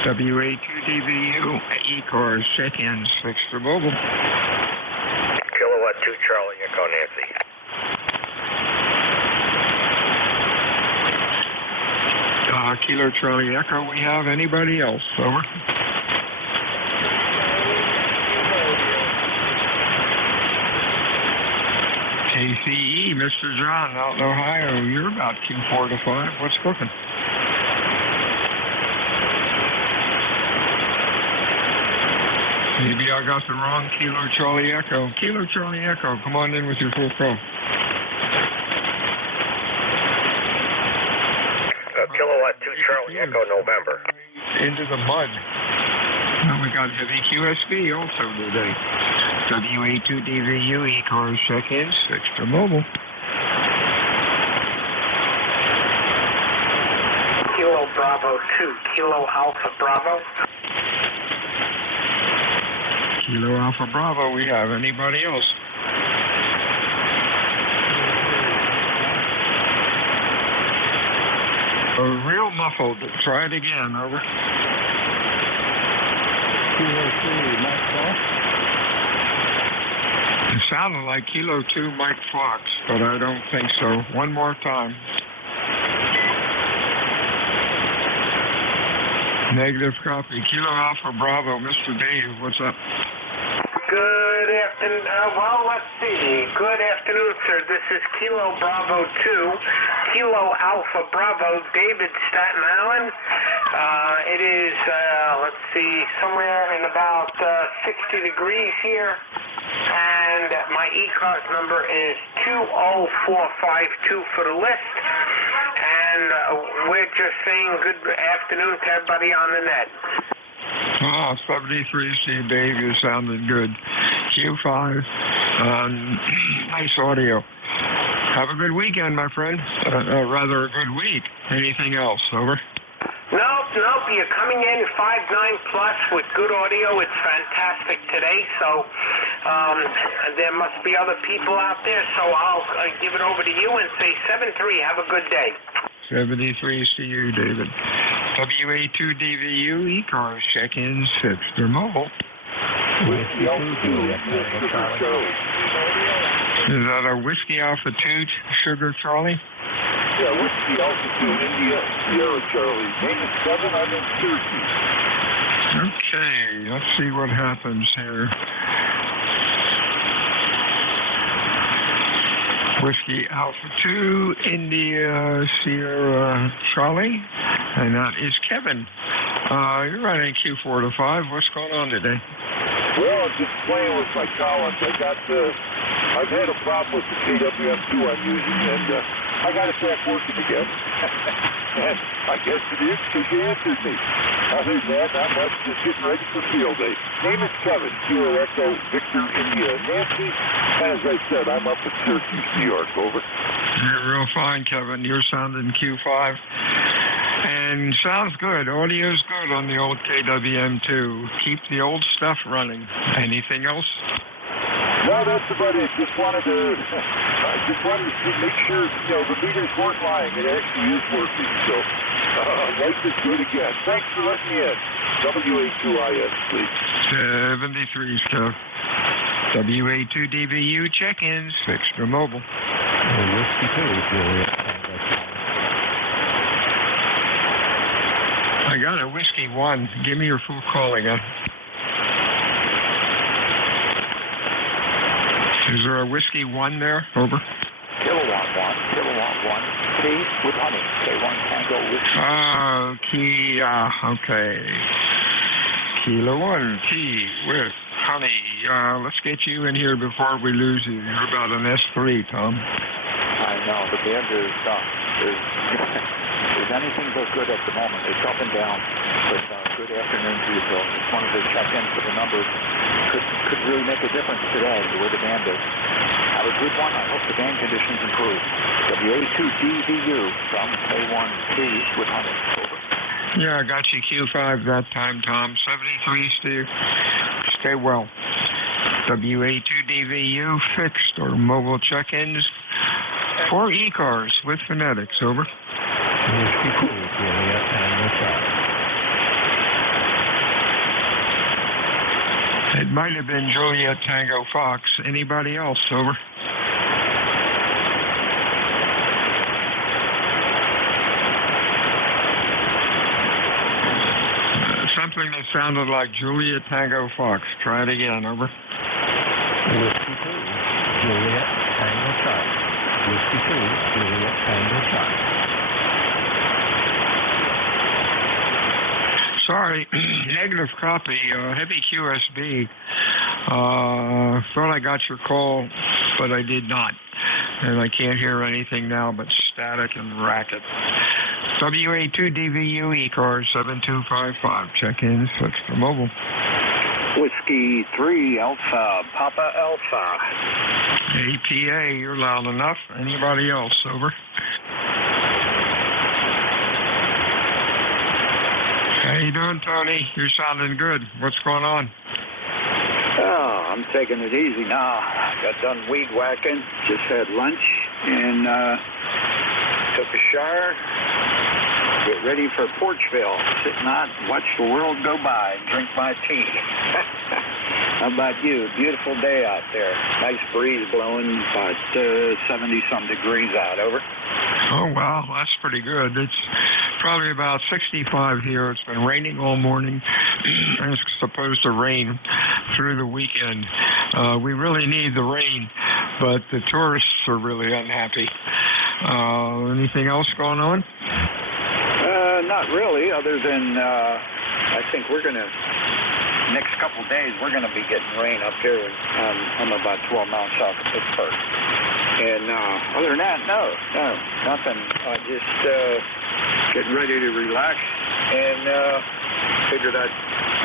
WA2DVU, ECARS, check-ins, fixed for mobile. Kilowatt 2 Charlie, Echo Nancy. Kilo Charlie Echo, we have anybody else? Over. KCE, Mr. John, out in Ohio, you're about Q4 to 5. What's cooking? Maybe I got the wrong Kilo Charlie Echo. Kilo Charlie Echo, come on in with your full pro. Kilowatt 2 Charlie Echo November. Into the mud. Well, we got heavy QSB also today. WA2DVU, ECARS, check-ins, extra mobile. Kilo Bravo 2, Kilo Alpha Bravo. Kilo Alpha Bravo, we have anybody else? Real muffled. Try it again. Over. It sounded like Kilo 2 Mike Fox, but I don't think so. One more time. Negative copy. Kilo Alpha Bravo. Mr. Dave, what's up? Good afternoon. Well, let's see. Good afternoon, sir. This is Kilo Bravo 2, Kilo Alpha Bravo, David, Staten Island. It is, let's see, somewhere in about 60 degrees here. And my ECARS number is 20452 for the list. And we're just saying good afternoon to everybody on the net. 73, Steve Dave, you sounded good. Q5, nice audio. Have a good weekend, my friend. Rather a good week. Anything else? Over. Nope. You're coming in 5.9 plus with good audio. It's fantastic today. So there must be other people out there. So I'll give it over to you and say 7-3. Have a good day. 73, see you, David. WA2DVU, ECARS, check-ins, Hipster Mobile. Is that a Whiskey Alpha 2 Sugar Charlie? Yeah, Whiskey Alpha 2 India Sierra Charlie. Name is 7, I'm in Turkey. Okay, let's see what happens here. Whiskey Alpha 2, India Sierra Charlie, and that is Kevin. You're running Q4 to 5. What's going on today? Well, I'm just playing with my collars. I've had a problem with the KWM2 I'm using, and I got it back working again. And I guess it is because you answered me. Other than that, not much. Just getting ready for field day. Name is Kevin, Kilo Echo Victor India Nancy. As I said, I'm up in Syracuse, New York. Over. You're real fine, Kevin. You're sounding Q5. And sounds good. Audio's good on the old KWM2. Keep the old stuff running. Anything else? No, that's about it. Just wanted to make sure, the meters weren't lying. It actually is working. So, life is good again. Thanks for letting me in. WA2IS, please. 73, Kev. WA2DVU check-ins, fixed or mobile. Whiskey 2, Juliet Tango. I got a Whiskey 1. Give me your full call again. Is there a Whiskey 1 there? Over. Kilowatt 1, Kilowatt 1, T with honey, K1 Tango Whiskey. Okay. Kilo 1, T with honey. Let's get you in here before we lose you. You're about an S3, Tom. I know, the band is anything but good at the moment. It's up and down. But good afternoon to you, Phil. Just wanted to check in for the numbers. Could really make a difference today, the way the band is. Have a good one. I hope the band conditions improve. WA2DVU from K1T with honey. Over. Yeah, I got you Q5 that time, Tom. 73, Steve. Stay well. WA2DVU fixed or mobile check-ins for ECARS with phonetics. Over. Whiskey 2, Juliet Tango Fox. It might have been Juliet Tango Fox. Anybody else? Over. Something that sounded like Juliet Tango Fox. Try it again. Over. Whiskey 2, Juliet Tango Fox. Whiskey 2, Juliet Tango Fox. Sorry, negative copy, heavy QSB. Thought I got your call, but I did not. And I can't hear anything now but static and racket. WA2DVU ECARS 7255. Check-ins, switch to mobile. Whiskey 3 Alpha, Papa Alpha. APA, you're loud enough. Anybody else? Over. How you doing, Tony? You're sounding good. What's going on? Oh, I'm taking it easy now. Got done weed whacking, just had lunch, and took a shower. Get ready for Porchville. Sit out and watch the world go by and drink my tea. How about you? Beautiful day out there. Nice breeze blowing, about 70-some degrees out. Over. Oh, wow. That's pretty good. It's probably about 65 here. It's been raining all morning, and it's supposed to rain through the weekend. We really need the rain, but the tourists are really unhappy. Anything else going on? Not really, other than I think we're going to, next couple days, we're going to be getting rain up here. I'm about 12 miles south of Pittsburgh. And other than that, no, nothing. Just getting ready to relax, and figured I'd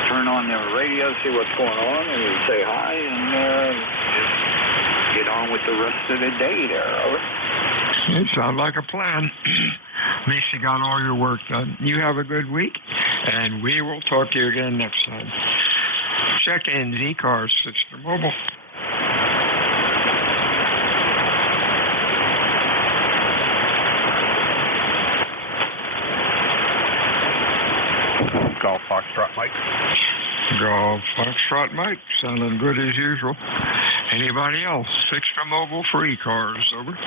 turn on the radio, see what's going on, and say hi, and just get on with the rest of the day there. Over. It sounds like a plan. At least you got all your work done. You have a good week, and we will talk to you again next time. Check-ins, ECARS, switch to mobile. Golf Foxtrot Mike. Golf Foxtrot Mike, sounding good as usual. Anybody else? Fixed or mobile for ECARS. Over.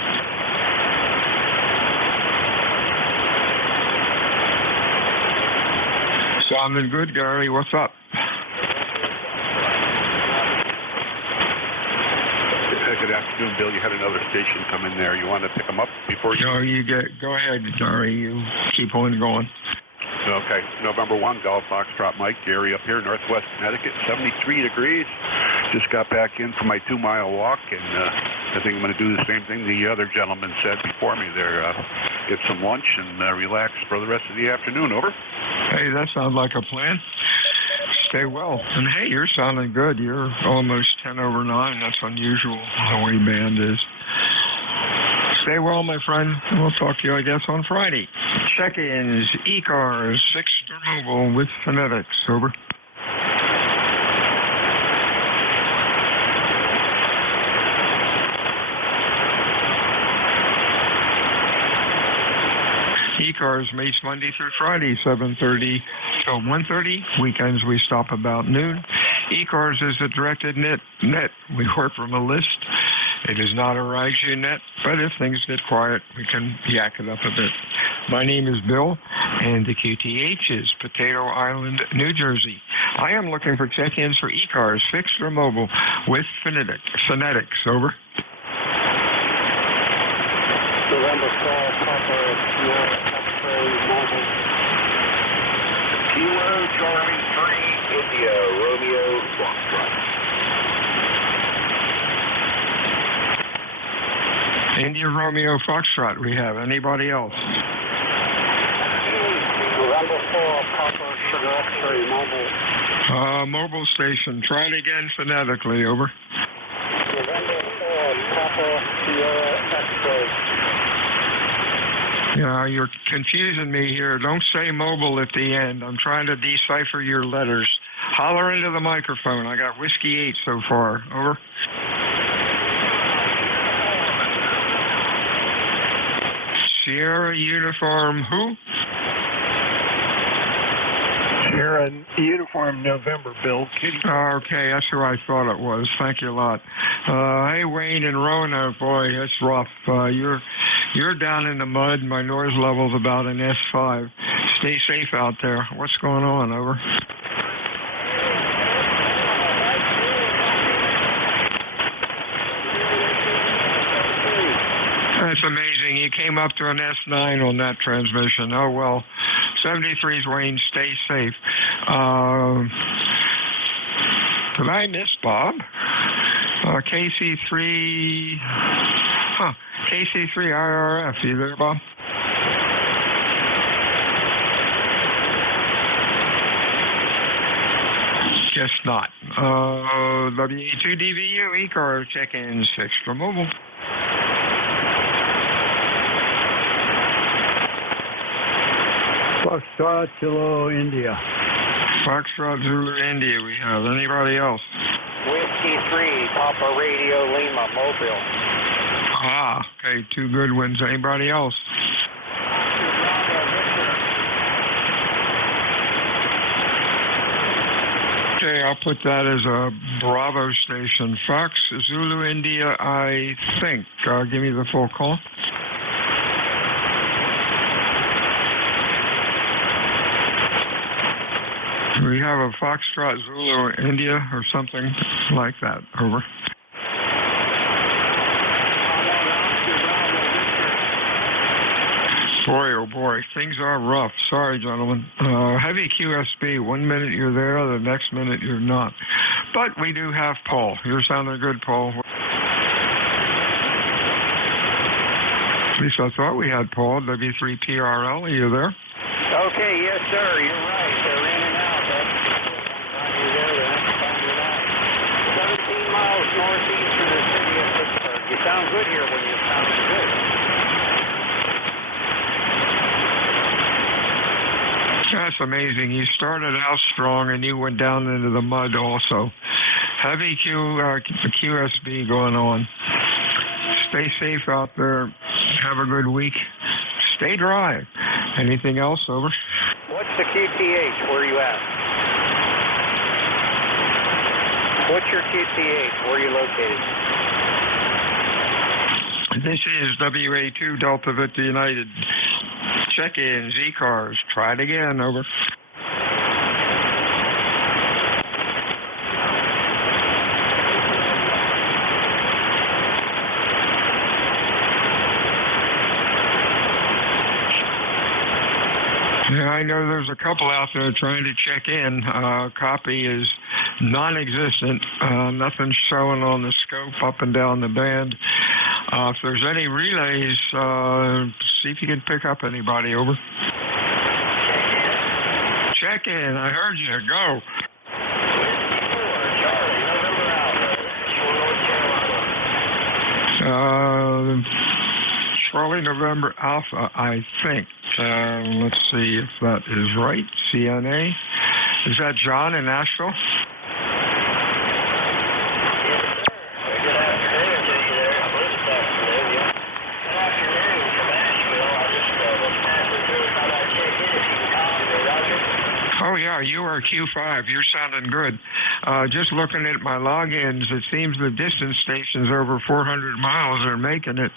Sounding good, Gary. What's up? Good afternoon, Bill. You had another station come in there. You want to pick them up before you... No, go ahead, Gary. You keep on going. Okay. November 1, Golf Foxtrot Mike. Gary up here, Northwest Connecticut, 73 degrees. Just got back in for my 2-mile walk, and I think I'm going to do the same thing the other gentleman said before me there. Get some lunch and relax for the rest of the afternoon. Over. Hey, that sounds like a plan. Stay well. And hey, you're sounding good. You're almost 10 over 9. That's unusual the way band is. Stay well, my friend. We'll talk to you, I guess, on Friday. Check-ins, ECARS, fixed or mobile with phonetics. Over. ECARS meets Monday through Friday, 7:30 till 1:30. Weekends we stop about noon. ECARS is a directed net. We work from a list. It is not a RISU net, but if things get quiet, we can yak it up a bit. My name is Bill, and the QTH is Potato Island, New Jersey. I am looking for check-ins for ECARS, fixed or mobile, with phonetics. Over. November 4, Papa, Sierra, X-ray, mobile. Kilo Charlie 3, India, Romeo, Foxtrot. India, Romeo, Foxtrot, we have. Anybody else? November 4, Papa, Sugar, X-ray, mobile. Mobile station. Try it again phonetically. Over. November 4, Papa, Sierra, X-ray. Yeah, you're confusing me here. Don't say mobile at the end. I'm trying to decipher your letters. Holler into the microphone. I got Whiskey 8 so far. Over. Sierra Uniform who? Sierra Uniform November, Bill. Okay, that's who I thought it was. Thank you a lot. Hey, Wayne and Rona, boy, it's rough. You're down in the mud. My noise level's about an S5. Stay safe out there. What's going on? Over. That's amazing. You came up to an S9 on that transmission. Oh, well. 73's Wayne. Stay safe. Did I miss Bob? KC3... KC3 IRF. You there, Bob? Guess not. WA2DVU, ECAR check-ins, fixed for mobile. Foxtrot, Zulu, India. Foxtrot, Zulu, India, we have. Anybody else? Whiskey 3, Papa, Radio, Lima, mobile. Ah, okay, two good ones. Anybody else? Okay, I'll put that as a Bravo station. Fox, Zulu, India, I think. Give me the full call. We have a Foxtrot, Zulu, India, or something like that. Over. Boy, oh boy, things are rough. Sorry, gentlemen. Heavy QSB. 1 minute you're there, the next minute you're not. But we do have Paul. You're sounding good, Paul. At least I thought we had Paul. W3PRL. Are you there? Okay, yes, sir. You're right. They're in and out. That's one time you're there, the next time you're not. 17 miles northeast of the city of Pittsburgh. You sound good here when you're sounding good. That's amazing. You started out strong and you went down into the mud also. Heavy QSB going on. Stay safe out there. Have a good week. Stay dry. Anything else? Over. What's the QTH? Where are you at? What's your QTH? Where are you located? This is WA2 Delta Victor United. Check-ins, ECARS. Try it again. Over. Yeah, I know there's a couple out there trying to check in. Copy is non-existent. Nothing showing on the scope up and down the band. If there's any relays, see if you can pick up anybody. Over. Check in. I heard you. Go. Charlie November Alpha, I think. Let's see if that is right. CNA. Is that John in Nashville? Oh, yeah, you are Q5. You're sounding good. Just looking at my logins, it seems the distance stations over 400 miles are making it.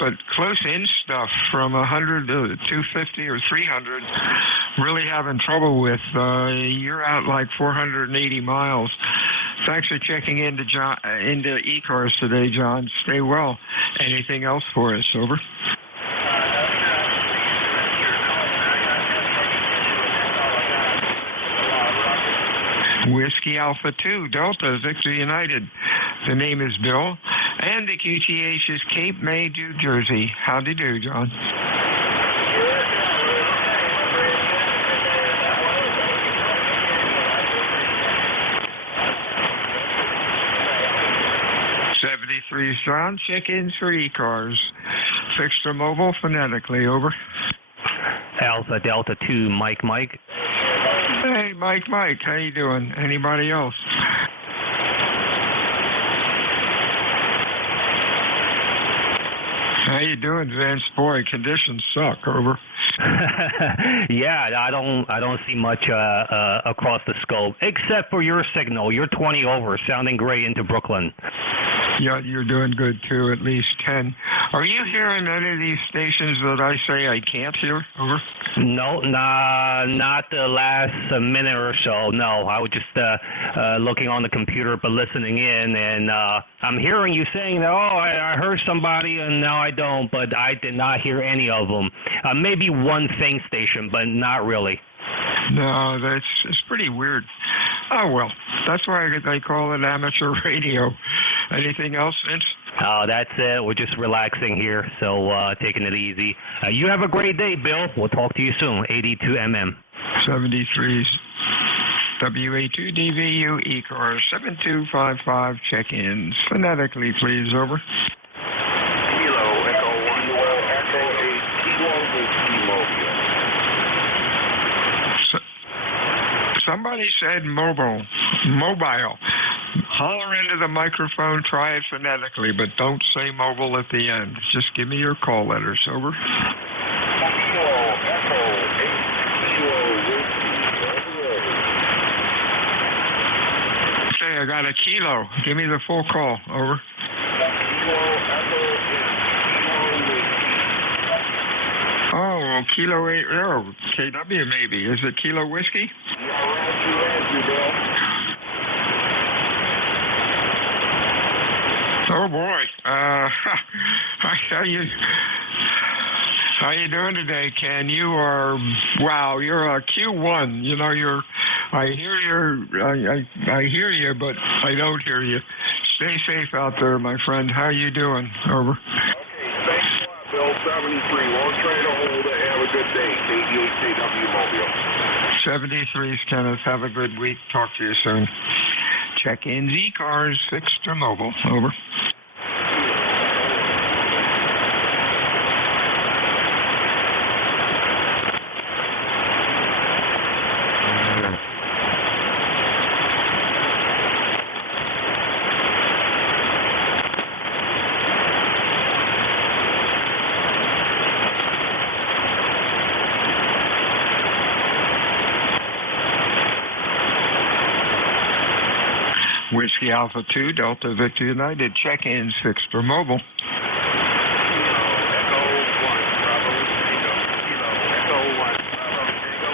But close-in stuff from 100 to 250 or 300, really having trouble with. You're out like 480 miles. Thanks for checking into ECARS today, John. Stay well. Anything else for us? Over. Whiskey Alpha 2, Delta, Victor United. The name is Bill, and the QTH is Cape May, New Jersey. Howdy do, John. John, check-ins for ECARS. Fixed or mobile, phonetically, over. Alpha Delta 2, Mike. Hey, Mike, how you doing? Anybody else? How you doing, Vince? Boy, conditions suck, over. Yeah, I don't see much across the scope, except for your signal. You're 20 over, sounding great into Brooklyn. Yeah, you're doing good, too, at least 10. Are you hearing any of these stations that I say I can't hear? Over. No, not the last minute or so. No, I was just looking on the computer but listening in, and I'm hearing you saying that, I heard somebody, and now I don't, but I did not hear any of them. Maybe one thing station, but not really. No, it's pretty weird. Oh, well, that's why they call it amateur radio. Anything else, Vince? That's it. We're just relaxing here, so taking it easy. You have a great day, Bill. We'll talk to you soon. 82mm. 73s. WA2DVU ECARS 7255 check-ins. Phonetically, please, over. Kilo Echo 1. Echo 8. Kilo T-Mobile. Somebody said mobile. Holler into the microphone, try it phonetically, but don't say mobile at the end. Just give me your call letters, over. Kilo Echo 8. Kilo Whiskey. Okay, I got a kilo. Give me the full call, over. Kilo Echo 8. Oh, Kilo 8. Oh, KW maybe. Is it Kilo Whiskey? Yeah, Roger, Bill. Oh boy, how you doing today, Ken? You are you're a Q1. You know, I hear you, but I don't hear you. Stay safe out there, my friend. How you doing? Over. Okay, thanks a lot, Bill. 73. Won't try to hold it. Have a good day. KW Mobile. 73s, Kenneth. Have a good week. Talk to you soon. Check-ins, ECARS, fixed or mobile. Over. Whiskey Alpha 2, Delta Victor United, check-ins fixed for mobile. Echo 1, Bravo, Tango. Kilo, Echo 1, Bravo, Tango.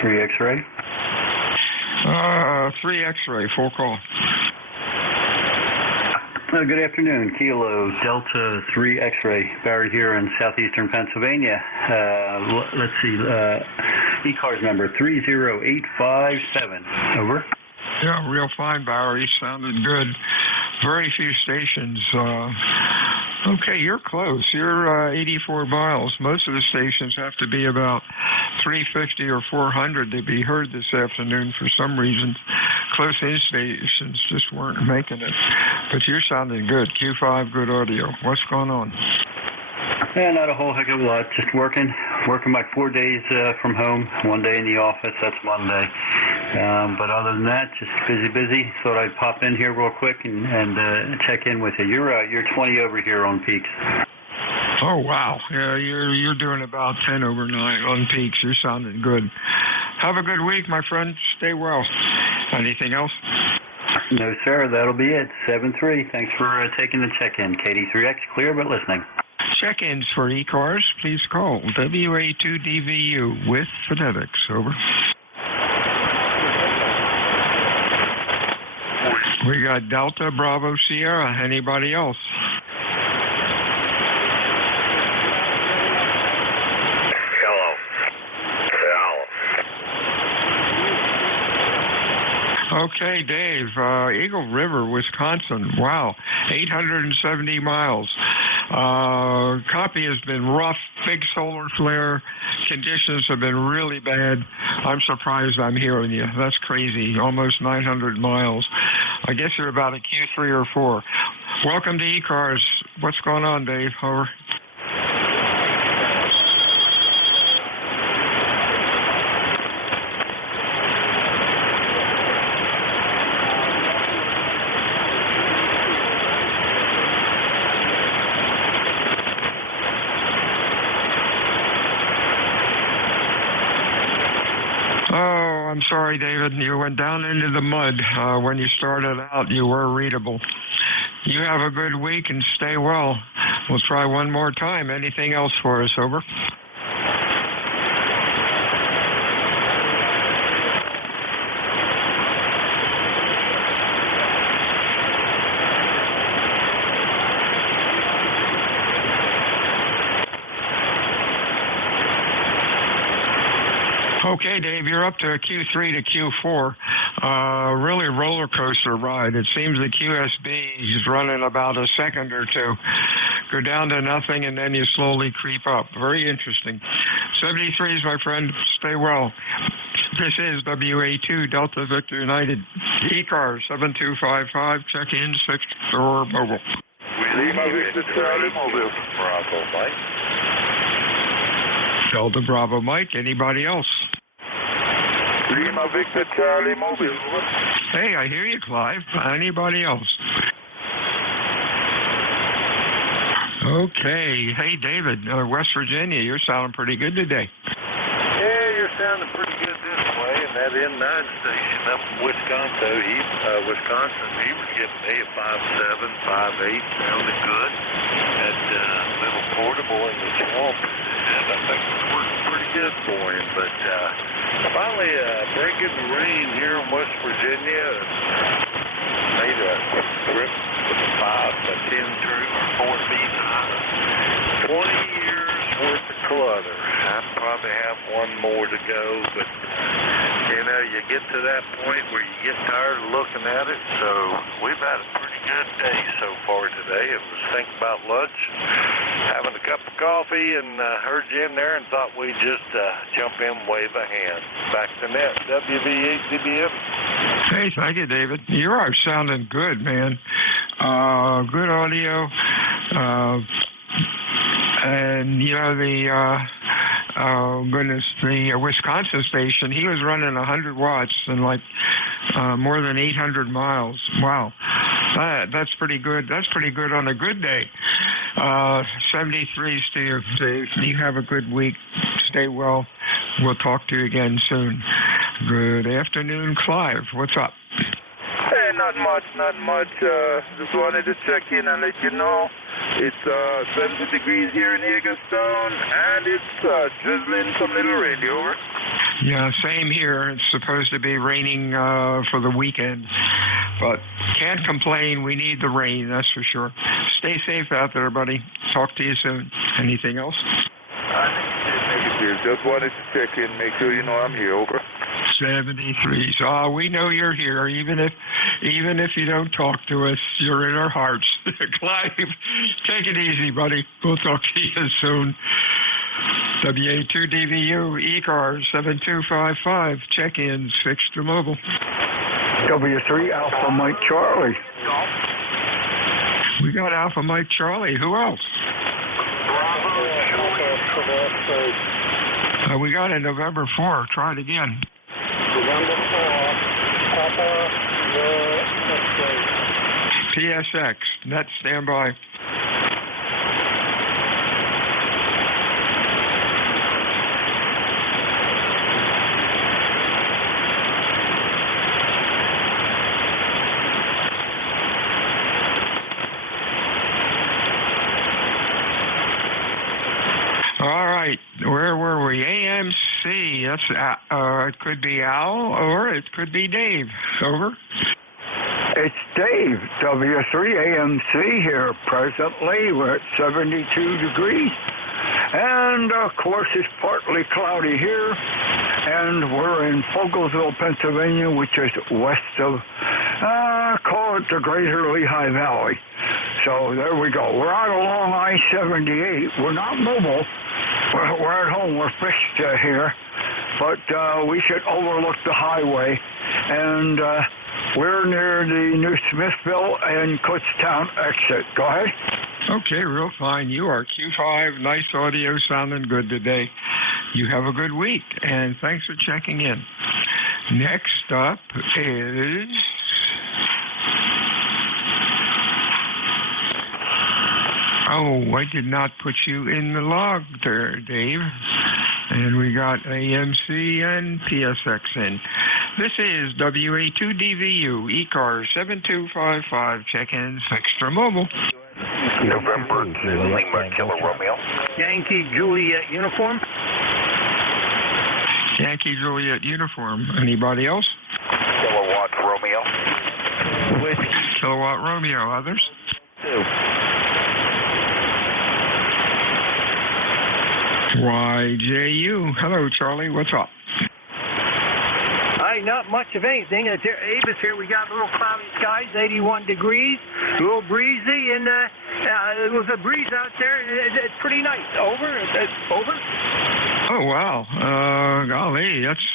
3 X-ray? 3 X-ray, full call. Good afternoon, Kilo Delta 3 X-ray, Barry here in southeastern Pennsylvania. Let's see, ECARS number 30857. Over. Yeah, real fine, Barry. Sounded good. Very few stations. Okay, you're close. You're 84 miles. Most of the stations have to be about 350 or 400 to be heard this afternoon for some reason. Close-in stations just weren't making it. But you're sounding good. Q5, good audio. What's going on? Yeah, not a whole heck of a lot. Just working my 4 days from home. 1 day in the office. That's Monday. But other than that, just busy. Thought I'd pop in here real quick and check in with you. You're 20 over here on peaks. Oh, wow. Yeah, you're doing about 10 over 9 on peaks. You're sounding good. Have a good week, my friend. Stay well. Anything else? No, sir. That'll be it. 7-3. Thanks for taking the check-in. KD3X, clear but listening. Check-ins for ECARS, please call WA2DVU with phonetics. Over. We got Delta Bravo Sierra. Anybody else? Okay, Dave, Eagle River, Wisconsin. Wow, 870 miles. Copy has been rough, big solar flare. Conditions have been really bad. I'm surprised I'm hearing you. That's crazy, almost 900 miles. I guess you're about a Q3 or 4. Welcome to ECARS. What's going on, Dave? Over. I'm sorry, David. You went down into the mud. When you started out, you were readable. You have a good week and stay well. We'll try one more time. Anything else for us? Over. Okay, Dave, you're up to a Q3 to Q4. Really roller coaster ride. It seems the QSB is running about a second or two. Go down to nothing, and then you slowly creep up. Very interesting. 73s, my friend. Stay well. This is WA2 Delta Victor United. ECARS 7255. Check-in 6 or mobile. Lima Victor Charlie Mobile. Bravo, Mike. Delta Bravo Mike. Anybody else? Lima Victor Charlie Mobile. Hey, I hear you, Clive. Anybody else? Okay. Hey, David, West Virginia, you're sounding pretty good today. Yeah, you're sounding pretty good this way. And that N9 station up in Wisconsin, he was giving me a 5.7, 5.8, sounded good. That little portable in the swamp, and I think it's working pretty good for him. But finally, breaking the rain here in West Virginia. Made a trip with a 5 to 10 troop or 4 feet high. 20 years worth of clutter. I probably have one more to go, but you know, you get to that point where you get tired of looking at it. So we've had a pretty good day so far today. I was thinking about lunch, having a cup of coffee, and heard you in there and thought we'd just jump in, wave a hand. Back to net, WV8DBM. Hey, thank you, David. You are sounding good, man. Good audio. And, you know, the Wisconsin station, he was running 100 watts and like more than 800 miles. Wow. That's pretty good. That's pretty good on a good day. 73s to you, Dave. You have a good week. Stay well. We'll talk to you again soon. Good afternoon, Clive. What's up? Hey, not much. Just wanted to check in and let you know it's 70 degrees here in Hagerstown, and it's drizzling some little rain. Over. Yeah, same here. It's supposed to be raining for the weekend, but can't complain. We need the rain, that's for sure. Stay safe out there, buddy. Talk to you soon. Anything else? Negative. Just wanted to check in, make sure you know I'm here. Over. 73s. We know you're here, even if you don't talk to us. You're in our hearts. Clive, take it easy, buddy. We'll talk to you soon. WA2DVU, ECARS 7255. Check-ins fixed to mobile. W3 Alpha Mike Charlie. We got Alpha Mike Charlie. Who else? We got a November 4. Try it again. November 4. Papa, PSX. Net standby. sorry, AMC. That's it could be Al or it could be Dave. Over. It's Dave, W3AMC here. Presently, we're at 72 degrees. And, of course, it's partly cloudy here. And we're in Fogelsville, Pennsylvania, which is west of, call it the Greater Lehigh Valley. So there we go. We're out along I-78. We're not mobile. We're at home. We're fixed here. But we should overlook the highway. And we're near the New Smithville and Kutztown exit. Go ahead. Okay, real fine. You are Q5. Nice audio, sounding good today. You have a good week, and thanks for checking in. Next up is... Oh, I did not put you in the log there, Dave. And we got AMC and PSX in. This is WA2DVU, ECARS 7255, check-ins, extra mobile. November 2, Lima Kilo Romeo. Yankee Juliet uniform. Yankee Juliet uniform. Anybody else? Kilowatt Romeo. Whiskey. Kilowatt Romeo. Others? 2. YJU. Hello, Charlie. What's up? Hi, not much of anything. Avis here. We got a little cloudy skies, 81 degrees, a little breezy, and there was a breeze out there. It's pretty nice. Over? Over? Oh, wow. Golly, that's...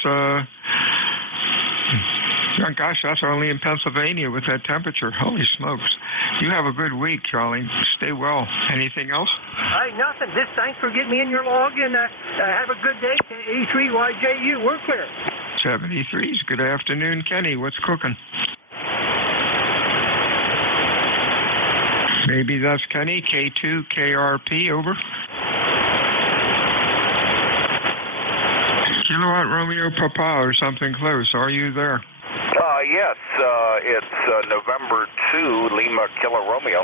Gosh, that's only in Pennsylvania with that temperature. Holy smokes. You have a good week, Charlie. Stay well. Anything else? Nothing. Just thanks for getting me in your log, and have a good day. E3YJU, we're clear. 73s. Good afternoon, Kenny. What's cooking? Maybe that's Kenny. K2, KRP, over. Kilowatt Romeo Papa or something close. Are you there? Yes, it's November 2, Lima Kilo Romeo.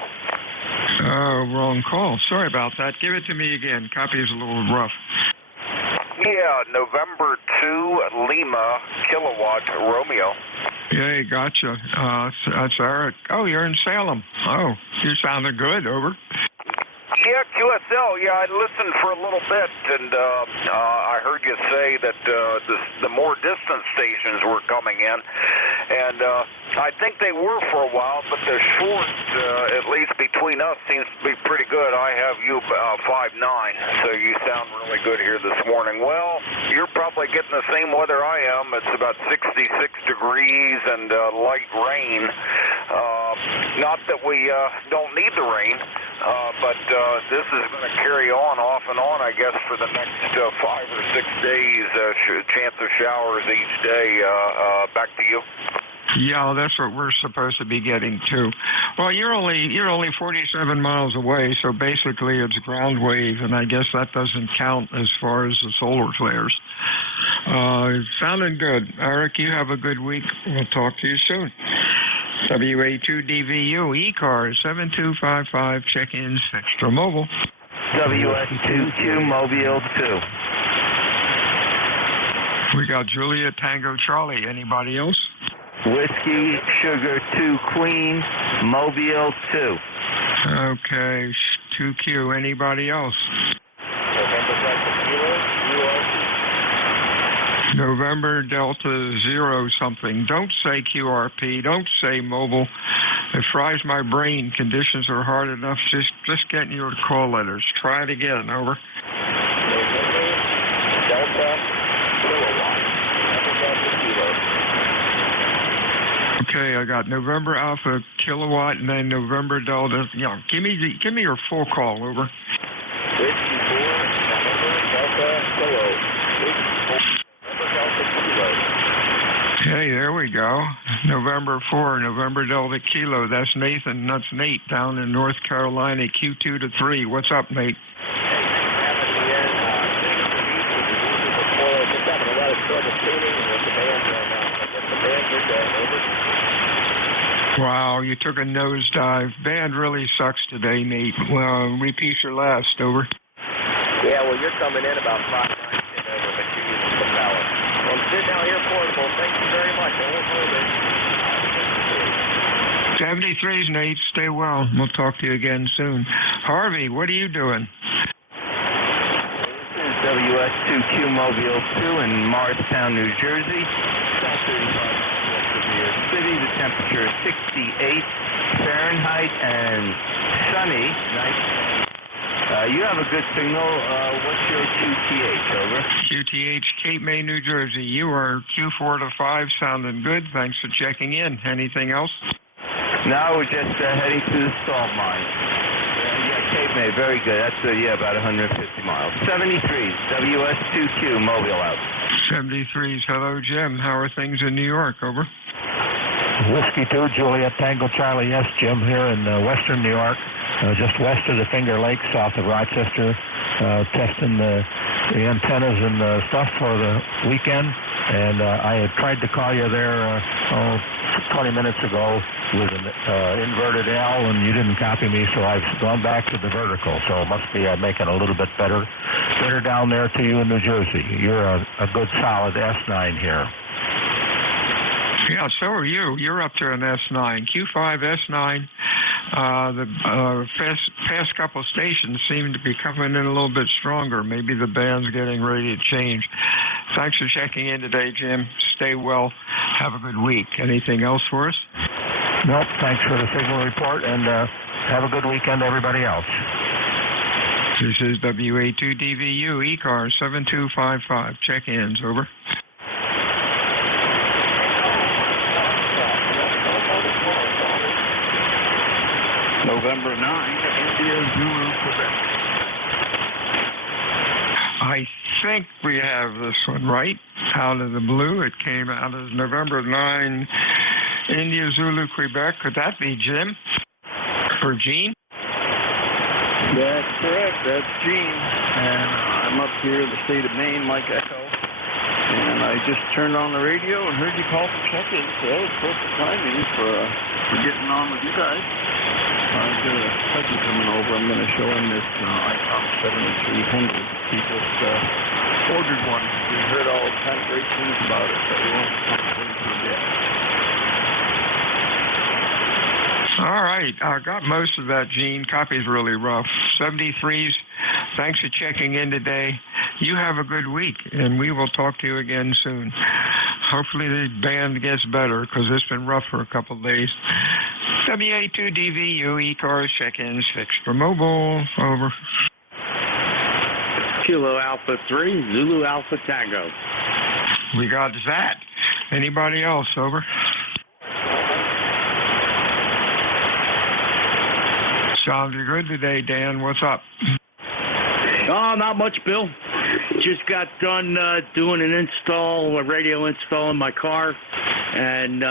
Oh, wrong call. Sorry about that. Give it to me again. Copy is a little rough. Yeah, November 2, Lima Kilowatt Romeo. Yeah, gotcha. That's Eric. Oh, you're in Salem. Oh, you sounded good. Over. Yeah, QSL. Yeah, I listened for a little bit, and I heard you say that the more distant stations were coming in, and I think they were for a while, but the short, at least between us, seems to be pretty good. I have you 5'9", so you sound really good here this morning. Well, you're probably getting the same weather I am. It's about 66 degrees and light rain. Not that we don't need the rain, but this is going to carry on off and on, I guess, for the next 5 or 6 days. Chance of showers each day. Back to you. Yeah, that's what we're supposed to be getting too. Well, you're only 47 miles away, so basically it's ground wave, and I guess that doesn't count as far as the solar flares. Sounding good, Eric. You have a good week. We'll talk to you soon. WA2DVU, ECARS 7255, check-ins, extra mobile. WS22, Mobile 2. We got Julia Tango Charlie. Anybody else? Whiskey Sugar 2 Queen, Mobile 2. Okay, 2Q. Anybody else? November Delta 0 something. Don't say QRP. Don't say mobile. It fries my brain. Conditions are hard enough. Just getting your call letters. Try it again. Over. Okay, I got November Alpha Kilowatt and then November Delta. Yeah, give me your full call. Over. Okay, there we go. November 4, November Delta Kilo. That's Nathan. That's Nate down in North Carolina, Q2 to 3. What's up, Nate? Wow, you took a nosedive. Band really sucks today, Nate. Repeat your last. Over. Yeah, well, you're coming in about 5'9" today. 73s, Nate. Stay well. We'll talk to you again soon. Harvey, what are you doing? WS2Q Mobile 2 in Morristown, New Jersey. South 35 west of New York City. The temperature is 68 Fahrenheit and sunny. Nice. You have a good signal. What's your QTH, over? QTH, Cape May, New Jersey. You are Q4 to 5, sounding good. Thanks for checking in. Anything else? No, we're just heading to the salt mine. Yeah, Cape May, very good. That's, about 150 miles. 73, WS2Q, Mobile out. 73s. Hello, Jim. How are things in New York? Over. Whiskey 2, Juliet Tango Charlie, yes, Jim, here in western New York, just west of the Finger Lakes, south of Rochester, testing the antennas and stuff for the weekend. And I had tried to call you there 20 minutes ago with an inverted L, and you didn't copy me, so I've gone back to the vertical. So it must be making a little bit better down there to you in New Jersey. You're a good solid S9 here. Yeah, so are you. You're up to an S9. Q5 S9. The past couple stations seem to be coming in a little bit stronger. Maybe the band's getting ready to change. Thanks for checking in today, Jim. Stay well. Have a good week. Anything else for us? Nope. Thanks for the signal report, and have a good weekend, everybody else. This is WA2DVU, ECARS 7255. Check-ins, over. November 9, India, Zulu, Quebec. I think we have this one right. Out of the blue, it came out as November 9, India, Zulu, Quebec. Could that be Jim? Or Gene? That's correct. That's Gene. And I'm up here in the state of Maine, Mike Echo. And I just turned on the radio and heard you call for check-in. So that was perfect timing for getting on with you guys. I've got a cousin coming over. I'm going to show him this ICOM 7300. He just ordered one. We heard all kind of great things about it, but we won't bring it yet. All right. I got most of that, Gene. Copy's really rough. 73s, thanks for checking in today. You have a good week, and we will talk to you again soon. Hopefully the band gets better, because it's been rough for a couple of days. WA2DVU, ECARS, check-ins fixed for mobile. Over. Kilo Alpha 3, Zulu Alpha Tango. We got that. Anybody else? Over. Sounds good today, Dan. What's up? Oh, not much, Bill. Just got done doing an install, a radio install in my car, and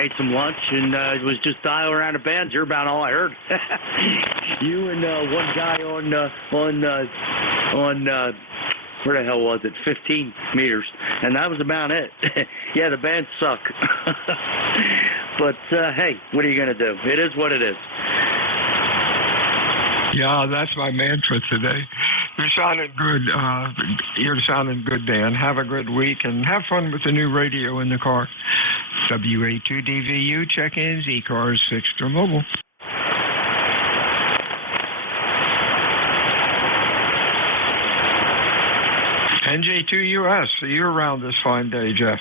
ate some lunch, and was just dialing around the bands. You're about all I heard. You and one guy on where the hell was it? 15 meters, and that was about it. Yeah, the bands suck. But hey, what are you gonna do? It is what it is. Yeah, that's my mantra today. You're sounding good. You're sounding good, Dan. Have a good week and have fun with the new radio in the car. WA2DVU check-ins, ECARS fixed or mobile. NJ2US. See you around this fine day, Jeff.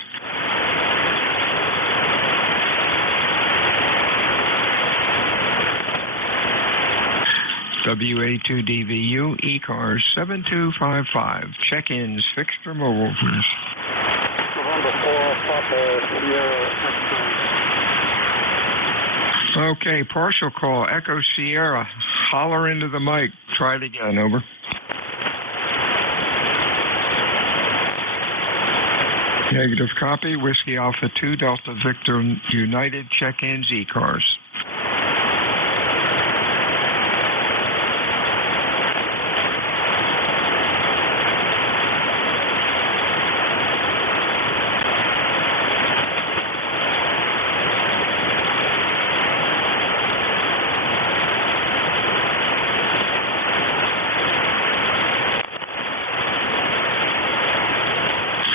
WA2DVU, ECARS 7255. Check-ins fixed or mobile, please. Okay, partial call. Echo Sierra. Holler into the mic. Try it again. Over. Negative copy. Whiskey Alpha 2, Delta Victor United. Check-ins, ECARS.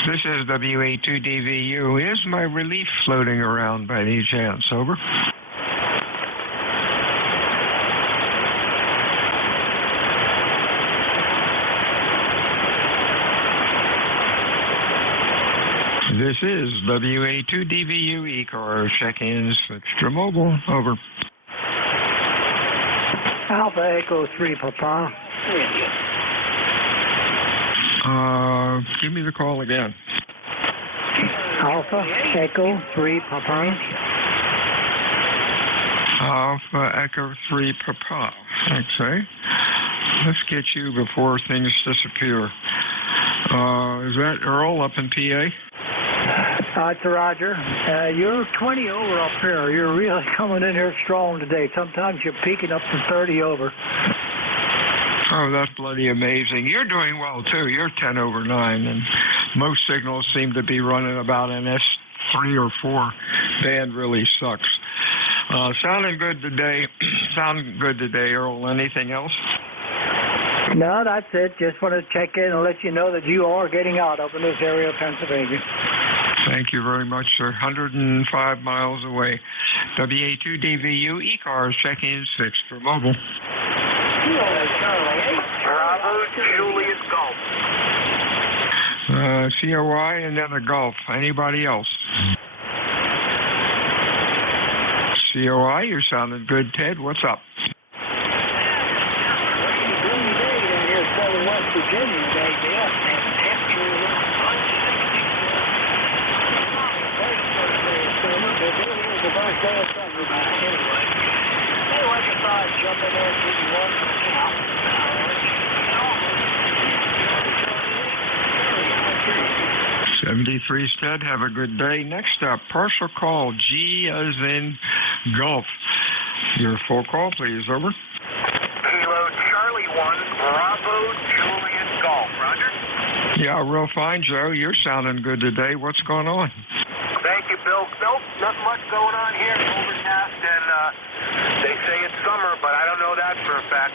This is WA2DVU. Is my relief floating around by any chance? Over. This is WA2DVU ECARS check-ins extra mobile. Over. Alpha Echo 3 Papa. Give me the call again. Alpha Echo 3 Papa. Alpha Echo 3 Papa. Okay. Let's get you before things disappear. Is that Earl up in PA? It's Roger. You're 20 over up here. You're really coming in here strong today. Sometimes you're peaking up to 30 over. Oh, that's bloody amazing. You're doing well, too. You're 10 over 9, and most signals seem to be running about an S3 or 4. Band really sucks. Sounding good today. Sounding good today, Earl. Anything else? No, that's it. Just want to check in and let you know that you are getting out up in this area of Pennsylvania. Thank you very much, sir. 105 miles away. WA2DVU ECARS check-in 6 for mobile. Bravo, Julius Golf. COI and then a Golf. Anybody else? COI, you're sounding good, Ted. What's up? West Virginia today, Dale. Jump in there and give you one. 73 Stead, have a good day. Next up, partial call, G as in golf. Your full call, please. Over. Kilo Charlie 1, Bravo, Julius Golf. Roger? Yeah, real fine, Joe. You're sounding good today. What's going on? Thank you, Bill. Nope, nothing much going on here. Overcast, and they say it's summer, but I don't know that for a fact.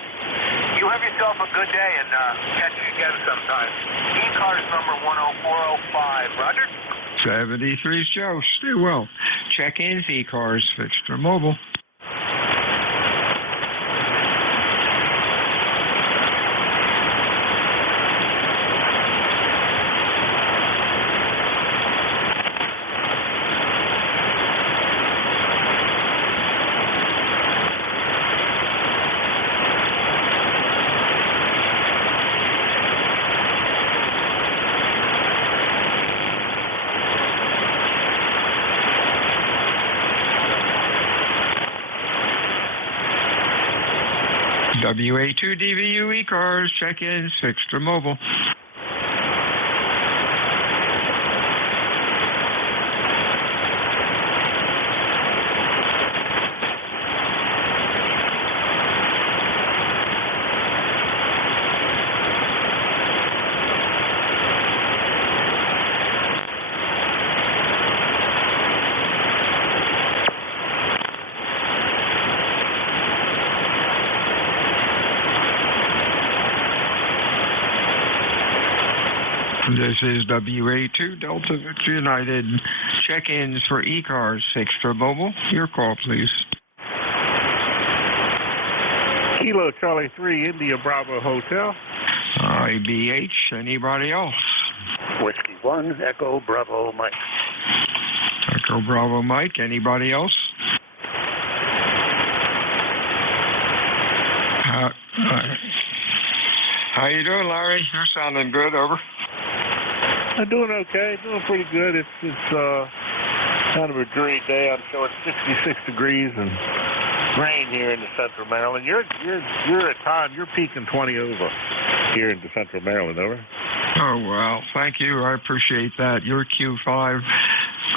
You have yourself a good day, and catch you again sometime. ECARS number 10405. Roger? 73's Joe. Stay well. Check-ins, ECARS, fixed or mobile. WA2DVU ECARS, check-in, fixed or mobile. This is WA2 Delta Victor United. Check-ins for ECARS, fixed or mobile. Your call, please. Kilo Charlie 3, India Bravo Hotel. IBH, anybody else? Whiskey 1, Echo Bravo Mike. Echo Bravo Mike, anybody else? How you doing, Larry? You're sounding good, over. I'm doing okay, doing pretty good. It's kind of a dreary day. I'm showing 66 degrees and rain here in the central Maryland. You're at time. You're peaking 20 over here in the central Maryland. Over. Oh well, thank you. I appreciate that. You're Q5.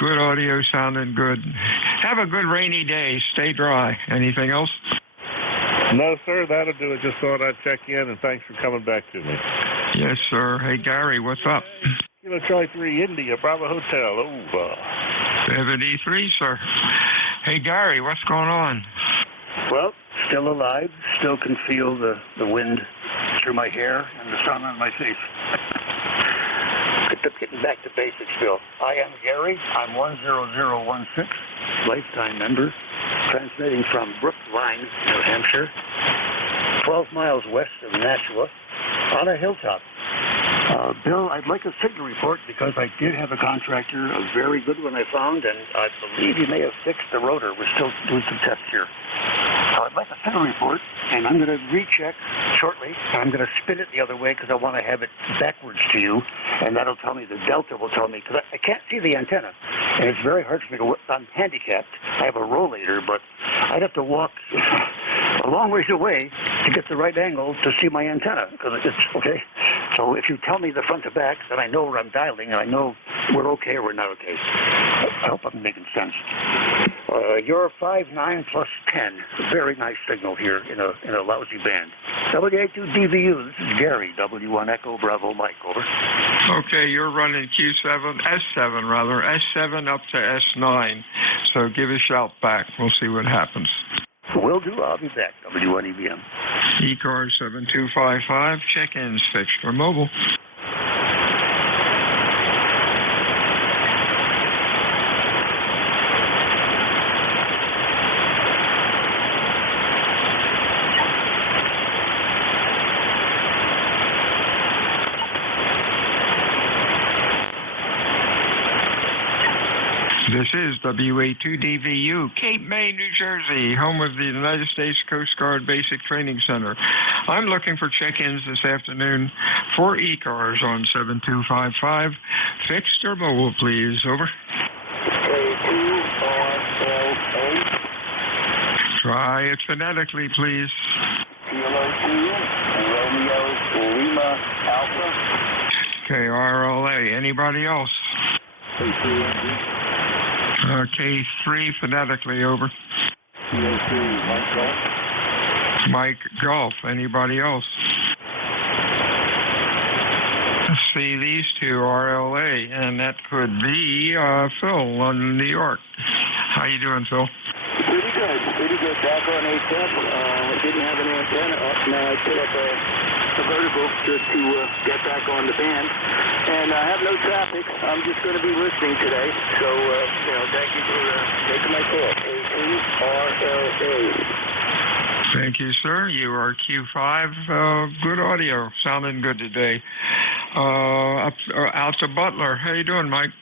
Good audio, sounding good. Have a good rainy day. Stay dry. Anything else? No, sir. That'll do it. Just thought I'd check in, and thanks for coming back to me. Yes, sir. Hey, Gary, what's up? Kilo Charlie 3, India, Bravo Hotel, over. 73, sir. Hey, Gary, what's going on? Well, still alive. Still can feel the wind through my hair and the sun on my face. Getting back to basics, Bill. I am Gary. I'm 10016, lifetime member, transmitting from Brookline, New Hampshire, 12 miles west of Nashua, on a hilltop. Bill, I'd like a signal report because I did have a contractor, a very good one I found, and I believe he may have fixed the rotor. We're still doing some tests here. So I'd like a signal report, and I'm going to recheck shortly, and I'm going to spin it the other way because I want to have it backwards to you, and that'll tell me, the delta will tell me, because I can't see the antenna, and it's very hard for me to, I'm handicapped. I have a rollator, but I'd have to walk a long ways away to get the right angle to see my antenna, because it's, okay? So if you tell me the front to back, then I know where I'm dialing, and I know we're okay or we're not okay. I hope I'm making sense. You're 5.9 plus 10. Very nice signal here in a lousy band. WA2DVU, this is Gary, W1 Echo Bravo Mike, over. Okay, you're running Q7, S7 rather, S7 up to S9. So give a shout back. We'll see what happens. Will do. I'll be back. W1 EBM. ECARS 7255, check-ins fixed for mobile. This is WA2DVU, Cape May, New Jersey, home of the United States Coast Guard Basic Training Center. I'm looking for check-ins this afternoon for ECARS on 7255. Fixed or mobile, please. Over. Try it phonetically, please. Romeo Lima Alpha. KRLA. Anybody else? K3 phonetically, over. Mike Golf. Anybody else? See, these two are LA, and that could be Phil on New York. How you doing, Phil? Pretty good. Back on ATEP. Didn't have an antenna up. Now I put up a vertical just to get back on the band. And I have no traffic. I'm just going to be listening today. So, thank you for taking my call. KRLA. Thank you, sir. You are Q5. Good audio. Sounding good today. Out to Butler. How you doing, Mike?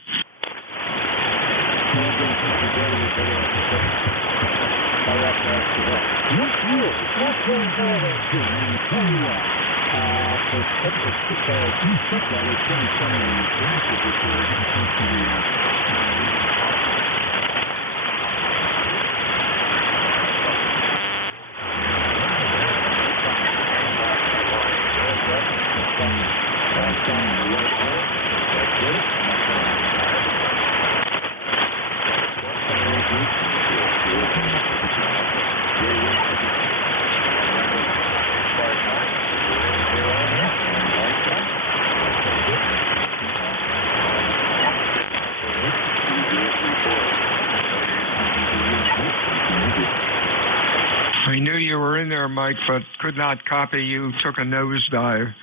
I knew you were in there, Mike, but could not copy you. Took a nosedive,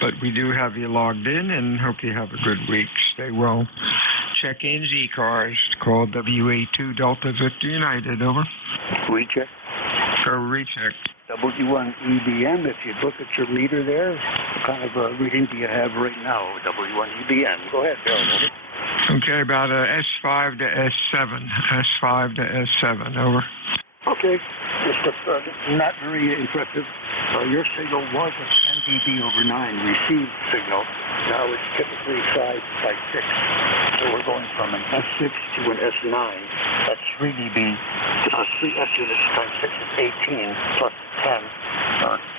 but we do have you logged in and hope you have a good week. Stay well. Check-ins, ECARS. Call WA2 Delta Victor United, over. Recheck. Go recheck. W1 EBM, if you look at your meter there, what kind of reading do you have right now? W1 EBM. Go ahead, Bill. Okay, about S5 to S7. S5 to S7, over. Okay. Just not very impressive. Your signal was a 10 dB over 9 received signal. Now it's typically 5 by 6. So we're going from an S6 to an S9. That's 3 dB. 3 S units times 6 is 18 plus 10.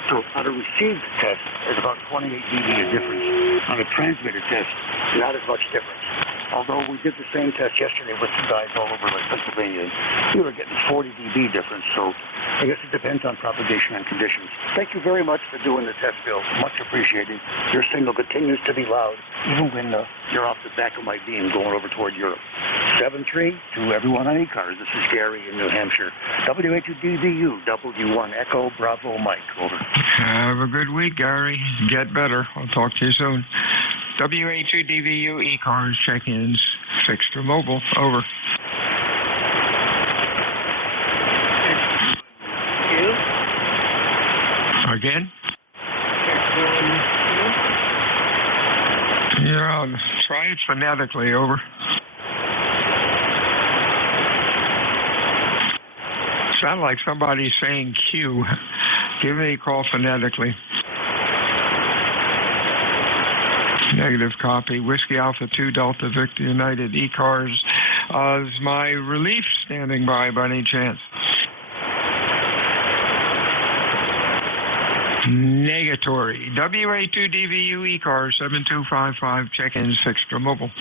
So on a received test, it's about 28 dB of difference. On a transmitted test, not as much difference. Although we did the same test yesterday with some guys all over like Pennsylvania, we were getting 40 dB difference. So I guess it depends on propagation and conditions. Thank you very much for doing the test, Bill. Much appreciated. Your signal continues to be loud, even when you're off the back of my beam going over toward Europe. 7-3 to everyone on ECARS. This is Gary in New Hampshire. WA2DVU, W1 Echo Bravo Mike, over. Have a good week, Gary. Get better. I'll talk to you soon. WA2DVU ECARS check-ins fixed or mobile, over. Again? Yeah, try it phonetically, over. Sound like somebody saying Q. Give me a call phonetically. Negative copy. Whiskey Alpha 2 Delta Victor United ECARS. Is my relief standing by any chance? Negatory. WA2DVU ECARS 7255. Check-ins fixed or mobile.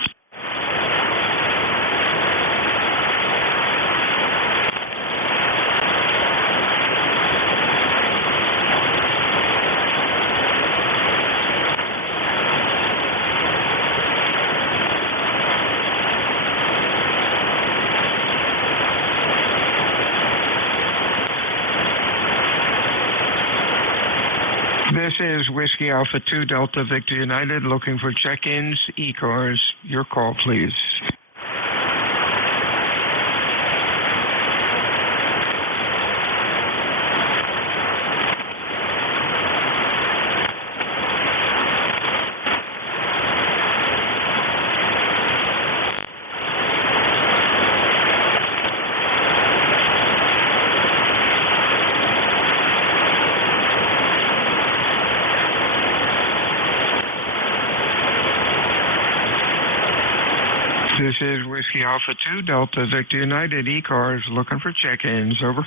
This is Whiskey Alpha 2 Delta Victor United looking for check-ins, ECARS. Your call, please. This is Whiskey Alpha 2 Delta Victor United ECARS looking for check-ins. Over.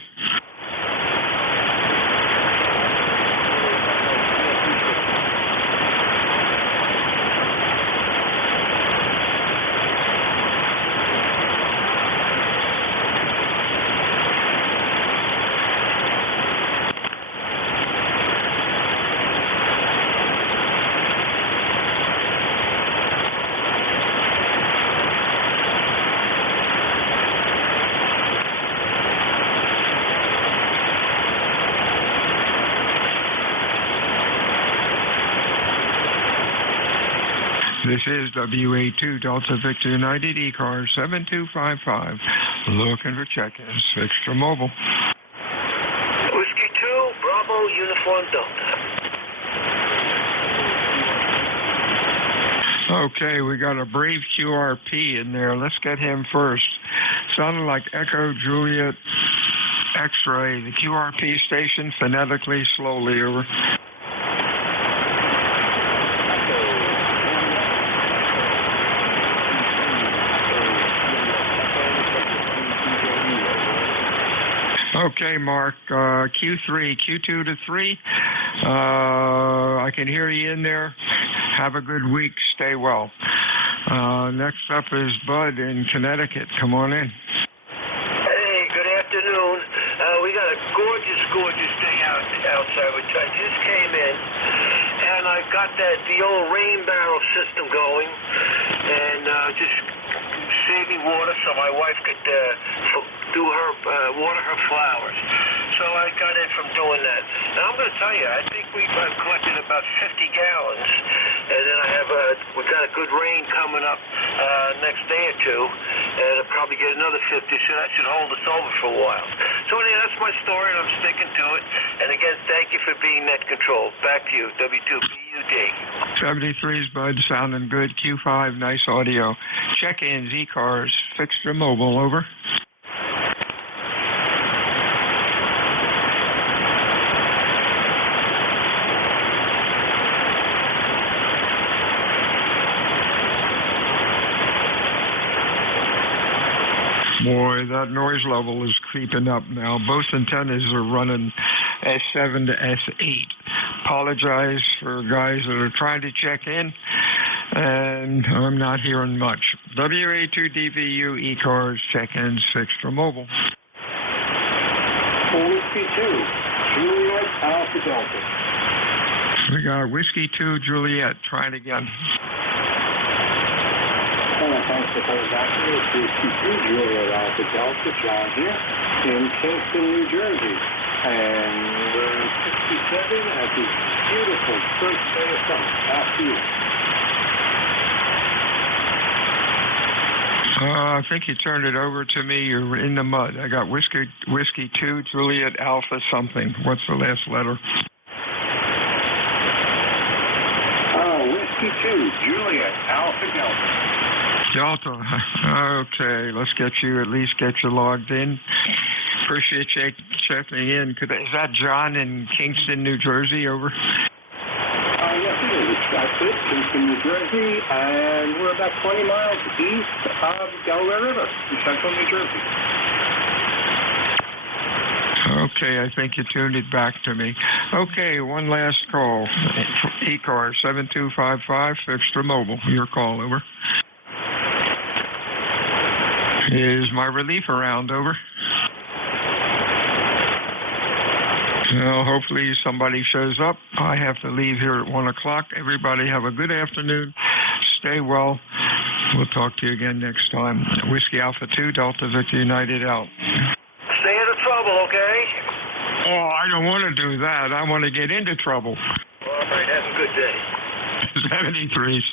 This is WA2 Delta Victor United ECARS 7255 looking for check-ins. Fixed or mobile. Whiskey 2 Bravo Uniform Delta. Okay, we got a brave QRP in there. Let's get him first. Sounded like Echo Juliet X-ray. The QRP station phonetically, slowly, over. Okay, Mark, Q3, Q2 to 3. I can hear you in there. Have a good week. Stay well. Next up is Bud in Connecticut. Come on in. Hey, good afternoon. We got a gorgeous day outside, which I just came in, and I got the old rain barrel system going, and just saving water so my wife could water her flowers. So I got in from doing that. Now I'm going to tell you, I think we've collected about 50 gallons, and then we got a good rain coming up next day or two, and I'll probably get another 50, so that should hold us over for a while. So anyway, that's my story, and I'm sticking to it. And again, thank you for being net control. Back to you, W2BUD. 73's Bud, sounding good. Q5, nice audio. Check-ins, ECARS, fixed or mobile, over. Boy, that noise level is creeping up now. Both antennas are running S7 to S8. Apologize for guys that are trying to check in, and I'm not hearing much. WA2DVU ECARS check-ins fixed or mobile. Whiskey 2, Juliet Alpha Delta. We got Whiskey 2 Juliet. Try it again. Thanks for coming back to me. It's Whiskey 2 Juliet Alpha Delta. John here in Kingston, New Jersey. And we're 67 at this beautiful first day of summer. After you. I think you turned it over to me. You're in the mud. I got Whiskey 2 Juliet Alpha something. What's the last letter? Whiskey Whiskey 2, Juliet, Alpha Delta. Delta. Okay, let's get you logged in. Appreciate you checking in. Is that John in Kingston, New Jersey, over? Yes, it is. It's Scott Pitt, Kingston, New Jersey, and we're about 20 miles east of Delaware River in central New Jersey. Okay, I think you tuned it back to me. Okay, one last call. ECARS 7255, fixed or mobile. Your call, over. Is my relief around, over? Well, hopefully somebody shows up. I have to leave here at 1 o'clock. Everybody have a good afternoon. Stay well. We'll talk to you again next time. Whiskey Alpha 2, Delta Victor United out. Stay out of trouble, okay? Oh, I don't want to do that. I want to get into trouble. All right, have a good day. 73s.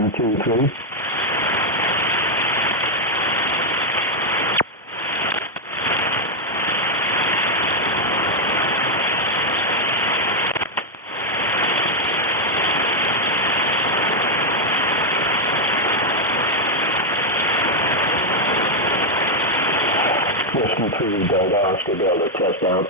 123. Whiskey 3, Delta Oscar Delta, test out.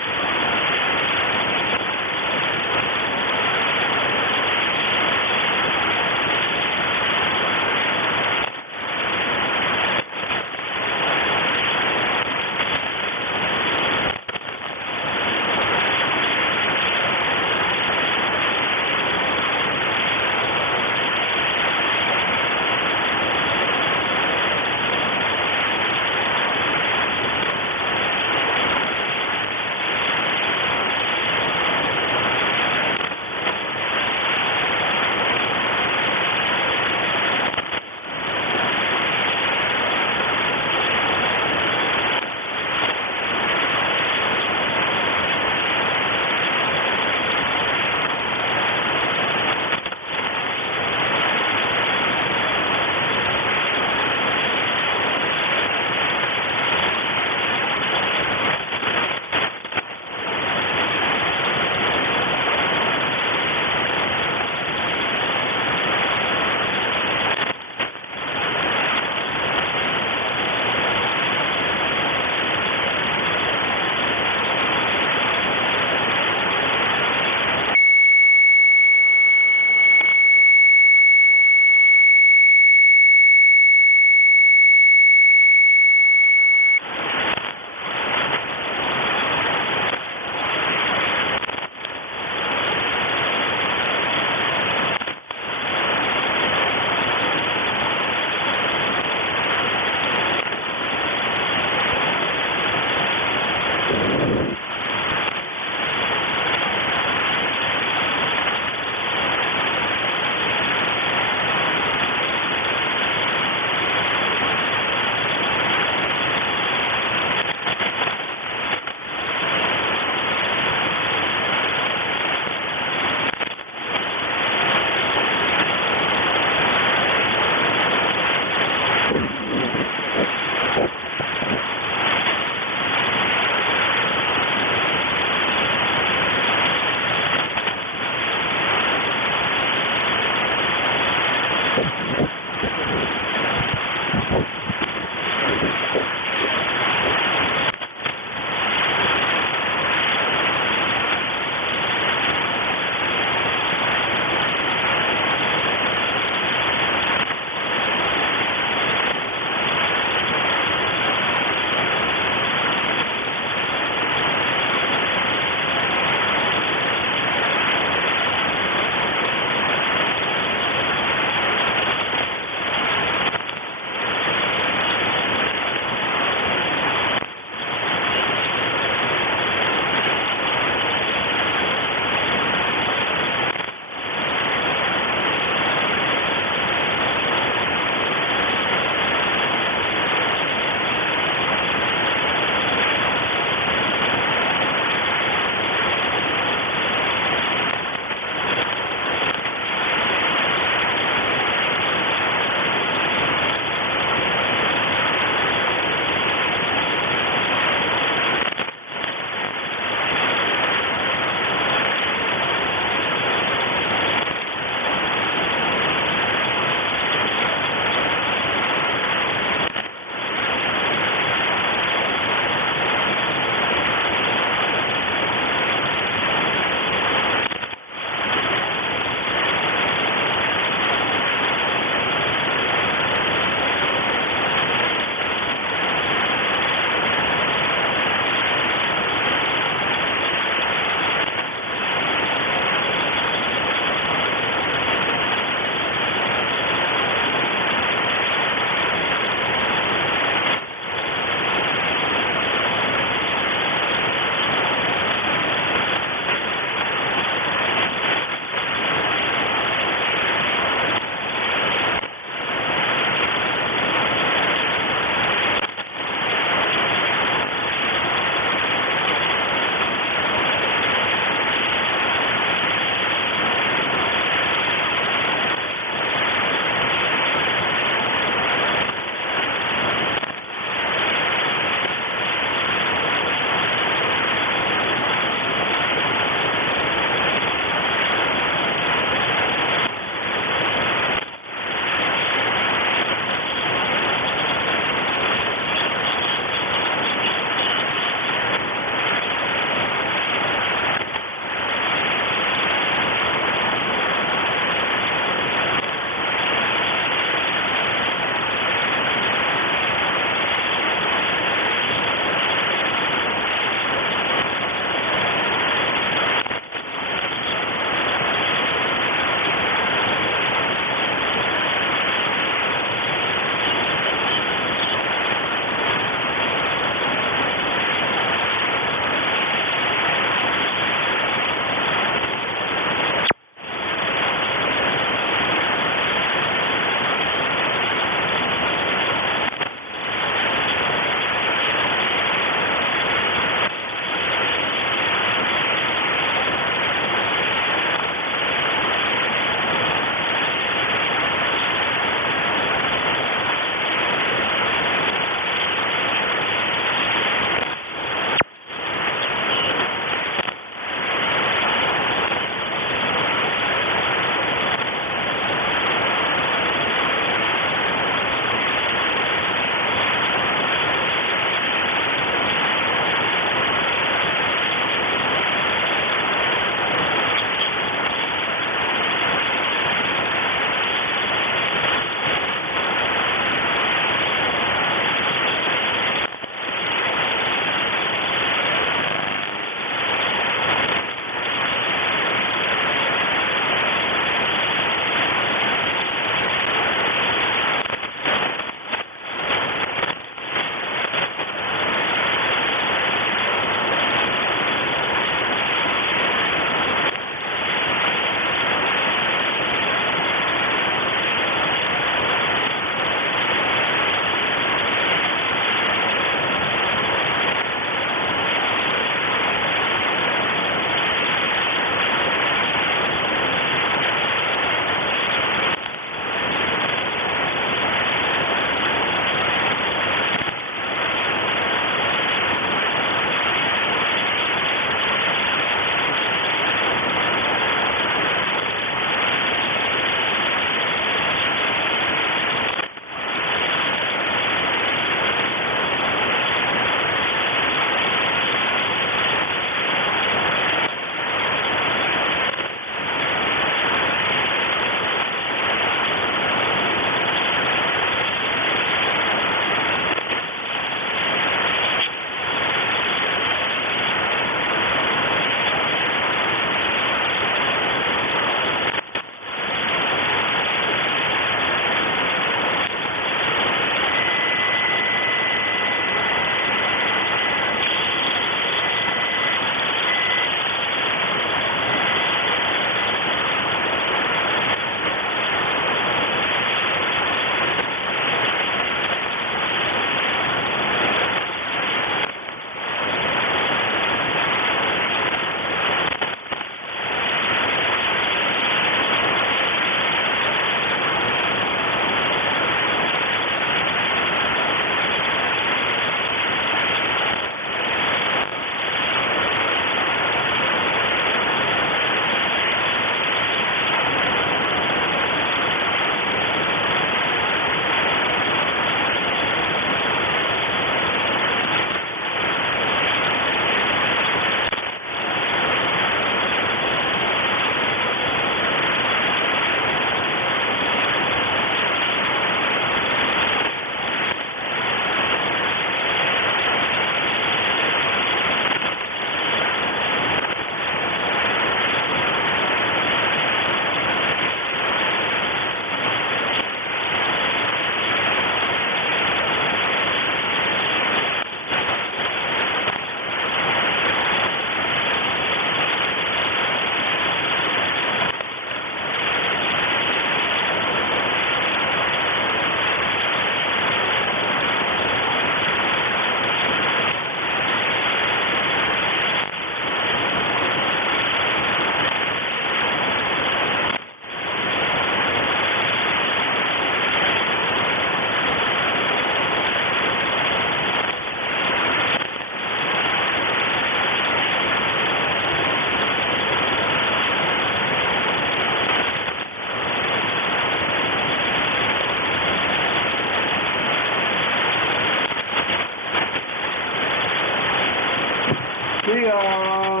See ya.